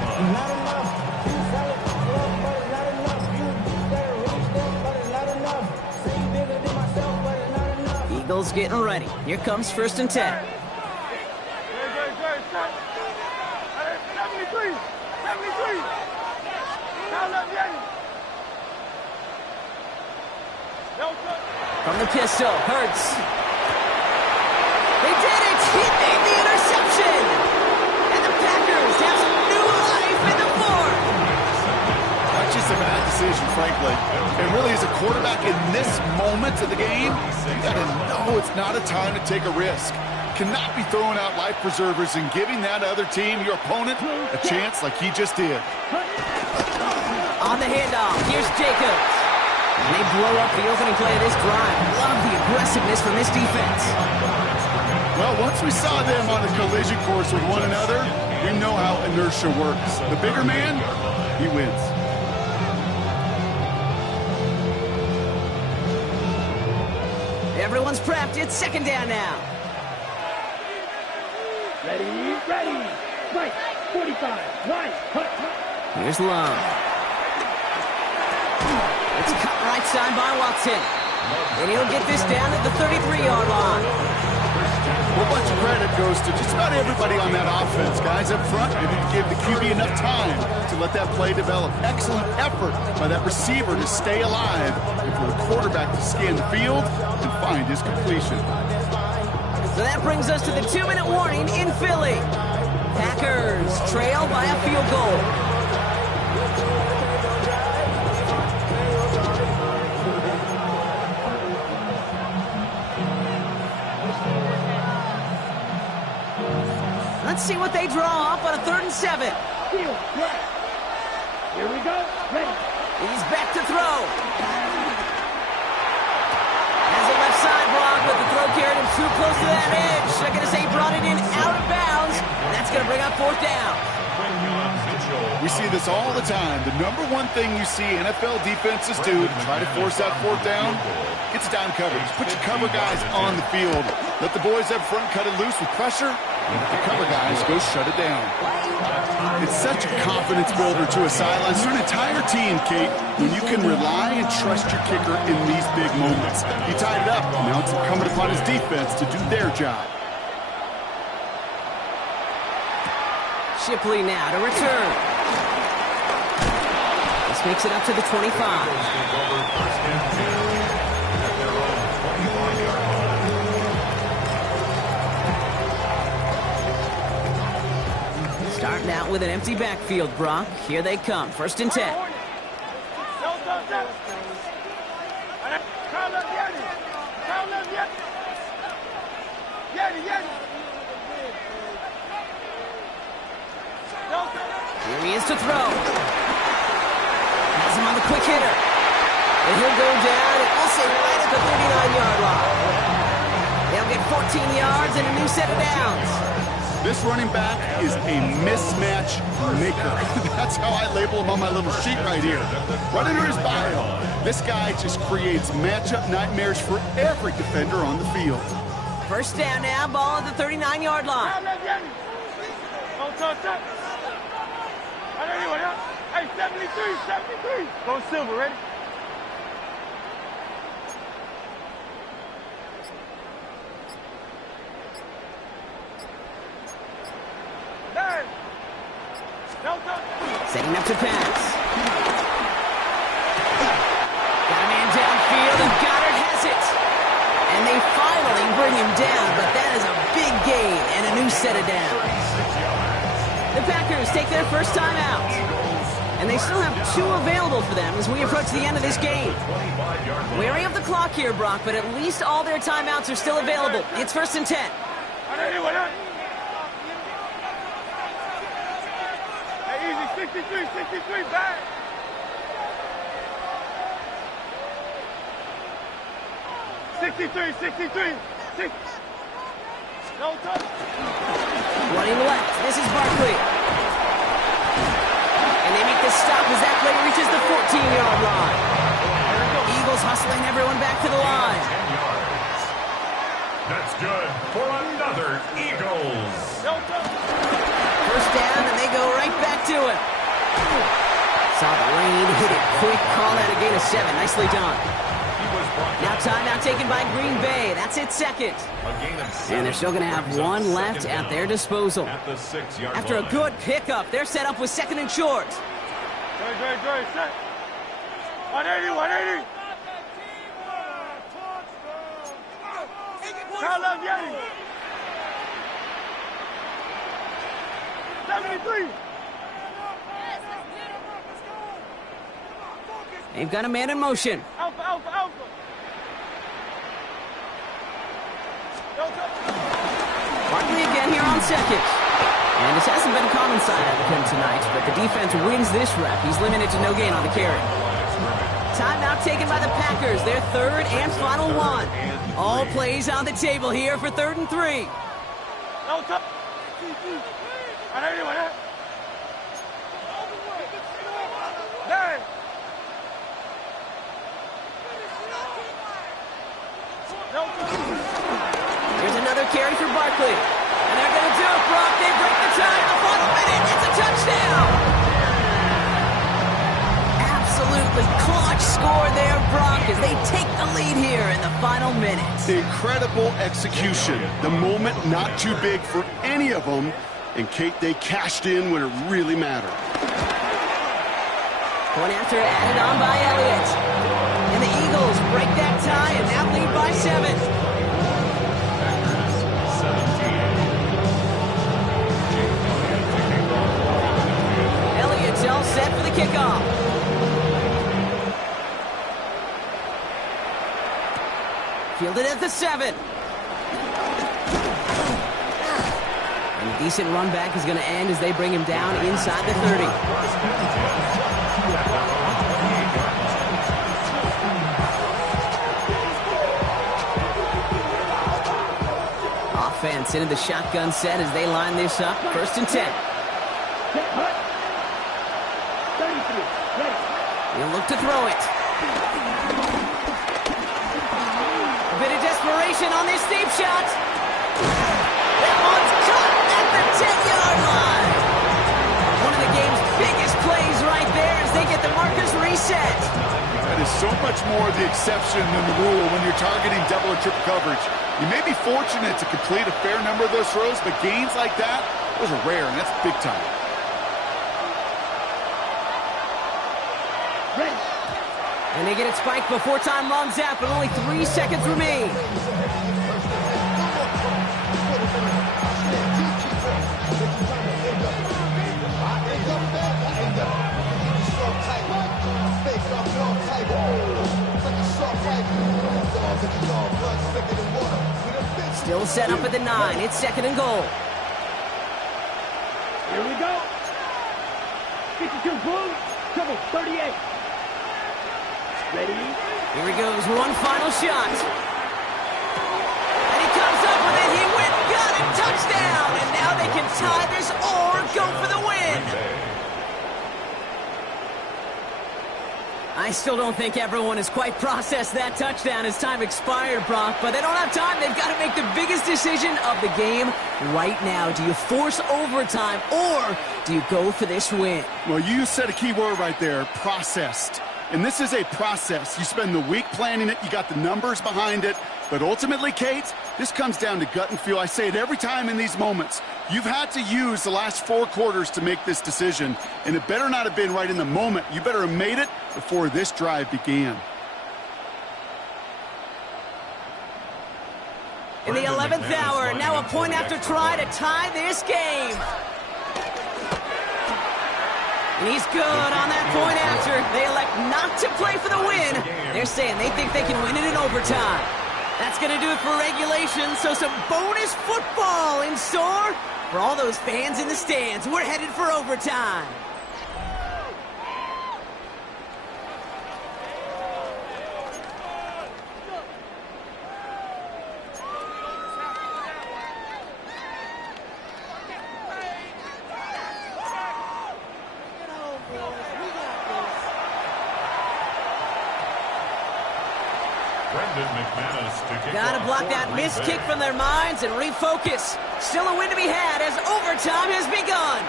line. Eagles getting ready. Here comes first and 10. From the pistol, Hurts. They did it! He made the interception! And the Packers have some new life in the fourth! That's just a bad decision, frankly. And really, as a quarterback in this moment of the game, you got to know it's not a time to take a risk. Cannot be throwing out life preservers and giving that other team, your opponent, a chance like he just did. On the handoff, here's Jacobs. And they blow up the opening play of this drive. Love the aggressiveness from this defense. Well, once we saw them on a collision course with one another, we know how inertia works. The bigger man, he wins. Everyone's prepped. It's second down now. Ready, right, 45, line, cut. Here's Love. It's cut right side by Watson. And he'll get this down at the 33-yard line. A bunch of credit goes to just about everybody on that offense. Guys up front, they need to give the QB enough time to let that play develop. Excellent effort by that receiver to stay alive and for the quarterback to scan the field and find his completion. So that brings us to the 2-minute warning in Philly. Packers trail by a field goal. Let's see what they draw up on a 3rd and 7. Here we go. Ready. He's back to throw. Has a left side block, but the throw carried him too close to that edge. They're going to say he brought it in out of bounds. And that's going to bring up 4th down. We see this all the time. The number one thing you see NFL defenses do to try to force that 4th down, it's down coverage. Put your cover guys on the field. Let the boys up front cut it loose with pressure, and let the cover guys go shut it down. It's such a confidence builder to a sideline. To an entire team, Kate, when you can rely and trust your kicker in these big moments. He tied it up. Now it's incumbent upon his defense to do their job. Shipley now to return. This makes it up to the 25. Starting out with an empty backfield, Brock. Here they come. 1st and 10. Here he is to throw. Has him on the quick hitter. And he'll go down, and we'll say right at the 39-yard line. They'll get 14 yards and a new set of downs. This running back is a mismatch maker. That's how I label him on my little sheet right here. Right under his bio. This guy just creates matchup nightmares for every defender on the field. 1st down now, ball at the 39-yard line. Hey, 73. Go Silver, ready? Setting up to pass. Got a man downfield, and Goddard has it. And they finally bring him down, but that is a big gain and a new set of downs. The Packers take their first time out. And they still have 2 available for them as we approach the end of this game. Wary of the clock here, Brock, but at least all their timeouts are still available. It's 1st and 10. Hey, easy, 63, back. No touch. Running left, this is Barkley. And they make the stop as that play reaches the 14-yard line. Eagles hustling everyone back to the line. That's good for another Eagles. 1st down, and they go right back to it. Saw the lane, hit it quick, call that a gain of 7. Nicely done. Now timeout taken by Green Bay. That's it, 2nd. And they're still going to have 1 left at their disposal. After a good pickup, they're set up with 2nd and short. Dre, set. 180. They've got a man in motion. Barkley again here on second. And this hasn't been a common sight out of him tonight, but the defense wins this rep. He's limited to no gain on the carry. Timeout taken by the Packers. Their third and final one. All plays on the table here for 3rd and 3. Here's another carry for Barkley. And they're going to do it, Brock. They break the tie in the final minute. It's a touchdown. Absolutely clutch score there, Brock, as they take the lead here in the final minutes. Incredible execution. The moment not too big for any of them. And, Kate, they cashed in when it really mattered. Point after added on by Elliott. And the Eagles break that tie and now lead by 7. Elliott's all set for the kickoff. Fielded at the 7. And a decent run back is going to end as they bring him down inside the 30. Offense into the shotgun set as they line this up. 1st and 10. He'll look to throw it. A bit of desperation on this deep shot. That one's caught at the 10-yard line. One of the game's biggest plays right there as they get the markers reset. That is so much more the exception than the rule when you're targeting double or triple coverage. You may be fortunate to complete a fair number of those throws, but gains like that, those are rare, and that's big time. And they get it spiked before time runs out, but only 3 seconds remain. Still set up at the 9. It's 2nd and goal. Here we go. 52 blue, double 38. Ready? Here he goes, one final shot. And he comes up with it, he went and got it, touchdown! And now they can tie this or go for the win. I still don't think everyone has quite processed that touchdown as time expired, Brock, but they don't have time. They've got to make the biggest decision of the game right now. Do you force overtime or do you go for this win? Well, you said a key word right there, processed. And this is a process. You spend the week planning it, you got the numbers behind it, but ultimately, Kate, this comes down to gut and feel. I say it every time in these moments. You've had to use the last 4 quarters to make this decision, and it better not have been right in the moment. You better have made it before this drive began. In the 11th hour, now a point after try to tie this game. And he's good on that point after. They elect not to play for the win. They're saying they think they can win it in overtime. That's going to do it for regulation, so some bonus football in store for all those fans in the stands. We're headed for overtime. Got to block that missed kick from their minds and refocus. Still a win to be had as overtime has begun.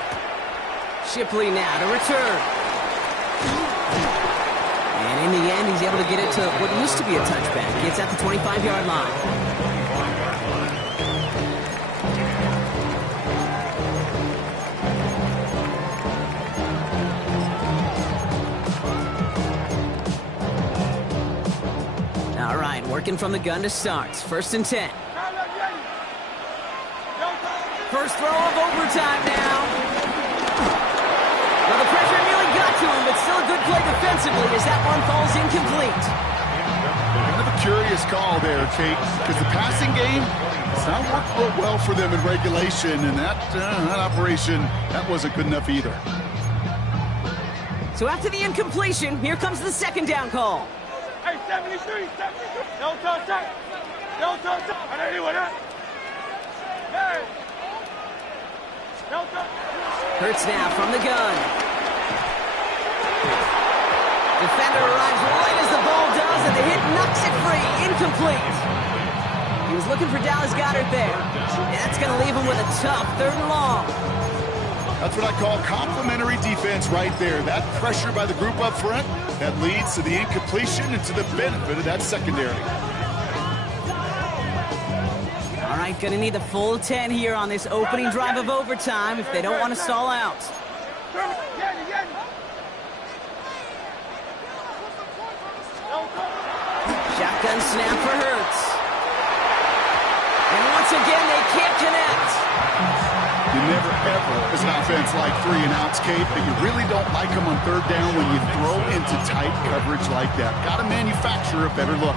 Shipley now to return. And in the end, he's able to get it to what used to be a touchback. Gets at the 25-yard line. Working from the gun to start. 1st and 10. First throw of overtime now. Well, the pressure nearly got to him, but still a good play defensively as that one falls incomplete. Kind of a curious call there, Kate, because the passing game, it's not worked real well for them in regulation, and that operation, that wasn't good enough either. So after the incompletion, here comes the second down call. Hey, 73. Don't touch that. Don't touch that. I know you want that. Hey. Don't touch. Hurts now from the gun. Defender arrives right as the ball does, and the hit knocks it free. Incomplete. He was looking for Dallas Goedert there. And that's going to leave him with a tough 3rd and long. That's what I call complimentary defense right there. That pressure by the group up front, that leads to the incompletion and to the benefit of that secondary. All right, going to need the full 10 here on this opening drive of overtime if they don't want to stall out. Shotgun snap for Hurts. And once again, they can't connect. You never, ever, as an offense, like 3 and outs, Kate, but you really don't like them on 3rd down when you throw into tight coverage like that. Got to manufacture a better look.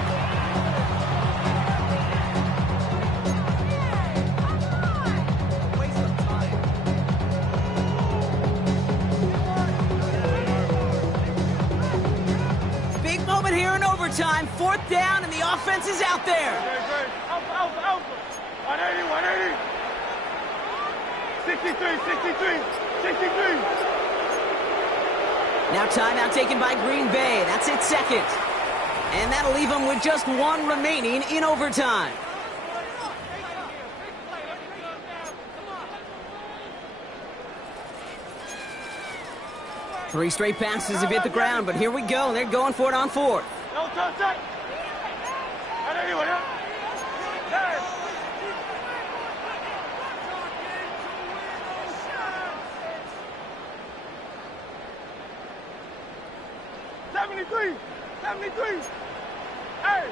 Big moment here in overtime. 4th down, and the offense is out there. Alpha. 180. 63. Now timeout taken by Green Bay. That's its second. And that'll leave them with just 1 remaining in overtime. Three straight passes have hit the ground, but here we go. They're going for it on 4th. Don't touch that. I know you want that. 73. Hey.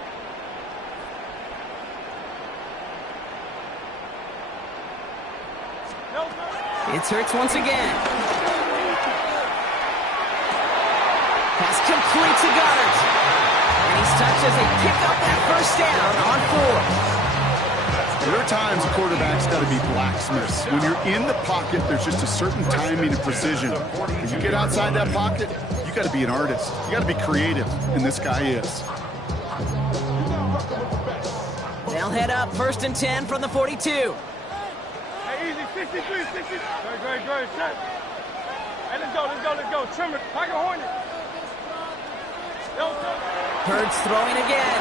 It's Hurts once again. Pass complete to Goedert. And he's touched as they pick up that 1st down on 4th. There are times a quarterback's got to be blacksmiths. When you're in the pocket, there's just a certain timing and precision. If you get outside that pocket, you got to be an artist. You got to be creative, and this guy is. They'll head up 1st and 10 from the 42. Hey, easy, 63. Great. Set. Hey, let's go. Trim it. Like a hornet. Hurts throwing again.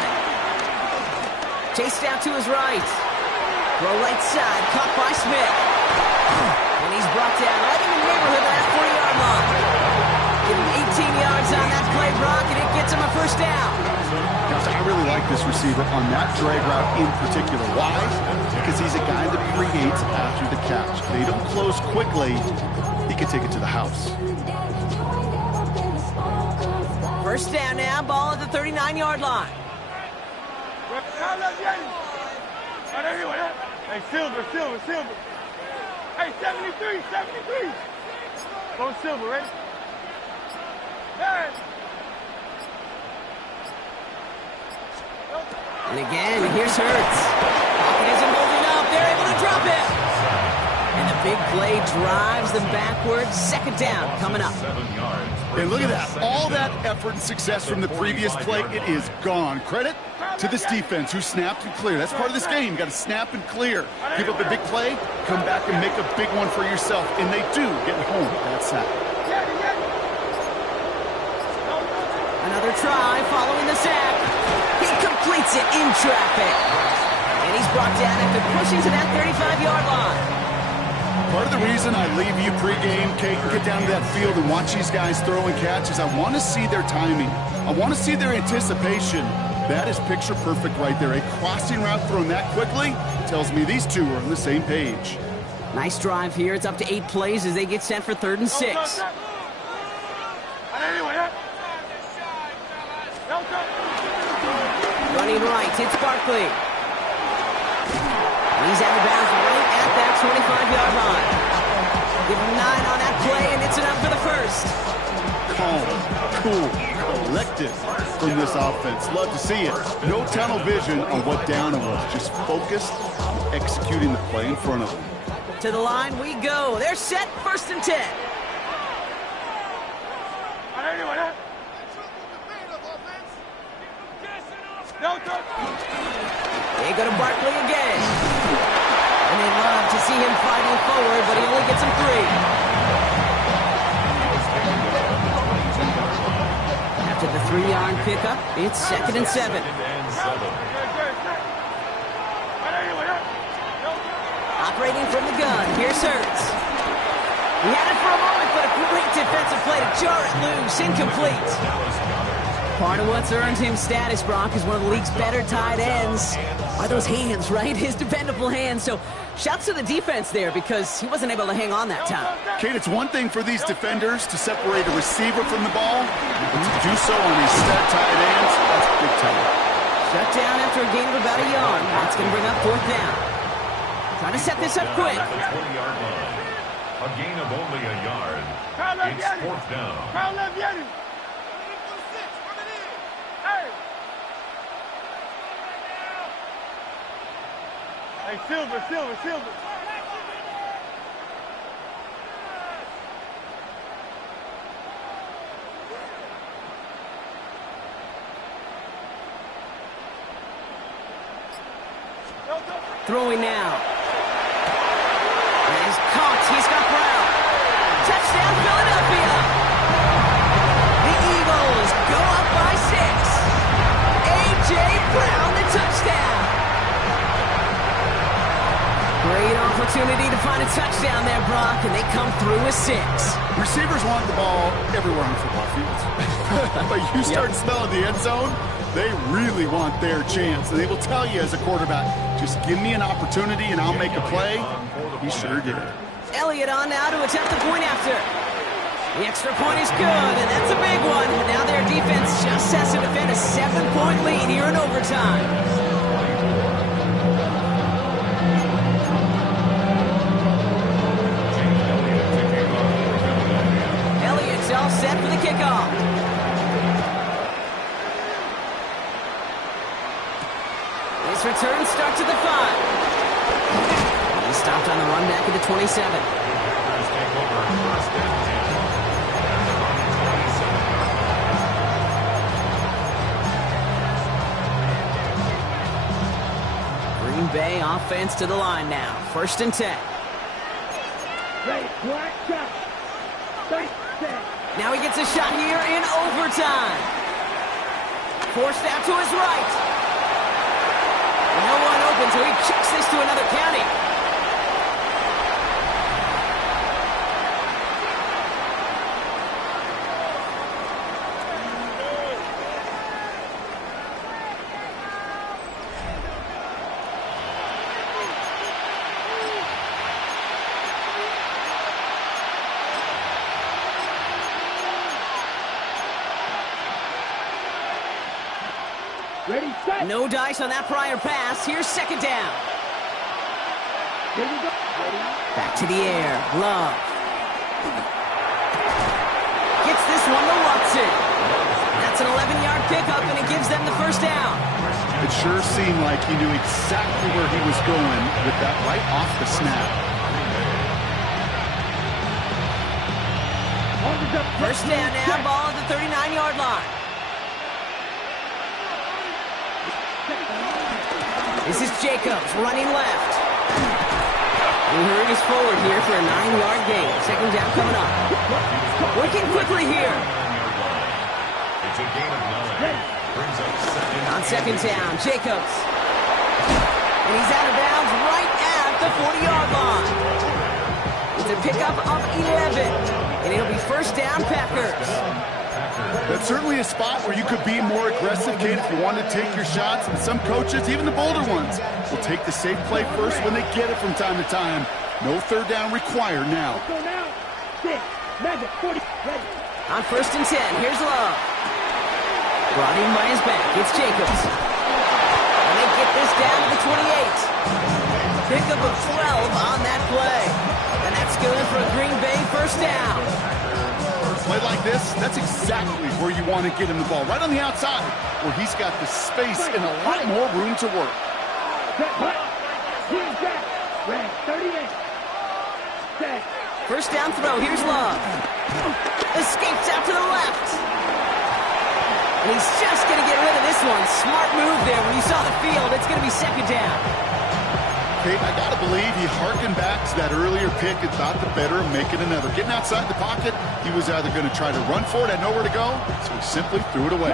Chased out to his right. Throw right side, caught by Smith. And he's brought down right in the neighborhood of that 40-yard line. Give him 18 yards on that play, Brock, and it gets him a 1st down. Gosh, I really like this receiver on that drag route in particular. Why? Because he's a guy that creates after the catch. If they don't close quickly, he can take it to the house. 1st down now, ball at the 39-yard line. Hey, Silver. Hey, 73. Go Silver, ready? Hey. And again, here's Hurts. Pocket isn't holding up. They're able to drop it. And the big play drives them backwards. 2nd down coming up. And look at that. All that effort and success from the previous play, it is gone. Credit to this defense who snapped and cleared. That's part of this game. You got to snap and clear. Give up a big play, come back and make a big one for yourself. And they do get home with that sack. Another try following the sack. He completes it in traffic. And he's brought down after pushing to that 35-yard line. Part of the reason I leave you pregame, Kate, and get down to that field and watch these guys throw and catch is I want to see their timing. I want to see their anticipation. That is picture perfect right there. A crossing route thrown that quickly tells me these two are on the same page. Nice drive here. It's up to 8 plays as they get set for 3rd and 6. Running right, it's Barkley. He's out of bounds right at that 25-yard line. Give him 9 on that play, and it's enough for the first. Calm, cool, collected from this offense. Love to see it. No tunnel vision on what down it was. Just focused on executing the play in front of them. To the line we go. They're set, 1st and 10. They go to Barkley again. And they love to see him fighting forward, but he only gets him 3. After the 3-yard pickup, it's 2nd and 7. Operating from the gun, here's Hurts. He had it for a moment, but a great defensive play to jar it loose, incomplete. Part of what's earned him status, Brock, is one of the league's better tight ends. Are those hands, right? His dependable hands. So shouts to the defense there because he wasn't able to hang on that time. Kate, it's one thing for these defenders to separate a receiver from the ball, but to do so on these stud tight ends, that's big time. Shut down after a gain of about a yard. That's going to bring up 4th down. Trying to set this up quick. A gain of only a yard. It's 4th down. Hey, Silver. Throwing now. And he's caught. He's got Brown. Touchdown, Philadelphia. The Eagles go up by 6. A.J. Brown, the touchdown. Great opportunity to find a touchdown there, Brock, and they come through with 6. Receivers want the ball everywhere on the football field. But you start smelling the end zone, they really want their chance. And they will tell you as a quarterback, just give me an opportunity and I'll make a play. He sure did. Elliott on now to attempt the point after. The extra point is good, and that's a big one. And now their defense just has to defend a 7-point lead here in overtime. All set for the kickoff. His return starts at the 5. He stopped on the run back at the 27. Green Bay offense to the line now. 1st and 10. Now he gets a shot here in overtime. Forced out to his right. No one open, so he kicks this to another county. Ready, set. No dice on that prior pass. Here's 2nd down. Here we go. Back to the air. Love. Gets this one to Watson. That's an 11-yard pickup, and it gives them the 1st down. It sure seemed like he knew exactly where he was going with that right off the snap. 1st down now, ball at the 39-yard line. This is Jacobs running left. He hurries forward here for a 9-yard gain. 2nd down coming up. Working quickly here. It's a gain of 9. Brings up 2nd. On 2nd down, Jacobs. And he's out of bounds right at the 40-yard line. It's a pickup of 11. And it'll be 1st down, Packers. That's certainly a spot where you could be more aggressive, Kate, if you want to take your shots. And some coaches, even the bolder ones, will take the safe play first when they get it from time to time. No 3rd down required now. On 1st and 10, here's Love. Brought in by his back, it's Jacobs. And they get this down to the 28. Pickup of 12 on that play. And that's good for a Green Bay first down. Play like this, that's exactly where you want to get him the ball. Right on the outside, where he's got the space and a lot more room to work. First down throw, here's Love. Escapes out to the left. And he's just going to get rid of this one. Smart move there. When you saw the field, it's going to be second down. Kate, I got to believe he harkened back to that earlier pick and thought the better of making another. Getting outside the pocket, he was either going to try to run for it, had nowhere to go, so he simply threw it away.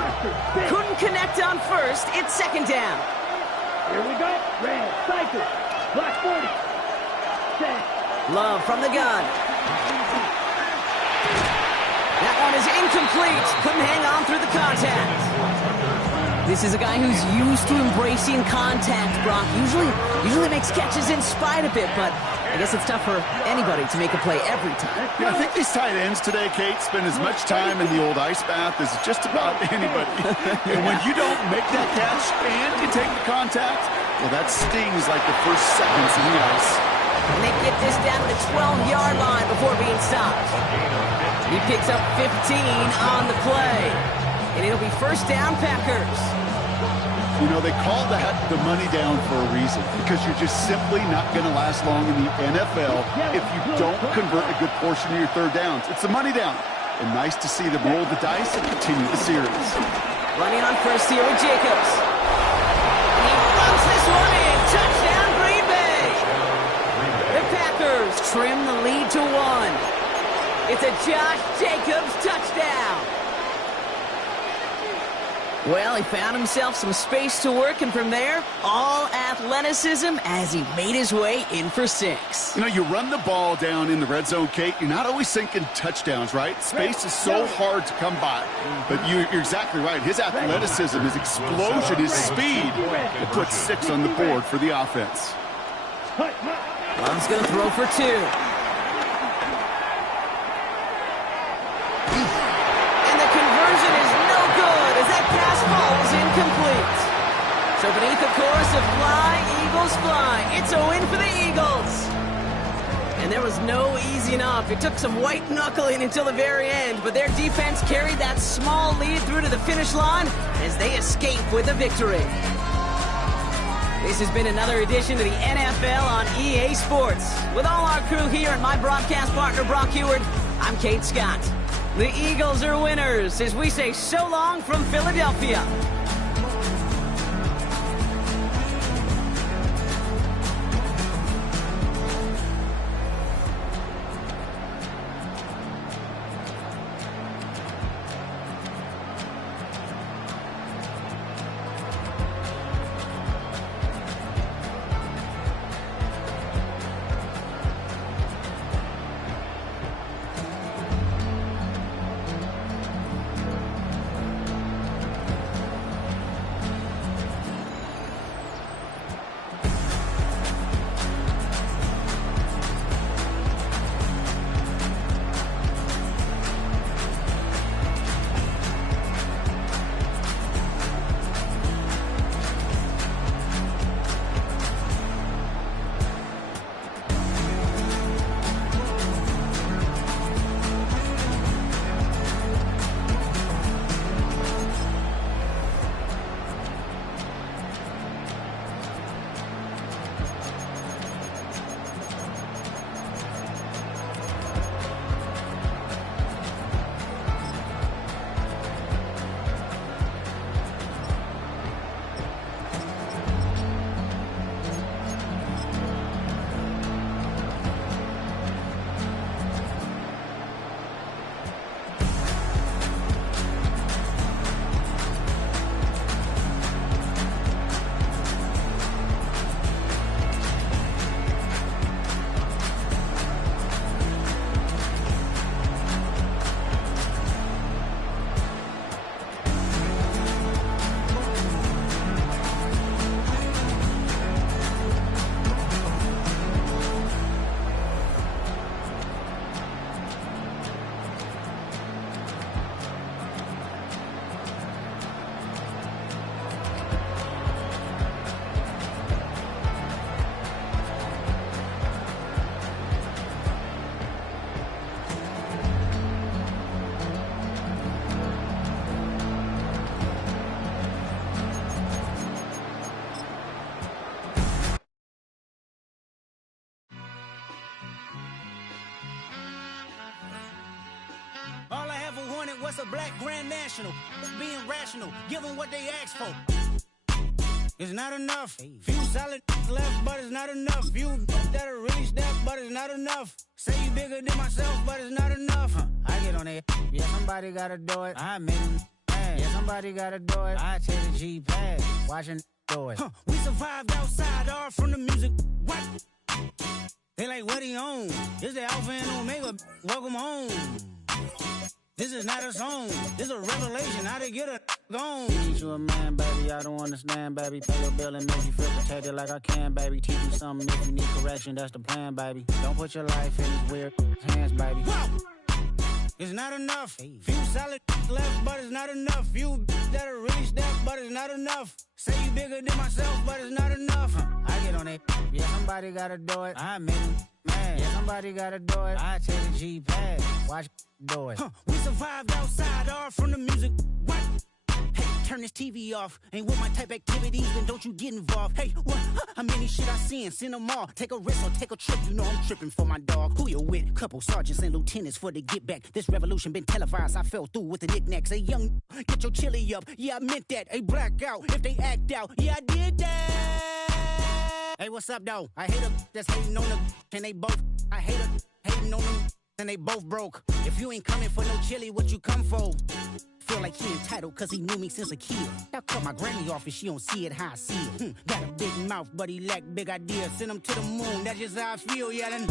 Couldn't connect on first. It's second down. Here we go. Red, cycle. Block 40. Set. Love from the gun. That one is incomplete. Couldn't hang on through the contact. This is a guy who's used to embracing contact, Brock. Usually makes catches in spite of it, but I guess it's tough for anybody to make a play every time. Yeah, I think these tight ends today, Kate, spend as much time in the old ice bath as just about anybody. And when you don't make that catch and you take the contact, well, that stings like the first seconds in the ice. And they get this down to the 12-yard line before being stopped. He picks up 15 on the play. And it'll be first down, Packers. You know, they call that the money down for a reason, because you're just simply not going to last long in the NFL if you don't convert a good portion of your third downs. It's the money down. And nice to see them roll the dice and continue the series. Running on first here with Jacobs. And he runs this one in. Touchdown, Green Bay. The Packers trim the lead to 1. It's a Josh Jacobs touchdown. Well, he found himself some space to work, and from there, all athleticism as he made his way in for 6. You know, you run the ball down in the red zone, Kate, you're not always thinking touchdowns, right? Space is so hard to come by. But you're exactly right. His athleticism, his explosion, his speed will put 6 on the board for the offense. Love's going to throw for 2. Incomplete. So beneath the chorus of Fly, Eagles Fly, it's a win for the Eagles. And there was no easing up. It took some white knuckling until the very end, but their defense carried that small lead through to the finish line as they escape with a victory. This has been another edition of the NFL on EA Sports. With all our crew here and my broadcast partner, Brock Heward, I'm Kate Scott. The Eagles are winners as we say so long from Philadelphia. what's a black grand national? Being rational, give them what they ask for. It's not enough. Few solid left, but it's not enough. Few that'll really step, but it's not enough. Say you bigger than myself, but it's not enough. I get on it. Yeah, somebody gotta do it. I made him mad. Yeah, somebody gotta do it. I take the G-pad, watching do it. We survived outside, all from the music. What? They like, what he on? This the Alpha and Omega. Welcome home. This is not a song. This is a revelation. How to get a gone. Teach you a man, baby. I don't understand, baby. Pay your bill and make you feel protected like I can, baby. Teach you something if you need correction. That's the plan, baby. Don't put your life in these weird hands, baby. Whoa! It's not enough. Few solid left, but it's not enough. Few that'll really step, but it's not enough. Say you bigger than myself, but it's not enough. I get on it. Yeah, somebody gotta do it. I made him mad. Yeah, somebody gotta do it. I take the G-pad, watch do it. We survived outside, all from the music. What? Hey, turn this TV off. Ain't with my type activities, then don't you get involved. Hey, what? How many shit I seen? Send them all. Take a risk or take a trip. You know I'm tripping for my dog. Who you with? Couple sergeants and lieutenants for the get back. This revolution been televised. I fell through with the knickknacks. Hey, young, get your chili up. Yeah, I meant that. Hey, black out if they act out. Yeah, I did that. Hey, what's up, though? I hate them that's hating on them, and they both. I hate them hating on them, and they both broke. If you ain't coming for no chili, what you come for? Feel like he entitled cause he knew me since a kid. I cut my granny off and she don't see it how I see it. Got a big mouth but he lack big ideas. Send him to the moon, that's just how I feel, yelling.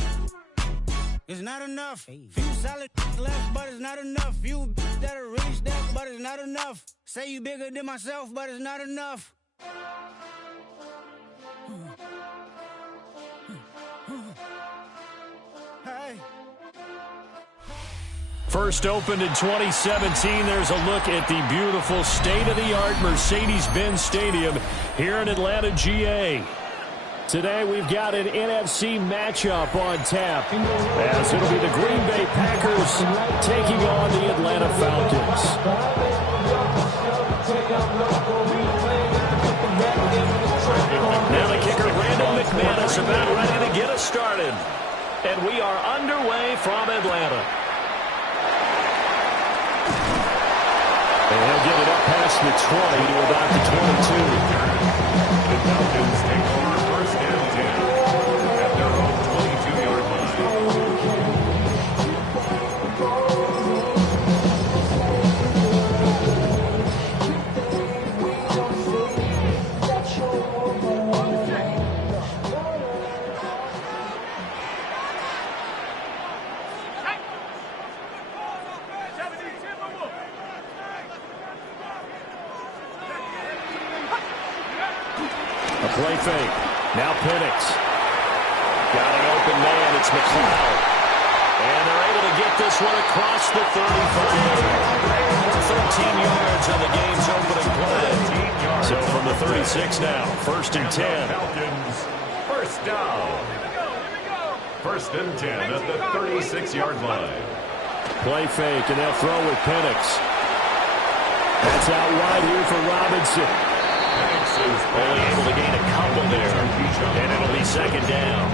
It's not enough. Few solid left, but it's not enough. Few that'll really step, but it's not enough. Say you bigger than myself, but it's not enough. Hey. First opened in 2017, there's a look at the beautiful state-of-the-art Mercedes-Benz Stadium here in Atlanta, GA. Today we've got an NFC matchup on tap, as it'll be the Green Bay Packers taking on the Atlanta Falcons. Now the kicker, Randall McManus, about ready to get us started. And we are underway from Atlanta. And he'll get it up past the 20 to about the 22. The Falcons take over first and 10 at their own 22-yard line. Play fake. Now Penix. Got an open man. It's McLeod. And they're able to get this one across the 35. 13 yards on the game's opening play. So from the 36 now, first and 10. Falcons, first down. First and 10 at the 36-yard line. Play fake, and they'll throw with Penix. That's out wide here for Robinson. Only able to gain a couple there, and it'll be second down.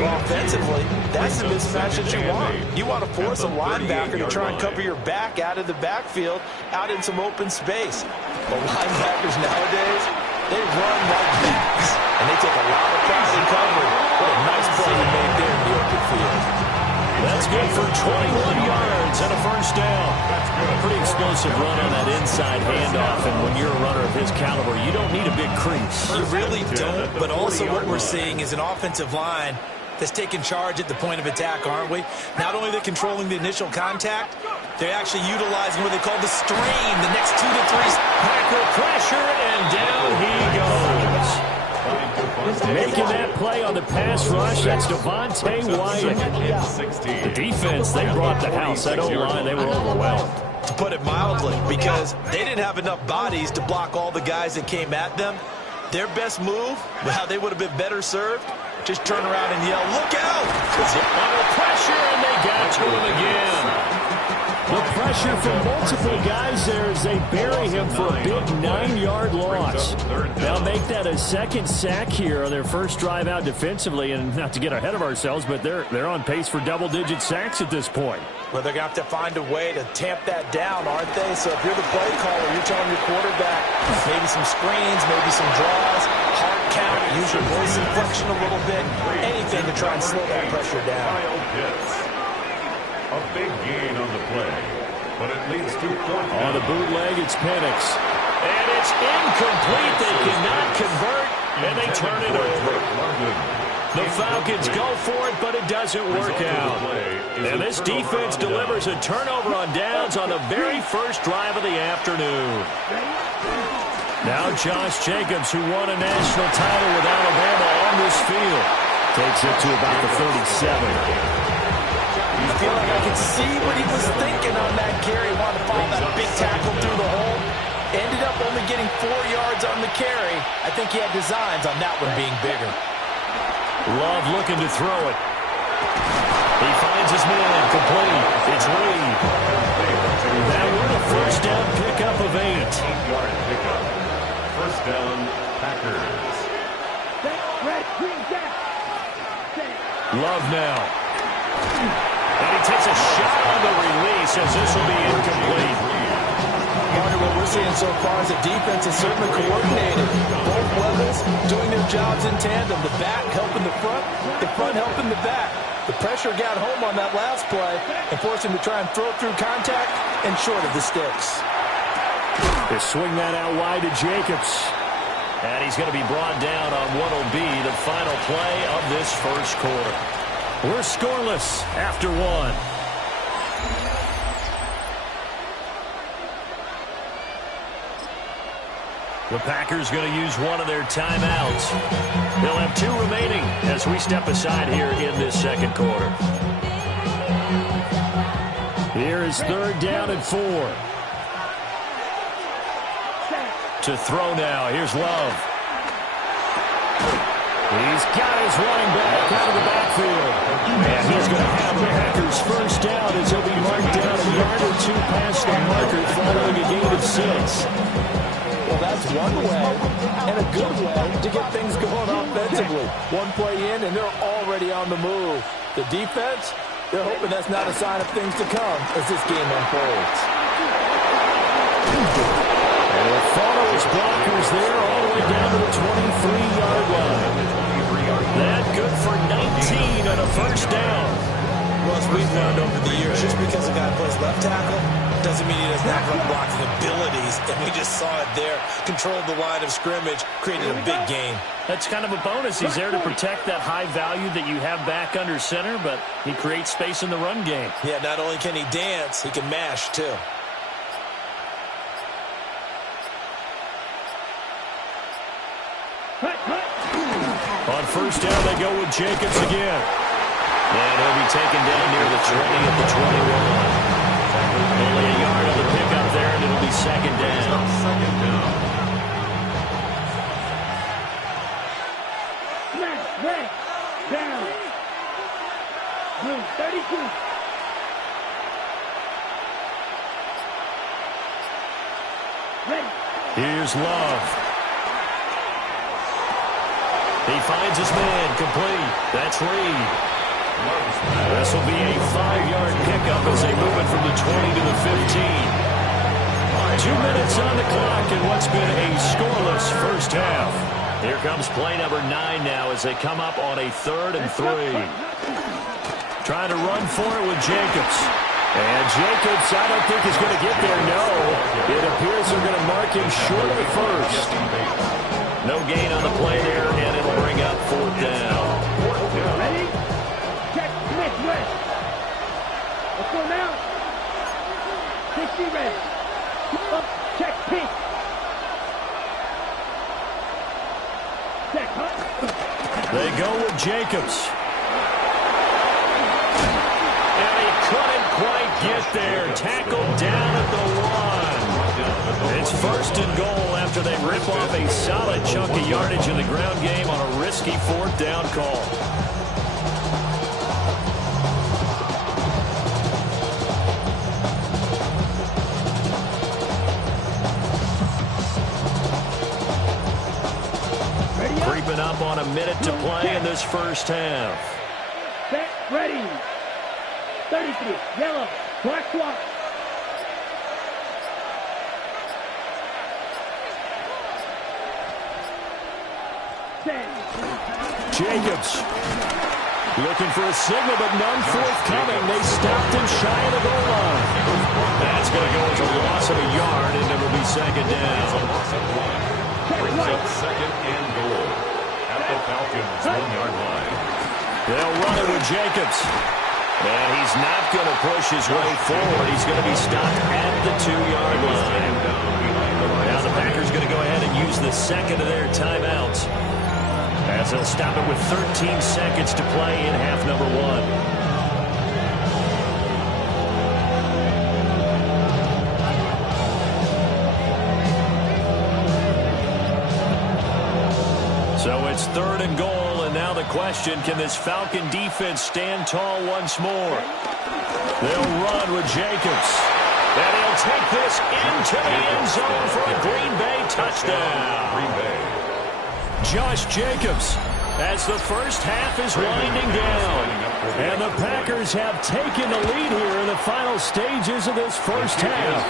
Well, offensively, that's the mismatch that you want. You want to force a linebacker to try and cover your back out of the backfield, out in some open space. But linebackers nowadays, they run like backs, and they take a lot of passing coverage. What a nice play you made there in the open field. That's good for 21 yards and a first down. Pretty explosive run on that inside handoff, and when you're a runner of his caliber, you don't need a big crease. You really don't, but also what we're seeing is an offensive line that's taking charge at the point of attack, aren't we? Not only are they controlling the initial contact, they're actually utilizing what they call the strain, the next 2 to 3. Packer pressure, and down he goes. Making that play on the pass rush, that's Devontae Wyatt. The defense, they brought the house. That O-line, they were overwhelmed. To put it mildly, because they didn't have enough bodies to block all the guys that came at them. Their best move, how they would have been better served, just turn around and yell, look out! Under pressure, and they got to him again. The pressure from multiple guys there as they bury him for a big 9-yard loss. They'll make that a second sack here on their first drive out defensively. And not to get ahead of ourselves, but they're on pace for double-digit sacks at this point. Well, they're going to have to find a way to tamp that down, aren't they? So if you're the play caller, you're telling your quarterback maybe some screens, maybe some draws, hard count, use your voice inflection a little bit, anything to try and slow that pressure down. A big gain on the play, but it leads to fourth down. On the bootleg, it's Penix. And it's incomplete. They cannot convert, and they turn it over. The Falcons go for it, but it doesn't work out. And this defense delivers a turnover on downs on the very first drive of the afternoon. Now Josh Jacobs, who won a national title with Alabama on this field, takes it to about the 37. I feel like I could see what he was thinking on that carry. Wanted to follow that big tackle through the hole. Ended up only getting 4 yards on the carry. I think he had designs on that one being bigger. Love looking to throw it. He finds his man complete. It's Reed. That was a first down pickup of 8. 8-yard pickup. First down, Packers. Love now. And he takes a shot on the release as this will be incomplete. Marty, what we're seeing so far is the defense is certainly coordinated. Both levels doing their jobs in tandem. The back helping the front helping the back. The pressure got home on that last play and forced him to try and throw through contact and short of the sticks. They swing that out wide to Jacobs. And he's going to be brought down on what will be the final play of this first quarter. We're scoreless after 1. The Packers going to use one of their timeouts. They'll have 2 remaining as we step aside here in this second quarter. Here is 3rd down and 4. To throw now. Here's Love. He's got his running back out of the backfield. And he's going to have the Packers first down as he'll be marked down a yard or 2 past the marker following a gain of 6. Well, that's one way and a good way to get things going offensively. One play in, and they're already on the move. The defense, they're hoping that's not a sign of things to come as this game unfolds. And he'll follow his blockers there all the way down to the 23-yard line. That good for 19 and a first down. Well, as we've learned over the years, just because a guy plays left tackle doesn't mean he doesn't have run blocking abilities, and we just saw it there. Controlled the line of scrimmage, created a big gain. That's kind of a bonus. He's there to protect that high value that you have back under center, but he creates space in the run game. Yeah, not only can he dance, he can mash, too. On first down, they go with Jacobs again. And he'll be taken down near the 20 at the 21. Only a yard on the pickup there, and it'll be second down. Down. 32. Here's Love. He finds his man complete. That's Reed. This will be a 5-yard pickup as they move it from the 20 to the 15. 2 minutes on the clock in what's been a scoreless first half. Here comes play number 9 now as they come up on a 3rd and 3. Trying to run for it with Jacobs. And Jacobs, I don't think he's going to get there. No. It appears they're going to mark him short of the first. No gain on the play there, and it'll bring up 4th down. Ready? Check Smith West. Let's go now. 60 red. Up, check pink. Check hot. They go with Jacobs. And he couldn't quite get there. Tackled down at the 1. It's 1st and goal after they rip off a solid chunk of yardage in the ground game on a risky 4th down call. minute to play in this first half. Set, ready. 33, yellow, black swap. Jacobs looking for a signal, but none forthcoming. They stopped him shy of the goal line. That's going to go as a loss of a yard, and it will be second down. Brings up second and goal at the Falcons' 1-yard line. They'll run it with Jacobs. And he's not going to push his way forward. He's going to be stopped at the 2-yard line. Now the Packers going to go ahead and use the second of their timeouts, as they'll stop it with 13 seconds to play in half number 1. So it's third and goal, and now the question, can this Falcon defense stand tall once more? They'll run with Jacobs. And he'll take this into the end zone for a Green Bay touchdown. Green Bay. Josh Jacobs, as the first half is winding down. And the Packers have taken the lead here in the final stages of this first half.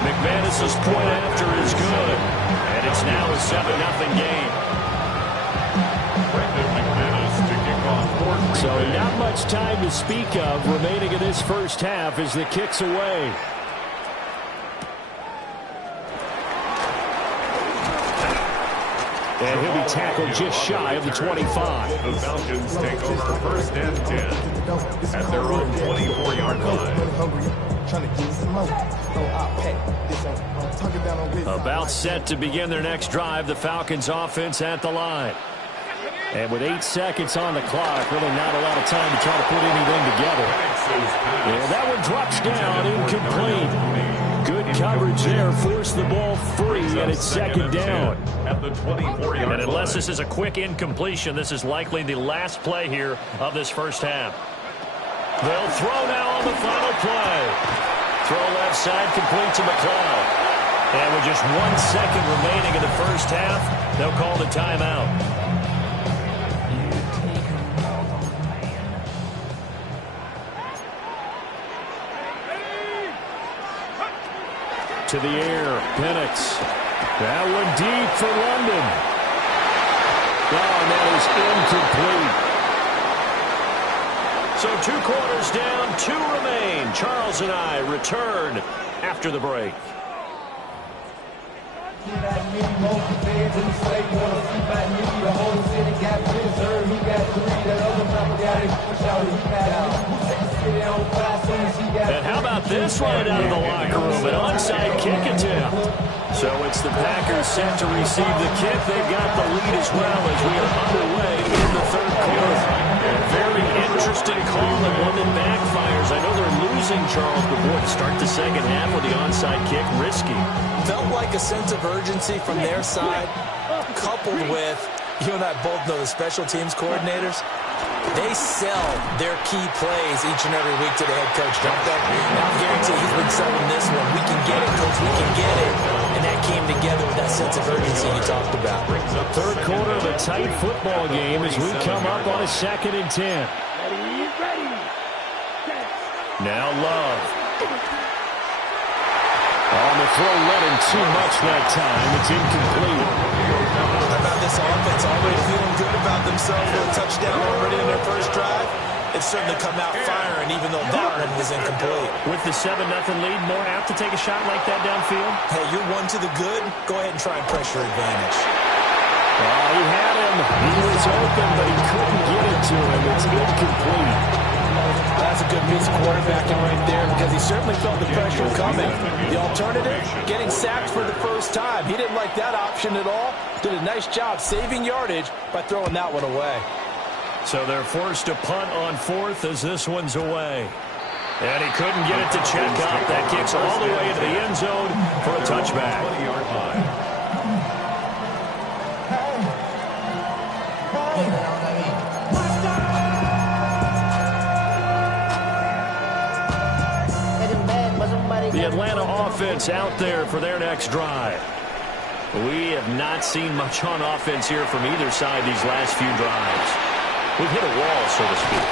McManus's point after is good. And it's now a 7-0 game. So not much time to speak of remaining in this first half as the kick's away. And he'll be tackled just shy of the 25. The Falcons take over first and 10 at their own 24-yard line. About set to begin their next drive, the Falcons offense at the line. And with 8 seconds on the clock, really not a lot of time to try to put anything together. And that one drops down, incomplete. Good coverage there, forced the ball free, and it's second down. At the 24-yard and unless this is a quick incompletion, this is likely the last play here of this first half. They'll throw now on the final play. Throw left side, complete to McLeod. And with just 1 second remaining in the first half, they'll call the timeout. To the air, Penix. That one deep for London. Oh, and that is incomplete. So 2 quarters down, 2 remain. Charles and I return after the break. And how about this right out of the locker room? An onside kick attempt. So it's the Packers set to receive the kick. They've got the lead as well as we are underway in the third quarter. Very interesting call and one that backfires. I know they're losing, Charles, but boy, to start the second half with the onside kick, risky. Felt like a sense of urgency from their side, coupled with, you and I both know the special teams coordinators, they sell their key plays each and every week to the head coach, don't they? And I'll guarantee he's been selling this one. We can get it, coach, we can get it. And that came together with that sense of urgency you talked about. Third quarter of a tight football game as we come up on a 2nd and 10. Now Love. On the throw, letting too much that time. It's incomplete. How about this offense already feeling good about themselves with a touchdown already in their first drive? It's certainly come out firing, even though that one was incomplete. With the 7-0 lead, more apt to take a shot like that downfield? Hey, you're one to the good. Go ahead and try and pressure advantage. Oh, he had him. He was open, but he couldn't get it to him. It's incomplete. That's a good piece of quarterbacking right there because he certainly felt the pressure coming. The alternative, getting sacked for the first time. He didn't like that option at all. Did a nice job saving yardage by throwing that one away. So they're forced to punt on 4th as this one's away. And he couldn't get it to check up. That kicks all the way into the end zone for a touchback. 20-yard line. The Atlanta offense out there for their next drive. We have not seen much on offense here from either side these last few drives. We've hit a wall, so to speak.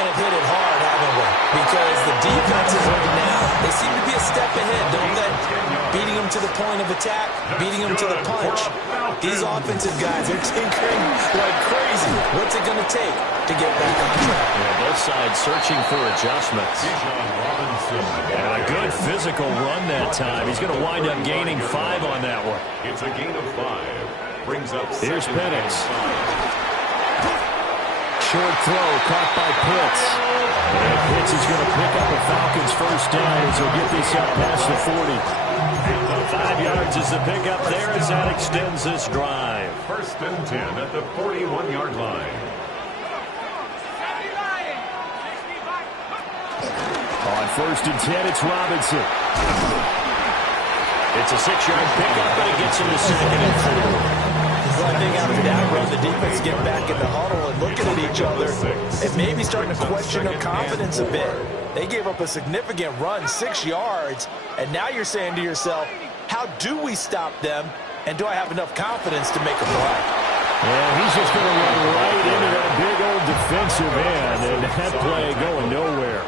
And have hit it hard, haven't we? Because the defenses right now, they seem to be a step ahead, don't they? Beating them to the point of attack, beating them to the punch. These offensive guys are tinkering like crazy. What's it going to take to get back on track? Yeah, both sides searching for adjustments. And a good physical run that time. He's going to wind up gaining 5 on that one. It's a gain of 5. Brings up here's Penix. Short throw caught by Pitts. And Pitts is going to pick up a Falcons first down as he'll get this up past the 40. 5 yards is the pickup there as that extends this drive. First and 10 at the 41-yard line. On first and 10, it's Robinson. It's a 6-yard pickup, but it gets him to second and 4. Well, I think after that run, the defense get back in the huddle and looking at each other and maybe starting to question their confidence a bit. They gave up a significant run, 6 yards, and now you're saying to yourself, how do we stop them, and do I have enough confidence to make a play? And he's just going to run right into that big old defensive end, and that play going nowhere.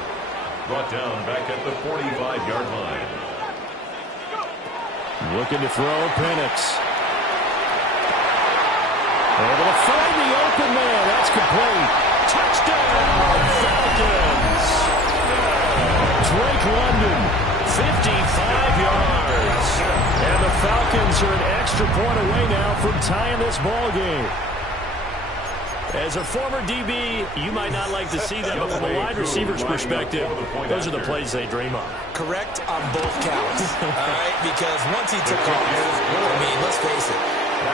Brought down back at the 45-yard line. Looking to throw, Penix. Able to find the open man. That's complete. Touchdown, Falcons. Drake London, 55 yards. And the Falcons are an extra point away now from tying this ball game. As a former DB, you might not like to see that, but from a wide receiver's perspective, those are the plays they dream of. Correct on both counts, all right? Because once he took off, I mean, let's face it,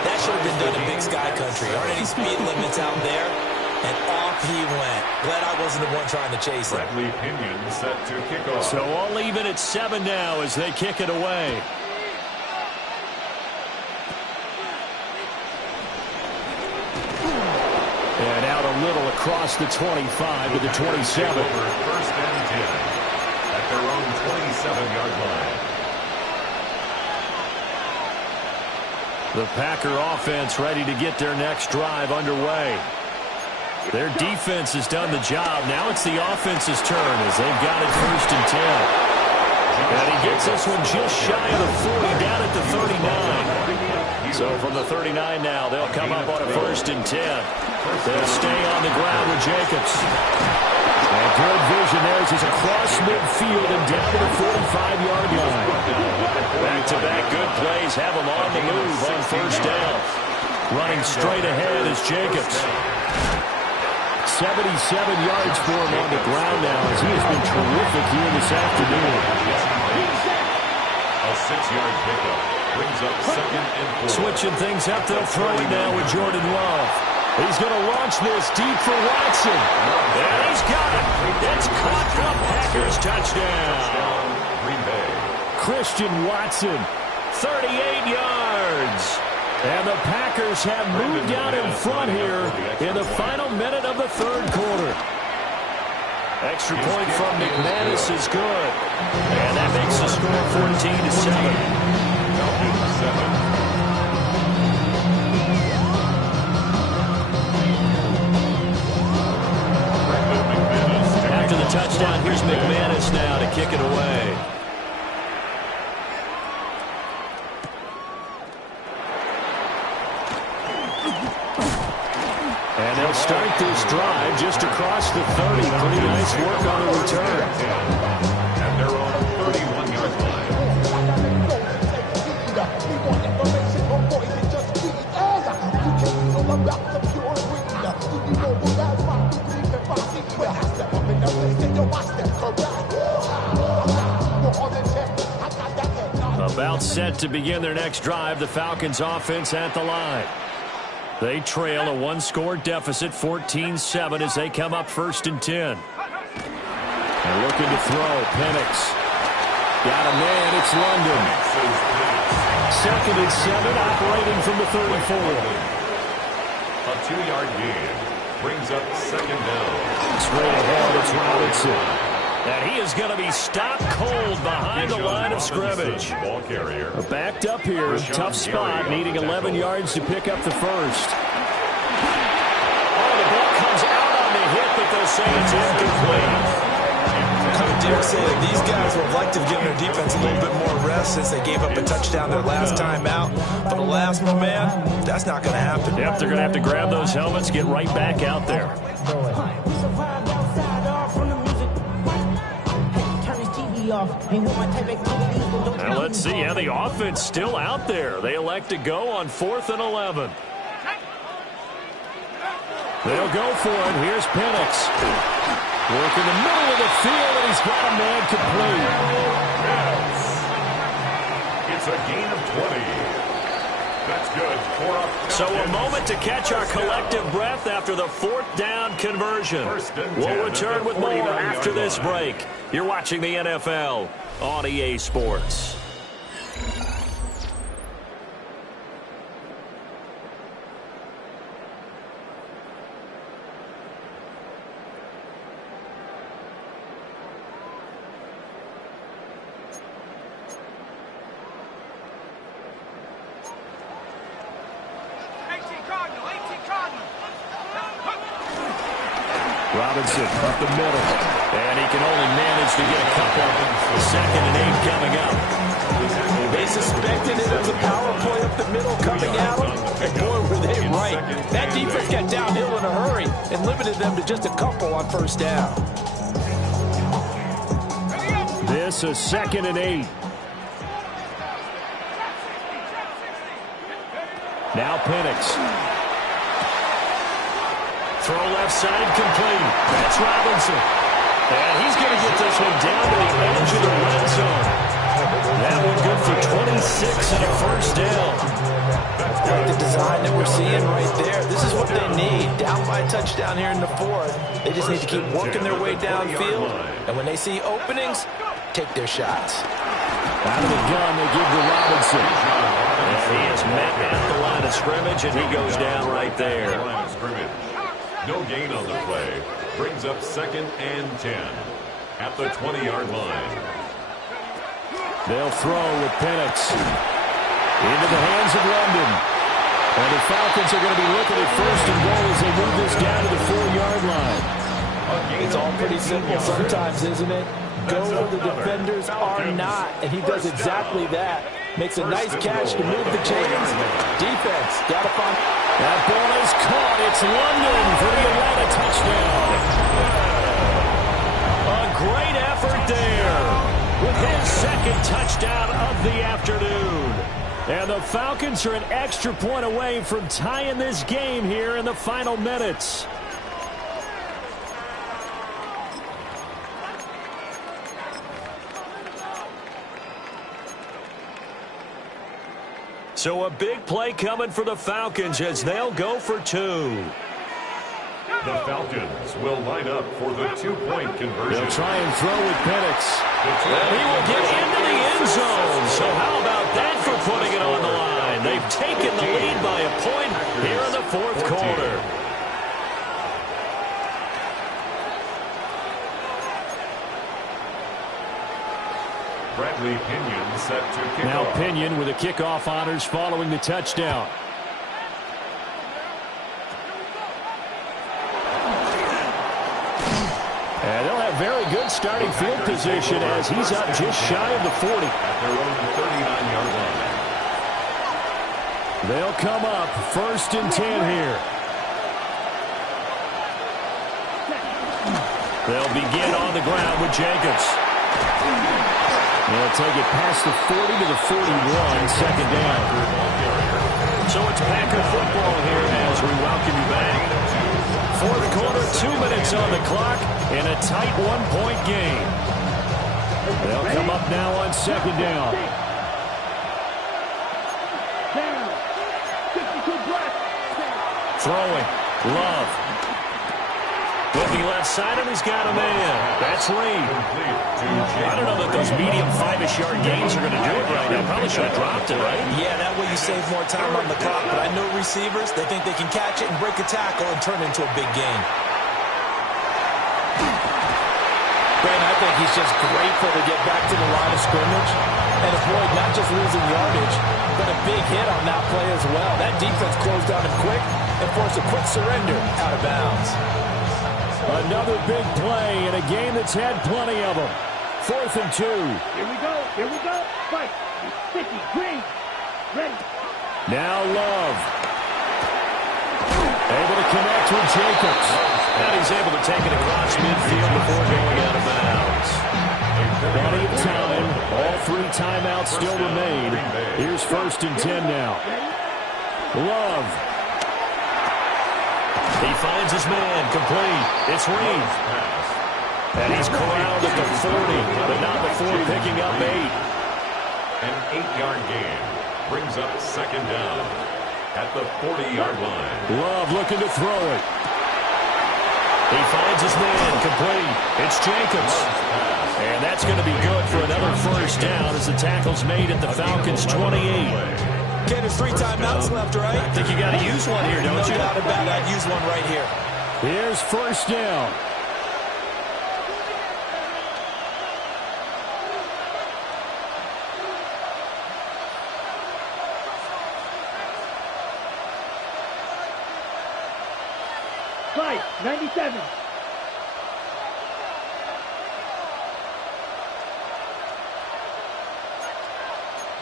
that should have been done in Big Sky Country. Aren't any speed limits out there? And off he went. Glad I wasn't the one trying to chase him. Bradley Pinion set to kick off. So all even at 7 now as they kick it away. And out a little across the 25 to the 27. First and 10 at their own 27-yard line. The Packer offense ready to get their next drive underway. Their defense has done the job. Now it's the offense's turn as they've got it first and 10. And he gets this one just shy of the 40, down at the 39. So from the 39 now, they'll come up on a first and 10. They'll stay on the ground with Jacobs. And good vision there as he's across midfield and down to the 45-yard line. Back-to-back good plays have him on the move on first down. Running straight ahead is Jacobs. 77 yards for him on the ground now as he has been terrific here this afternoon. A 6-yard pickup brings up second and 4. Switching things up, they'll throw it now with Jordan Love. He's going to launch this deep for Watson. And he's got it. It's caught for Packers touchdown. Green Bay. Christian Watson, 38 yards. And the Packers have moved out in front here in the final minute of the third quarter. Extra point from McManus is good. And that makes the score 14-7. After the touchdown, here's McManus now to kick it away. And they'll start this drive just across the 30. Pretty nice work on the return. And they're on 31-yard line. About set to begin their next drive, the Falcons offense at the line. They trail a one-score deficit, 14-7, as they come up first and 10. They're looking to throw. Penix. Got a man. It's London. Second and 7, operating from the 34. A 2-yard gain brings up second down. Straight ahead, it's Robinson. And he is going to be stopped cold behind the line of scrimmage. Ball carrier. Backed up here. Tough spot, needing 11 yards to pick up the first. Oh, the ball comes out on the hit, but they'll say it's incomplete. Coach Derek said these guys would like to have given their defense a little bit more rest since they gave up a touchdown their last time out. For the last one, man, that's not going to happen. Yep, they're going to have to grab those helmets, get right back out there. Now let's see how the offense still out there. They elect to go on 4th and 11. They'll go for it. Here's Penix. Work in the middle of the field, and he's got a man complete. It's a gain of 20. That's good. So a moment to catch our collective breath after the 4th down conversion. We'll return with more after this break. You're watching the NFL on EA Sports. Robinson up the middle, and he can only manage to get a couple. 2nd and 8 coming up. They suspected it was a power play up the middle coming at them, and boy, were they right. That defense got downhill in a hurry and limited them to just a couple on 1st down. This is 2nd and 8. Now Penix. Throw left side complete. That's Robinson. And he's going to get this one down to the edge of the red zone. That one good for 26 and a 1st down. Like the design that we're seeing right there. This is what they need. Down by a touchdown here in the 4th. They just need to keep working their way downfield. And when they see openings, take their shots. Out of the gun, they give to Robinson. And he is met at the line of scrimmage, and he goes down right there. No gain on the play. Brings up 2nd and 10 at the 20-yard line. They'll throw with Penix into the hands of London. And the Falcons are going to be looking at 1st and goal as they move this down to the 4-yard line. It's all pretty simple sometimes, isn't it? Go where the defenders are not, and he does exactly that. Makes a nice catch to move the chains. Defense, got to find. That ball is caught. It's London for the Atlanta touchdown. A great effort there with his 2nd touchdown of the afternoon. And the Falcons are an extra point away from tying this game here in the final minutes. So a big play coming for the Falcons as they'll go for 2. The Falcons will line up for the 2-point conversion. They'll try and throw with Penix. He will get into the end zone. So how about that for putting it on the line? They've taken the lead by a point here in the 4th quarter. Bradley Pinion set to kick now off. Pinion with a kickoff honors following the touchdown. And they'll have very good starting field position as he's up just shy of the 40. At their own 39-yard line. They'll come up 1st and 10 here. They'll begin on the ground with Jacobs. They'll take it past the 40 to the 41, 2nd down. So it's Packer football here as we welcome you back. 4th quarter, 2 minutes on the clock in a tight 1-point game. They'll come up now on 2nd down. Throwing. Love. Looking left side, and he's got a man. That's Reed. I don't know that those medium 5-ish yard gains are going to do it right now. Probably should have dropped it, right? Yeah, that way you save more time on the clock. But I know receivers, they think they can catch it and break a tackle and turn it into a big gain. Brandon, I think he's just grateful to get back to the line of scrimmage and avoid not just losing yardage, but a big hit on that play as well. That defense closed on him quick and forced a quick surrender out of bounds. Another big play in a game that's had plenty of them. 4th and 2. Here we go. Here we go. Fight. Sticky. Green. Ready. Now Love. Able to connect with Jacobs. And he's able to take it across midfield before going out of bounds. Plenty of time. All 3 timeouts still remain. Here's 1st and 10 now. Love. He finds his man, complete. It's Reed. And he's corralled at the 40, but not before picking up 8. An 8-yard gain brings up 2nd down at the 40-yard line. Love looking to throw it. He finds his man, complete. It's Jacobs. And that's going to be good for another 1st down as the tackle's made at the Falcons' 28. Okay, there's 3 timeouts left, right? I think you got to use one here, don't you? No doubt about it. I'd use one right here. Here's 1st down. Fight. 97.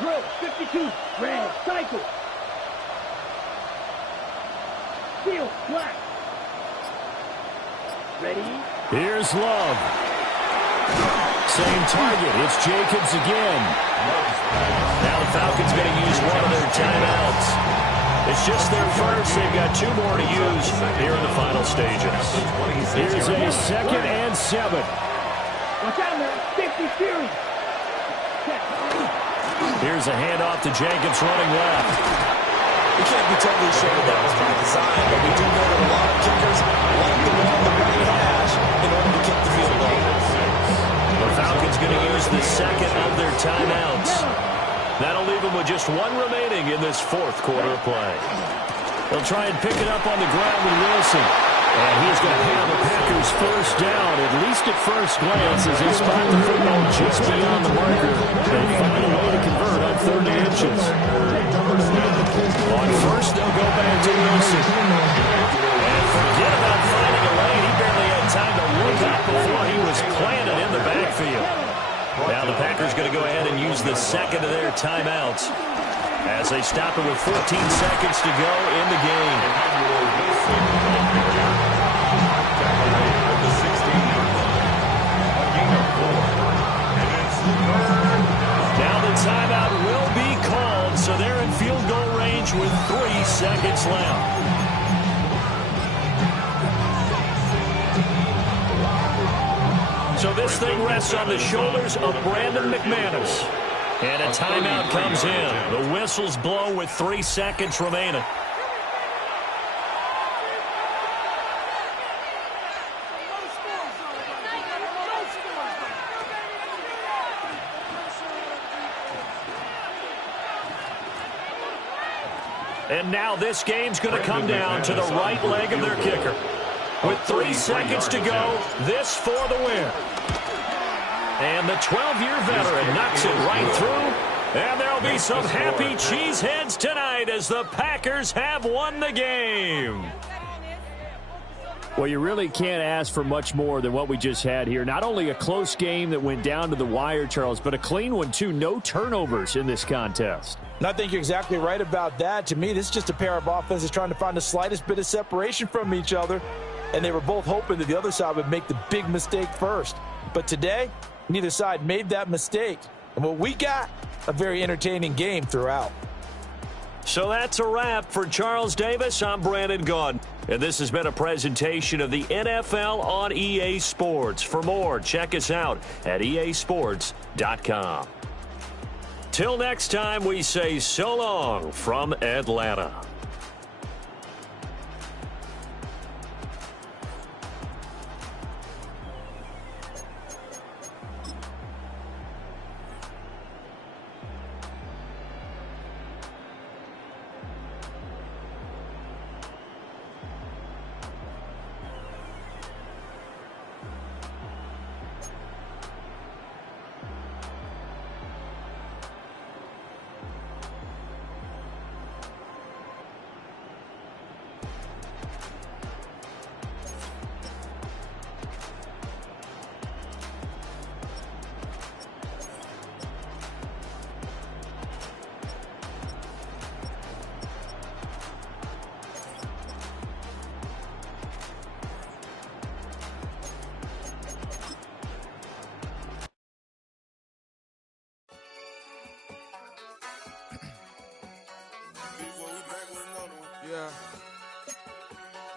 Drill. 52. Red. Cycle. Steel. Black. Ready. Here's Love. Same target. It's Jacobs again. Now the Falcons going to use one of their timeouts. It's just their first. They've got 2 more to use here in the final stages. Here's a 2nd and 7. Watch out now. 50 Fury. Here's a handoff to Jacobs running left. We can't be totally sure that that was by design, but we do know that a lot of kickers like the one on the right hash in order to kick the field goal. The Falcons going to use the 2nd of their timeouts. That'll leave them with just 1 remaining in this 4th quarter of play. They'll try and pick it up on the ground with Wilson. And he's going to have the Packers 1st down, at least at first glance, as they spot the football just beyond the marker. They find a way to convert on 3rd and inches. On 1st, they'll go back to Wilson. And forget about finding a lane. He barely had time to look up before he was planted in the backfield. Now the Packers going to go ahead and use the 2nd of their timeouts as they stop it with 14 seconds to go in the game. Now the timeout will be called, so they're in field goal range with 3 seconds left. So this thing rests on the shoulders of Brandon McManus. And a timeout comes in. The whistles blow with 3 seconds remaining. And now this game's going to come down to the right leg of their kicker. With 3 seconds to go, this for the win. And the 12-year veteran knocks it right through. And there'll be some happy cheeseheads tonight as the Packers have won the game. Well, you really can't ask for much more than what we just had here. Not only a close game that went down to the wire, Charles, but a clean one, too. No turnovers in this contest. And I think you're exactly right about that. To me, this is just a pair of offenses trying to find the slightest bit of separation from each other. And they were both hoping that the other side would make the big mistake first. But today, neither side made that mistake. And what we got, a very entertaining game throughout. So that's a wrap for Charles Davis. I'm Brandon Gaudin. And this has been a presentation of the NFL on EA Sports. For more, check us out at easports.com. Till next time, we say so long from Atlanta.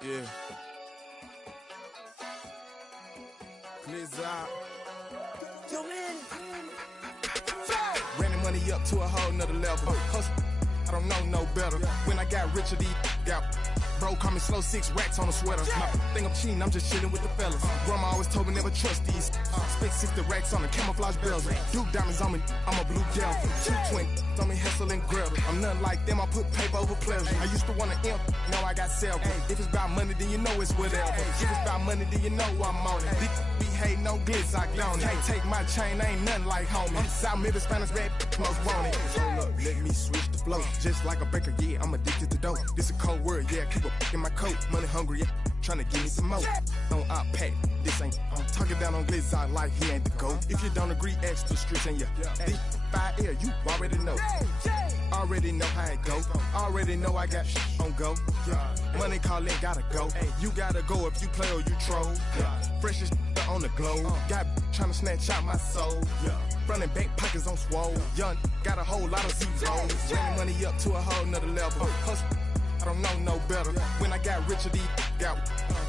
Yeah. Clears out. Yo, man. Ran the money up to a whole nother level. Hustle, I don't know no better. When I got richer, these got bro, call me slow, 6 racks on a sweater. My think I'm cheating, I'm just chilling with the fellas. Grandma always told me never trust these. Spent 60 racks on the camouflage bells. Duke diamonds on me, I'm a blue devil. 220 on me, hustle and grab. I'm nothing like them, I put paper over pleasure. I used to want to imp, now I got self. If it's about money, then you know it's whatever. If it's about money, then you know I'm on it. Be hate, no glitz, I gone it. Can't take my chain, ain't nothing like homie. South Middle Spanish red, most want it. Hold up, let me switch the flow. Just like a baker, yeah, I'm addicted to dope. This a cold word, yeah, keep a in my coat. Money hungry, yeah, tryna give me some more. On op pack, this ain't talking down on glitz, I like he ain't the GOAT. If you don't agree, ask the streets and yeah. This fire air, you already know. Already know how it go. Already know I got on go. Money calling, gotta go. You gotta go if you play or you troll. Freshest on the globe. Got tryna snatch out my soul. Running back pockets on swole. Young, got a whole lot of zeros. Running money up to a whole nother level. Hustle, I don't know no better. When I got richer, these got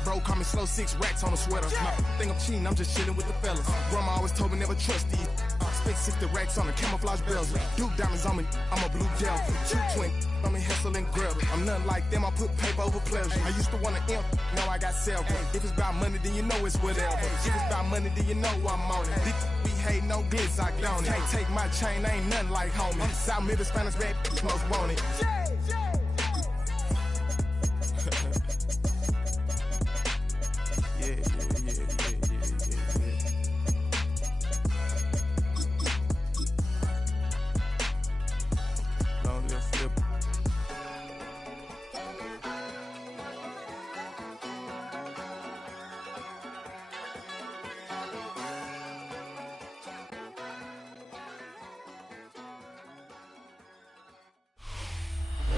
bro, call me slow, 6 racks on a sweater. My think I'm cheating, I'm just chilling with the fellas. Grandma always told me never trust these. Spent 60 racks on the camouflage bells. Duke diamonds on me, I'm a blue devil. 220 on me, hustle and grab. I'm nothing like them, I put paper over pleasure. I used to want to imp, now I got self. If it's about money, then you know it's whatever. If it's about money, then you know I'm on it. Be hate, no glitz, I gone it. Can't take my chain, ain't nothing like homie. South Middle Spanish red, most want it.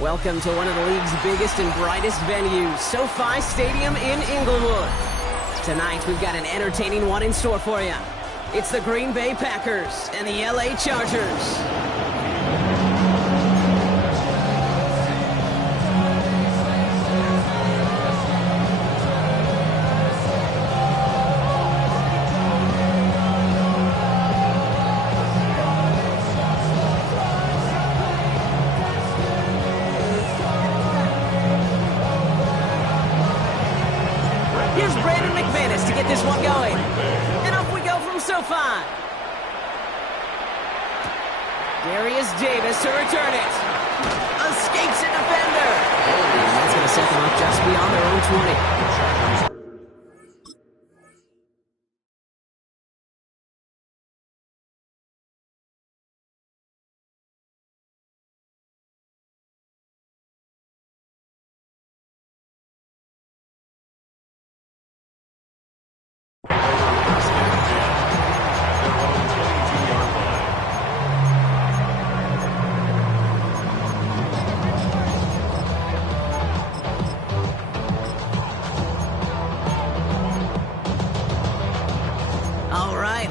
Welcome to one of the league's biggest and brightest venues, SoFi Stadium in Inglewood. Tonight, we've got an entertaining one in store for you. It's the Green Bay Packers and the LA Chargers. To get this one going. And up we go from SoFi. Darius Davis to return it. Escapes a defender. And that's going to set them up just beyond their own 20.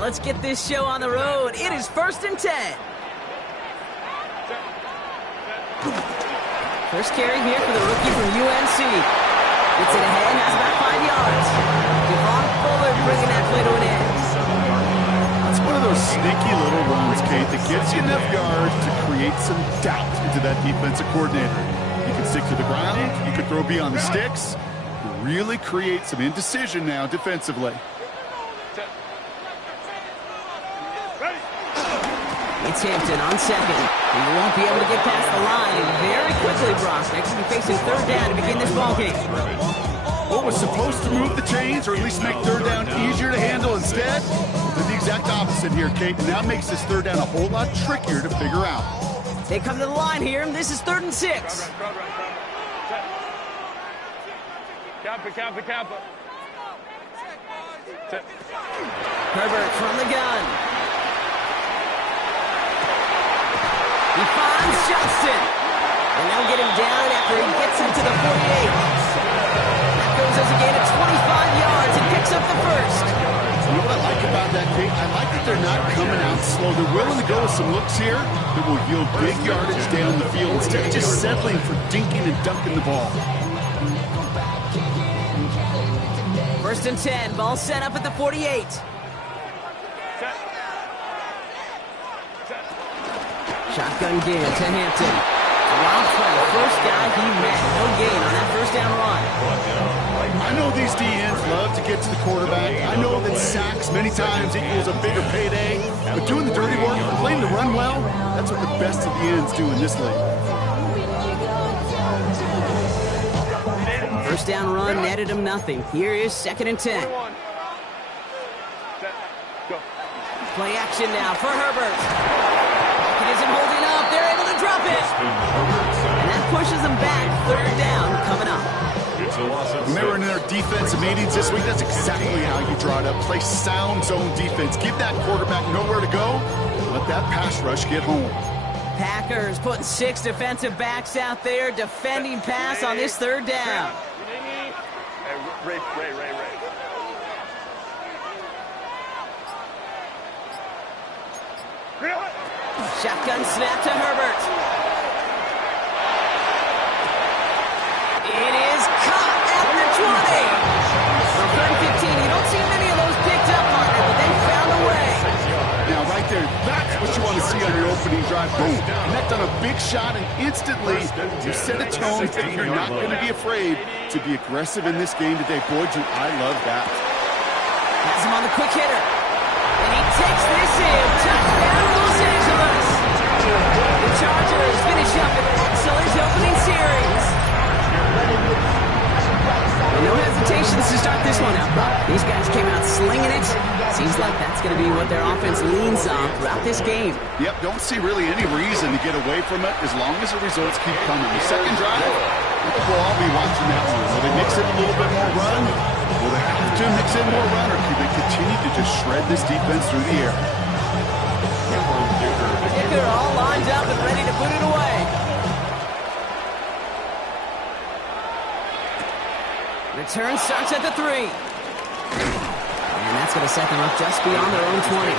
Let's get this show on the road. It is 1st and 10. First carry here for the rookie from UNC. Gets it ahead, has about 5 yards. Devon Fuller bringing that play to an end. That's one of those sneaky little runs, Kate, that gives you enough yards to create some doubt into that defensive coordinator. You can stick to the ground, you can throw beyond the sticks, really create some indecision now defensively. It's Hampton on second. He won't be able to get past the line very quickly, Brock. Next will be facing 3rd down to begin this ballgame. What was supposed to move the chains, or at least make 3rd down easier to handle instead, did the exact opposite here, Kate. And that makes this 3rd down a whole lot trickier to figure out. They come to the line here, and this is 3rd and 6. Kappa. Herbert from the gun. He finds Johnston. And they'll get him down after he gets him to the 48. That goes as a gain of 25 yards and picks up the first. You know what I like about that, Kate? I like that they're not coming out slow. They're willing to go with some looks here that will yield big yardage down the field instead of just settling for dinking and dunking the ball. First and 10. Ball set up at the 48. Shotgun give to Hampton. Wild play. First guy he met. No gain on that first down run. I know these DNs love to get to the quarterback. I know that sacks many times equals a bigger payday. But doing the dirty work, playing the run well, that's what the best of the ends do in this league. First down run netted him nothing. Here is second and 10. Play action now for Herbert. It isn't holding up. They're able to drop it. And that pushes them back. Third down coming up. Remember in our defensive meetings this week, that's exactly how you draw it up. Play sound zone defense. Give that quarterback nowhere to go. Let that pass rush get home. Packers putting 6 defensive backs out there defending pass on this third down. Ray. Shotgun snap to Herbert. It is caught at the 20. From 15, you don't see many of those picked up on it, but they found a way. Now, right there, that's what you want to see on your opening drive. Boom, connect on a big shot, and instantly you set a tone that you're not going to be afraid to be aggressive in this game today. Boy, do I love that. Has him on the quick hitter. And he takes this in. Touchdown, Los Angeles. The Chargers finish up an excellent opening series. No hesitations to start this one out, Bob. These guys came out slinging it. Seems like that's going to be what their offense leans on throughout this game. Yep, don't see really any reason to get away from it as long as the results keep coming. The second drive, we'll all be watching that one. Will they mix in a little bit more run? Will they have to mix in more run, or can they continue to just shred this defense through the air? They're all lined up and ready to put it away. Return starts at the 3. And that's going to set them up just beyond their own 20.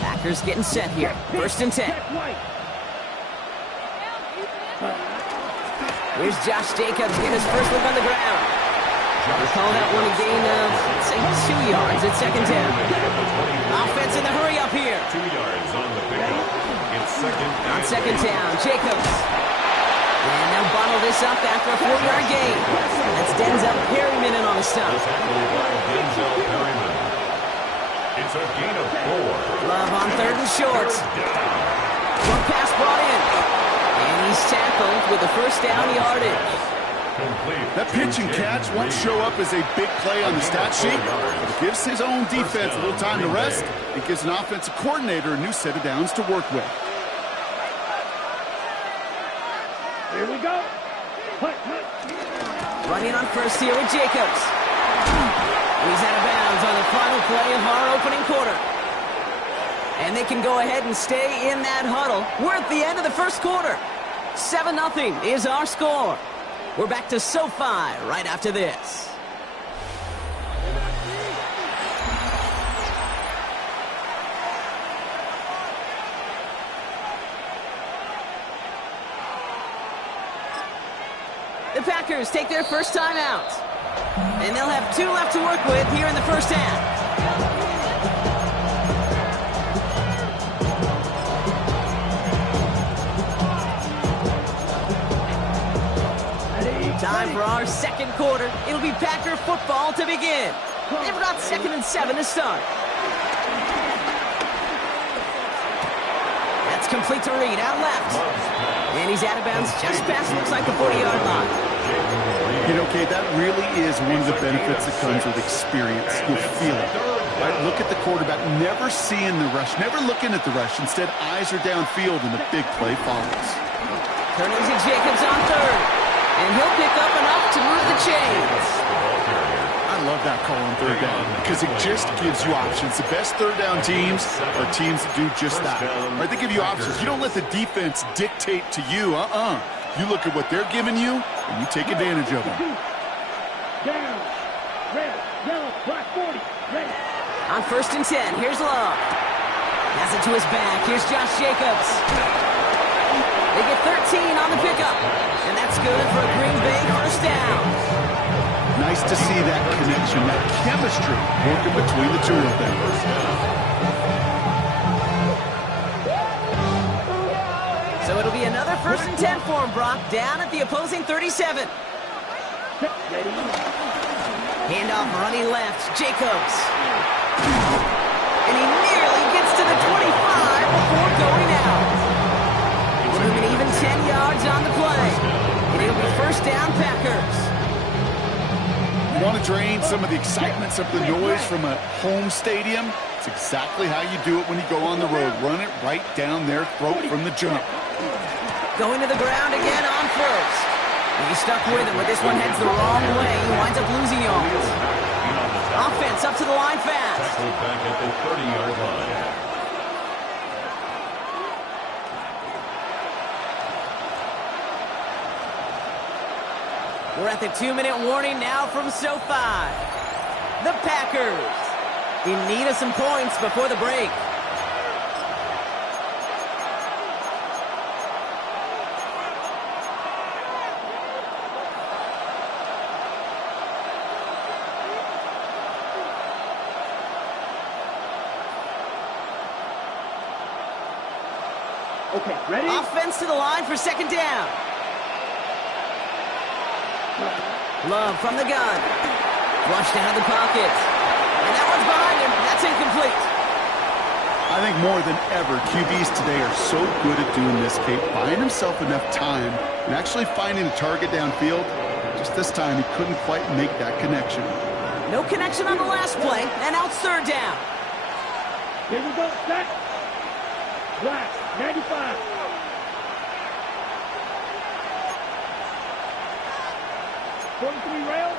Packers getting set here. First and 10. Here's Josh Jacobs getting his first look on the ground. They call that one a gain of, let's say, 2 yards at second down. Offense in the hurry up here. 2 yards on the pickup. It's On second down, Jacobs. And they'll bottle this up after a 4-yard gain. That's Denzel Perryman in on the stop. It's a gain of 4. Love on third and short. One pass brought in. And he's tackled with the first down yardage. That pitch and catch won't show up as a big play on the stat sheet. It gives his own defense a little time to rest. It gives an offensive coordinator a new set of downs to work with. Here we go. Running on first here with Jacobs. He's out of bounds on the final play of our opening quarter. And they can go ahead and stay in that huddle. We're at the end of the first quarter. 7-0 is our score. We're back to SoFi right after this. The Packers take their first time out. And they'll have 2 left to work with here in the first half. Time for our second quarter. It'll be Packer football to begin. They've got 2nd and 7 to start. That's complete to Reed, out left. And he's out of bounds just past, looks like the 40-yard line. You know, Kate, that really is one of the benefits that comes with experience. You'll feel it. Right? Look at the quarterback, never seeing the rush, never looking at the rush. Instead, eyes are downfield, and the big play follows. Turning to Jacobs on third. And he'll pick up enough to move the chains. I love that call on third down because it just gives you options. The best third down teams are teams that do just that. Right? They give you options. You don't let the defense dictate to you. You look at what they're giving you, and you take advantage of them. Down. Red, yellow, black 40. Ready. On 1st and 10, here's Love. Has it to his back. Here's Josh Jacobs. They get 13 on the pickup. And that's good for a Green Bay first down. Nice to see that connection, that chemistry working between the two of them. So it'll be another 1st and 10 for him, Brock, down at the opposing 37. Handoff running left, Jacobs. And he nearly gets to the 25 before going out. Give him an even 10 yards on the play. And it'll be first down, Packers. You want to drain some of the excitement, some of the noise from a home stadium? It's exactly how you do it when you go on the road. Run it right down their throat from the jump. Going to the ground again on 1st. And he's stuck with him, but this one heads the wrong way. He winds up losing yards. Offense up to the line fast. Tackled back at the 30-yard line. We're at the 2-minute warning now from SoFi. The Packers in need of some points before the break. Okay, ready? Offense to the line for 2nd down. Love from the gun. Flushed out of the pocket. And that one's behind him. That's incomplete. I think more than ever, QBs today are so good at doing this, Kate, buying himself enough time and actually finding a target downfield. Just this time, he couldn't quite make that connection. No connection on the last play, and now it's 3rd down. Here we go, set. Black, 95. Rail.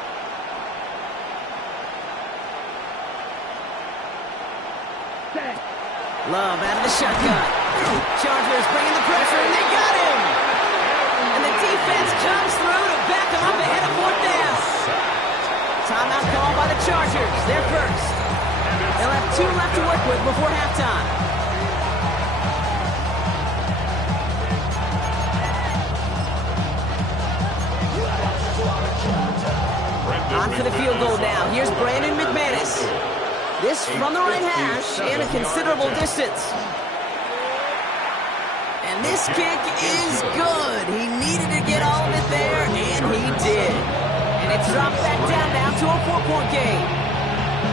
Set. Love out of the shotgun. Chargers bringing the pressure, and they got him. And the defense comes through to back them up ahead of 4th down. Timeout called by the Chargers. They're first. They'll have 2 left to work with before halftime. On for the field goal now. Here's Brandon McManus. This from the right hash and a considerable distance. And this kick is good. He needed to get all of it there, and he did. And it's dropped back down now to a 4-point game.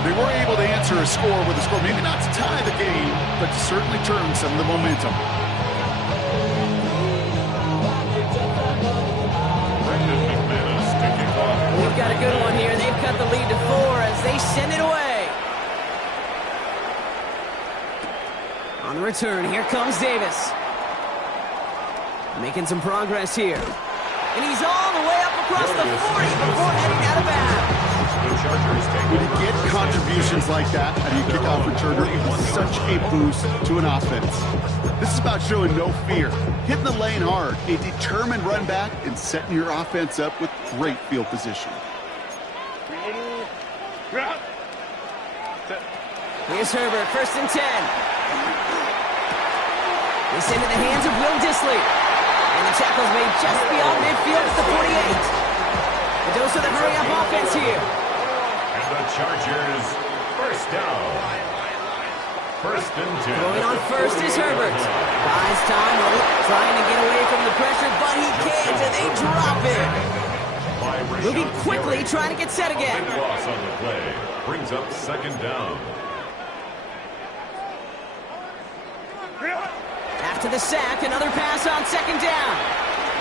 They were able to answer a score with a score, maybe not to tie the game, but to certainly turn some of the momentum. We've got a good one here. They've cut the lead to 4 as they send it away. On the return, here comes Davis. Making some progress here. And he's all the way up across the 40 before heading out of bounds. When you get contributions like that out of your kickoff returner, it's such a boost to an offense. This is about showing no fear, hitting the lane hard, a determined run back, and setting your offense up with great field position. Here's Herbert, 1st and 10. This into the hands of Will Dissly. And the tackle's made just beyond midfield at the 48. The dose of the hurry-up offense here. And the Chargers, first down. 1st and 10. Going on first is Herbert. Buys time, trying to get away from the pressure, but he can't, and they drop it. Moving quickly, trying to get set again. Big loss on the play. Brings up 2nd down. After the sack, another pass on 2nd down.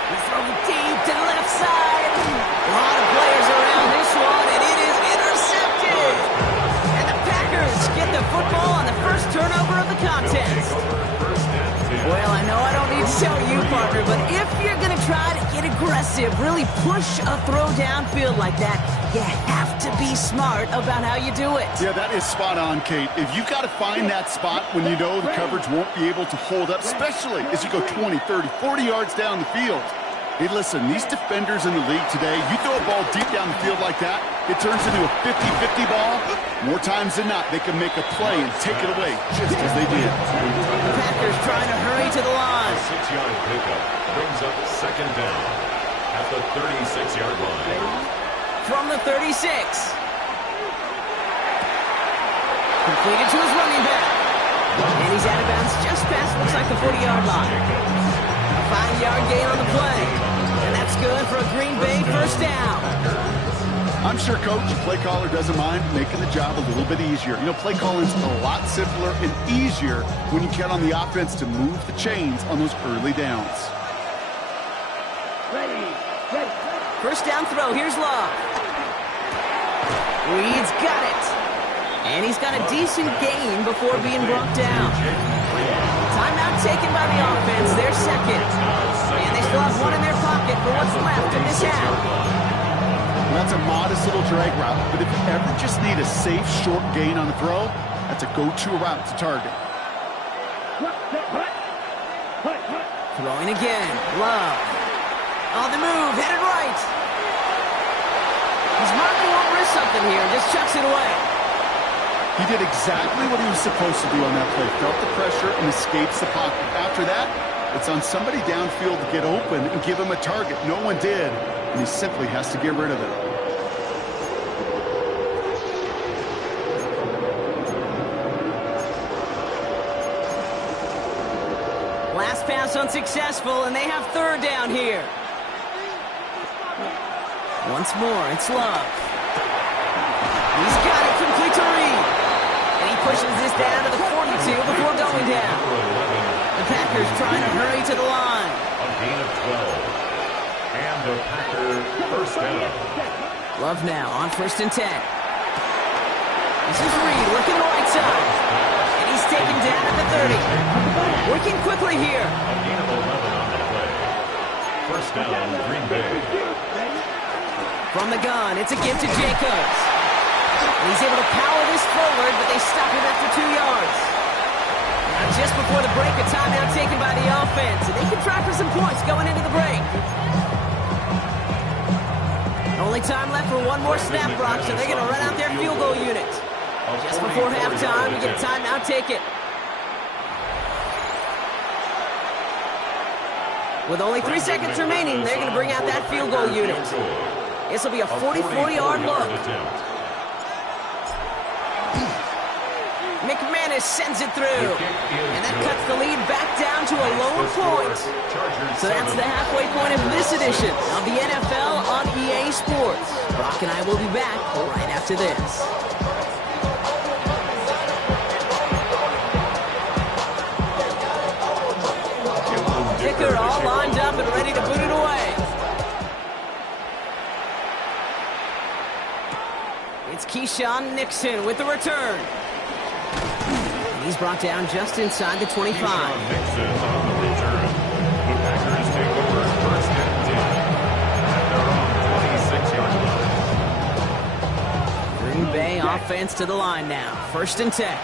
He's throwing deep to the left side. A lot of players around this one, and it is intercepted. And the Packers get the football on the first turnover of the contest. Well, I know I don't need to tell you, partner, but if you're going to try to get aggressive, really push a throw downfield like that, You have to be smart about how you do it. Yeah, that is spot on, Kate. If you've got to find that spot when you know the coverage won't be able to hold up, especially as you go 20, 30, 40 yards down the field. Hey, listen, these defenders in the league today, you throw a ball deep down the field like that, it turns into a 50-50 ball. More times than not, they can make a play and take it away, just as they did. The Packers trying to hurry to the line. 6-yard pickup brings up second down at the 36-yard line. From the 36. Completed to his running back. And he's out of bounds just past, looks like the 40-yard line. A 5-yard gain on the play. And that's good for a Green Bay first down. I'm sure, Coach, the play caller doesn't mind making the job a little bit easier. You know, play calling's a lot simpler and easier when you count on the offense to move the chains on those early downs. First down throw, here's Love. Reed's got it. And he's got a decent gain before being brought down. Timeout taken by the offense, their second. And they still have one in their pocket for what's left in this half. Well, that's a modest little drag route, but if you ever just need a safe, short gain on the throw, that's a go-to route to target. Throwing again, Love. On the move, headed right. He's marking over something here and just chucks it away. He did exactly what he was supposed to do on that play. Felt the pressure and escapes the pocket. After that, it's on somebody downfield to get open and give him a target. No one did, and he simply has to get rid of it. Last pass unsuccessful, and they have third down here. Once more, it's Love. He's got it, complete to Reed. And he pushes this down to the 42 before going down. The Packers trying to hurry to the line. A gain of 12. And the Packer first down. Love now on 1st and 10. This is Reed working the right side. And he's taken down at the 30. Working quickly here. A gain of 11 on the play. First down, Green Bay. From the gun, it's a give to Jacobs. And he's able to power this forward, but they stop him after 2 yards. Now just before the break, a timeout taken by the offense. And they can try for some points going into the break. Only time left for one more snap, Brock, so they're going to run out their field goal unit. Just before halftime, we get a timeout taken. With only 3 seconds remaining, they're going to bring out that field goal unit. This will be a 44-yard look. McManus sends it through. And that cuts the lead back down to a lone point. So that's the halfway point of this edition of the NFL on EA Sports. Brock and I will be back right after this. Dicker all lined up and ready to boot it away. It's Keyshawn Nixon with the return. And he's brought down just inside the 25. Keyshawn Nixon on the return. The Packers take over 1st and 10 at their own 26-yard line. Green Bay offense to the line now. 1st and 10.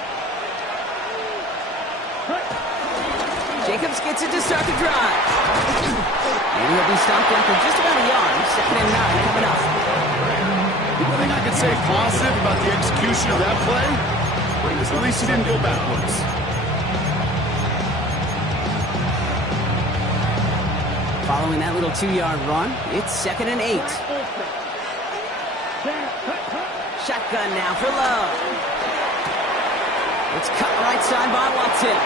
Jacobs gets it to start the drive. And he'll be stopped after just about a yard. 2nd and 9 coming up. The one thing I could say positive about the execution of that play is at least he didn't go backwards. Following that little 2-yard run, it's 2nd and 8. Shotgun now for Love. It's cut right side by Watson.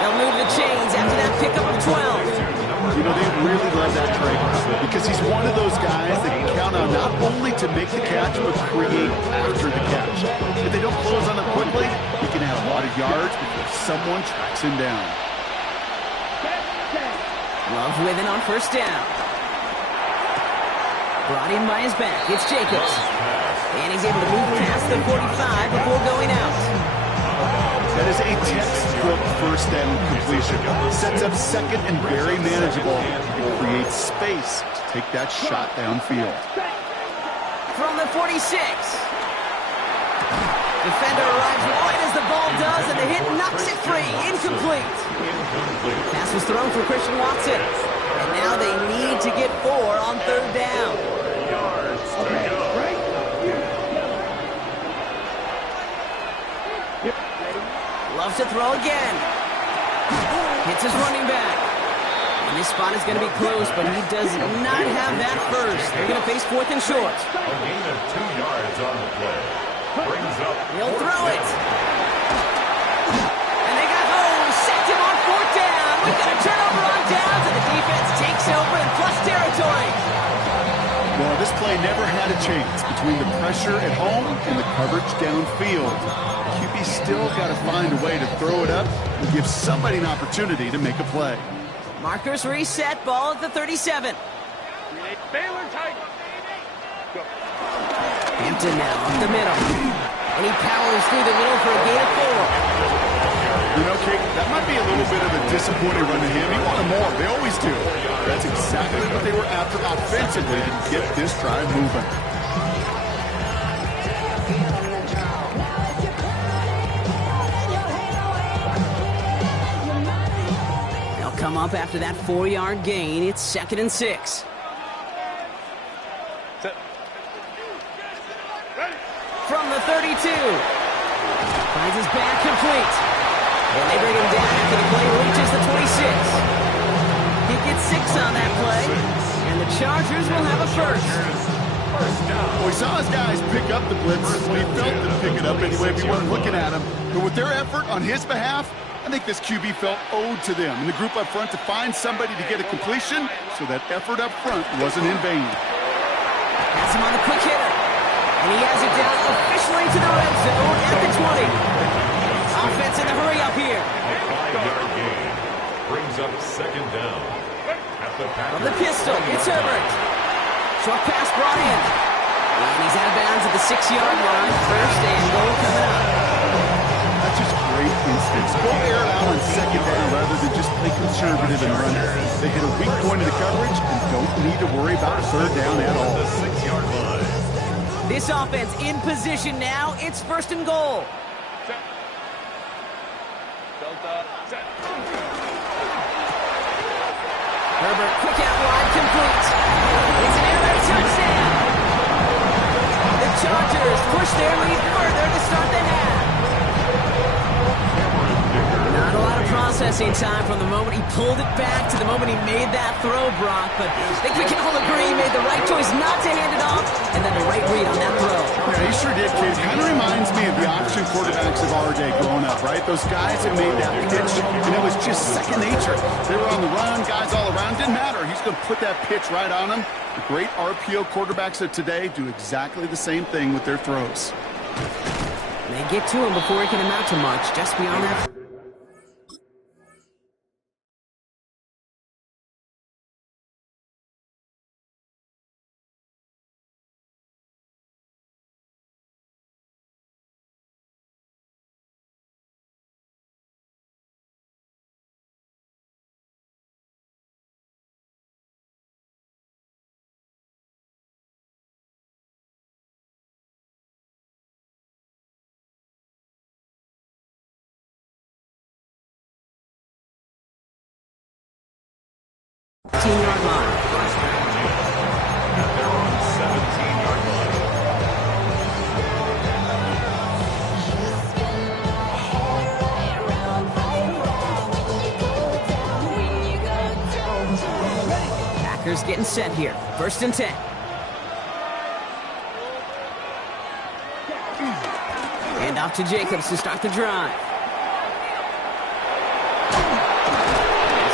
They'll move the chains after that pickup of 12. You know, they really love that trade because he's one of those guys that can count on not only to make the catch, but create after the catch. If they don't close on him quickly, he can have a lot of yards before someone tracks him down. Love with it on 1st down. Brought in by his back. It's Jacobs. And he's able to move past the 45 before going out. That is a textbook 1st down completion. Sets up 2nd and very manageable. It creates space to take that shot downfield. from the 46. Defender arrives right as the ball does, and the hit knocks it free. Incomplete. Pass was thrown for Christian Watson. And now they need to get 4 on third down. Loves to throw again. Hits his running back. And this spot is going to be close, but he does not have that first. They're going to face 4th and short. A gain of 2 yards on the play. Brings up. He'll throw it. And they got sacked him on 4th down. We've got a turnover on downs, and the defense takes over in plus territory. Well, this play never had a chance between the pressure at home and the coverage downfield. QB still got to find a way to throw it up and give somebody an opportunity to make a play. Markers reset, ball at the 37. Baylor tight. Hampton now up the middle. And he powers through the middle for a gain of 4. You know, Kate, that might be a little bit of a disappointing run to him. He wanted more. They always do. That's exactly what they were after offensively to get this drive moving. They'll come up after that 4-yard gain. It's 2nd and 6. From the 32. Finds his back complete. And they bring him down after the play reaches the 26. He gets 6 on that play. And the Chargers will have a first. Well, we saw his guys pick up the blitz. Well, he felt them pick it up anyway if he wasn't looking at him. But with their effort on his behalf, I think this QB felt owed to them and the group up front to find somebody to get a completion, so that effort up front wasn't in vain. Pass him on the quick hitter. And he has it down officially to the red zone at the 20. Offense in the hurry up here. A 5-yard gain brings up 2nd down. At the From the pistol, it's Herbert. Short pass brought in. And he's out of bounds at the 6-yard line. 1st and goal coming up. That's just great instincts. Go air it out on 2nd down rather than just play conservative and run it. They hit a weak point of the coverage and don't need to worry about 3rd down at all. The 6-yard line. This offense in position now. It's 1st and goal. Herbert, quick out wide, complete. It's an air touchdown. The Chargers push their lead further to start the half. Not a lot of processing time from the moment he pulled it back to the moment he made that throw, Brock. But I think we can all agree he made the right choice not to hand it off, and then the right read on that throw. Yeah, he sure did, kid. Kind of reminds me of the option quarterbacks of our day growing up, right? Those guys that made that pitch, and it was just second nature. They were on the run, guys all around. Didn't matter. He's going to put that pitch right on them. The great RPO quarterbacks of today do exactly the same thing with their throws. They get to him before he can amount to much. Just beyond that. Yard line. At their own 17-yard line. Packers getting set here. 1st and 10. Hand off to Jacobs to start the drive.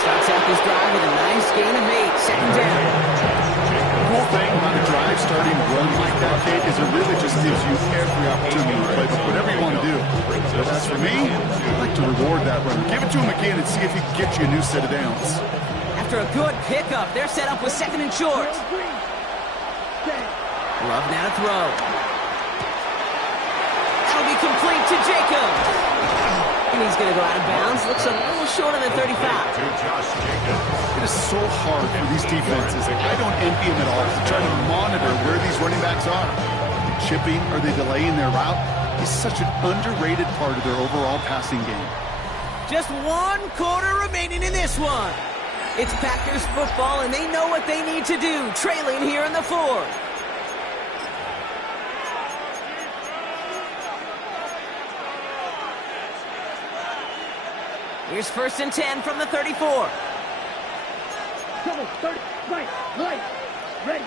Starts out this drive with a nice gain of 8. 2nd down. The whole thing about a drive starting to run like that, Kate, is it really just gives you every opportunity to play with whatever you want to do. But as for me, I'd like to reward that run. Give it to him again and see if he can get you a new set of downs. After a good pickup, they're set up with 2nd and short. Love now to throw. That'll be complete to Jacobs. He he's going to go out of bounds. Looks a little short of the 35. It is so hard for these defenses. I don't envy them at all to try to monitor where these running backs are. Are they chipping? Are they delaying their route? It's such an underrated part of their overall passing game. Just 1 quarter remaining in this one. It's Packers football, and they know what they need to do, trailing here in the 4th. Here's 1st and 10 from the 34. Double, 30, right, ready.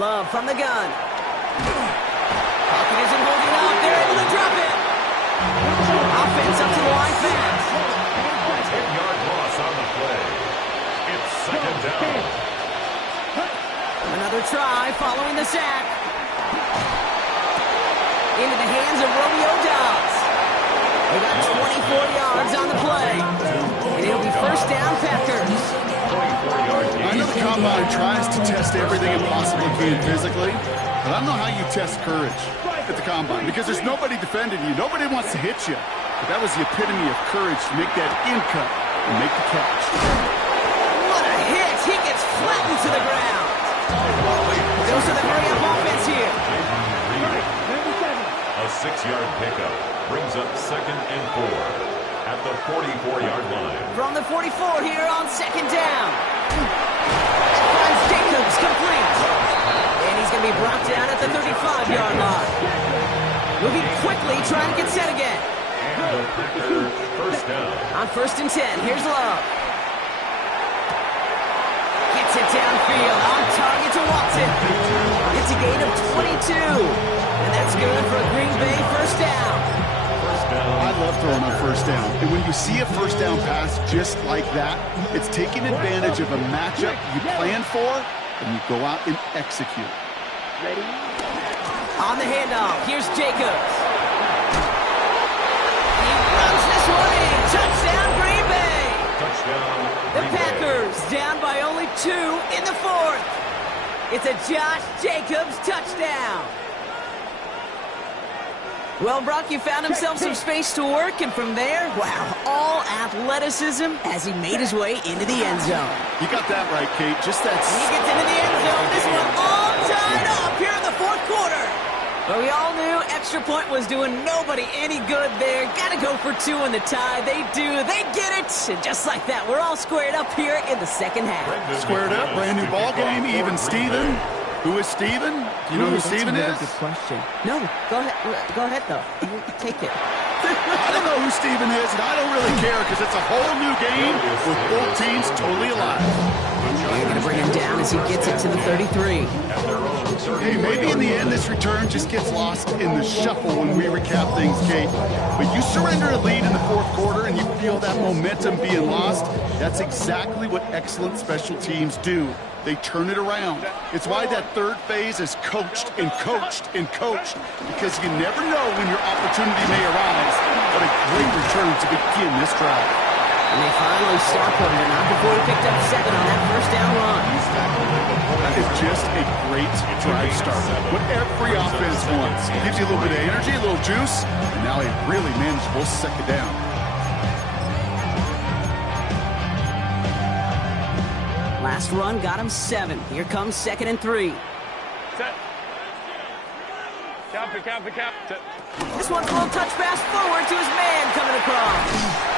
Love from the gun. Pocket isn't holding up. They're able to drop it. Offense up to the line fast. 10-yard loss on the play. It's 2nd down. Another try following the sack. Into the hands of Romeo Dobbs. They got 24 yards on the play. And it'll be 1st down Packers. I know the combine tries to test everything it possibly can physically, but I don't know how you test courage at the combine because there's nobody defending you. Nobody wants to hit you. But that was the epitome of courage to make that in cut and make the catch. What a hit! He gets flattened to the ground. Goes to the hurry-up offense here. A 6-yard pickup brings up 2nd and 4 at the 44-yard line. From the 44 here on 2nd down. Finds Jacobs complete. And he's going to be brought down at the 35-yard line. Moving quickly, trying to get set again. And the Packers 1st down. On 1st and 10, here's Love. Gets it downfield, on target to Watson. It's a gain of 22. And that's good for a Green Bay 1st down. I love throwing on 1st down. And when you see a 1st down pass just like that, it's taking advantage of a matchup you planned for, and you go out and execute. Ready? On the handoff, here's Jacobs. He runs this one in. Touchdown, Green Bay. Touchdown, The Packers down by only 2 in the 4th. It's a Josh Jacobs touchdown. Well, Brock, you found himself some space to work, and from there, wow, all athleticism as he made his way into the end zone. You got that right, Kate. Just that. He gets into the end zone. This one all tied up here in the 4th quarter. But we all knew extra point was doing nobody any good there. Got to go for 2 in the tie. They do. They get it. And just like that, we're all squared up here in the 2nd half. Squared up, brand new ball game, even Steven. Who is Steven? Do you know who Steven is? Good question. No, go ahead though. Take it. I don't know who Steven is, and I don't really care because it's a whole new game with both teams totally alive. They're going to bring him down as he gets it to the 33. Hey, maybe in the end this return just gets lost in the shuffle when we recap things, Kate. But you surrender a lead in the 4th quarter and you feel that momentum being lost. That's exactly what excellent special teams do. They turn it around. It's why that 3rd phase is coached and coached and coached, because you never know when your opportunity may arise. What a great return to begin this drive. And they finally start putting it on before he picked up 7 on that 1st down run. That is just a great drive starter. What every offense wants. It gives you a little bit of energy, a little juice, and now a really manageable 2nd down. Last run got him 7. Here comes 2nd and 3. Set. Count. This one's a little touch pass forward to his man coming across.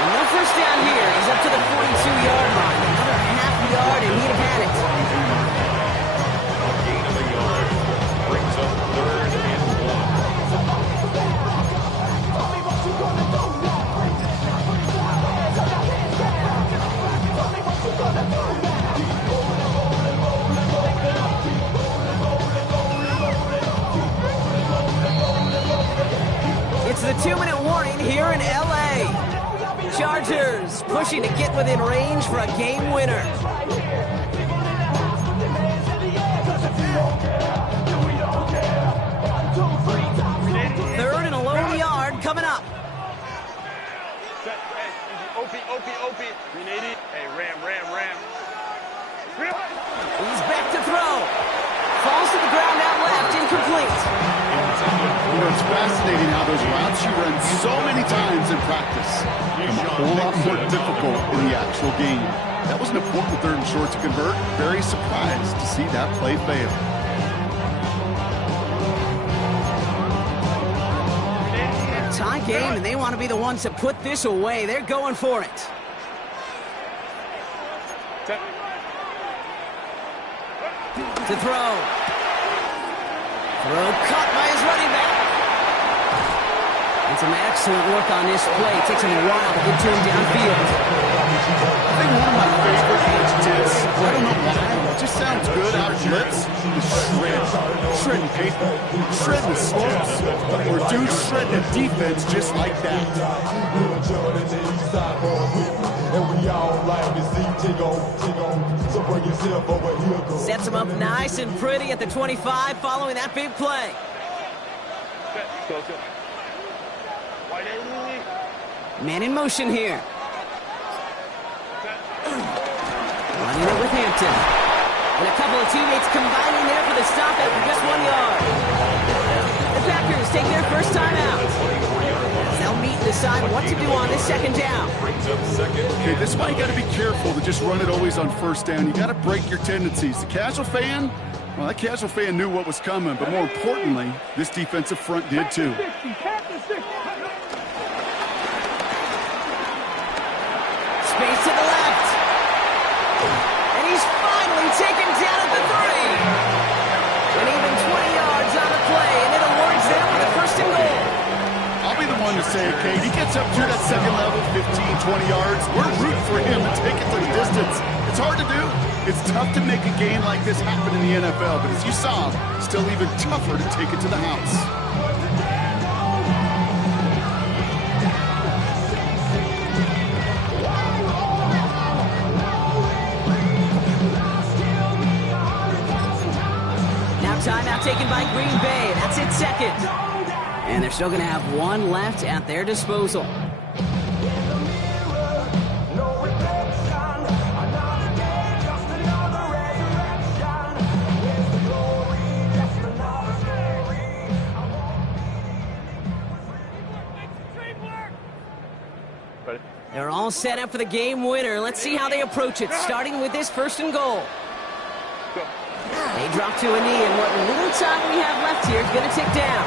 And no 1st down here. He's up to the 42-yard line. Another half yard, and he'd have had it. A gain of a yard brings up 3rd and 1. It's the 2-minute warning here in L.A. Chargers pushing to get within range for a game winner. 3rd and a lone yard coming up. OP. 380. Hey, ram. He's back to throw. Falls to the ground out left, incomplete. it's fascinating how those routes you run so many times in practice become a whole lot more difficult in the actual game. That was an important third and short to convert. Very surprised to see that play fail. Tie game, and they want to be the ones to put this away. They're going for it. To throw. Throw caught by his running back. And some excellent work on this play. It takes him a while to get to him downfield. I think one of my favorite adjectives, I don't know why, it just sounds good out of lips, is shred. Shredding paper, shredding the slopes, or dude shredding a defense just like that. Sets him up nice and pretty at the 25 following that big play. Man in motion here. Running it with Hampton. And a couple of teammates combining there for the stop after just 1 yard. The Packers take their first time out. They'll meet and decide what to do on this second down. Okay, this is why you got to be careful to just run it always on first down. You got to break your tendencies. The casual fan, well, that casual fan knew what was coming, but more importantly, this defensive front did too. Space to the left. And he's finally taken down at the 3. And even 20 yards on the play, and it awards them with a first and goal. I'll be the one to say, Kate, he gets up to that second level, 15, 20 yards. We're rooting for him to take it to the distance. It's hard to do. It's tough to make a game like this happen in the NFL, but as you saw, still even tougher to take it to the house. Timeout taken by Green Bay. That's its second. And they're still going to have one left at their disposal. They're all set up for the game winner. Let's see how they approach it, starting with this first and goal. They drop to a knee, and what little time we have left here is going to tick down.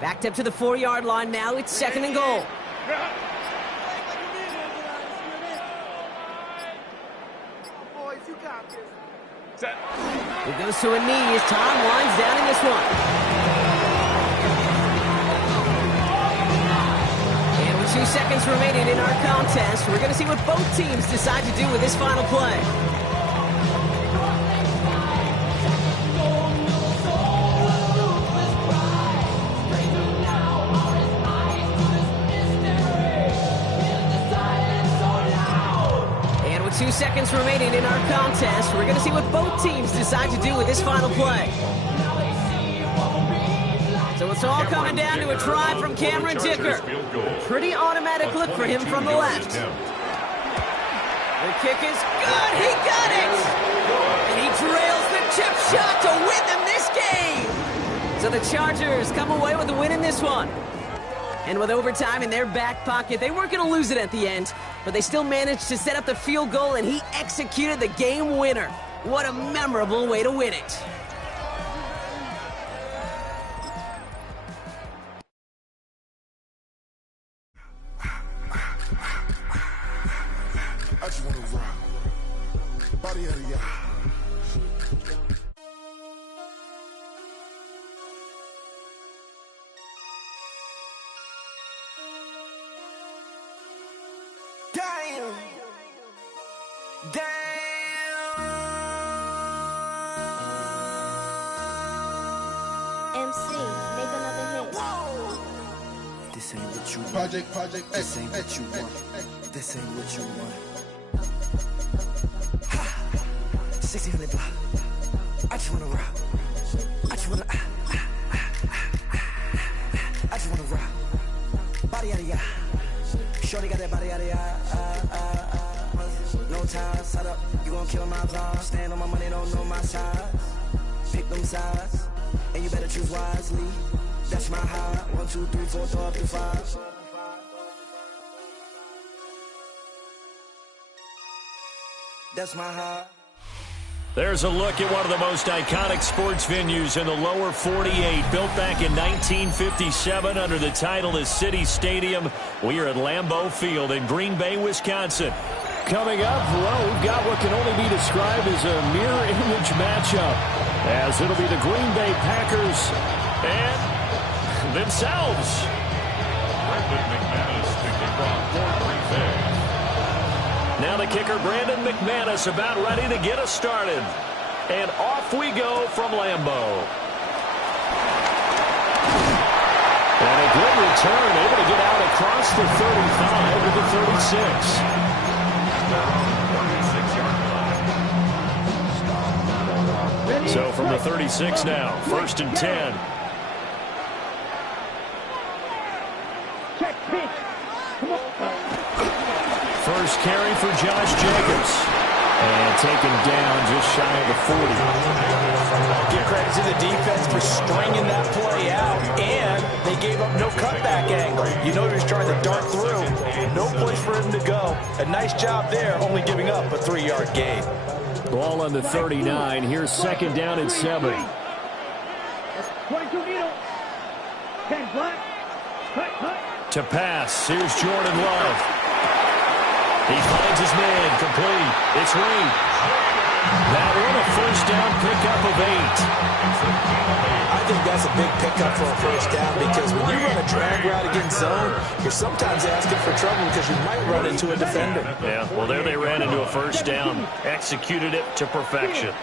Backed up to the 4-yard line now. It's second and goal. It goes to a knee as Tom winds down in this one. And with 2 seconds remaining in our contest, we're going to see what both teams decide to do with this final play. And with 2 seconds remaining in our contest, we're going to see what both teams decide to do with this final play. So it's all coming down to a try from Cameron Dicker. Pretty automatic look for him from the left. The kick is good. He got it. And he drills the chip shot to win them this game. So the Chargers come away with the win in this one. And with overtime in their back pocket, they weren't going to lose it at the end, but they still managed to set up the field goal, and he executed the game winner. What a memorable way to win it. I just want to rock. Body of the year. MC, make another hit. This ain't what you want. Project. This ain't what you want. This ain't what you want. 1600 block. I just wanna rock. I just wanna. I just wanna rock. Body out of ya. Shorty got that body out of ya. No time, set up. You gon' kill my vibe. Stand on my money, don't know my size. Pick them sides, and you better choose wisely. That's my high. 1, 2, 3, 4, throw up your 5. That's my high. There's a look at one of the most iconic sports venues in the lower 48. Built back in 1957 under the title of City Stadium. We are at Lambeau Field in Green Bay, Wisconsin. Coming up, well, we've got what can only be described as a mirror image matchup, as it'll be the Green Bay Packers and themselves. Brandon McManus thinking from 4-3 Now the kicker, Brandon McManus, about ready to get us started. And off we go from Lambeau. And a good return, able to get out across the 35 to the 36. So from the 36 now, 1st and 10. First carry for Josh Jacobs. And taken down just shy of the 40. Give credit to the defense for stringing that play out, and they gave up no cutback angle. You know he was trying to dart through. No place for him to go. A nice job there, only giving up a 3-yard gain. Ball on the 39. Here's 2nd down and 7. 22 needle. 10 black. Cut. To pass. Here's Jordan Love. He finds his man. Complete. It's Reed. That one a 1st down pickup of 8. I think that's a big pickup for a 1st down, because when you run a drag route against zone, you're sometimes asking for trouble because you might run into a defender. Yeah, well, there they ran into a 1st down. Executed it to perfection.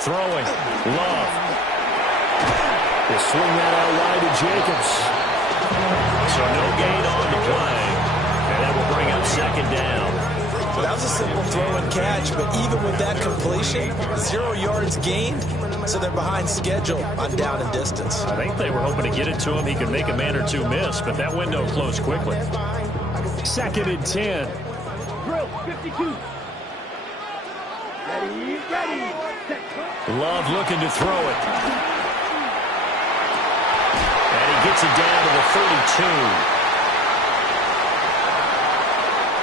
Throwing. Love. They swing that out wide to Jacobs. So no gain on the play. And that will bring up 2nd down. Well, that was a simple throw and catch, but even with that completion, 0 yards gained, so they're behind schedule on down and distance. I think they were hoping to get it to him. He could make a man or two miss, but that window closed quickly. 2nd and 10. Drill, 52. Ready. Love looking to throw it. And he gets it down to the 32.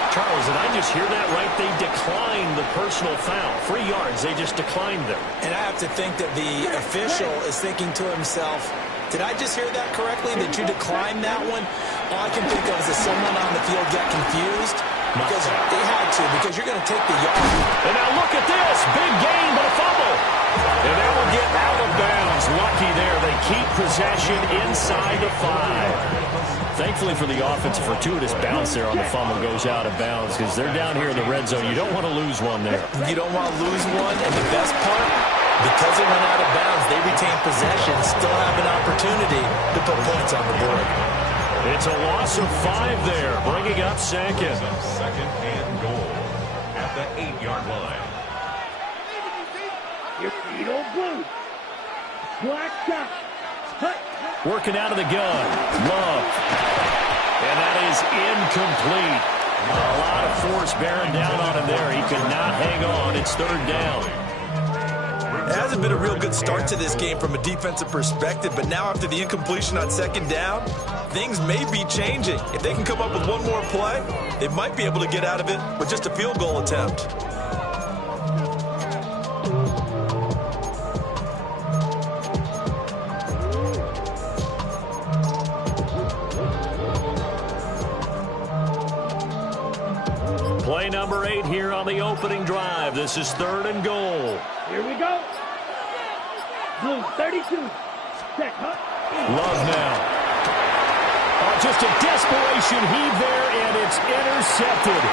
Charles, did I just hear that right? They declined the personal foul. 3 yards, they just declined them. And I have to think that the official is thinking to himself, did I just hear that correctly, that you declined that one? All I can think of is that someone on the field got confused, because they had to, because you're going to take the yard. And now look at this. Big gain, but a fumble. And that will get out of bounds. Lucky there. They keep possession inside the 5. Thankfully for the offense, a fortuitous bounce there on the fumble goes out of bounds, because they're down here in the red zone. You don't want to lose one there. You don't want to lose one, and the best part, because it went out of bounds, they retain possession, still have an opportunity to put points on the board. It's a loss of 5 there, bringing up 2nd. 2nd and goal at the 8-yard line. Your feet all blue. Black shot. Working out of the gun. Love. And that is incomplete. A lot of force bearing down on him there. He could not hang on. It's 3rd down. It hasn't been a real good start to this game from a defensive perspective, but now after the incompletion on 2nd down, things may be changing. If they can come up with one more play, they might be able to get out of it with just a field goal attempt. Play number 8 here on the opening drive. This is 3rd and goal. Here we go. Blue 32. Set, Love now. Oh, just a desperation heave there, and it's intercepted.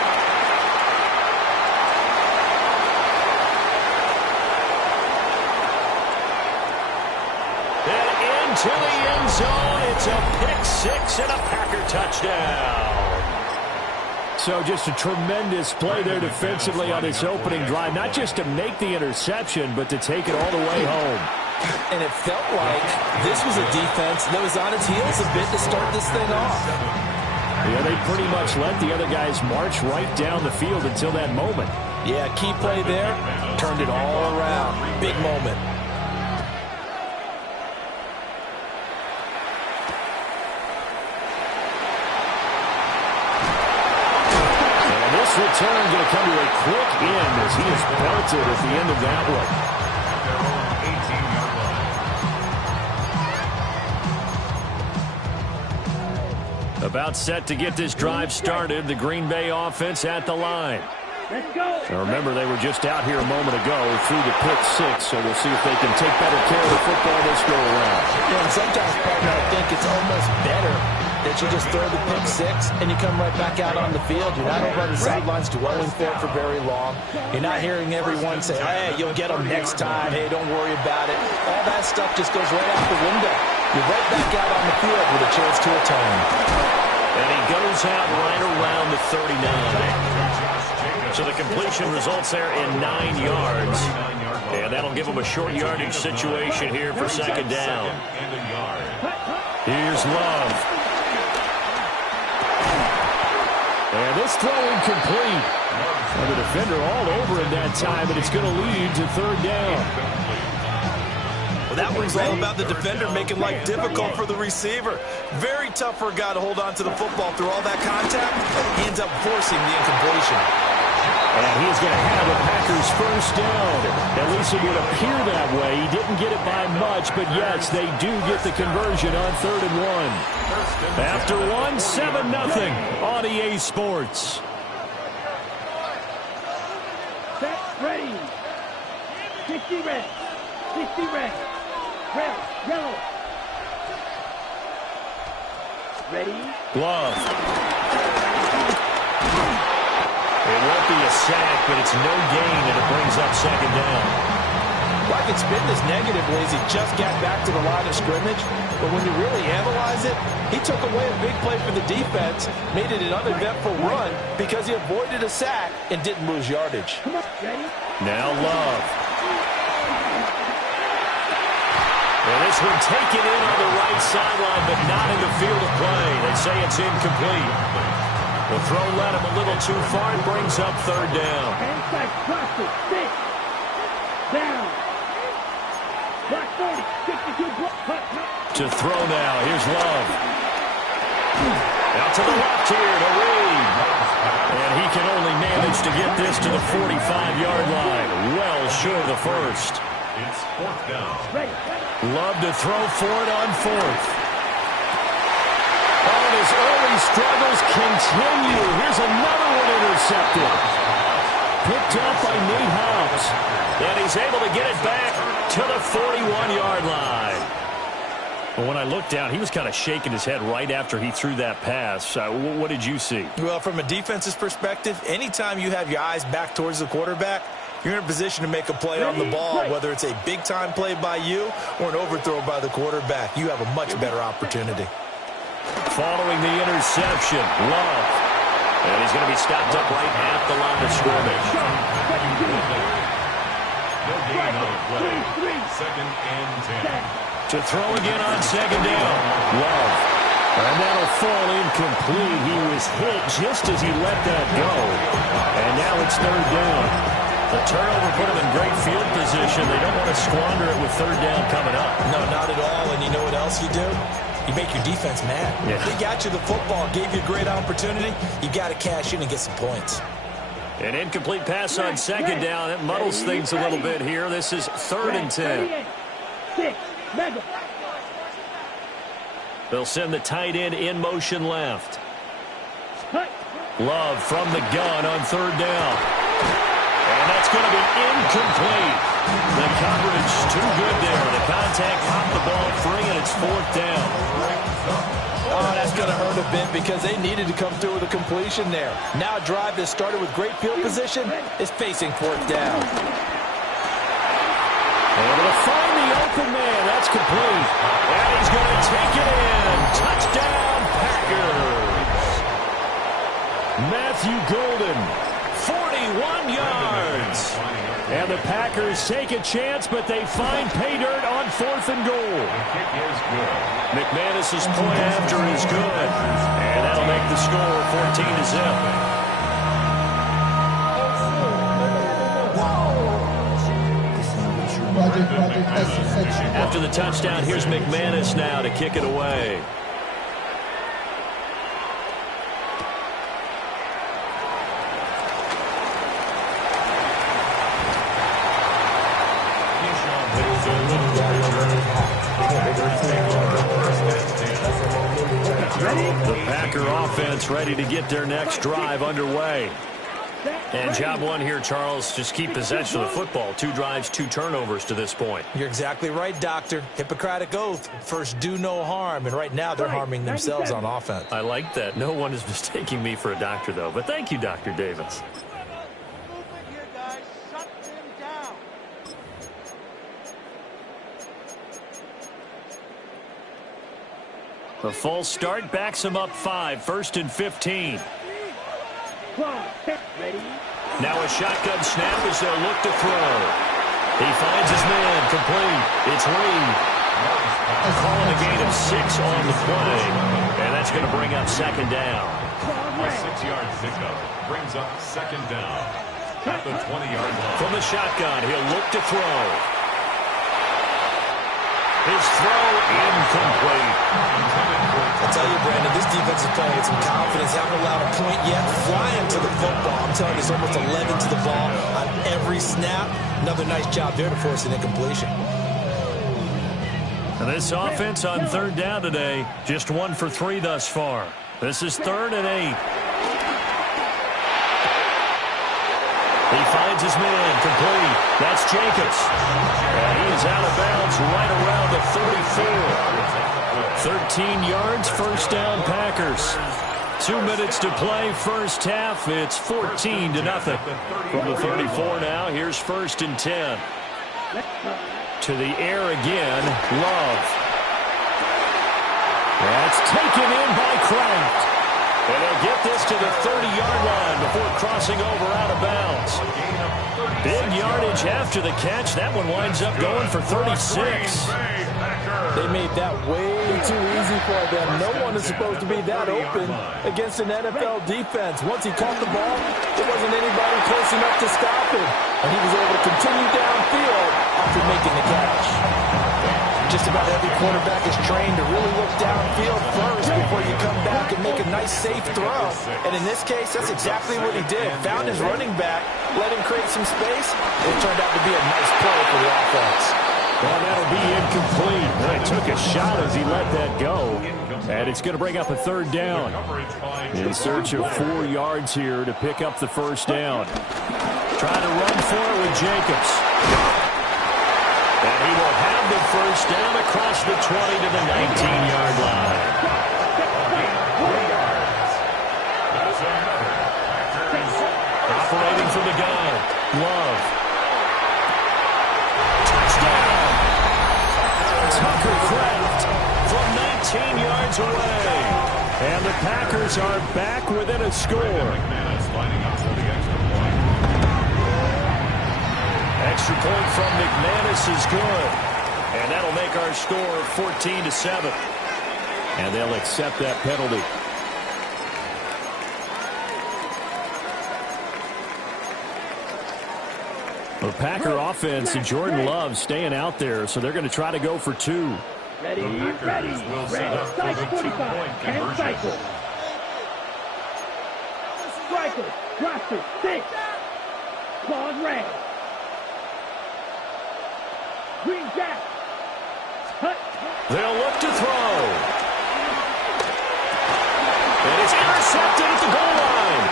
pick six and a Packer touchdown. So just a tremendous play there defensively on this opening drive, not just to make the interception, but to take it all the way home. And it felt like this was a defense that was on its heels a bit to start this thing off. Yeah, they pretty much let the other guys march right down the field until that moment. Yeah, key play there, turned it all around. Big moment. Return going to come to a quick end as he is belted at the end of that one. About set to get this drive started, the Green Bay offense at the line. Let's go. So remember, they were just out here a moment ago through the pick six, so we'll see if they can take better care of the football this go around. Yeah, and sometimes, partner, I think it's almost better that you just throw the pick six and you come right back out on the field. You're not over on the sidelines dwelling for it for very long. You're not hearing everyone say, hey, you'll get them next time. Hey, don't worry about it. All that stuff just goes right out the window. You're right back out on the field with a chance to atone. And he goes out right around the 39. So the completion results there in 9 yards. And that'll give him a short yardage situation here for second down. Here's Love. And this throw incomplete. And the defender all over it that time, and it's going to lead to third down. Well, that one's all about the defender making life difficult for the receiver. Very tough for a guy to hold on to the football through all that contact. He ends up forcing the incompletion. And he's going to have a Packers first down. At least it would appear that way. He didn't get it by much, but yes, they do get the conversion on 3rd and 1. After 1, 7-0 on EA Sports. Set, ready. 60 red. 60 red. Red, yellow. Ready. Love. It won't be a sack, but it's no gain, and it brings up second down. Well, I can spin this negatively as he just got back to the line of scrimmage, but when you really analyze it, he took away a big play for the defense, made it an uneventful run because he avoided a sack and didn't lose yardage. Now Love. And this one taken in on the right sideline, but not in the field of play. They say it's incomplete. The throw led him a little too far and brings up third down. Inside, cross it, 6. Down. Block 40, 62, block. To throw now, here's Love. Out to the left here to Reed. And he can only manage to get this to the 45-yard line. Well short of the first. It's fourth down. Love to throw for it on 4th. Oh, his early struggles continue. Here's another one intercepted. Picked up by Nate Hobbs. And he's able to get it back to the 41-yard line. Well, when I looked down, he was kind of shaking his head right after he threw that pass. What did you see? Well, from a defense's perspective, anytime you have your eyes back towards the quarterback, you're in a position to make a play on the ball, whether it's a big-time play by you or an overthrow by the quarterback. You have a much better opportunity. Following the interception, Love. And he's going to be stopped up right at the line of scrimmage. No gain on the play. 2nd and 10. To throw again on second down. Love. And that'll fall incomplete. He was hit just as he let that go. And now it's third down. The turnover put him in great field position. They don't want to squander it with third down coming up. No, not at all. And you know what else you do? You make your defense mad. Yeah. They got you the football, gave you a great opportunity. You got to cash in and get some points. An incomplete pass on second down. It muddles things a little bit here. This is 3rd and 10. 6, mega. They'll send the tight end in motion left. Love from the gun on 3rd down. And that's going to be incomplete. The coverage too good there. The contact popped the ball free, and it's 4th down. Oh, that's going to hurt a bit because they needed to come through with a completion there. Now a drive that started with great field position is facing 4th down. Able to find the open man. That's complete. And he's going to take it in. Touchdown, Packers. Matthew Golden, 41 yards. And the Packers take a chance, but they find pay dirt on 4th and goal. McManus's point after is good. And that'll make the score 14-0. After the touchdown, here's McManus now to kick it away. The Packer offense ready to get their next drive underway. And job one here, Charles, just keep possession of the football. 2 drives, 2 turnovers to this point. You're exactly right, Doctor. Hippocratic oath. First, do no harm. And right now, they're harming themselves on offense. I like that. No one is mistaking me for a doctor, though. But thank you, Dr. Davis. The false start backs him up 5. 1st and 15. Now a shotgun snap as they'll look to throw. He finds his man complete. It's Reed. Calling a gain of 6 on the play. And that's going to bring up 2nd down. A 6-yard pickup brings up 2nd down at the 20-yard line. From the shotgun, he'll look to throw. His throw incomplete. I tell you, Brandon, this defense is playing with some confidence. Haven't allowed a point yet. Flying to the football. I'm telling you, it's almost 11 to the ball on every snap. Another nice job there to force an incompletion. And this offense on 3rd down today, just 1 for 3 thus far. This is 3rd and 8. He finds his man complete. That's Jacobs. And he is out of bounds right around the 34. 13 yards, 1st down Packers. 2 minutes to play, 1st half. It's 14-0. From the 34 now, here's 1st and 10. To the air again, Love. That's taken in by Kraft. And they'll get this to the 30-yard line before crossing over out of bounds. Big yardage after the catch. That one winds up going for 36. They made that way too easy for them. No one is supposed to be that open against an NFL defense. Once he caught the ball, there wasn't anybody close enough to stop him. And he was able to continue downfield after making the catch. Just about every quarterback is trained to really look downfield first before you come back and make a nice, safe throw. And in this case, that's exactly what he did. Found his running back, let him create some space, and it turned out to be a nice play for the offense. Well, that'll be incomplete. And he took a shot as he let that go. And it's going to bring up a 3rd down. In search of 4 yards here to pick up the 1st down. Trying to run for it with Jacobs. And he will have the 1st down across the 20 to the 19-yard line. Operating from the gun, Love. Touchdown! Tucker Kraft from 19 yards away. And the Packers are back within a score. Extra point from McManus is good. And that'll make our score 14-7. And they'll accept that penalty. The Packer offense and Jordan Love staying out there, so they're going to try to go for 2. Ready, ready, strike 45, and cycle. Striker, roster 6. Clause red. Green jack. Cut. They'll look to throw. And it's intercepted at the goal line.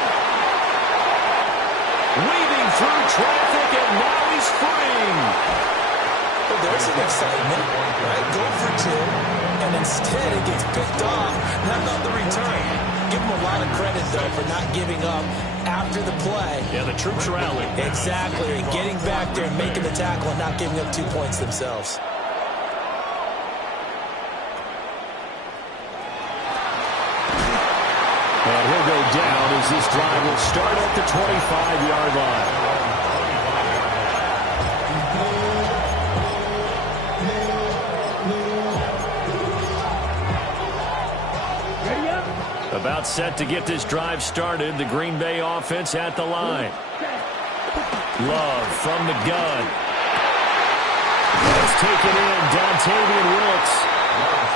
Weaving through traffic, and now he's free. Well, there's some excitement, right? Go for 2, and instead it gets picked off. How about the return? Give him a lot of credit, though, for not giving up after the play. Yeah, the troops rallied. Exactly. Getting back there and making the tackle and not giving up 2 points themselves. And he'll go down as this drive will start at the 25-yard line. About set to get this drive started. The Green Bay offense at the line. Love from the gun. It's taken in. Dontavian Wilkes.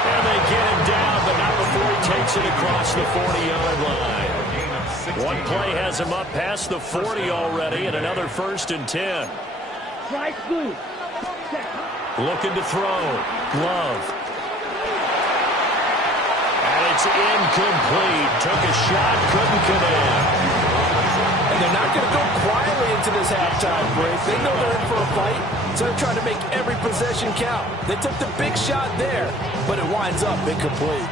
And they get him down, but not before he takes it across the 40-yard line. One play has him up past the 40 already, and another 1st and 10. Looking to throw. Love. And it's incomplete. Took a shot, couldn't connect. And they're not going to go quietly into this halftime break. They know they're in for a fight, so they're trying to make every possession count. They took the big shot there, but it winds up incomplete.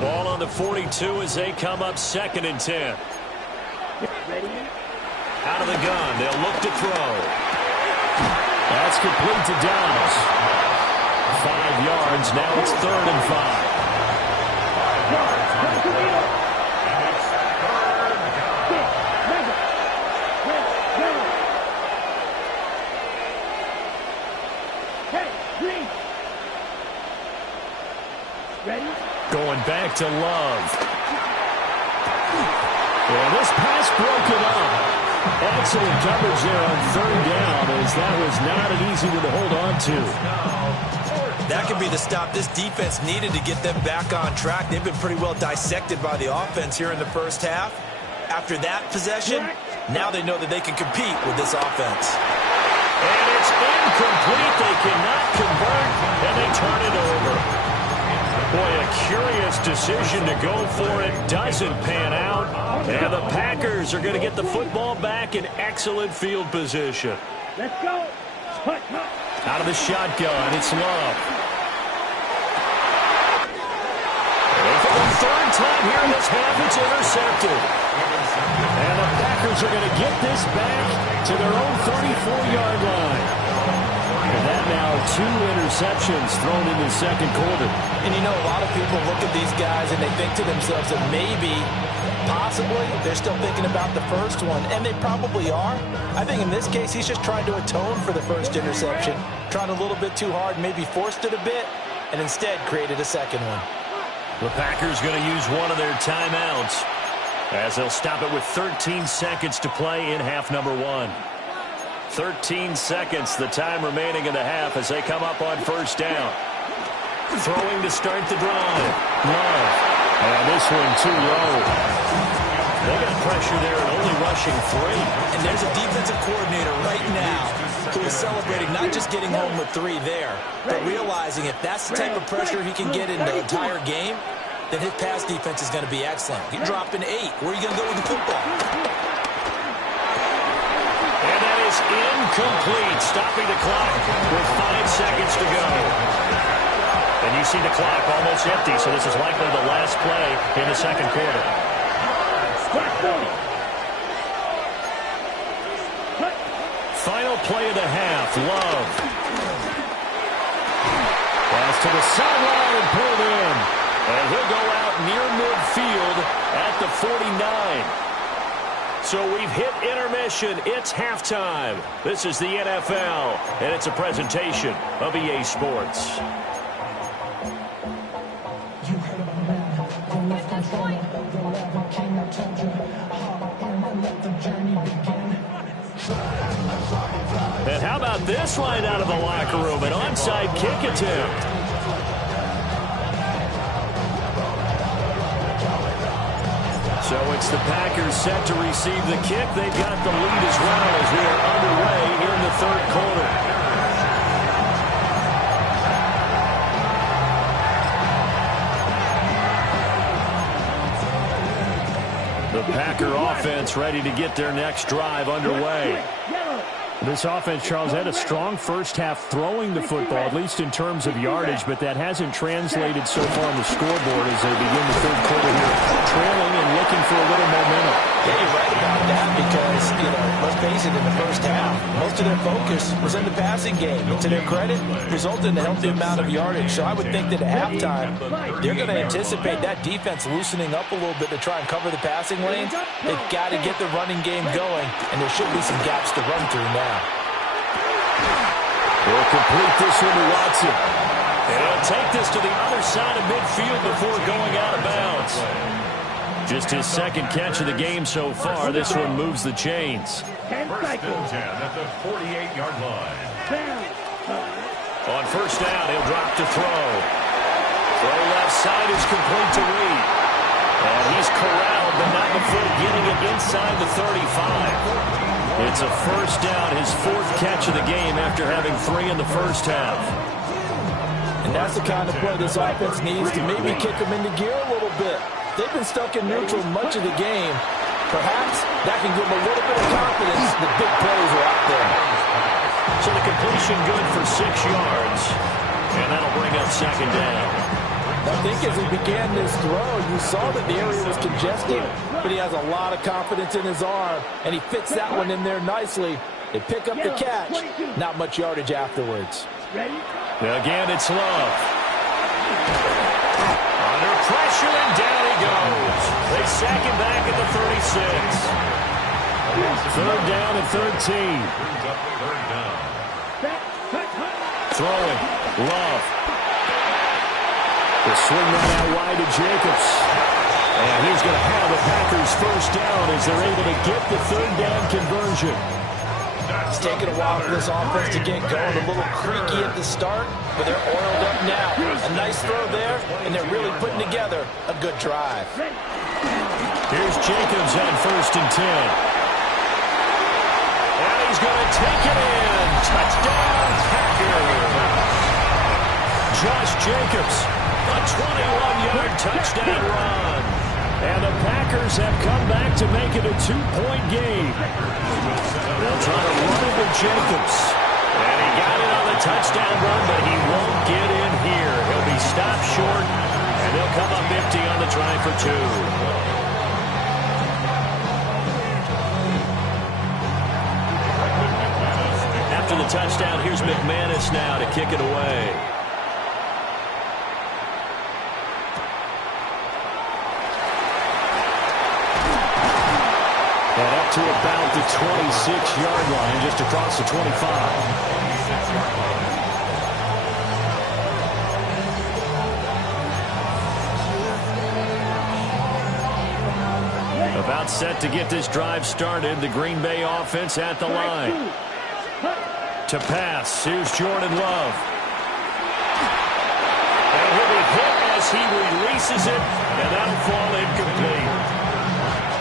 Ball on the 42 as they come up 2nd and 10. Out of the gun, they'll look to throw. That's complete to Downs. 5 yards, now it's 3rd and 5. Going back to Love. And this pass broken up. Excellent coverage there on 3rd down, as that was not an easy one to hold on to. That could be the stop this defense needed to get them back on track. They've been pretty well dissected by the offense here in the first half. After that possession, now they know that they can compete with this offense. And it's incomplete. They cannot convert, and they turn it over. Boy, a curious decision to go for it. Doesn't pan out. And the Packers are going to get the football back in excellent field position. Let's go. Out of the shotgun, it's Love. And for the 3rd time here in this half, it's intercepted. And the Packers are going to get this back to their own 34-yard line. And that now 2 interceptions thrown in the 2nd quarter. And you know, a lot of people look at these guys and they think to themselves that maybe, possibly, they're still thinking about the first one. And they probably are. I think in this case, he's just trying to atone for the first interception. Tried a little bit too hard, maybe forced it a bit, and instead created a 2nd one. The Packers going to use one of their timeouts as they'll stop it with 13 seconds to play in half number 1. 13 seconds, the time remaining in the half as they come up on 1st down. Throwing to start the drive. Love. And this one too low. They got pressure there and only rushing 3. And there's a defensive coordinator right now who is celebrating not just getting home with 3 there, but realizing if that's the type of pressure he can get in the entire game, then his pass defense is going to be excellent. He dropped an 8. Where are you going to go with the football? And that is incomplete, stopping the clock with 5 seconds to go. And you see the clock almost empty, so this is likely the last play in the 2nd quarter. Final play of the half, Love. Pass to the sideline and pulled in. And he'll go out near midfield at the 49. So we've hit intermission. It's halftime. This is the NFL, and it's a presentation of EA Sports. And how about this line out of the locker room? An onside kick attempt. So it's the Packers set to receive the kick. They've got the lead as well as we are underway in the 3rd quarter. The Packer offense ready to get their next drive underway. This offense, Charles, had a strong first half throwing the football, at least in terms of yardage, but that hasn't translated so far on the scoreboard as they begin the third quarter here, trailing and looking for a little momentum. Yeah, you're right about that because, let's face it, in the first half, most of their focus was in the passing game. And to their credit, resulted in a healthy amount of yardage. So I would think that at halftime, they're going to anticipate that defense loosening up a little bit to try and cover the passing lanes. They've got to get the running game going, and there should be some gaps to run through now. He'll complete this one to Watson. And he'll take this to the other side of midfield before going out of bounds. Just his second catch of the game so far. This one moves the chains. First and 10 at the 48-yard line. On first down, he'll drop to throw. Throw left side is complete to Reed. And he's corralled, but not before getting it inside the 35. It's a first down, his fourth catch of the game after having 3 in the first half. And that's the kind of play this offense needs to maybe kick them into gear a little bit. They've been stuck in neutral much of the game. Perhaps that can give them a little bit of confidence that big plays are out there. So the completion good for 6 yards. And that'll bring up second down. I think as he began this throw, you saw that the area was congested, but he has a lot of confidence in his arm, and he fits that one in there nicely. They pick up the catch, not much yardage afterwards. Again, it's Love. Under pressure, and down he goes. They sack him back at the 36. Third down and 13. Throwing. Love. They swing that out wide to Jacobs. And he's going to have the Packers first down as they're able to get the third down conversion. It's taken a while for this offense to get going. A little creaky at the start, but they're oiled up now. A nice throw there, and they're really putting together a good drive. Here's Jacobs on first and 10. And he's going to take it in. Touchdown, Packers. Josh Jacobs, a 21-yard touchdown run. And the Packers have come back to make it a 2-point game. They'll try to run it with Jacobs. And he got it on the touchdown run, but he won't get in here. He'll be stopped short, and they'll come up empty on the try for 2. After the touchdown, here's McManus now to kick it away. And up to about the 26-yard line, just across the 25. About set to get this drive started. The Green Bay offense at the line. To pass, here's Jordan Love. And he'll be hit as he releases it, and that'll fall incomplete.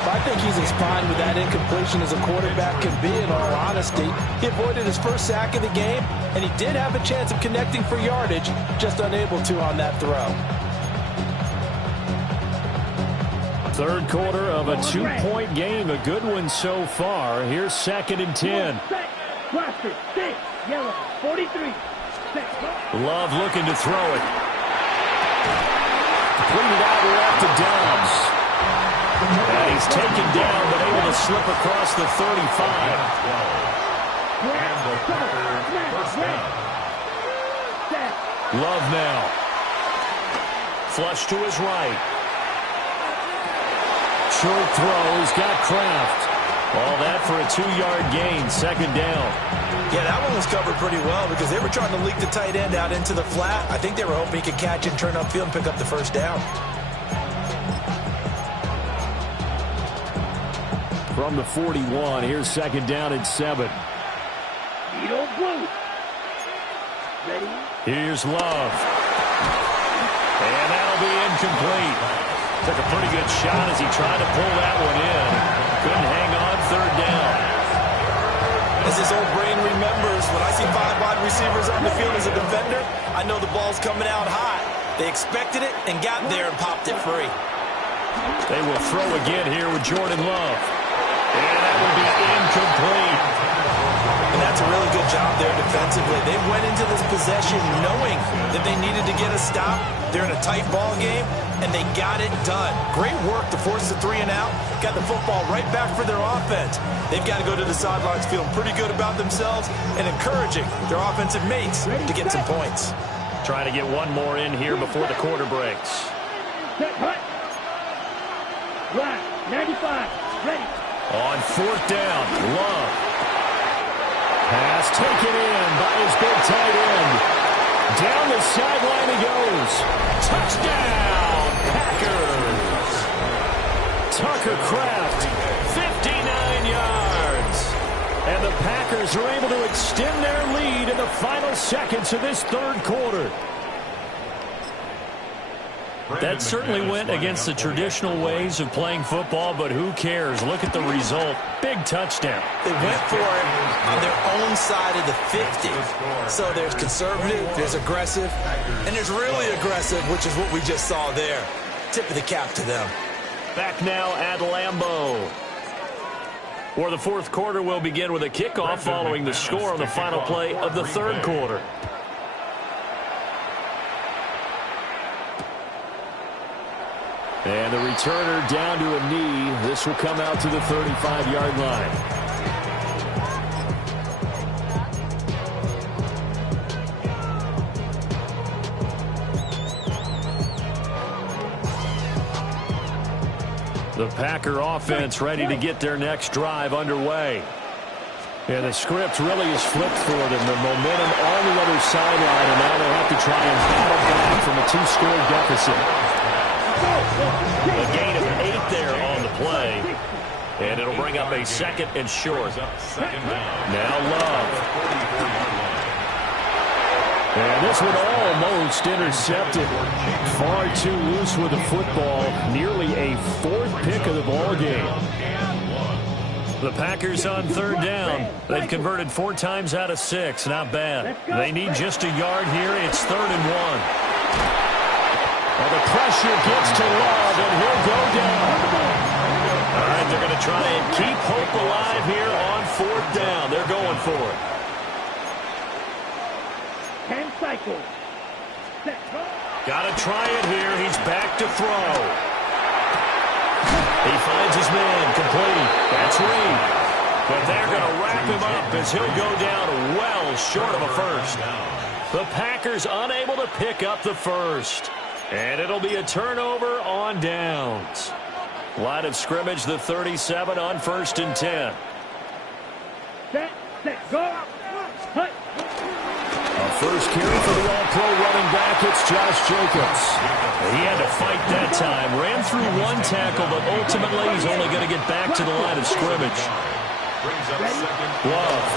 I think he's as fine with that incompletion as a quarterback can be, in all honesty. He avoided his first sack of the game, and he did have a chance of connecting for yardage, just unable to on that throw. Third quarter of a 2-point game, a good one so far. Here's second and 10. Roster, 6, yellow, 43. Love looking to throw it. Completed out left to Dobbs. And he's taken down, but able to slip across the 35. Love now. Flush to his right. Short throw. He's got Kraft. All that for a 2-yard gain. Second down. Yeah, that one was covered pretty well because they were trying to leak the tight end out into the flat. I think they were hoping he could catch and turn upfield and pick up the first down. From the 41, here's second down and 7. Here's Love. And that'll be incomplete. Took a pretty good shot as he tried to pull that one in. Couldn't hang on, third down. As his old brain remembers, when I see 5 wide receivers on the field as a defender, I know the ball's coming out hot. They expected it and got there and popped it free. They will throw again here with Jordan Love. And that will be incomplete. And That's a really good job there defensively. They went into this possession knowing that they needed to get a stop. They're in a tight ball game, and they got it done. Great work to force the 3 and out. Got the football right back for their offense. They've got to go to the sidelines feeling pretty good about themselves and encouraging their offensive mates to get some points. Trying to get one more in here before the quarter breaks. Right, 95, ready. On 4th down, Love. Pass taken in by his big tight end. Down the sideline he goes. Touchdown, Packers. Tucker Kraft, 59 yards. And the Packers are able to extend their lead in the final seconds of this 3rd quarter. That certainly went against the traditional ways of playing football, but who cares? Look at the result. Big touchdown. They went for it on their own side of the 50. So there's conservative, there's aggressive, and there's really aggressive, which is what we just saw there. Tip of the cap to them. Back now at Lambeau. For the 4th quarter, we'll begin with a kickoff following the score on the final play of the 3rd quarter. And the returner down to a knee. This will come out to the 35-yard line. The Packer offense ready to get their next drive underway. And the script really is flipped for them. The momentum on the other sideline, and now they'll have to try and battle back from a 2-score deficit. A gain of 8 there on the play. And it'll bring up a 2nd and short. Now Love. And this one almost intercepted. Far too loose with the football. Nearly a 4th pick of the ball game. The Packers on 3rd down. They've converted 4 times out of 6. Not bad. They need just a yard here. It's 3rd and 1. Well, the pressure gets to Love, and he'll go down. All right, they're going to try and keep hope alive here on 4th down. They're going for it. 10 cycles. Got to try it here. He's back to throw. He finds his man complete. That's Reed. But they're going to wrap him up as he'll go down well short of a first. The Packers unable to pick up the first. And it'll be a turnover on downs. Line of scrimmage, the 37 on 1st and 10. Set, go. A first carry for the all-pro running back, it's Josh Jacobs. He had to fight that time. Ran through 1 tackle, but ultimately he's only going to get back to the line of scrimmage. Love.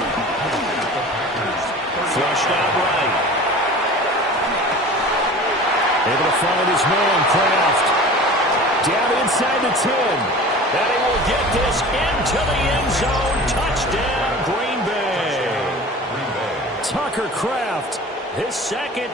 Flushed out right. Able to find his man, Kraft. Down inside the 10. And he will get this into the end zone. Touchdown, Green Bay. Tucker Kraft, his 2nd